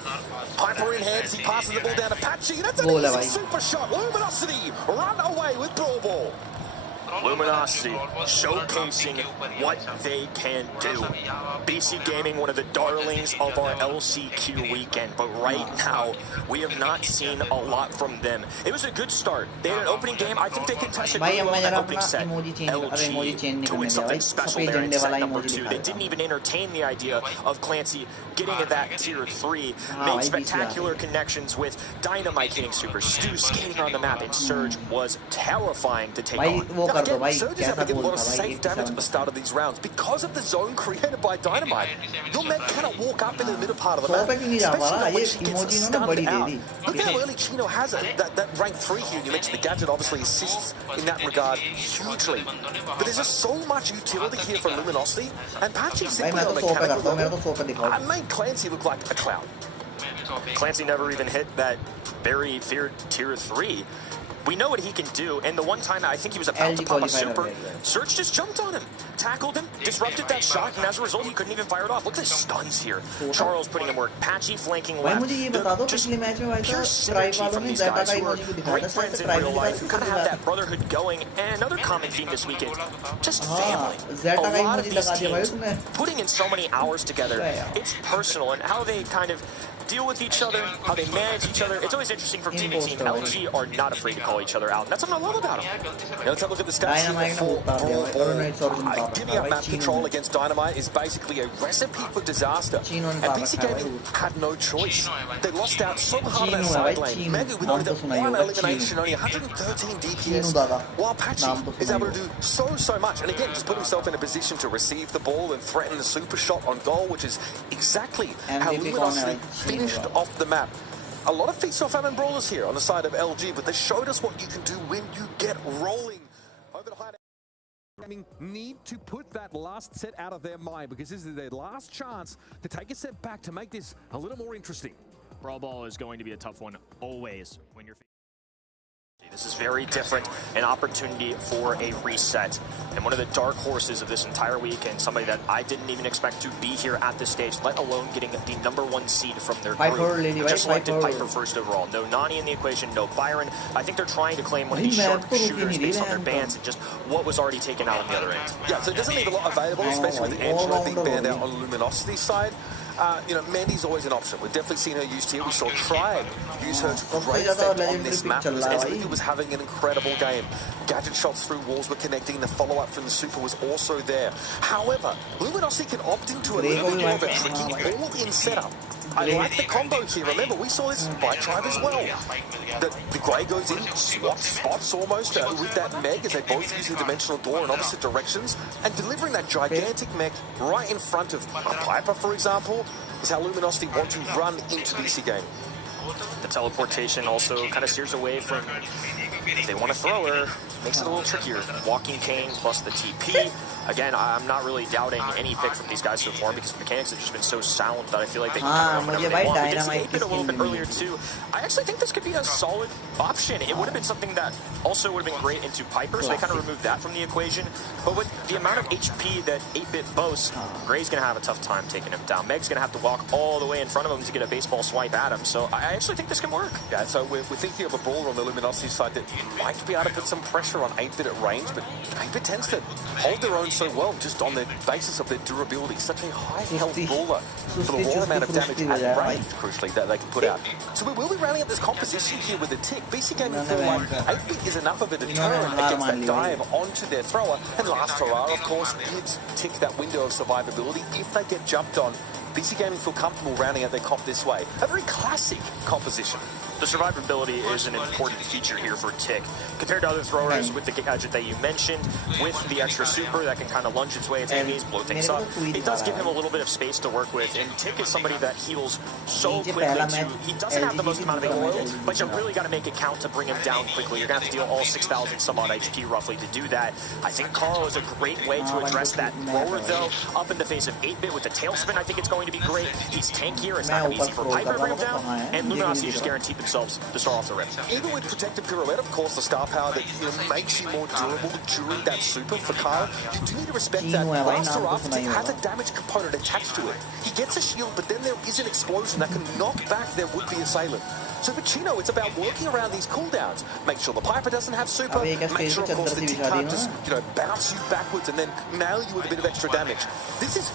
Piper in hand as he passes the ball down to Patchy. That's an easy super shot. Luminosity run away with Brawl Ball. Luminosity showcasing what they can do. BC Gaming, one of the darlings of our LCQ weekend, but right now we have not seen a lot from them. It was a good start. They had an opening game. I think they contested really well in that opening set. LG doing something special there in set number 2. They didn't even entertain the idea of Clancy getting to that tier 3. Made spectacular connections with Dynamite hitting super, Stu skating on the map, and Surge was terrifying to take on. Again, Surge is having to get a lot of safe damage at the start of these rounds because of the zone created by Dynamite. Your Meg cannot walk up into the middle part of the map, especially when she gets stunned out. Look at how early Chino has it. That rank 3 here, you mentioned the gadget obviously assists in that regard hugely. But there's just so much utility here for Luminosity, and Patchy simply on a mechanical level made Clancy look like a clown. Clancy never even hit that very feared tier 3. We know what he can do, and the one time I think he was about to pop a super, Surge just jumped on him, tackled him, disrupted that shot, and as a result, he couldn't even fire it off. Look at the stuns here. Charles putting in work, Patchy flanking left. Just pure synergy from these guys who are great friends in real life, who kind of have that brotherhood going. And another common theme this weekend, just family. A lot of these teams putting in so many hours together. It's personal, and how they kind of deal with each other, how they manage each other. It's always interesting from team to team. LG are not afraid to call each other out, and that's what I love about them. Now let's have a look at the stats here for Brawl. Giving up map control against Dynamite is basically a recipe for disaster. And BC Gaming had no choice. They lost out so hard on that side lane. Megu with only one elimination, only 113 DPS, while Patchy is able to do so much. And again, just put himself in a position to receive the ball and threaten the super shot on goal, which is exactly how Luminosity finished off the map. A lot of feats off and Brawlers here on the side of LG, but they showed us what you can do when you get rolling. Over the high need to put that last set out of their mind, because this is their last chance to take a step back to make this a little more interesting. Brawl Ball is going to be a tough one always when you're... This is very different, an opportunity for a reset. And one of the dark horses of this entire weekend, somebody that I didn't even expect to be here at this stage, let alone getting the #1 seed from their group. Just selected Piper first overall. No Nani in the equation, no Byron. I think they're trying to claim one of these sharp shooters based on their bans and just what was already taken out on the other end. Yeah, so it doesn't leave a lot available, especially with Angela being banned out on Luminosity's side. Mandy's always an option. We've definitely seen her used here. We saw Tribe use her to great effect on this map. Olivia was having an incredible game. Gadget shots through walls were connecting. The follow-up from the Super was also there. However, Luminosity can opt into a little bit more of a tricky all-in setup. I like the combo here. Remember, we saw this by Tribe as well. The Grey goes in, swaps spots almost with that Meg as they both use the dimensional door in opposite directions, and delivering that gigantic mech right in front of a Piper, for example, is how Luminosity want to run into BC game. The teleportation also kind of steers away from, if they want to throw her, makes it a little trickier. Walking Cane plus the TP. Again, I'm not really doubting any pick from these guys so far because the mechanics have just been so sound that I feel like they can kind of run whatever they want. We did see 8-bit a little bit earlier too. I actually think this could be a solid option. It would have been something that also would have been great into Piper, so they kind of removed that from the equation. But with the amount of HP that 8-bit boasts, Gray's going to have a tough time taking him down. Meg's going to have to walk all the way in front of him to get a baseball swipe at him. So I actually think this can work. Yeah, so we're thinking of a brawler on the Luminosity side that might be able to put some pressure on 8-bit at range, but 8-bit tends to hold their own so well just on the basis of their durability. Such a high health brawler for the raw amount of damage at range, crucially, that they can put out. So we will be rounding up this composition here with a tick. BC Gaming feel like 8-bit is enough of a deterrent against that dive onto their thrower. And last hurrah, of course, did tick that window of survivability. If they get jumped on, BC Gaming feel comfortable rounding out their comp this way. A very classic composition. The survivability is an important feature here for Tick. Compared to other throwers with the gadget that you mentioned, with the extra super that can kind of lunge its way into enemies, blow things up, it does give him a little bit of space to work with. And Tick is somebody that heals so quickly too. He doesn't have the most amount of oil, but you really got to make it count to bring him down quickly. You're going to have to deal all 6,000 some odd HP roughly to do that. I think Carl is a great way to address that thrower though. Up in the face of 8-bit with the tailspin, I think it's going to be great. He's tankier. It's not going to be easy for Piper to bring him down. And Luminosity just guaranteed themselves to start off the rip. Even with Protective Pirouette, of course, the star power that makes you more durable during that super for Kyle, you do need to respect that Blaster Aftertick has a damage component attached to it. He gets a shield, but then there is an explosion that can knock back their would-be assailant. So for Chino, it's about working around these cooldowns. Make sure the Piper doesn't have super. Make sure, of course, the Tick can't just, bounce you backwards and then nail you with a bit of extra damage. This is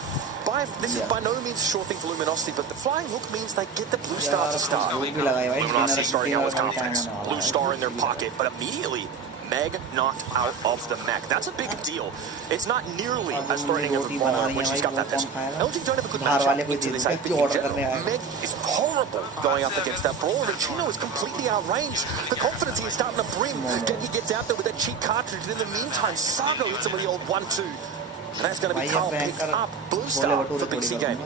by no means a sure thing for Luminosity, but the flying hook means they get the blue star to start. Luminosity starting out with confidence. Blue star in their pocket, but immediately Meg knocked out of the mech. That's a big deal. It's not nearly as threatening of a ball when she's got that pistol. LG don't have a good matchup into this 8-bit in general. Meg is horrible going up against that brawler, and Chino is completely outranged. The confidence he is starting to bring. He gets out there with that cheap cartridge, and in the meantime, Sago hits him with the old 1-2. And that's going to be Carl picked up Blue Star for BC Gaming.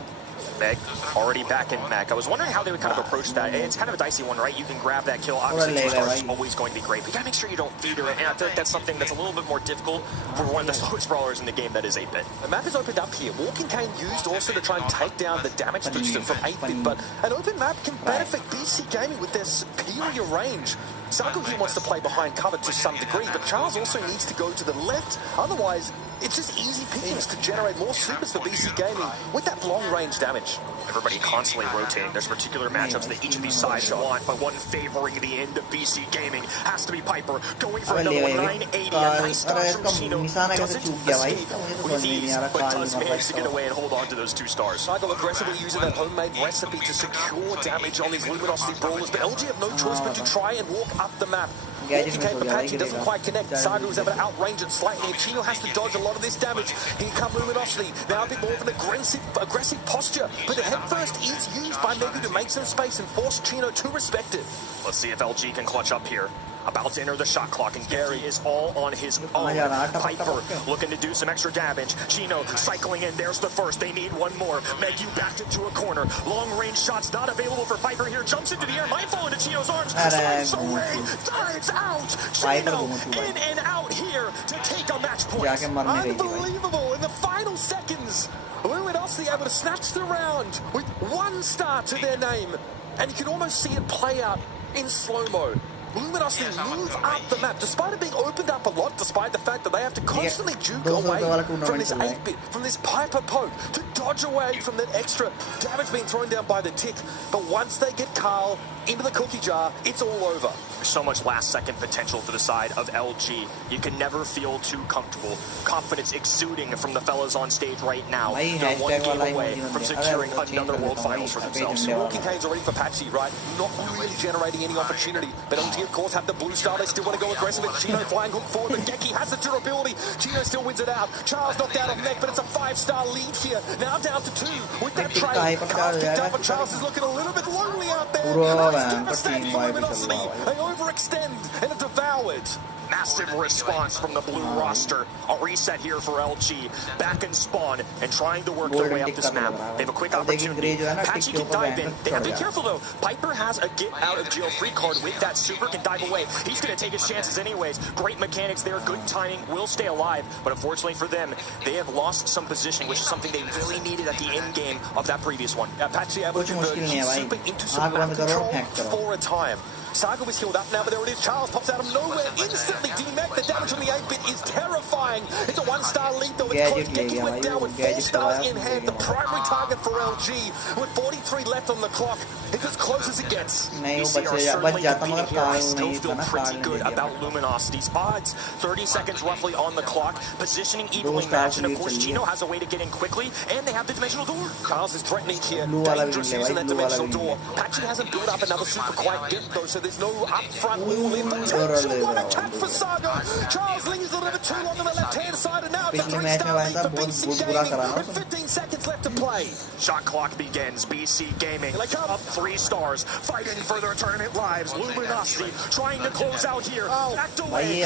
Meg already back in mech. I was wondering how they would kind of approach that. It's kind of a dicey one, right? You can grab that kill. Obviously, 2 stars is always going to be great, but you gotta make sure you don't feed her. And I feel like that's something that's a little bit more difficult for one of the slowest brawlers in the game that is 8-bit. The map is opened up here. Walking Cane used also to try and take down the damage booster from 8-bit, but an open map can benefit BC Gaming with their superior range. Sago here wants to play behind cover to some degree, but Charles also needs to go to the left. Otherwise, it's just easy pickings to generate more supers for BC Gaming with that long-range damage. Everybody constantly rotating. There's particular matchups that each of these sides want, but one favoring the end of BC Gaming has to be Piper, going for another 980. A nice dodge from Chino. Doesn't escape with ease, but does manage to get away and hold on to those 2 stars. Sago aggressively using that homemade recipe to secure damage on these Luminosity brawlers, but LG have no choice but to try and walk up the map. Walking Cane Apache doesn't quite connect. Sago was able to outrange it slightly, and Chino has to dodge a lot of this damage. Here come Luminosity. Now a bit more of an aggressive posture, but the head first is used by Megu to make some space and force Chino to respect it. Let's see if LG can clutch up here. About to enter the shot clock, and Gary is all on his own. Piper looking to do some extra damage. Chino cycling in. There's the first. They need one more. Megu backed into a corner. Long-range shots not available for Piper here. Jumps into the air. Might fall into Chino's arms. Slides away. Dives out. Chino in and out here to take a match point. Unbelievable. In the final seconds, Luminosity able to snatch the round with 1 star to their name. And you can almost see it play out in slow-mo. Luminosity move up the map, despite it being opened up a lot, despite the fact that they have to constantly juke away from this 8-bit, from this Piper poke, to dodge away from that extra damage being thrown down by the tick. But once they get Carl into the cookie jar, it's all over. So much last-second potential to the side of LG. You can never feel too comfortable. Confidence exuding from the fellas on stage right now. They're one game away from securing another World Finals for themselves. Walking Cane's already for Patchy, right? Not really generating any opportunity. But LG, of course, have the blue star. They still want to go aggressive. And Chino flying hook forward, but Geki has the durability. Chino still wins it out. Charles knocked out on Mech, but it's a 5-star lead here. Now down to 2 with that trade. Carl's picked up, and Charles is looking a little bit lonely out there. Devastating Luminosity. They overextend and are devoured. Massive response from the blue roster. A reset here for LG. Back in spawn and trying to work their way up this map. They have a quick opportunity. Patchy can dive in. They have to be careful though. Piper has a get out of jail free card with that super, can dive away. He's going to take his chances anyways. Great mechanics there, good timing, will stay alive. But unfortunately for them, they have lost some position, which is something they really needed at the end game of that previous one. Patchy able to convert his super into some map control for a time. Saga was healed up now, but there it is. Charles pops out of nowhere, instantly demech. The damage from the 8-bit is terrifying. It's a 1-star lead though. It's close. Geki went down with 4 stars in hand. The primary target for LG with 43 left on the clock. It's as close as it gets. BC are certainly competing here. I still feel pretty good about Luminosity's odds. 30 seconds roughly on the clock. Positioning evenly matched, and of course Chino has a way to get in quickly, and they have the dimensional door. Charles is threatening here. Dangerous using that dimensional door. Patchy hasn't built up another super quite yet though, so there's no upfront wall in potential. What a catch for Saga. Charles lingers a little bit too long on the left-hand side, and now it's a 3-star lead for BC Gaming with 15 seconds left to play. Shot clock begins. BC Gaming up 3 stars, fighting for their tournament lives. Luminosity trying to close out here. Backed away.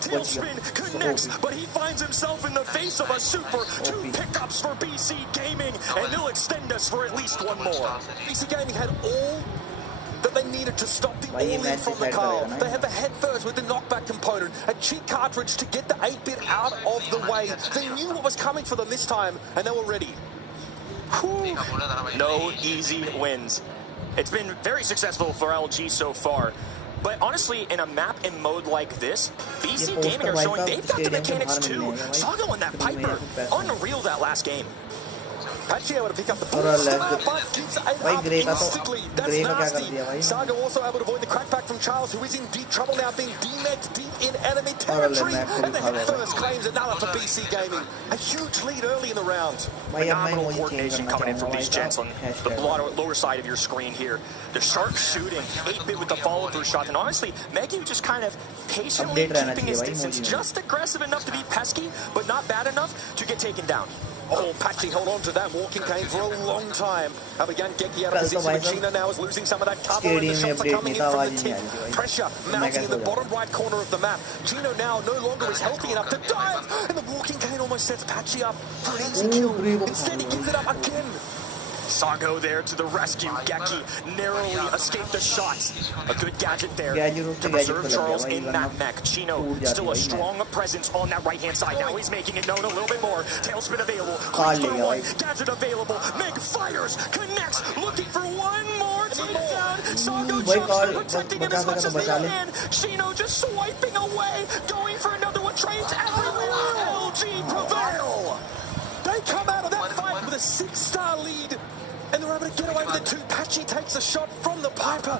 Tail spin connects, but he finds himself in the face of a super. 2 pickups for BC Gaming, and they'll extend us for at least one more. BC Gaming had all that they needed to stop the all-in from the Carl. They had the head first with the knockback component, a cheat cartridge to get the 8-bit out of the way. They knew what was coming for them this time, and they were ready. Whew. No easy wins. It's been very successful for LG so far. But honestly, in a map and mode like this, BC Gaming are showing they've got the mechanics too. Saga on that Piper. Unreal that last game. Patchy able to pick up the ball, but gives it up instantly. That's nasty. Saga also able to avoid the crackback from Charles, who is in deep trouble now, being demeched deep in enemy territory. And the head first claims another for BC Gaming. A huge lead early in the round. Phenomenal coordination coming in from these gents on the lower side of your screen here. The sharp shooting, 8-bit with the follow-through shot, and honestly, Maggie just kind of patiently keeping his distance, just aggressive enough to be pesky, but not bad enough to get taken down. Oh, Patchy held on to that walking cane for a long time. Again, Geki out of position, but Chino now is losing some of that cover, and the shots are coming in from the tip. Pressure mounting in the bottom right corner of the map. Chino now no longer is healthy enough to dive, and the walking cane almost sets Patchy up for an easy kill. Instead, he gives it up again. Sago there to the rescue. Geki narrowly escaped the shots. A good gadget there to preserve Charles in that mech. Chino still a strong presence on that right-hand side. Now he's making it known a little bit more. Tailspin available. Quick for one. Gadget available. Meg fires. Connects. Looking for one more takedown. Sago just protecting him as much as they can. Chino just swiping away. Going for another one. Trades everywhere. LG prevail. They come out of that fight with a 6-star lead. And they're able to get away with it too. Patchy takes a shot from the Piper.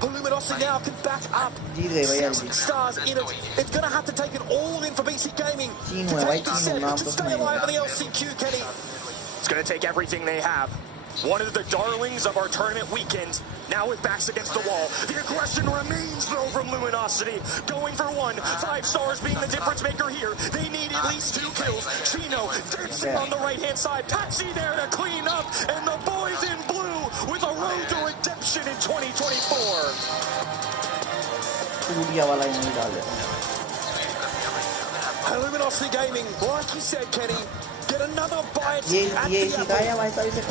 Luminosity now can back up. 6 stars in it. It's going to have to take it all in for BC Gaming to take the set, to stay alive in the LCQ, Kenny. It's going to take everything they have. One of the darlings of our tournament weekend, now with backs against the wall. The aggression remains, though, from Luminosity. Going for one. 5 stars being the difference maker here. They need at least 2 kills. Chino dancing on the right-hand side. Patsy there to clean up. And the boys in blue with a road to redemption in 2024. Luminosity Gaming, like you said, Kenny, get another bite at the apple.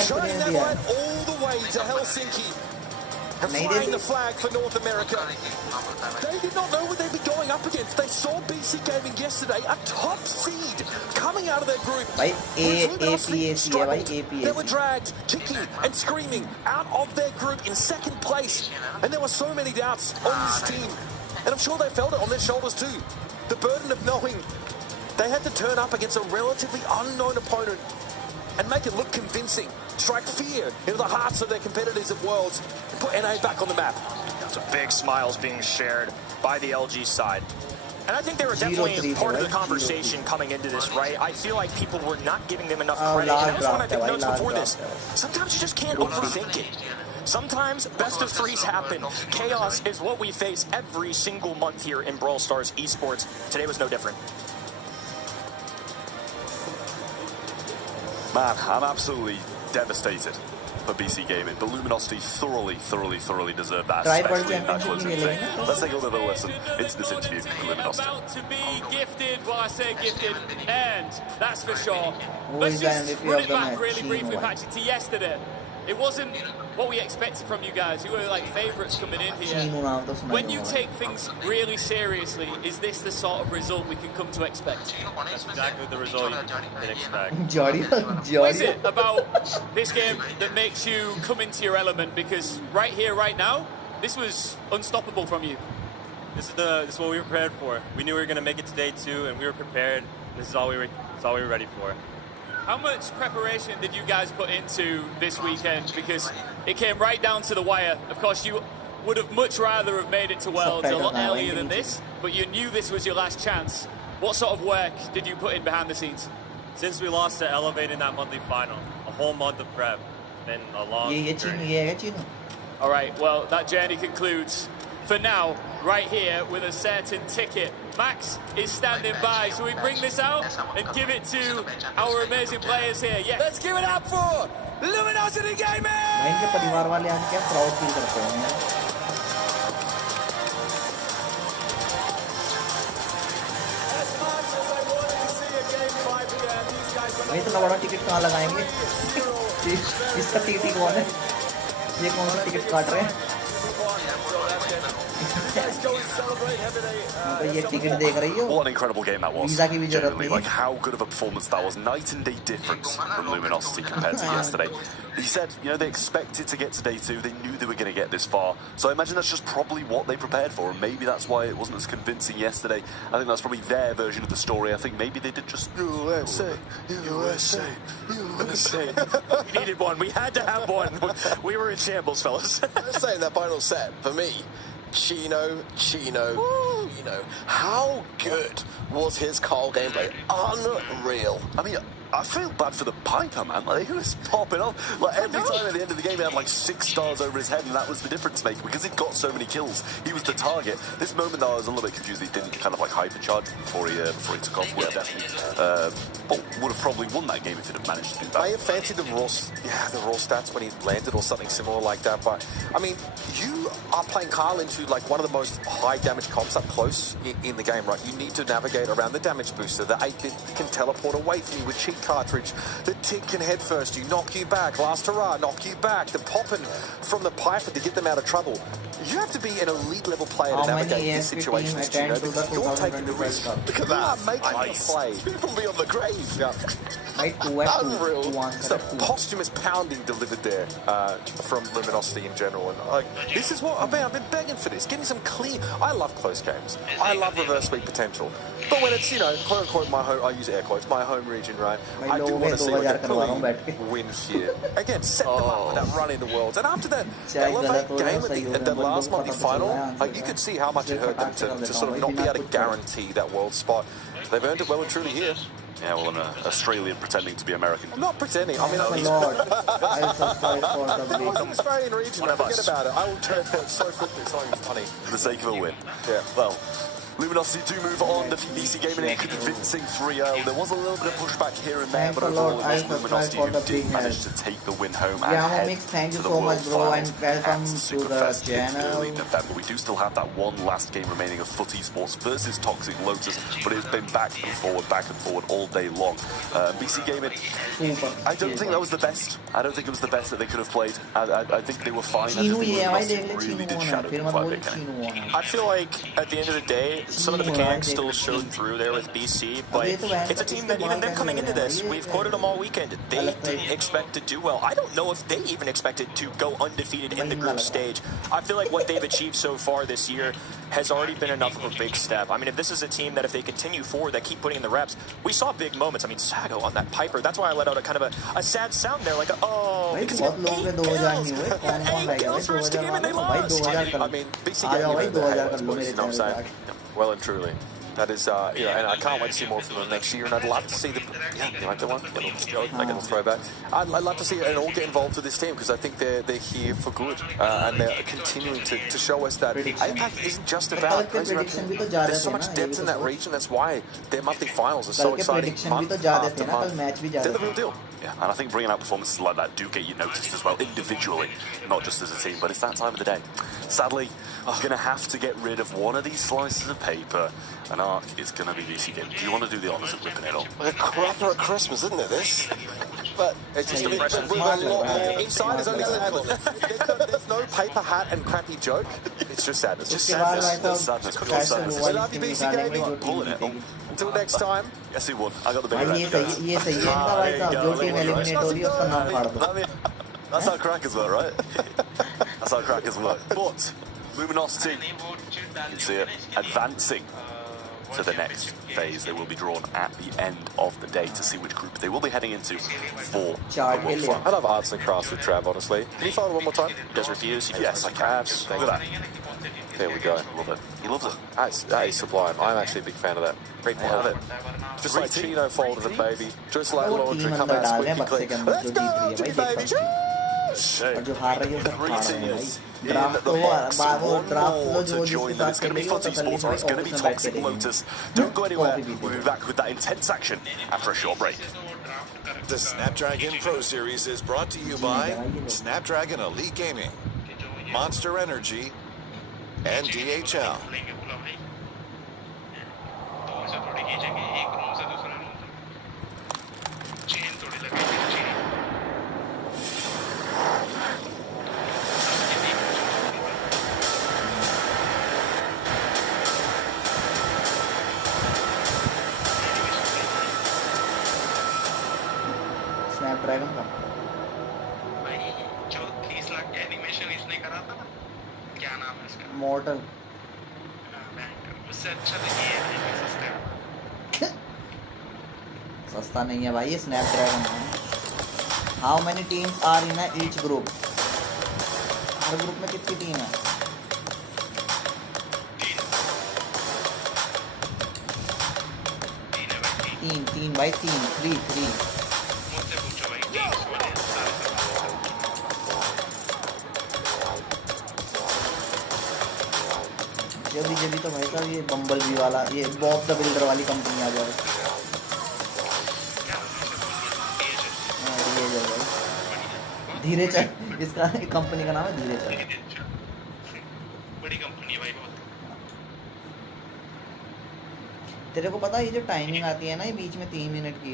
Shining that light all the way to Helsinki. and flying the flag for North America. They did not know what they'd be going up against. They saw BC Gaming yesterday, a top seed coming out of their group. They were dragged, kicking and screaming out of their group in second place. And there were so many doubts on this team. And I'm sure they felt it on their shoulders too. The burden of knowing they had to turn up against a relatively unknown opponent and make it look convincing, strike fear into the hearts of their competitors at Worlds, and put NA back on the map. So big smiles being shared by the LG side. And I think they were definitely part of the conversation coming into this, right? I feel like people were not giving them enough credit. And that was one of the notes before this. Sometimes you just can't overthink it. Sometimes best of threes happen. Chaos is what we face every single month here in Brawl Stars esports. Today was no different. Man, I'm absolutely devastated for BC Gaming. The Luminosity thoroughly deserve that, especially in that closing thing. Let's take a little bit of a listen into this interview with Luminosity. About to be gifted, well, I say gifted, and that's for sure. Let's just run it back really briefly, Patrick, to yesterday. It wasn't what we expected from you guys. You were like favourites coming in here. When you take things really seriously, is this the sort of result we can come to expect? That's exactly the result you can expect. What is it about this game that makes you come into your element? Because right here, right now, this was unstoppable from you. This is what we were prepared for. We knew we were going to make it today too, and we were prepared. This is all we were ready for. How much preparation did you guys put into this weekend? Because it came right down to the wire. Of course, you would have much rather have made it to Worlds a lot earlier than this, but you knew this was your last chance. What sort of work did you put in behind the scenes? Since we lost to Elevate in that monthly final, a whole month of prep. It's been a long journey. All right, well, that journey concludes for now, right here with a certain ticket. Max is standing by. So we bring this out and give it to our amazing players here. Yes. Let's give it up for Luminosity Gaming! इतना बड़ा ticket कहाँ लगाएंगे? इसका ticket कौन है? ये कौन सा टिकट काट रहे हैं? What an incredible game that was. Genuinely, like how good of a performance that was. Night and day difference from Luminosity compared to yesterday. He said, you know, they expected to get to day 2. They knew they were going to get this far. So I imagine that's just probably what they prepared for. And maybe that's why it wasn't as convincing yesterday. I think that's probably their version of the story. I think maybe they did just USA. We needed one. We had to have one. We were in shambles, fellas. I'm saying that final set, for me, Chino. How good was his Carl gameplay? Unreal. I mean, I feel bad for the Piper, man. Like, he was popping off. Like, every time at the end of the game, he had like 6 stars over his head, and that was the difference maker because he'd got so many kills. He was the target. This moment, though, I was a little bit confused. He didn't kind of like hypercharge before he took off. Would have definitely, would have probably won that game if he'd have managed to do that. I have fancied the raw stats when he landed or something similar like that. But I mean, you are playing Carl into like one of the most high damage comps up close in the game, right? You need to navigate around the damage booster. The 8-bit can teleport away from you with cheat cartridge. The tick can head first. You knock you back. Last hurrah, knock you back. The popping from the Piper to get them out of trouble. You have to be an elite level player to navigate these situations, because you're taking the risk. Look at that. You are making a play. From beyond the grave. Yeah. Unreal. It's a posthumous pounding delivered there from Luminosity in general. And like, this is what I've been begging for this. Give me some clean. I love close games. I love reverse sweep potential. But when it's, you know, quote unquote, my home, I use air quotes, my home region, right? I do want to see like a clean win here. Again, set them up with that run in the Worlds. And after that Elevate game at the last monthly final, like you could see how much it hurt them to sort of not be able to guarantee that world spot. They've earned it well and truly here. Yeah, well, an Australian pretending to be American. I'm not pretending. I mean, I was an Australian region. Forget about it. I will turn that so quickly. Something funny. For the sake of a win. Yeah. Well, Luminosity do move on. The BC Gaming in a convincing 3-0. There was a little bit of pushback here and there, but overall it was Luminosity who did manage to take the win home and head thank you to the so World much, bro, and Finals welcome at to the Superfest in channel. early November. We do still have that one last game remaining of Foot Esports versus Toxic Lotus, but it's been back and forward all day long. BC Gaming, I don't think that was the best. I don't think it was the best that they could have played. I think they were fine. I just think Luminosity really did shadow them quite a bit. I feel like at the end of the day, some of the mechanics still showed through there with BC, but it's a team that even them coming into this, we've quoted them all weekend, they didn't expect to do well. I don't know if they even expected to go undefeated in the group stage. I feel like what they've achieved so far this year has already been enough of a big step. I mean, if this is a team that if they continue forward, that keep putting in the reps, we saw big moments. I mean, Sago on that Piper, that's why I let out a kind of a sad sound there, like, oh, because he had 8 kills for his team and they lost. I mean, BC Gaming, you know what I'm saying? Well and truly. That is, you know, and I can't wait to see more from them next year, and I'd love to see them, you like the one? I get the throwback. I'd love to see it and all get involved with this team, because I think they're here for good, and they're continuing to show us that APAC isn't just about Crazy Raps. There's so much depth in that region, that's why their monthly finals are so exciting month after month. They're the real deal. Yeah, and I think bringing out performances like that do get you noticed as well, individually, not just as a team, but it's that time of the day. Sadly, I'm going to have to get rid of one of these slices of paper, and Ark is going to be BC Game. Do you want to do the honours of ripping it off? Like a crapper at Christmas, isn't it, this? But it's just with a lot more. Inside is only sad. There's no paper hat and crappy joke. It's just sadness. Just sadness. Sadness. We love you, BC Gaming. Pulling it. Until next time. Yes, he won. I got the big ये सही है इनका भाई साहब जो team eliminate हो रही है उसका नाम फाड़ दो. That's how crackers work, right? That's how crackers work. But Luminosity, you can see it, advancing to the next phase. They will be drawn at the end of the day to see which group they will be heading into for the World Final. I love arts and crafts with Trav, honestly. Can you follow it one more time? He does reviews. Yes, I can. Look at that. There we go. Love it. He loves it. That is sublime. I'm actually a big fan of that. Great fan of it. Just like Chino folded a baby. Just like laundry come out squeaky clean. Let's go, Jimmy baby. और जो हार रही है सब हार रहे हैं भाई. Draft the box. One more to join them. It's going to be Foot Esports or it's going to be Toxic Lotus. Don't go anywhere. We'll be back with that intense action after a short break. The Snapdragon Pro Series is brought to you by Snapdragon Elite Gaming, Monster Energy, and DHL. Snapdragon का भाई जो 30 लाख का animation इसने करा था ना, क्या नाम है इसका? मॉडल. उससे अच्छा देखिए सिस्टम. सस्ता नहीं है भाई ये स्नैपड्रैगन है. How many teams are in each group? हर ग्रुप में कितनी टीम है? 3 भाई 3. जल्दी तो भाई साहब ये बम्बल बी वाला, ये बॉब द बिल्डर वाली कंपनी आ जाए. धीरे चल. इसका कंपनी का नाम है धीरे चल. बड़ी कंपनी है भाई बहुत. तेरे को पता है ये जो टाइमिंग आती है ना ये बीच में 3 मिनट की,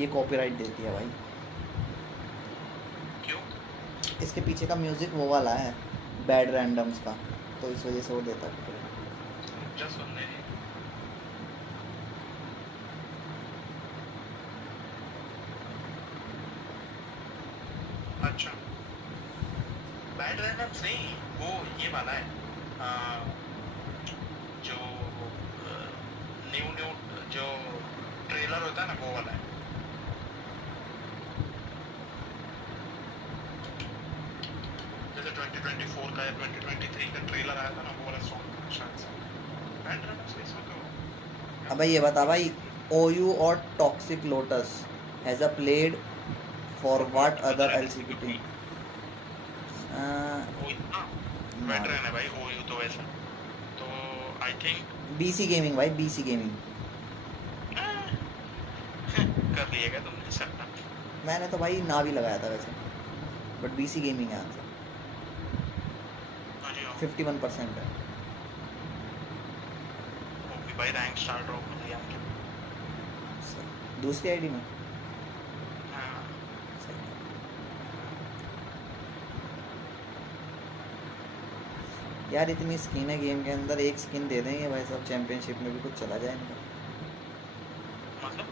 ये कॉपीराइट देती है भाई. क्यों? इसके पीछे का म्यूजिक वो वाला है बैड रैंडम्स का, तो इस वजह से वो देता है. जस्ट सुनने दे. अच्छा बैड रैंडम्स नहीं, वो ये वाला है जो न्यू जो ट्रेलर होता है ना वो वाला है. जैसे 2024 का या 2023 का ट्रेलर आया था ना, वो वाला सॉन्ग शायद से. बैड रैंडम्स नहीं सुनते हो? अबे ये बता भाई, OU और toxic lotus has a played for what other LCQ team? Veteran है भाई OU तो वैसे तो I think BC गेमिंग भाई, BC गेमिंग कर लिएगा तुमने सट्टा। मैंने तो भाई ना भी लगाया था वैसे, बट BC गेमिंग है आंसर। 51% है। ओके भाई, रैंक स्टार्ट ड्रॉप हो गया क्या? दूसरी आईडी में यार इतनी स्किन है गेम के अंदर, एक स्किन दे देंगे भाई सब, चैंपियनशिप में भी कुछ चला जाए इनका। मतलब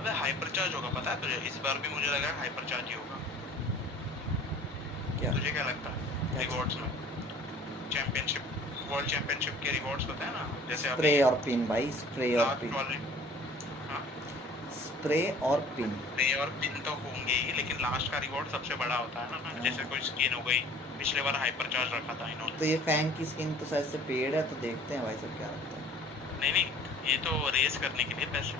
अबे हाइपर चार्ज होगा, पता है तुझे? इस बार भी मुझे लगा हाइपर चार्ज ही होगा। क्या तुझे क्या लगता है रिवॉर्ड्स में? चैंपियनशिप, वर्ल्ड चैंपियनशिप के रिवॉर्ड्स होते हैं ना, जैसे स्प्रे और पिन भाई, स्प्रे और पिन, स्प्रे और पिन। स्प्रे और पिन तो होंगे ही, लेकिन लास्ट का रिवॉर्ड सबसे बड़ा होता है ना। जैसे कोई स्किन हो गई, पिछले बार हाइपर चार्ज रखा था इन्होंने। तो ये फैंग की स्किन तो शायद से पेड है, तो देखते हैं भाई सब क्या लगता है। नहीं नहीं, ये तो रेस करने के लिए पैसे,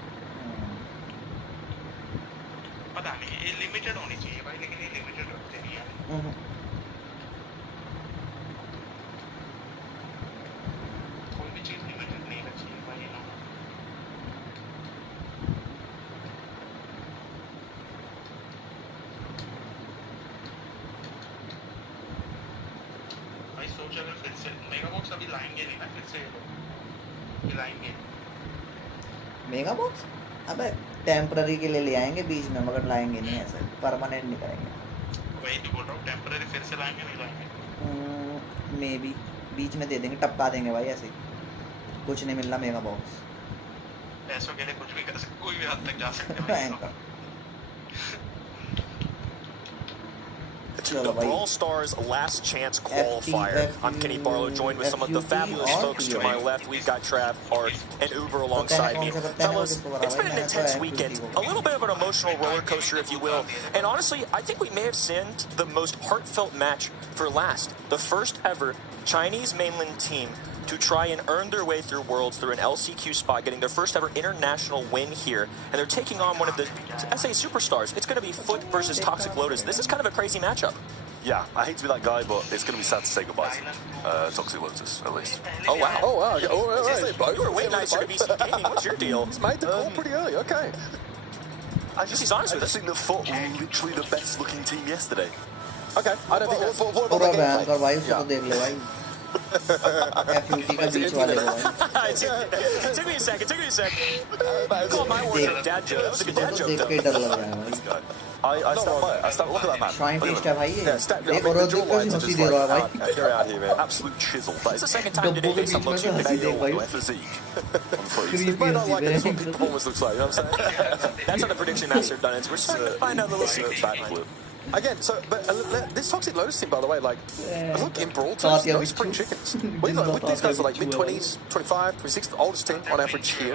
पता नहीं, ये लिमिटेड होनी चाहिए भाई, लेकिन ये लिमिटेड रखते नहीं यार। कोई भी चीज लिमिटेड नहीं रखनी चाहिए भाई ना। भाई सोच, अगर फिर से मेगा बॉक्स अभी लाएंगे नहीं ना, फिर से ये लाएंगे मेगा बॉक्स? अबे टेम्पररी के लिए ले आएंगे बीच में, मगर लाएंगे नहीं, ऐसे परमानेंट नहीं करेंगे। वही तो बोल रहा हूँ, टेम्पररी फिर से लाएंगे नहीं लाएंगे? मे बी बीच में दे देंगे, टपका देंगे भाई ऐसे ही, कुछ नहीं मिल रहा मेगा बॉक्स। पैसों के लिए कुछ भी कर सकते, कोई भी हद तक जा सकते हैं। The Brawl Stars last chance qualifier. I'm Kenny Barlow, joined with some of the fabulous folks to my left. We've got Trav, Art, and Uber alongside me. Fellas, it's been an intense weekend. A little bit of an emotional roller coaster, if you will. And honestly, I think we may have sent the most heartfelt match for last. The first ever Chinese mainland team to try and earn their way through Worlds through an LCQ spot, getting their first ever international win here. And they're taking on one of the SA superstars. It's going to be Foot versus Toxic Lotus. This is kind of a crazy matchup. Yeah, I hate to be that guy, but it's going to be sad to say goodbye to Toxic Lotus, at least. Oh, wow. Oh, wow. Okay. Oh, right. You were way nicer to BC Gaming. What's your deal? It's made the call pretty early, okay. He's honest with us. I think that Foot were literally the best looking team yesterday. Okay, I don't think that's... What पूरा about ban कर भाई, the उसको देख ले भाई। FUT का बीच वाले को भाई। Took me a second. Call my word a dad joke. That was a good dad joke, देख के डर लग रहा है भाई। I stand by it. Look at that man. Shrine Feast है भाई ये। Yeah, एक और देख कर हंसी दे रहा है भाई। Get out here, man. Absolute chisel. It's the second time today based on looks you've been देख भाई। physique. Creepy That's what हंसी peak performance looks like, you know what I'm saying? That's how the prediction master done it. So we're starting to find out a little secret Backflip. Again, so, but this Toxic Lotus team, by the way, like, look, in Brawl terms, no spring chickens. With these guys are like mid-20s, 25, 26, the oldest team on average here,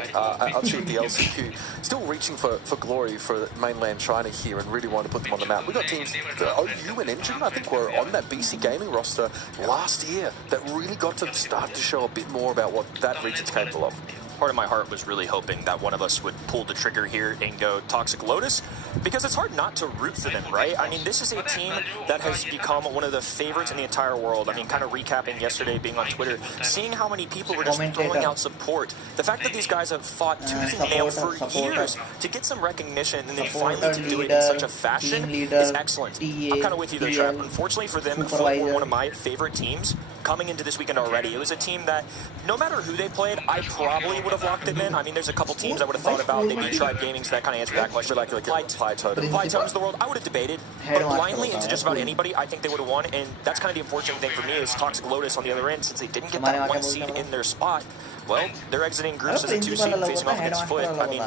achieved the LCQ. Still reaching for glory for mainland China here and really want to put them on the map. We've got teams, OU and Engine, I think, were on that BC Gaming roster last year that really got to start to show a bit more about what that region's capable of. Part of my heart was really hoping that one of us would pull the trigger here and go Toxic Lotus, because it's hard not to root for them, right? I mean, this is a team that has become one of the favorites in the entire world. I mean, kind of recapping yesterday being on Twitter, seeing how many people were just throwing out support. The fact that these guys have fought tooth and nail for years to get some recognition and then finally to do it in such a fashion is excellent. I'm kind of with you there, Trap. Unfortunately for them, were one of my favorite teams coming into this weekend already. It was a team that, no matter who they played, I probably would have locked them in. I mean, there's a couple teams I would have thought about. They beat Tribe Gaming, so that kind of answered that question. Like Ply Totems of the world, I would have debated. But blindly into just about anybody, I think they would have won. And that's kind of the unfortunate thing for me is Toxic Lotus on the other end, since they didn't get that one seed in their spot. Well, they're exiting groups as a 2 seed facing off against Foot. I mean,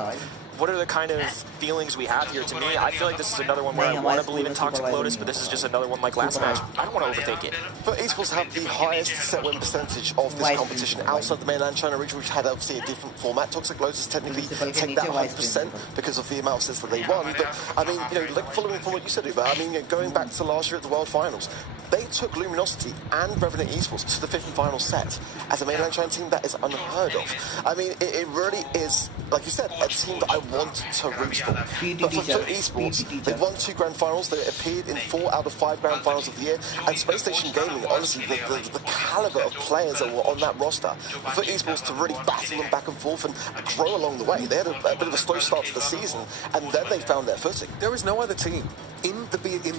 what are the kind of feelings we have here? To me, I feel like this is another one where I want to believe in Toxic Lotus, but this is just another one like last match. I don't want to overthink it. For esports have the highest set win percentage of this competition outside the mainland China region, which had obviously a different format. Toxic Lotus technically take that 100% because of the amount of sets that they won. But I mean, like following from what you said, Uber, I mean, going back to last year at the World Finals, they took Luminosity and Revenant Esports to the 5th and final set. As a mainland China team, that is unheard of. I mean, it really is, like you said, a team that I want to root for. But for FUT Esports, they won 2 grand finals. They appeared in 4 out of 5 grand finals of the year. And Space Station Gaming, honestly, the caliber of players that were on that roster, for FUT Esports to really battle them back and forth and grow along the way. They had a bit of a slow start to the season, and then they found their footing. There is no other team in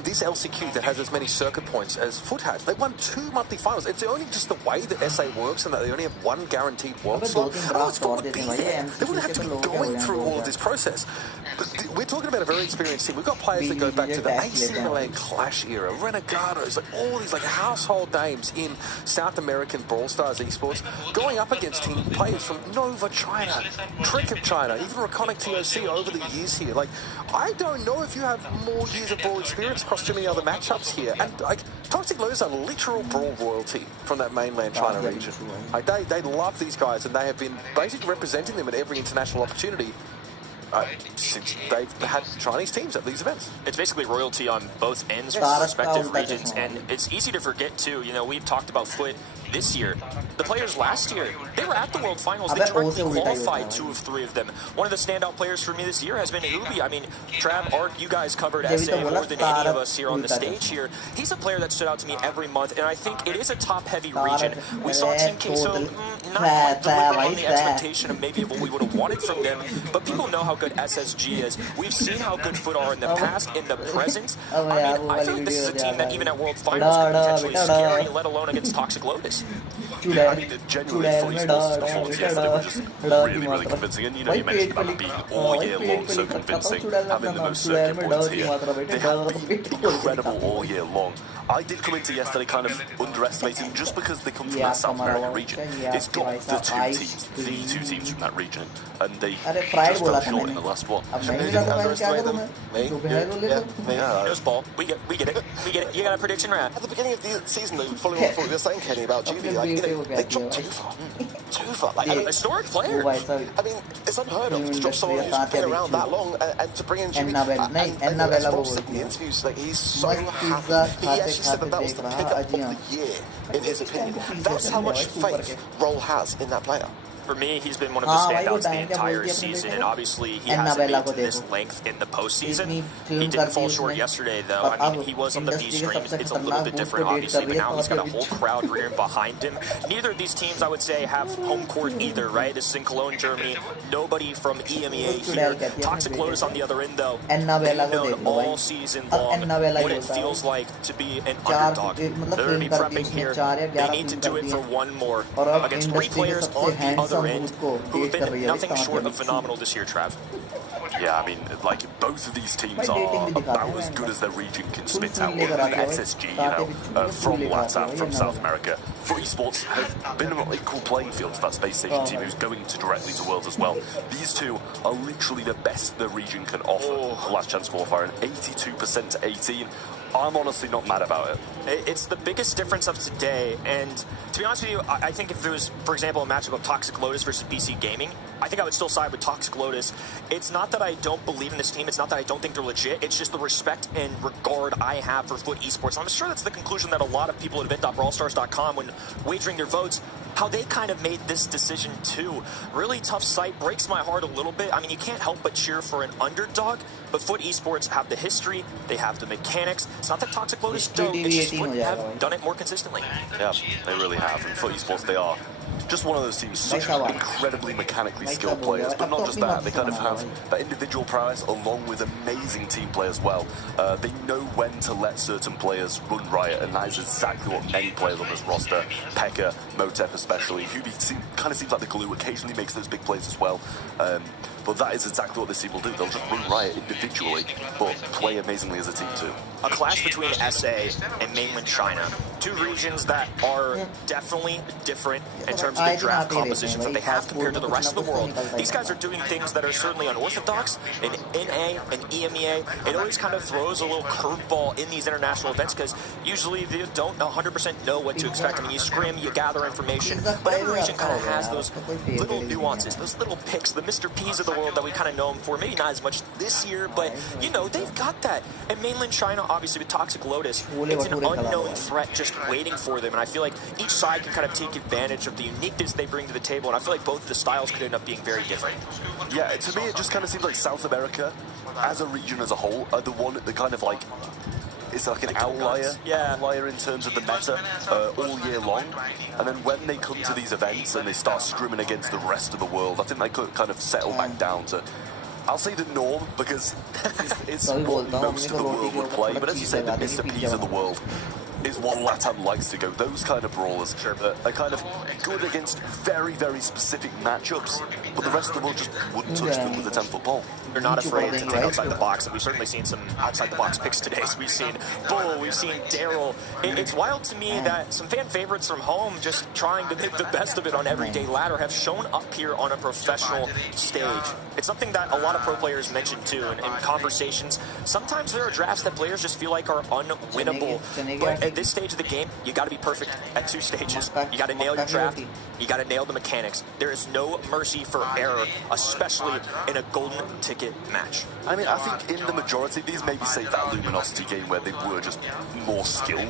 this LCQ that has as many circuit points as FUT has. They won 2 monthly finals. It's only just the way that SA works and that they only have 1 guaranteed world slot. Otherwise, God would be there. They wouldn't have to be going through all of this process. But we're talking about a very experienced team. We've got players that go back to the AC Milan Clash era, Renegados, like all these like household names in South American Brawl Stars esports, going up against team players from Nova China, Cricket China, even Reconic TOC over the years here. Like, I don't know if you have more years of Brawl experience across too many other matchups here. And like, Toxic Lotus are literal Brawl royalty from that mainland China region. Like, they love these guys, and they have been basically representing them at every international opportunity since they've had Chinese teams at these events. It's basically royalty on both ends from respective regions, and it's easy to forget too. You know, we've talked about FUT this year. The players last year, they were at the World Finals. They directly qualified 2 of 3 of them. One of the standout players for me this year has been Ubi. I mean, Trav, Ark, you guys covered SA more than any of us here on the stage here. He's a player that stood out to me every month, and I think it is a top-heavy region. We saw Team Queso not quite deliver on the expectation of maybe what we would have wanted from them, but people know how good SSG is. We've seen how good FUT are in the past, in the present. I mean, I feel like this is a team that even at World Finals could potentially scary, let alone against Toxic Lotus. Yeah, I mean, genuinely, FUT Esports' performance yesterday was just really, really convincing. And, you know, you mentioned about it being all year long so convincing, having the most circuit points here. They have been incredible all year long. I did come into yesterday kind of underestimating just because they come from that South American region. It's got the 2 teams from that region, and they just fell short in the last one. Underestimate them. Me? Yeah. It was Ball. We get it. You got a prediction, Rad? At the beginning of the season, though, following what we were saying, Kenny, about GB, like, you know, they dropped too far. Like, a historic player. I mean, it's unheard of to drop someone who's been around that long and to bring in GB. And as Rob said in the interviews, like, he's so happy. He actually said that was the pickup of the year, in his opinion. That's how much faith Brawl has in that player. For me, he's been one of the standouts the entire season, and obviously he hasn't made to this length in the postseason. He didn't fall short yesterday, though. I mean, he was on the B screen. It's a little bit different, obviously, but now he's got a whole crowd rearing behind him. Neither of these teams, I would say, have home court either, right? This is in Cologne, Germany. Nobody from EMEA here. Toxic Lotus on the other end, though. They've known all season long what it feels like to be an underdog. They're going to be prepping here. They need to do it for one more against 3 players on the other end who have been nothing short of phenomenal this year, Trav. Yeah, I mean, like, both of these teams are about as good as their region can spit out. SSG, you know, from LATAM, from South America. FUT Esports have been an equal playing field for that Space Station team who's going to directly to Worlds as well. These two are literally the best the region can offer. The last chance qualifier, an 82% to 18. I'm honestly not mad about it. It's the biggest difference of today, and to be honest with you, I think if it was, for example, a matchup of Toxic Lotus versus BC Gaming, I think I would still side with Toxic Lotus. It's not that I don't believe in this team, it's not that I don't think they're legit, it's just the respect and regard I have for FUT Esports. I'm sure that's the conclusion that a lot of people at event.brawlstars.com, when wagering their votes, how they kind of made this decision too. Really tough sight, breaks my heart a little bit. I mean, you can't help but cheer for an underdog, but FUT Esports have the history, they have the mechanics. It's not that Toxic Lotus don't, it's just FUT have done it more consistently. Yeah, they really have. And FUT Esports, they are just one of those teams, such incredibly mechanically skilled players, but not just that, they kind of have that individual prowess along with amazing team play as well. They know when to let certain players run riot, and that is exactly what many players on this roster, Pekka, Motep especially, who kind of seems like the glue, occasionally makes those big plays as well. But that is exactly what this team will do. They'll just run riot individually, but play amazingly as a team too. A clash between SA and mainland China. 2 regions that are definitely different in terms of the draft compositions that they have compared to the rest of the world. These guys are doing things that are certainly unorthodox in NA and EMEA. It always kind of throws a little curveball in these international events because usually they don't 100% know what to expect. I mean, you scrim, you gather information, but every region kind of has those little nuances, those little picks, the Mr. P's of the world that we kind of know them for. Maybe not as much this year, but, you know, they've got that. And mainland China, obviously, with Toxic Lotus, it's an unknown threat just waiting for them. And I feel like each side can kind of take advantage of the uniqueness they bring to the table. And I feel like both the styles could end up being very different. Yeah, to me, it just kind of seems like South America, as a region as a whole, are the one that kind of like, it's like an outlier in terms of the meta all year long. And then when they come to these events and they start scrimming against the rest of the world, I think they could kind of settle back down to, I'll say the norm, because it's what most of the world would play. But as you say, the Mr. P's of the world is what LATAM likes to go. Those kind of brawlers are kind of good against very, very specific matchups, but the rest of the world just wouldn't touch them with a 10-foot pole. They're not afraid to think outside the box, and we've certainly seen some outside-the-box picks today. So we've seen Bull, we've seen Daryl. It's wild to me that some fan favorites from home just trying to make the best of it on Everyday Ladder have shown up here on a professional stage. It's something that a lot of pro players mention too in conversations. Sometimes there are drafts that players just feel like are unwinnable, but at this stage of the game, you got to be perfect at 2 stages. You got to nail your draft. You got to nail the mechanics. There is no mercy for error, especially in a golden ticket match. I mean, I think in the majority of these, maybe save that Luminosity game where they were just more skilled.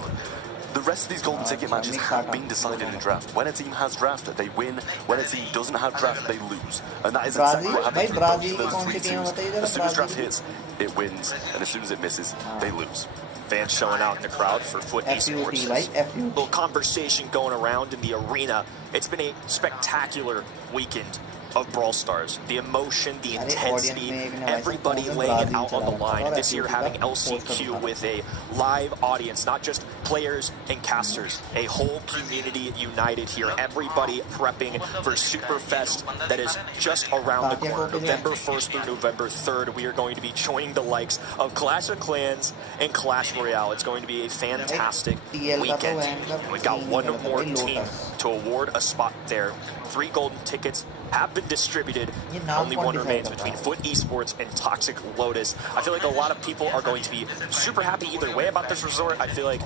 The rest of these golden ticket matches have been decided in draft. When a team has draft, they win. When a team doesn't have draft, they lose. And that is exactly what happens with both of those 3 teams. As soon as draft hits, it wins. And as soon as it misses, they lose. Fans showing out in the crowd for Foot Esports. Little conversation going around in the arena. It's been a spectacular weekend of Brawl Stars. The emotion, the intensity, everybody laying it out on the line. This year having LCQ with a live audience, not just players and casters, a whole community united here. Everybody prepping for Superfest that is just around the corner. November 1st through November 3rd, we are going to be joining the likes of Clash of Clans and Clash Royale. It's going to be a fantastic weekend. And we've got one more team to award a spot there. 3 golden tickets have been distributed. Only one remains between Foot Esports and Toxic Lotus. I feel like a lot of people are going to be super happy either way about this resort. I feel like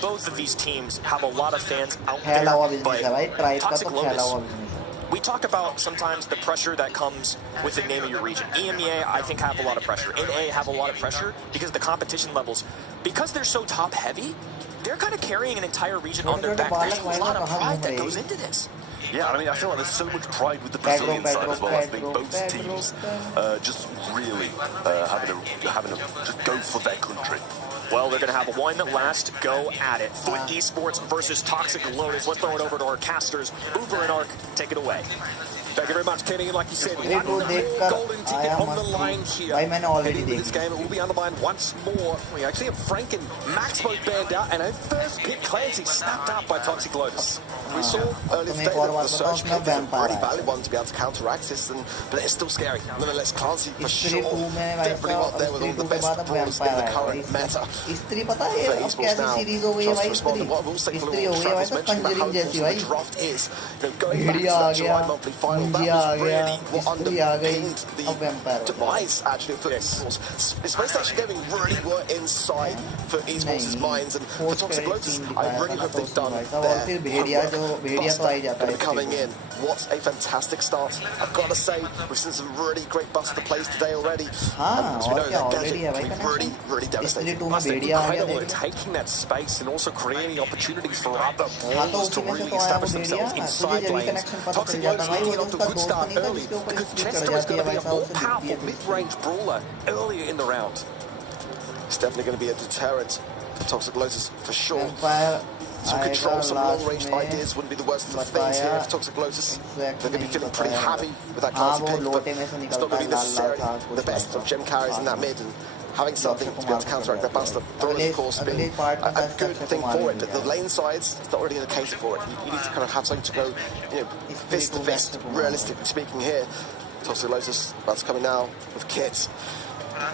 both of these teams have a lot of fans out there, but Toxic Lotus, we talk about sometimes the pressure that comes with the name of your region. EMEA, I think, have a lot of pressure. NA have a lot of pressure because the competition levels, because they're so top-heavy, they're kind of carrying an entire region on their back. There's a lot of pride that goes into this. Yeah, I mean, I feel like there's so much pride with the Brazilian side as well. I think both teams just really having to just go for their country. Well, they're going to have one last go at it. Foot Esports versus Toxic Lotus. Let's throw it over to our casters. Uber and Ark, take it away. Thank you very much, Kenny. Like you said, one more golden ticket on the line here. Heading into this game, it will be undermined once more. We actually have Frank and Max both banned out, and our first pick, Clancy, snapped out by Toxic Lotus. We saw earlier today that the search pick is a really valid one to be able to counteract this, but it's still scary. Nonetheless, Clancy for sure definitely up there with all the best brawlers in the current meta. For esports now, chance to respond. And what I will say for the Travis mentioned about how important the draft is, going back to that July monthly final, that was really what underpinned the demise actually of Foot Esports. It's supposed to actually getting really work inside for esports' minds, and for Toxic Lotus, I really hope they've done their Buster coming in. What a fantastic start. I've got to say, we've seen some really great Buster plays today already. And as we know, that gadget can be really, really devastating. Buster incredible at taking that space and also creating opportunities for other brawlers to really establish themselves inside lanes. Toxic Lotus getting off to a good start early because Chester is going to be a more powerful mid-range brawler earlier in the round. It's definitely going to be a deterrent for Toxic Lotus for sure. Some control, some long-range ideas wouldn't be the worst of the things here for Toxic Lotus. They're going to be feeling pretty happy with that Clancy pick, but it's not going to be necessarily the best of gem carries in that mid, and having something to be able to counteract that Buster. Thrall, of course, been a good thing for it, but the lane sides, it's not really the case for it. You need to kind of have something to go, fist to fist, realistically speaking here. Toxic Lotus, that's coming now with kits.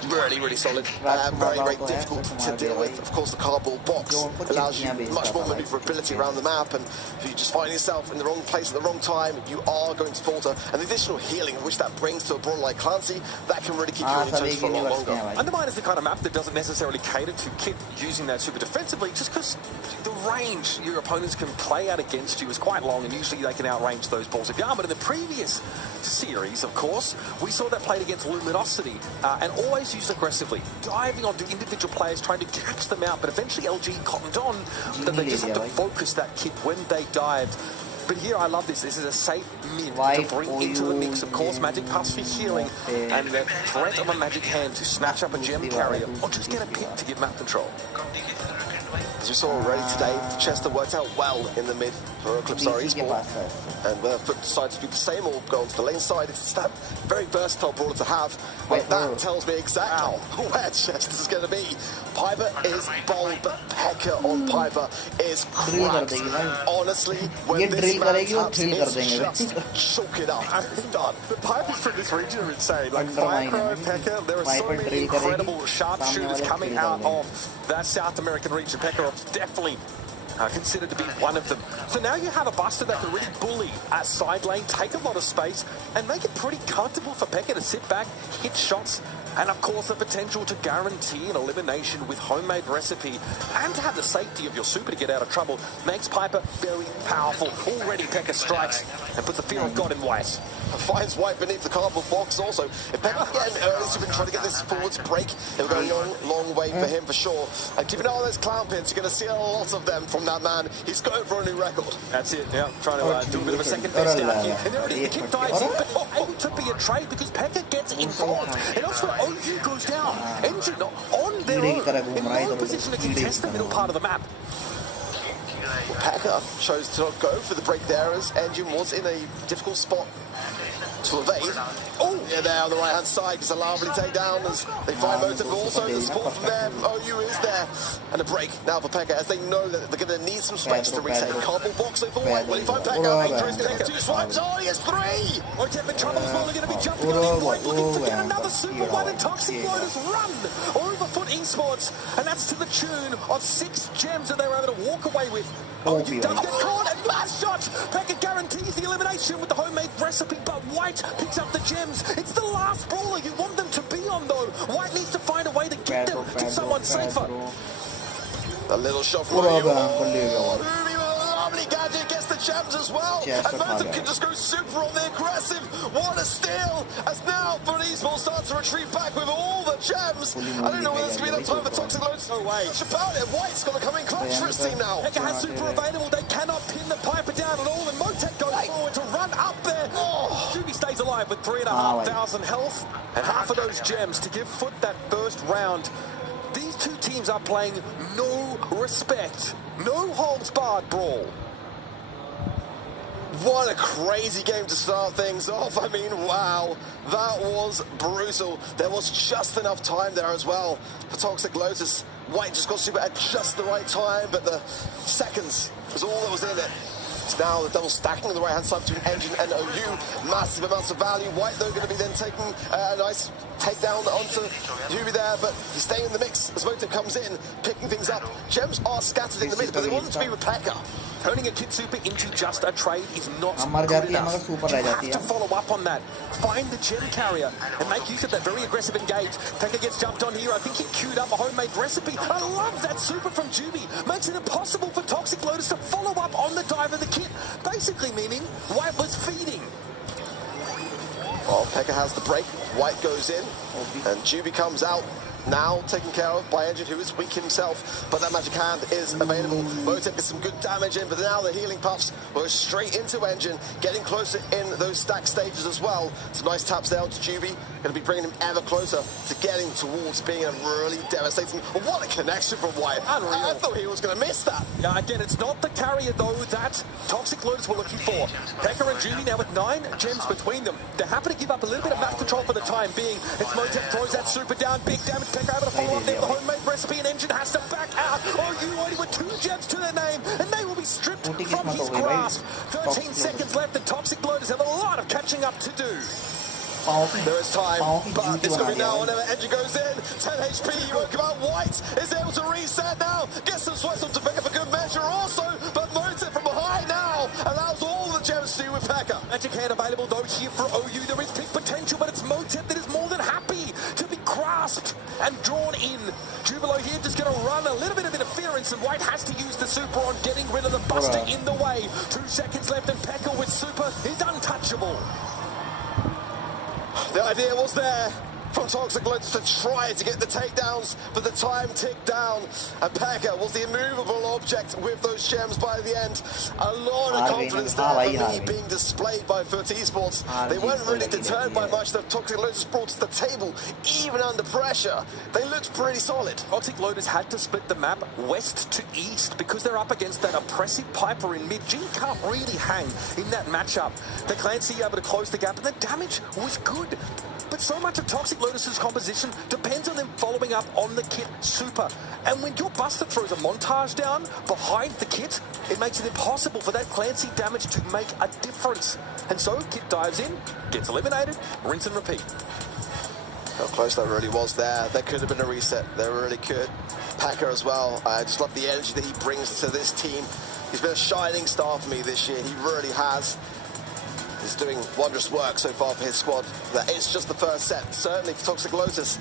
Really, really solid. Very, very difficult to deal with. Of course, the cardboard box allows you much more maneuverability around the map, and if you just find yourself in the wrong place at the wrong time, you are going to falter. And the additional healing which that brings to a brawler like Clancy, that can really keep you on your toes for a lot longer. Undermine is the kind of map that doesn't necessarily cater to Kit using that super defensively, just because the range your opponents can play out against you is quite long, and usually they can outrange those balls of yarn. But in the previous series, of course, we saw that played against Luminosity and always used aggressively, diving onto individual players, trying to catch them out. But eventually LG cottoned on that they just had to focus that Kit when they dived. But here, I love this. This is a safe mid to bring into the mix. Of course, magic pass for healing and the threat of a magic hand to snatch up a gem carrier or just get a pick to give map control. As we saw already today, Chester worked out well in the mid for Eclipse Esports. And Foot decided to do the same or go onto the lane side. It's that very versatile brawler to have. But that tells me exactly where Chester's going to be. Piper is bold, but Pekka on Piper is cracked. Honestly, when this man taps, it's just chalk it up. It's done. The Pipers from this region are insane. Like Firecrow, Pekka, there are so many incredible sharpshooters coming out of that South American region. Pekka definitely considered to be one of them. So now you have a Buster that can really bully at side lane, take a lot of space, and make it pretty comfortable for Pekka to sit back, hit shots, and of course the potential to guarantee an elimination with homemade recipe and to have the safety of your super to get out of trouble makes Piper very powerful. Already Pekka strikes and puts the fear of God in White. Finds White beneath the cardboard box also. If Pekka can get an early super and try to get this forwards break, it'll go a long, long way for him for sure. And keep an eye on those clown pins. You're going to see a lot of them from that man. He's going for a new record. That's it, yeah. Trying to do a bit of a second best down here. And there it is. The kick dives in, but not able to be a trade because Pekka gets involved. And also OU goes down. Engine on their own. In no position to contest the middle part of the map. Pekka chose to not go for the break there as Engine was in a difficult spot to evade. Oh, yeah, there on the right-hand side. It's a lovely takedown as they find Motive, but also the support from them. OU is there. And a break now for Pekka as they know that they're going to need some space to retake. Cardboard box over White. Will he find Pekka? Dangerous Pekka. 2 swipes. Oh, he has 3! Motive in trouble as well. They're going to be jumping on in White, looking for yet another Super One, and Toxic Lotus run over Foot Esports. And that's to the tune of 6 gems that they were able to walk away with. OU does get caught, and last shot! Pekka guarantees the elimination with the homemade recipe, but White picks up the gems. It's the last brawler you want them to be on, though. White needs to find a way to get them to someone safer. A little shot from OU. Lovely gadget gets the gems as well. And Motive can just go super on the aggressive. What a steal! As now Foot Esports starts to retreat back with all the gems. I don't know whether it's going to be that time for Toxic Lotus. No way. About it. White's got to come in clutch for his team now. Pekka has super available. They cannot pin the Piper down at all. And Motek goes forward to run up there. Juby stays alive with 3,500 health and half of those gems to give Foot that first round. These two teams are playing no respect, no holds barred brawl. What a crazy game to start things off. I mean, wow, that was brutal. There was just enough time there as well for Toxic Lotus. White just got super at just the right time, but the seconds was all that was in it. It's now the double stacking on the right-hand side between Engine and OU. Massive amounts of value. White, though, going to be then taking a nice takedown onto Yubi there, but he's staying in the mix as Motive comes in, picking things up. Gems are scattered in the mid, but they want them to be with Pekka. Turning a Kid Super into just a trade is not good enough. You have to follow up on that. Find the gem carrier and make use of that very aggressive engage. Pekka gets jumped on here. I think he queued up a homemade recipe. I love that super from Juby. Makes it impossible for Toxic Lotus to follow up on the dive of the Kit. Basically meaning White was feeding. Well, Pekka has the break. White goes in, and Juby comes out. Now taken care of by Engine, who is weak himself, but that magic hand is available. Motive gets some good damage in, but now the healing puffs go straight into Engine, getting closer in those stack stages as well. Some nice taps there onto Juby, going to be bringing him ever closer to getting towards being a really devastating. What a connection from White! Unreal. I thought he was going to miss that. Yeah, again, it's not the carrier though that Toxic Lotus were looking for. Pekka and Juby now with 9 gems between them. They're happy to give up a little bit of map control for the time being. It's Motive throws that super down, big damage. Pekka able to follow up there. The homemade recipe, and Engine has to back out. OU only with 2 gems to their name, and they will be stripped from his grasp. 13 seconds left, and Toxic Lotus have a lot of catching up to do. There is time, but it's going to be now whenever Edgy goes in. 10 HP, you won't come out. White is able to reset now. Gets some sweats on Tefeka for good measure also, but Motive from behind now allows all the gems to do with Pekka. Magic hand available though here for OU. There is pick potential, but it's Motive that is more than happy to be grasped and drawn in. Jubilo here just going to run a little bit of interference, and White has to use the super on getting rid of the Buster in the way. 2 seconds left, and Pekka with super is untouchable. The idea was there from Toxic Lotus to try to get the takedowns, but the time ticked down, and Pekka was the immovable object with those gems by the end. A lot of confidence there for me being displayed by Foot Esports. They weren't really deterred by much that Toxic Lotus brought to the table, even under pressure. They looked pretty solid. Toxic Lotus had to split the map west to east because they're up against that oppressive Piper in mid. G can't really hang in that matchup. The Clancy able to close the gap, and the damage was good. But so much of Toxic Lotus's composition depends on them following up on the kit super. And when your Buster throws a montage down behind the kit, it makes it impossible for that Clancy damage to make a difference. And so Kit dives in, gets eliminated, rinse and repeat. How close that really was there. There could have been a reset. There really could. Pekka as well. I just love the energy that he brings to this team. He's been a shining star for me this year. He really has. He's doing wondrous work so far for his squad. It's just the first set. Certainly for Toxic Lotus,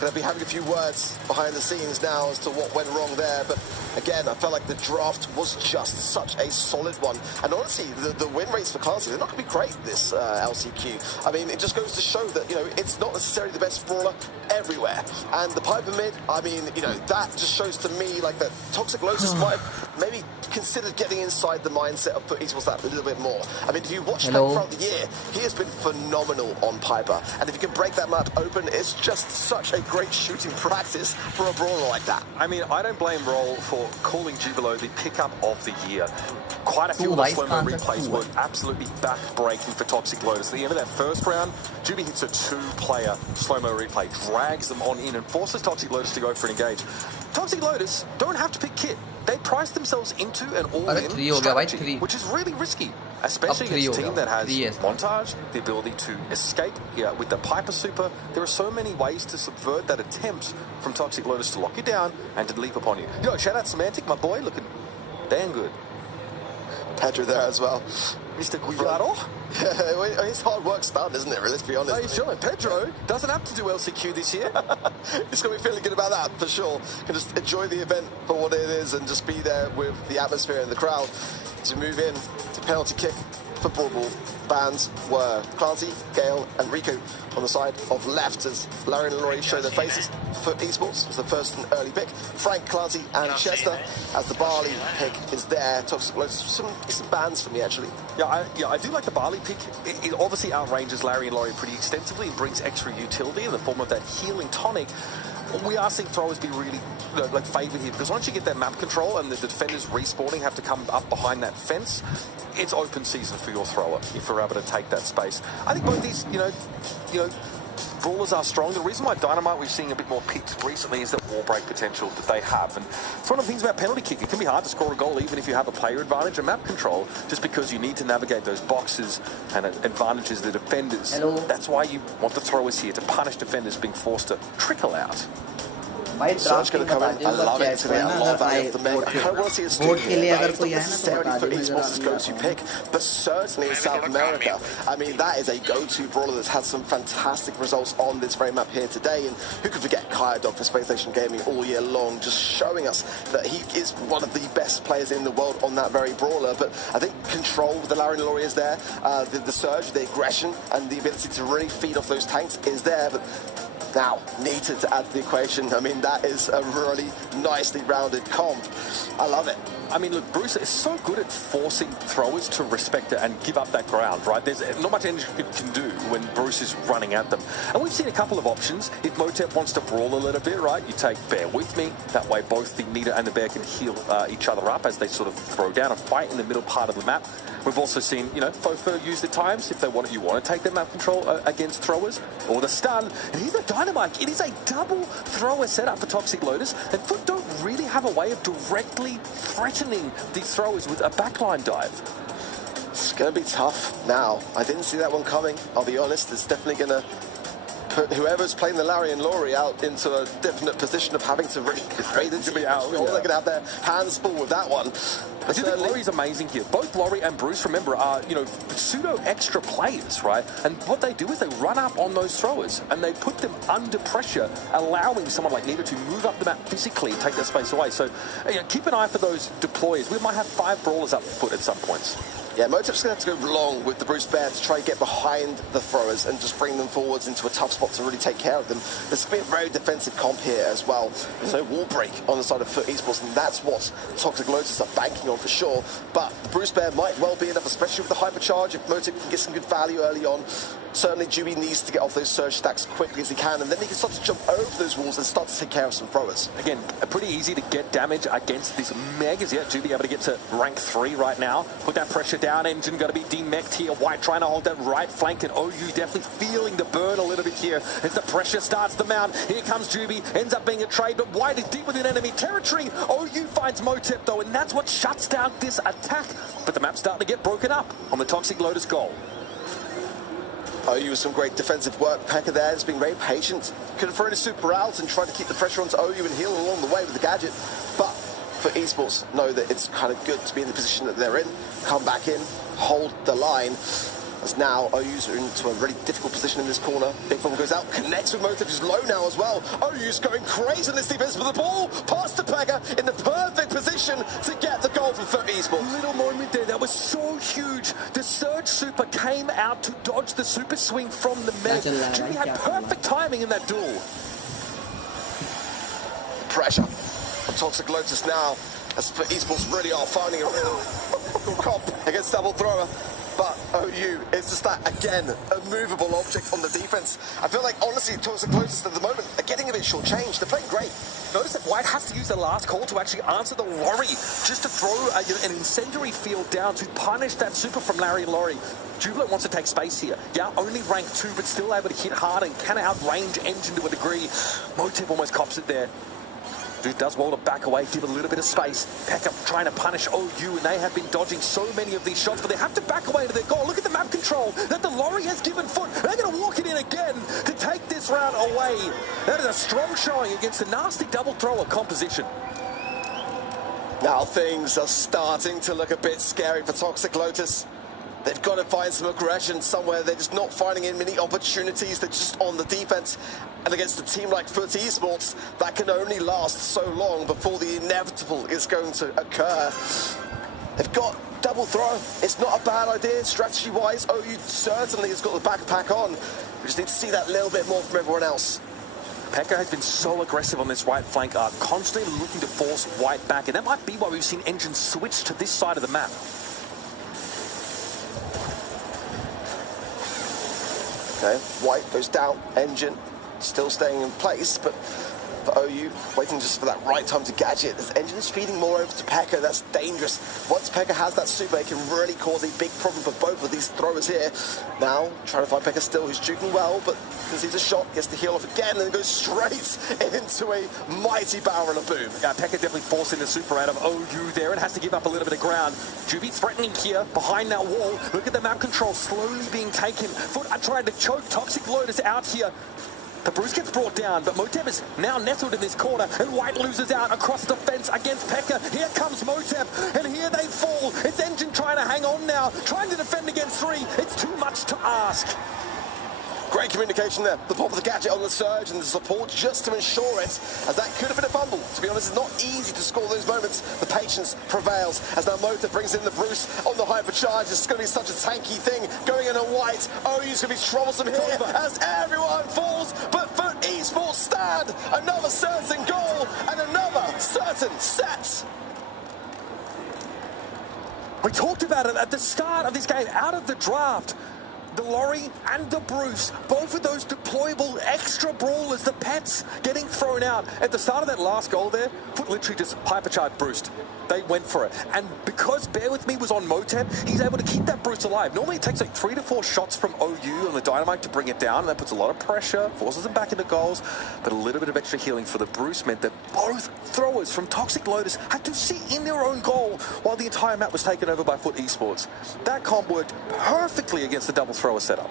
going to be having a few words behind the scenes now as to what went wrong there. But again, I felt like the draft was just such a solid one. And honestly, the win rates for Clancy, they're not going to be great this LCQ. I mean, it just goes to show that, you know, it's not necessarily the best brawler everywhere. And the Piper mid, I mean, you know, that just shows to me like that Toxic Lotus might have maybe considered getting inside the mindset of Foot Esports that a little bit more. I mean, if you watch Pekka throughout the year, he has been phenomenal on Piper. And if you can break that map open, it's just such a great shooting practice for a brawler like that. I mean, I don't blame Brawl for calling Jubilo the pickup of the year. Quite a few of the slow-mo replays were absolutely back-breaking for Toxic Lotus. At the end of that first round, Juby hits a 2-player slow-mo replay, drags them on in and forces Toxic Lotus to go for an engage. Toxic Lotus don't have to pick kit. They price themselves into an all-in strategy, which is really risky, especially against a team that has montage, the ability to escape with the Piper super. There are so many ways to subvert that attempt from Toxic Lotus to lock you down and to leap upon you. Yo, shout out Semantic, my boy, looking damn good. Pedro there as well. Mr. Cuidado. Yeah, his hard work's done, isn't it? Let's be honest. No, he's chilling. Pedro doesn't have to do LCQ this year. He's going to be feeling good about that, for sure. Can just enjoy the event for what it is and just be there with the atmosphere and the crowd. To move in to penalty kick for Brawl. Bands were Clancy, Gale and Rico on the side of left as Larry and Laurie show their faces. Foot Esports was the first and early pick. Frank, Clancy and Chester as the Barley pick is there. Toxic Lotus, some bands for me actually. Yeah, I do like the Barley pick. It obviously outranges Larry and Laurie pretty extensively and brings extra utility in the form of that healing tonic. We are seeing throwers be really favoured here because once you get that map control and the defenders respawning have to come up behind that fence, it's open season for your thrower if you're able to take that space. I think both these, you know, brawlers are strong. The reason why Dynamite we've seen a bit more picked recently is that wall break potential that they have. And it's one of the things about penalty kick. It can be hard to score a goal even if you have a player advantage and map control, just because you need to navigate those boxes and advantages the defenders. That's why you want the throwers here, to punish defenders being forced to trickle out. Surge going to come in. I love it today. I love that the mega. I don't want to see a student here. It's not necessarily for esports' go-to pick, but certainly in South America. I mean, that is a go-to brawler that's had some fantastic results on this very map here today. And who could forget Kaya Dog for Space Station Gaming all year long, just showing us that he is one of the best players in the world on that very brawler. But I think control with the Larry and Laurie is there. The surge, the aggression, and the ability to really feed off those tanks is there. But now needed to add to the equation. I mean, that is a really nicely rounded comp. I love it. I mean, look, Bruce is so good at forcing throwers to respect it and give up that ground, right? There's not much energy you can do when Bruce is running at them. And we've seen a couple of options. If Motep wants to brawl a little bit, right, you take Bear with me. That way both the Nita and the Bear can heal each other up as they sort of throw down and fight in the middle part of the map. We've also seen, you know, Fofa use at times if they want it. You want to take their map control against throwers or the stun. And here's the Dynamite. It is a double thrower setup for Toxic Lotus, and Foot don't really have a way of directly threatening these throwers with a backline dive. going to be tough now. I didn't see that one coming, I'll be honest. It's definitely going to put whoever's playing the Larry and Laurie out into a definite position of having to raid into the out. They're going to have their hands full with that one. I do think Laurie's amazing here. Both Laurie and Bruce, remember, are, you know, pseudo extra players, right? And what they do is they run up on those throwers and they put them under pressure, allowing someone like Nita to move up the map physically and take that space away. So, you know, keep an eye for those deployers. We might have 5 Brawlers up foot at some points. Yeah, Motep's going to have to go long with the Bruce Bear to try and get behind the throwers and just bring them forwards into a tough spot to really take care of them. There's been a very defensive comp here as well. There's no wall break on the side of Foot Esports, and that's what Toxic Lotus are banking on for sure. But the Bruce Bear might well be enough, especially with the hypercharge. If Motep can get some good value early on, certainly Juby needs to get off those surge stacks quickly as he can, and then he can start to jump over those walls and start to take care of some throwers. Again, pretty easy to get damage against these megas. Yeah, Juby able to get to rank 3 right now. Put that pressure down. Engine got to be demeched here. White trying to hold that right flank, and OU definitely feeling the burn a little bit here as the pressure starts to mount. Here comes Juby. Ends up being a trade, but White is deep within enemy territory. OU finds Motep though, and that's what shuts down this attack. But the map's starting to get broken up on the Toxic Lotus goal. OU with some great defensive work. Pekka there has been very patient. Could have thrown his super out and tried to keep the pressure onto OU and heal along the way with the gadget. But for esports, know that it's kind of good to be in the position that they're in. Come back in, hold the line. As now OU's are into a really difficult position in this corner. Big Bomb goes out, connects with Motep, who's low now as well. OU's going crazy in this defense, but the ball past to Pekka in the perfect position to get the goal from Foot Esports. Little moment there, that was so huge. The surge super came out to dodge the super swing from the Meg. Jimmy had perfect timing in that duel. Pressure on Toxic Lotus now, as Foot Esports really are finding a real comp against double thrower. But OU is just that, again, a movable object on the defense. I feel like, honestly, Toxic Lotus at the moment are getting a bit short-changed. They're playing great. Notice that White has to use the last call to actually answer the Laurie, just to throw an incendiary field down to punish that super from Larry and Laurie. Jubilant wants to take space here. Yeah, only rank 2, but still able to hit hard and can outrange Engine to a degree. Motep almost cops it there. Dude does well to back away, give a little bit of space. Pekka trying to punish OU, and they have been dodging so many of these shots, but they have to back away to their goal. Look at the map control that the Laurie has given Foot. They're going to walk it in again to take this round away. That is a strong showing against a nasty double thrower composition. Now things are starting to look a bit scary for Toxic Lotus. They've got to find some aggression somewhere. They're just not finding in many opportunities. They're just on the defense. And against a team like Foot Esports, that can only last so long before the inevitable is going to occur. They've got double throw. It's not a bad idea strategy-wise. OU certainly has got the backpack on. We just need to see that little bit more from everyone else. Pekka has been so aggressive on this right flank, constantly looking to force White back, and that might be why we've seen Engine switch to this side of the map. Okay, White goes down, Engine still staying in place, but for OU, waiting just for that right time to gadget. As Engine's feeding more over to Pekka, that's dangerous. Once Pekka has that super, it can really cause a big problem for both of these throwers here. Now, trying to find Pekka still, who's juking well, but conceives a shot, gets the heal off again, and goes straight into a mighty barrel of boom. Yeah, Pekka definitely forcing the super out of OU there and has to give up a little bit of ground. Juby threatening here, behind that wall. Look at the map control slowly being taken. Foot are trying to choke Toxic Lotus out here. The Bruce gets brought down, but Motep is now nestled in this corner, and White loses out across the fence against Pekka. Here comes Motep, and here they fall. It's Engine trying to hang on now, trying to defend against 3. It's too much to ask. Great communication there. The pop of the gadget on the surge and the support just to ensure it, as that could have been a fumble. To be honest, it's not easy to score those moments. The patience prevails as now Motep brings in the Bruce on the hypercharge. It's going to be such a tanky thing going in a White. OU's going to be troublesome here as everyone falls, but Foot Esports stand. Another certain goal and another certain set. We talked about it at the start of this game, out of the draft. the lorry and the Bruce, both of those deployable extra brawlers, the pets, getting thrown out. At the start of that last goal there, Foot literally just hypercharged Bruce. They went for it. And because Bear With Me was on Motep, he's able to keep that Bruce alive. Normally it takes like 3 to 4 shots from OU on the Dynamite to bring it down, and that puts a lot of pressure, forces them back into goals. But a little bit of extra healing for the Bruce meant that both throwers from Toxic Lotus had to sit in their own goal while the entire map was taken over by Foot Esports. That comp worked perfectly against the double thrower setup.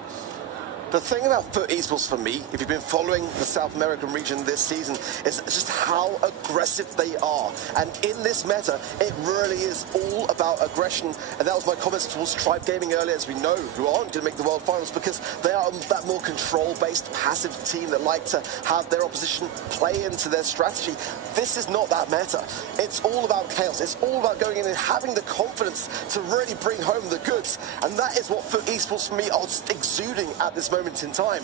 The thing about Foot Esports for me, if you've been following the South American region this season, is just how aggressive they are. And in this meta, it really is all about aggression. And that was my comments towards Tribe Gaming earlier, as we know, who aren't going to make the World Finals because they are that more control-based, passive team that like to have their opposition play into their strategy. This is not that meta. It's all about chaos. It's all about going in and having the confidence to really bring home the goods. And that is what Foot Esports for me are just exuding at this moment in time.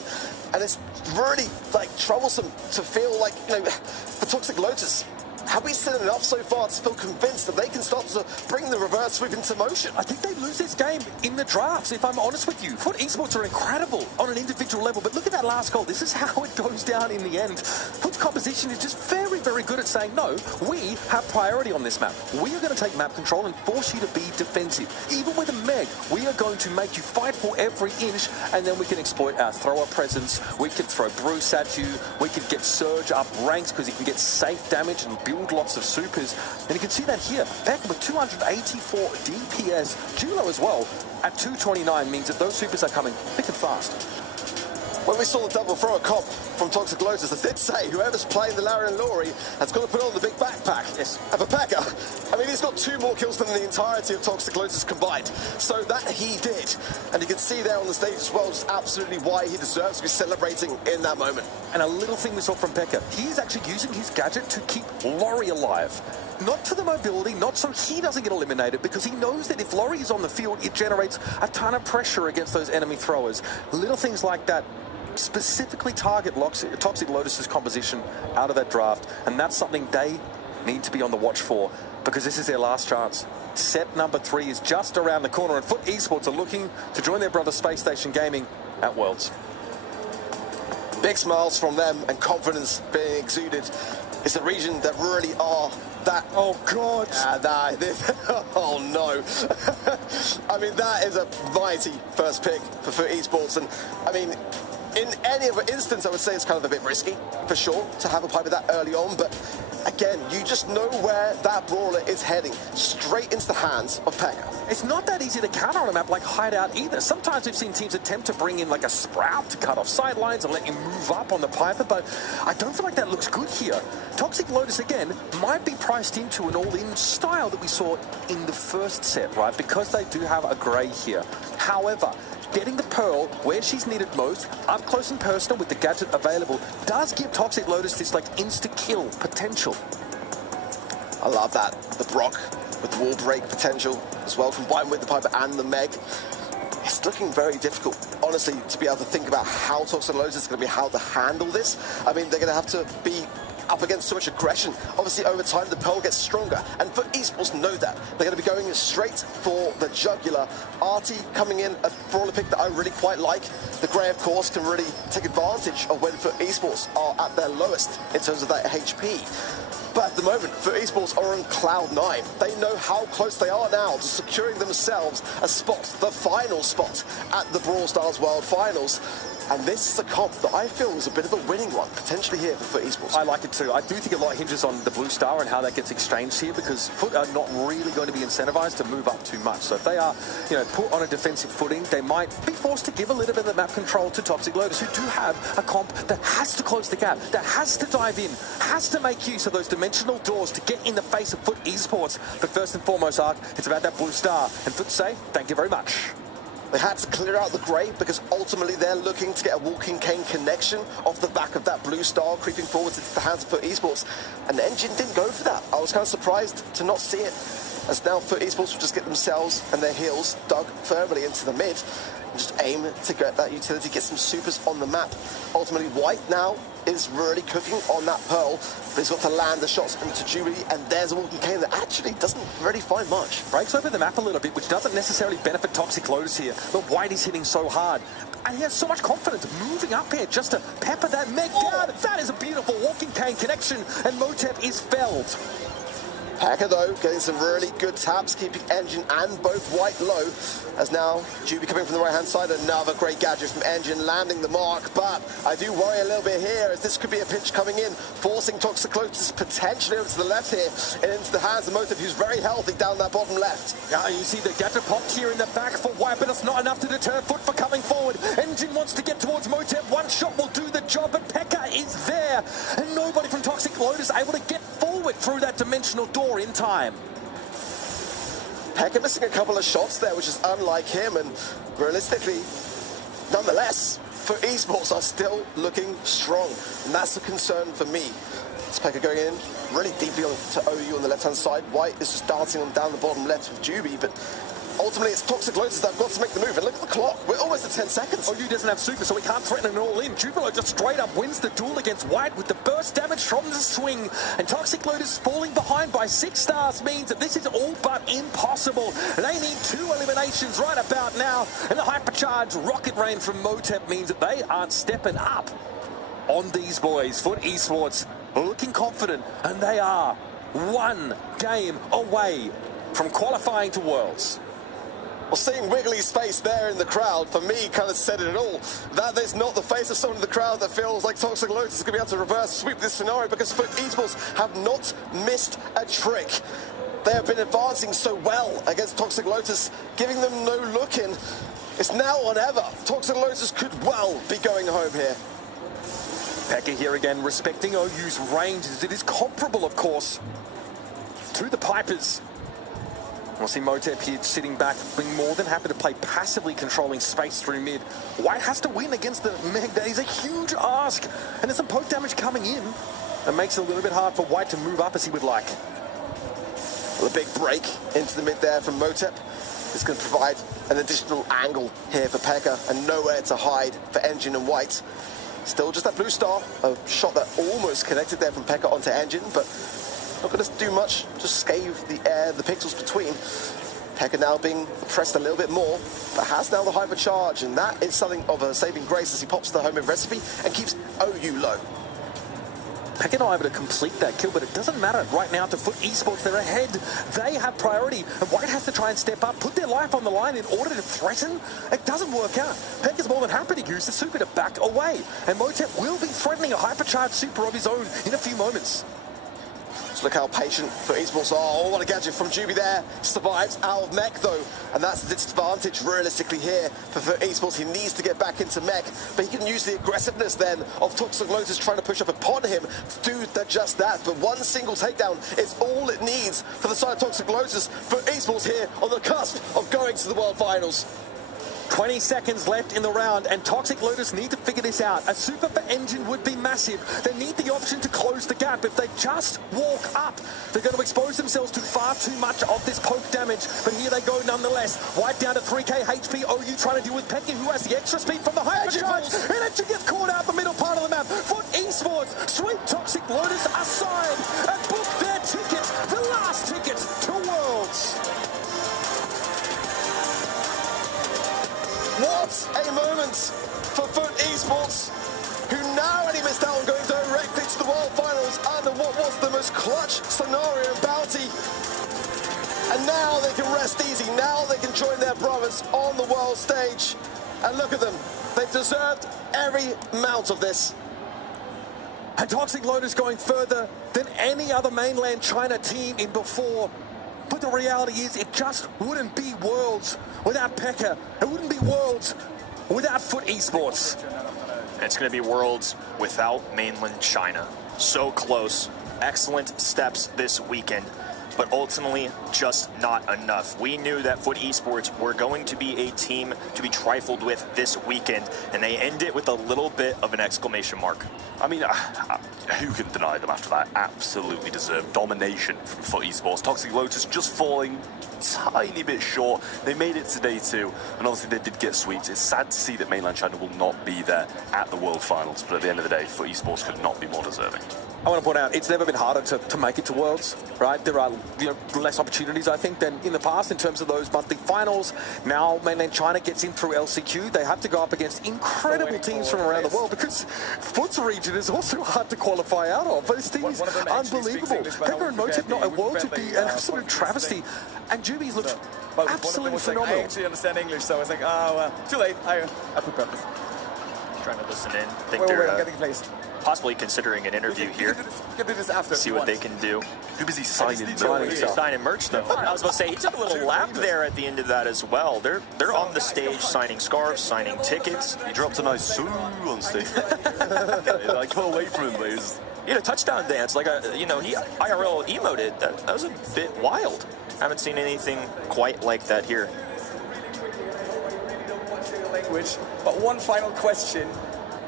And it's really like troublesome to feel like, you know, for Toxic Lotus, have we seen enough so far to feel convinced that they can start to bring the reverse sweep into motion? I think they lose this game in the drafts, if I'm honest with you. Foot Esports are incredible on an individual level, but look at that last goal. This is how it goes down in the end. Foot's composition is just very, very good at saying, no, we have priority on this map. We are going to take map control and force you to be defensive. Even with a Meg, we are going to make you fight for every inch, and then we can exploit our thrower presence. We can throw Bruce at you. We can get Surge up ranks because he can get safe damage and build lots of supers, and you can see that here. Beck with 284 DPS, Julo as well at 229 means that those supers are coming thick and fast. When we saw the double thrower comp from Toxic Lotus, I did say whoever's playing the Larry and Laurie has got to put on the big backpack. Yes. And for Pekka, I mean, he's got 2 more kills than the entirety of Toxic Lotus combined. So that he did. And you can see there on the stage as well just absolutely why he deserves to be celebrating in that moment. And a little thing we saw from Pekka, he is actually using his gadget to keep Laurie alive. Not for the mobility, not so he doesn't get eliminated, because he knows that if Laurie is on the field, it generates a ton of pressure against those enemy throwers. Little things like that specifically target Toxic Lotus's composition out of that draft, and that's something they need to be on the watch for, because this is their last chance. Set number 3 is just around the corner, and Foot Esports are looking to join their brother Space Station Gaming at Worlds. Big smiles from them and confidence being exuded. It's a region that really are that... Oh, God. Oh, no. I mean, that is a mighty first pick for Foot Esports, and, I mean... in any other instance, I would say it's kind of a bit risky, for sure, to have a Piper that early on, but again, you just know where that brawler is heading, straight into the hands of Pekka. It's not that easy to counter on a map like Hideout either. Sometimes we've seen teams attempt to bring in like a Sprout to cut off sidelines and let you move up on the Piper, but I don't feel like that looks good here. Toxic Lotus, again, might be priced into an all-in style that we saw in the first set, right? Because they do have a Grey here. However, getting the Pearl where she's needed most, up close and personal with the gadget available, does give Toxic Lotus this like insta-kill potential. I love that. The Brock with wall break potential as well, combined with the Piper and the Meg. It's looking very difficult, honestly, to be able to think about how Toxic Lotus is going to be how to handle this. I mean, they're going to have to be up against so much aggression. Obviously, over time, the Pearl gets stronger, and Foot Esports know that. They're going to be going straight for the jugular. Artie coming in, a brawler pick that I really quite like. The Grey, of course, can really take advantage of when Foot Esports are at their lowest in terms of that HP. But at the moment, Foot Esports are on cloud 9. They know how close they are now to securing themselves a spot, the final spot at the Brawl Stars World Finals. And this is a comp that I feel is a bit of a winning one, potentially here for Foot Esports. I like it too. I do think a lot hinges on the Blue Star and how that gets exchanged here, because Foot are not really going to be incentivized to move up too much. So if they are, you know, put on a defensive footing, they might be forced to give a little bit of the map control to Toxic Lotus, who do have a comp that has to close the gap, that has to dive in, has to make use of those dimensional doors to get in the face of Foot Esports. But first and foremost, Ark, it's about that Blue Star. And Foot say, thank you very much. They had to clear out the Grey because ultimately they're looking to get a Walking Cane connection off the back of that Blue Star creeping forwards into the hands of Foot Esports. And Engine didn't go for that. I was kind of surprised to not see it, as now Foot Esports will just get themselves and their heels dug firmly into the mid. just aim to get that utility, get some supers on the map. Ultimately, White now is really cooking on that Pearl, but he's got to land the shots into Jubilee, and there's a walking cane that actually doesn't really find much. Breaks open the map a little bit, which doesn't necessarily benefit Toxic Lotus here, but White is hitting so hard. And he has so much confidence moving up here just to pepper that Meg down. That is a beautiful walking cane connection, and Motep is felled. Pekka, though, getting some really good taps, keeping Engine and both White low. As now, Juby coming from the right-hand side, another great gadget from Engine, landing the mark. But I do worry a little bit here, as this could be a pinch coming in, forcing Toxic Lotus potentially over to the left here, and into the hands of Motep, who's very healthy down that bottom left. Yeah, you see the gadget popped here in the back for White, but it's not enough to deter Foot for coming forward. Engine wants to get towards Motep. One shot will do the job, but Pekka is there, and nobody from Toxic Lotus able to get forward through that dimensional door in time. Pekka missing a couple of shots there, which is unlike him, and realistically, nonetheless, for esports are still looking strong, and that's a concern for me. It's Pekka going in really deeply to OU on the left-hand side. White is just dancing on down the bottom left with Juby, but ultimately it's Toxic Lotus that have got to make the move. And look at the clock, we're almost at 10 seconds. OU doesn't have super, so he can't threaten an all-in. Jubilo just straight up wins the duel against White with the burst damage from the swing. And Toxic Lotus falling behind by 6 stars means that this is all but impossible. They need 2 eliminations right about now. And the hypercharge rocket rain from Motep means that they aren't stepping up on these boys. Foot Esports looking confident, and they are 1 game away from qualifying to Worlds. Well, seeing Wiggly's face there in the crowd, for me, kind of said it all. That is not the face of someone in the crowd that feels like Toxic Lotus is going to be able to reverse sweep this scenario, because Foot Esports have not missed a trick. They have been advancing so well against Toxic Lotus, giving them no look in. It's now or never. Toxic Lotus could well be going home here. Pekka here again, respecting OU's range, as it is comparable, of course, to the Pipers. We'll see Motep here sitting back, being more than happy to play passively controlling space through mid. White has to win against the Meg. That is a huge ask, and there's some poke damage coming in. That makes it a little bit hard for White to move up as he would like. Well, a big break into the mid there from Motep is going to provide an additional angle here for Pekka, and nowhere to hide for Engine and White. Still just that blue star, a shot that almost connected there from Pekka onto Engine, but not going to do much, just scathe the air, the pixels between. Pekka now being pressed a little bit more, but has now the hypercharge, and that is something of a saving grace as he pops the homemade recipe and keeps OU low. Pekka not able to complete that kill, but it doesn't matter right now to Foot Esports. They're ahead. They have priority, and White has to try and step up, put their life on the line in order to threaten. It doesn't work out. Pekka's more than happy to use the super to back away, and Motep will be threatening a hypercharged super of his own in a few moments. Just look how patient Foot Esports are. Oh, what a gadget from Juby there. Survives out of mech, though. And that's the disadvantage, realistically, here for Foot Esports. He needs to get back into mech, but he can use the aggressiveness, then, of Toxic Lotus trying to push up upon him to do just that. But one single takedown is all it needs for the side of Toxic Lotus. Foot Esports here on the cusp of going to the World Finals. 20 seconds left in the round, and Toxic Lotus need to figure this out. A super for Engine would be massive. They need the option to close the gap. If they just walk up, they're going to expose themselves to far too much of this poke damage. But here they go nonetheless. White down to 3k HP. OU trying to deal with Pekka, who has the extra speed from the hypercharge. And Engine gets caught out the middle part of the map. Foot Esports sweep Toxic Lotus aside and book their ticket, the last ticket to Worlds. What a moment for Foot Esports, who narrowly missed out on going directly to the World Finals under what was the most clutch scenario in Bounty. And now they can rest easy. Now they can join their brothers on the world stage. And look at them. They've deserved every amount of this. And Toxic Lotus going further than any other mainland China team in before. But the reality is, it just wouldn't be Worlds without Pekka. It wouldn't be Worlds without Foot Esports. It's going to be Worlds without mainland China. So close. Excellent steps this weekend. but ultimately just not enough. We knew that Foot Esports were going to be a team to be trifled with this weekend, and they end it with a little bit of an exclamation mark. I mean, who can deny them after that absolutely deserved domination from Foot Esports? Toxic Lotus just falling tiny bit short. They made it to day 2, and obviously they did get sweeps. It's sad to see that mainland China will not be there at the World Finals, but at the end of the day, Foot Esports could not be more deserving. I want to point out, it's never been harder to make it to Worlds, right? There are less opportunities, I think, than in the past in terms of those monthly finals. Now, mainland China gets in through LCQ. They have to go up against incredible teams from around the world because Foot's region is also hard to qualify out of. But this team is unbelievable. Pekka and Motip not at Worlds would be an absolute travesty. And Juby's looked absolutely phenomenal. I actually understand English, so I was like, oh, well, too late. I put purpose. Trying to listen in. Think wait, they're I'm getting placed. possibly considering an interview here. Can do this after. See what they can do. Too busy signing merch though. I was about to say he took a little lap there at the end of that as well. They're on the stage signing scarves, signing tickets. He dropped a nice "soo" on stage. I got away from him, but he had a touchdown dance, like he IRL emoted. That was a bit wild. Haven't seen anything quite like that here. Language, but one final question.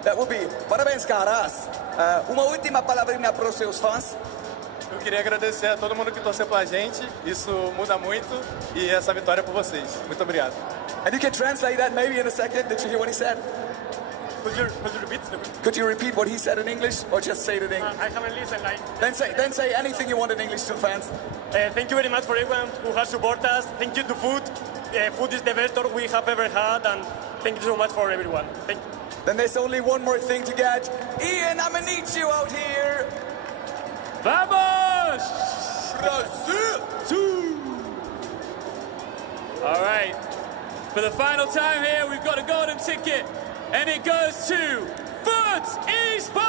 That will be, parabéns, caras. Uma última palavrinha para os seus fãs. Eu queria agradecer a todo mundo que torceu pela gente. Isso muda muito e essa vitória é por vocês. Muito obrigado. And you can translate that maybe in a second. Did you hear what he said? Could you repeat what he said in English, or just say it in English? I haven't listened. Then say anything you want in English to the fans. Thank you very much for everyone who has supported us. Thank you to Food. Food is the best tour we have ever had, and thank you so much for everyone. Thank you. Then there's only one more thing to get. Ian, I'm gonna need you out here. Vamos! Brazil! All right. For the final time here, we've got a golden ticket, and it goes to Foot Esports!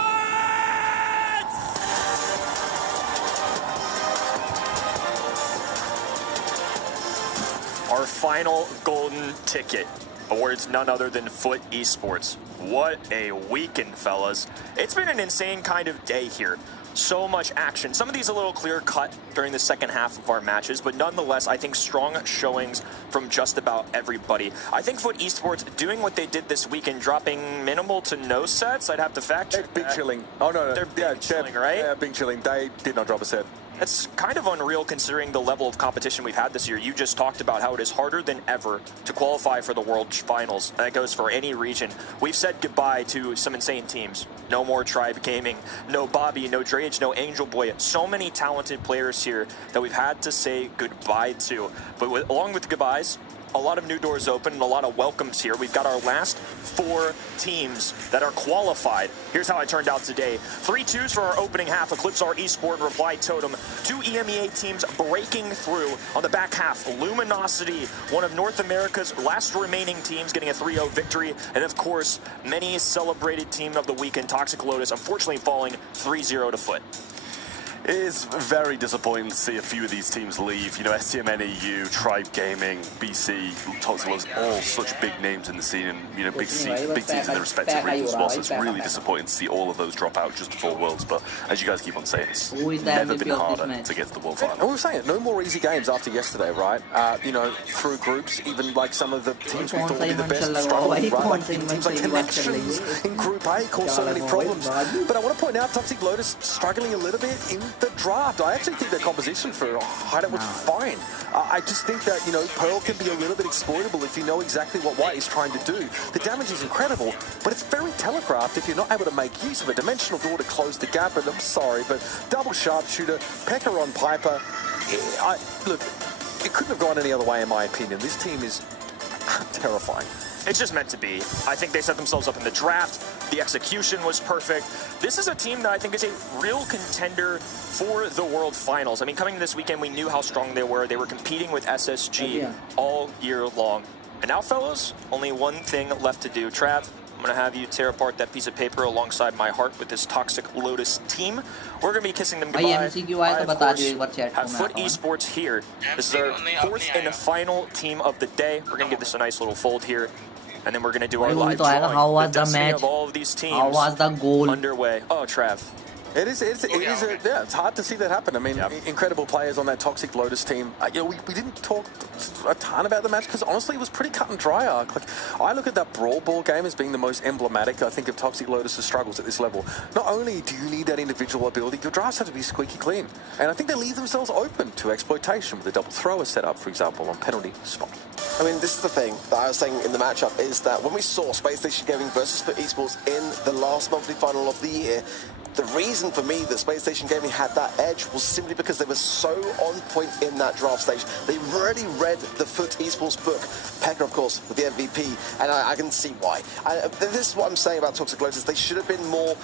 Our final golden ticket awards none other than Foot Esports. What a weekend, fellas. It's been an insane kind of day here. So much action. Some of these a little clear cut during the second half of our matches, but nonetheless, I think strong showings from just about everybody. I think Foot Esports doing what they did this weekend, dropping minimal to no sets. I'd have to fact check. Big chilling. Oh, no. They're big chilling, right? Yeah, big chilling. They did not drop a set. It's kind of unreal considering the level of competition we've had this year. You just talked about how it is harder than ever to qualify for the World Finals. And that goes for any region. We've said goodbye to some insane teams. No more Tribe Gaming, no Bobby, no Drage, no Angel Boy. So many talented players here that we've had to say goodbye to. But along with the goodbyes, a lot of new doors open and a lot of welcomes here. We've got our last 4 teams that are qualified. Here's how it turned out today. 3-2s for our opening half. Eclipsar Esport and Reply Totem. 2 EMEA teams breaking through on the back half. Luminosity, one of North America's last remaining teams, getting a 3-0 victory. And of course, many celebrated team of the weekend, Toxic Lotus, unfortunately falling 3-0 to Foot. It is very disappointing to see a few of these teams leave. You know, STMNEU, Tribe Gaming, BC, Toxic Lotus, all such big names in the scene, and you know, big teams in their respective regions as well. So it's really disappointing to see all of those drop out just before Worlds. But as you guys keep on saying, it's never been harder to get to the World Final. And we were saying no more easy games after yesterday, right? You know, through groups, even like some of the teams we thought would be the best struggled, right? Like teams like Connections in Group A caused so many problems. But I want to point out Toxic Lotus struggling a little bit in the draft. I actually think their composition for hideout was fine. I just think that, you know, Pearl can be a little bit exploitable if you know exactly what White is trying to do. The damage is incredible, but it's very telegraphed if you're not able to make use of a dimensional door to close the gap. And I'm sorry, but double sharpshooter, Pekka on Piper. Look, it couldn't have gone any other way in my opinion. This team is terrifying. It's just meant to be. I think they set themselves up in the draft. The execution was perfect. This is a team that I think is a real contender for the World Finals. I mean, coming this weekend, we knew how strong they were. They were competing with SSG all year long. And now, fellas, only one thing left to do. Trav, I'm going to have you tear apart that piece of paper alongside my heart with this Toxic Lotus team. We're going to be kissing them goodbye. I, of course, have Foot Esports here. This is our 4th and final team of the day. We're going to give this a nice little fold here. And then we're going to do our live drawing. How was the match? Of all of these teams how was the goal? Underway. Oh, Trav. It is. Yeah, it's hard to see that happen. I mean, incredible players on that Toxic Lotus team. We didn't talk a ton about the match because honestly, it was pretty cut and dry. Like, I look at that Brawl Ball game as being the most emblematic, I think, of Toxic Lotus's struggles at this level. Not only do you need that individual ability, your drafts have to be squeaky clean, and I think they leave themselves open to exploitation with a double thrower set up, for example, on penalty spot. I mean, this is the thing that I was saying in the matchup is that when we saw Space Station Gaming versus Foot Esports in the last monthly final of the year, the reason for me that Space Station Gaming had that edge was simply because they were so on point in that draft stage. They really read the Foot Esports book. Pekka, of course, with the MVP, and I can see why. This is what I'm saying about Toxic Lotus. They should have been more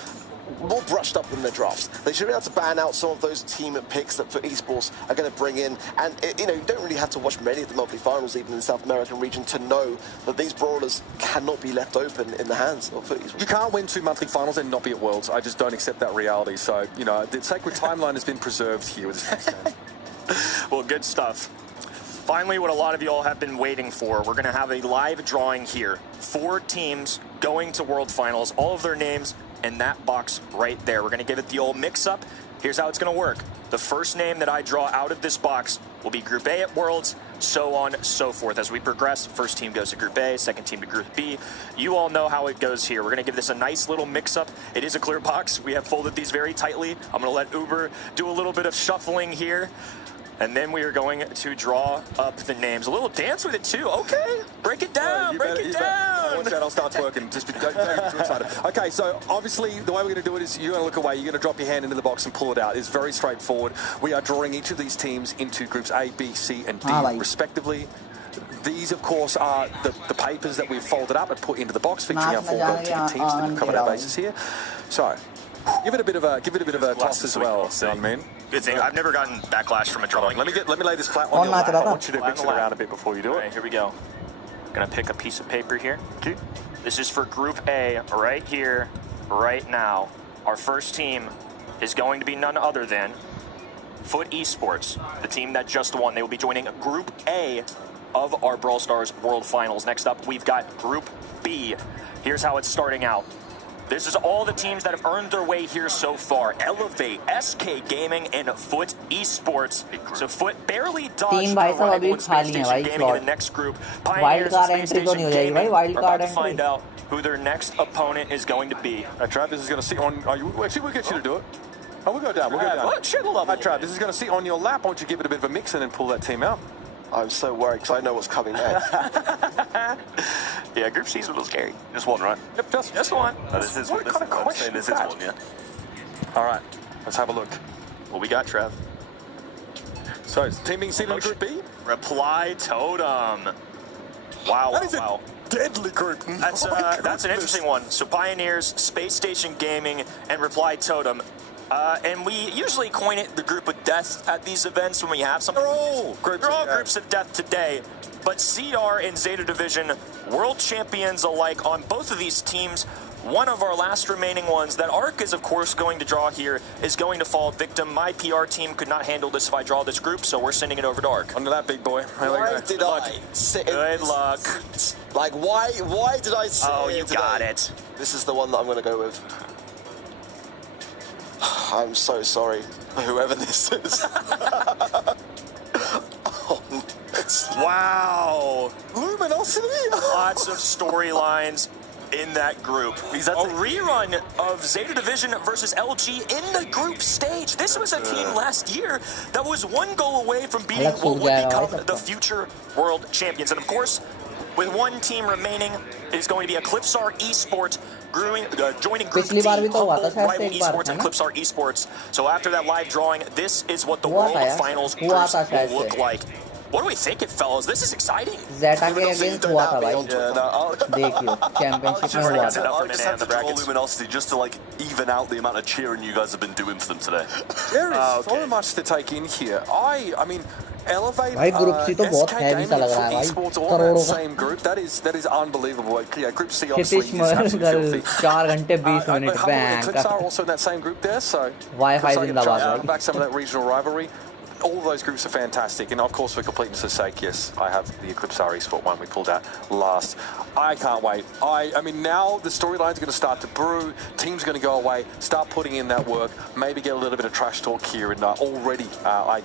brushed up in their drafts. They should be able to ban out some of those team picks that for esports are going to bring in. And, you don't really have to watch many of the monthly finals, even in the South American region, to know that these brawlers cannot be left open in the hands of Foot Esports. You can't win 2 monthly finals and not be at Worlds. I just don't accept that reality. So, the sacred timeline has been preserved here with this next game. Well, good stuff. Finally, what a lot of you all have been waiting for. We're going to have a live drawing here. 4 teams going to World Finals, all of their names in that box right there. We're going to give it the old mix-up. Here's how it's going to work. The first name that I draw out of this box will be Group A at Worlds, so on, so forth. As we progress, first team goes to Group A, second team to Group B. You all know how it goes here. We're going to give this a nice little mix-up. It is a clear box. We have folded these very tightly. I'm going to let Uber do a little bit of shuffling here. And then we are going to draw up the names. A little dance with it, too. Okay, break it down, break it down. Once that all starts working, just don't get too excited. Okay, so obviously the way we're going to do it is you're going to look away, you're going to drop your hand into the box and pull it out. It's very straightforward. We are drawing each of these teams into groups A, B, C, and D, respectively. These, of course, are the papers that we've folded up and put into the box, featuring our 4 gold ticket teams that have covered our bases here. So, give it a bit of a toss as well. You know what I mean? Good thing. I've never gotten backlash from a drawing. Let me lay this flat on your lap. I want you to mix it around a bit before you do it. All right, here we go. Gonna pick a piece of paper here. Okay. This is for Group A right here, right now. Our first team is going to be none other than Foot Esports, the team that just won. They will be joining Group A of our Brawl Stars World Finals. Next up, we've got Group B. Here's how it's starting out. This is all the teams that have earned their way here so far. Elevate, SK Gaming, and Foot Esports. So Foot barely dodged the rival in Space Station Gaming in the next group. Pioneers and Space Station Gaming are about to find out who their next opponent is going to be. Trav, this is going to sit on... Actually, we'll get you to do it. Oh, we'll go down. Share the level. Trav, this is going to sit on your lap. Why don't you give it a bit of a mix and then pull that team out? I'm so worried because I know what's coming next. Yeah, Group C's a little scary. Just one, right? Yep, just one. This is one, yeah. All right, let's have a look. What we got, Trev? So, is the team being seen on Group B? Reply Totem. Wow, that is wow. A deadly group. That's an interesting one. So Pioneers, Space Station Gaming, and Reply Totem. And we usually coin it the group of death at these events when we have something. They're all groups of death today. But CR and Zeta Division, world champions alike on both of these teams. One of our last remaining ones that Arc is, of course, going to draw here is going to fall victim. My PR team could not handle this if I draw this group, so we're sending it over to Arc. Under that, big boy. Why did I sit in Good luck. Like, why did I sit Oh, you today? got it. This is the one that I'm going to go with. I'm so sorry for whoever this is. Wow. Luminosity? Lots of storylines in that group. A rerun of Zeta Division versus LG in the group stage. This was a team last year that was one goal away from beating what would become the future world champions. And of course, with one team remaining, it is going to be Eclipsar Esports joining Group D, Humble, Rival Esports, and Eclipsar Esports. So after that live drawing, this is what the World Finals groups will look like. What do we think, fellas? This is exciting. Zeta के against हुआ था भाई. देखियो, championship में हुआ था. I just have to draw Luminosity just to even out the amount of cheering you guys have been doing for them today. There is so much to take in here. I mean, Elevate, भाई group C तो बहुत heavy सा लग रहा है भाई. करोड़ों का. Same group. That is unbelievable. Yeah, Group C obviously is absolutely filthy. 4 घंटे 20 minute bang. Eclipsar also in that same group there, so Wi-Fi जिंदाबाद भाई. back some of that regional rivalry. all those groups are fantastic, and of course, for completeness' sake, yes, I have the Eclipse Esport one we pulled out last. I can't wait. I mean, now the storyline's going to start to brew. Teams going to go away, start putting in that work, maybe get a little bit of trash talk here, and already, I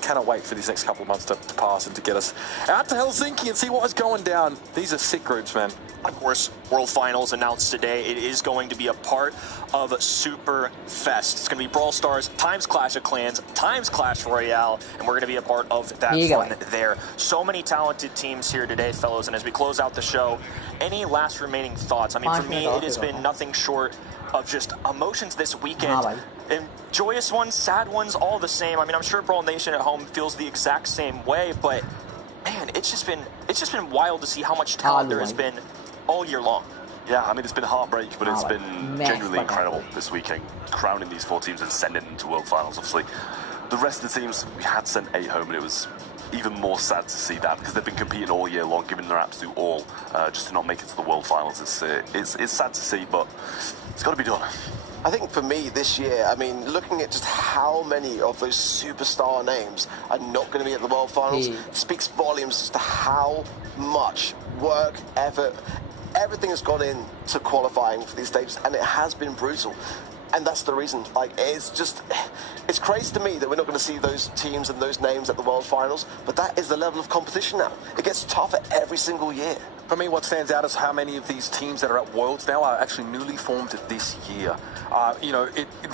cannot wait for these next couple of months to pass and to get us out to Helsinki and see what is going down. These are sick groups, man. Of course, World Finals announced today. It is going to be a part of Super Fest. It's going to be Brawl Stars times Clash of Clans times Clash Royale, and we're going to be a part of that fun there. So many talented teams here today, fellows, and as we close out the show, any last remaining thoughts? I mean, for me, it has been nothing short of just emotions this weekend. And joyous ones, sad ones, all the same. I mean, I'm sure Brawl Nation at home feels the exact same way, but man, it's just been wild to see how much talent there has been all year long. Yeah, I mean, it's been heartbreak, but it's been genuinely incredible this weekend, crowning these 4 teams and sending them to World Finals. Obviously, the rest of the teams, we had sent 8 home, and it was even more sad to see that, because they've been competing all year long, giving their absolute all, just to not make it to the World Finals. It's sad to see, but it's got to be done. I think for me this year, I mean, looking at just how many of those superstar names are not going to be at the World Finals speaks volumes as to how much work, effort, everything has gone into qualifying for these stages, and it has been brutal. And that's the reason. Like, it's crazy to me that we're not going to see those teams and those names at the World Finals, but that is the level of competition now. It gets tougher every single year. For me, what stands out is how many of these teams that are at Worlds now are actually newly formed this year.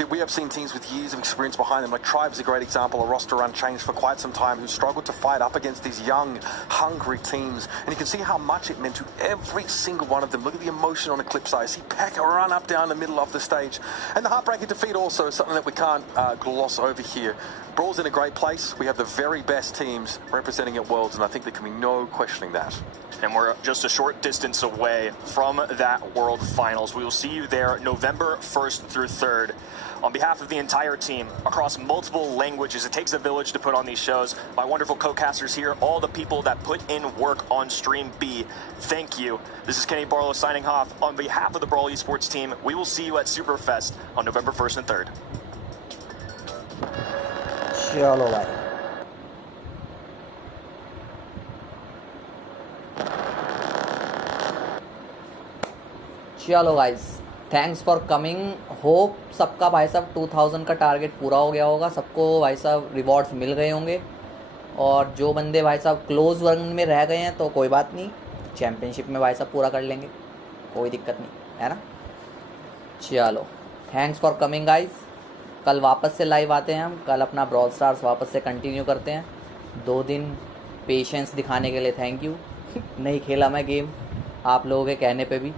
We have seen teams with years of experience behind them. Like Tribe is a great example, a roster unchanged for quite some time, who struggled to fight up against these young, hungry teams. And you can see how much it meant to every single one of them. Look at the emotion on Eclipse. See Pekka run up down the middle of the stage. And the heartbreaking defeat also is something that we can't gloss over here. Brawl's in a great place. We have the very best teams representing at Worlds, and I think there can be no questioning that. And we're just a short distance away from that World Finals. We will see you there November 1st through 3rd. On behalf of the entire team, across multiple languages, it takes a village to put on these shows. My wonderful co-casters here, all the people that put in work on Stream B, thank you. This is Kenny Barlow signing off. On behalf of the Brawl Esports team, we will see you at Superfest on November 1st and 3rd. चलो भाई चलो guys thanks for coming hope सबका भाई साहब 2000 का target पूरा हो गया होगा सबको भाई साहब रिवॉर्ड्स मिल गए होंगे और जो बंदे भाई साहब क्लोज वन में रह गए हैं तो कोई बात नहीं चैम्पियनशिप में भाई साहब पूरा कर लेंगे कोई दिक्कत नहीं है ना चलो थैंक्स फॉर कमिंग गाइस कल वापस से लाइव आते हैं हम कल अपना ब्रॉल स्टार्स वापस से कंटिन्यू करते हैं 2 दिन पेशेंस दिखाने के लिए थैंक यू नहीं खेला मैं गेम आप लोगों के कहने पे भी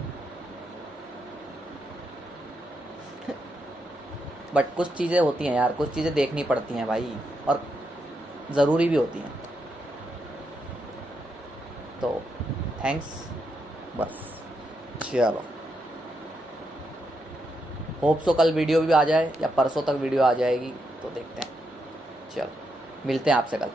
बट कुछ चीज़ें होती हैं यार कुछ चीज़ें देखनी पड़ती हैं भाई और ज़रूरी भी होती हैं तो थैंक्स बस चलो होप सो कल वीडियो भी आ जाए या परसों तक वीडियो आ जाएगी तो देखते हैं चलो मिलते हैं आपसे कल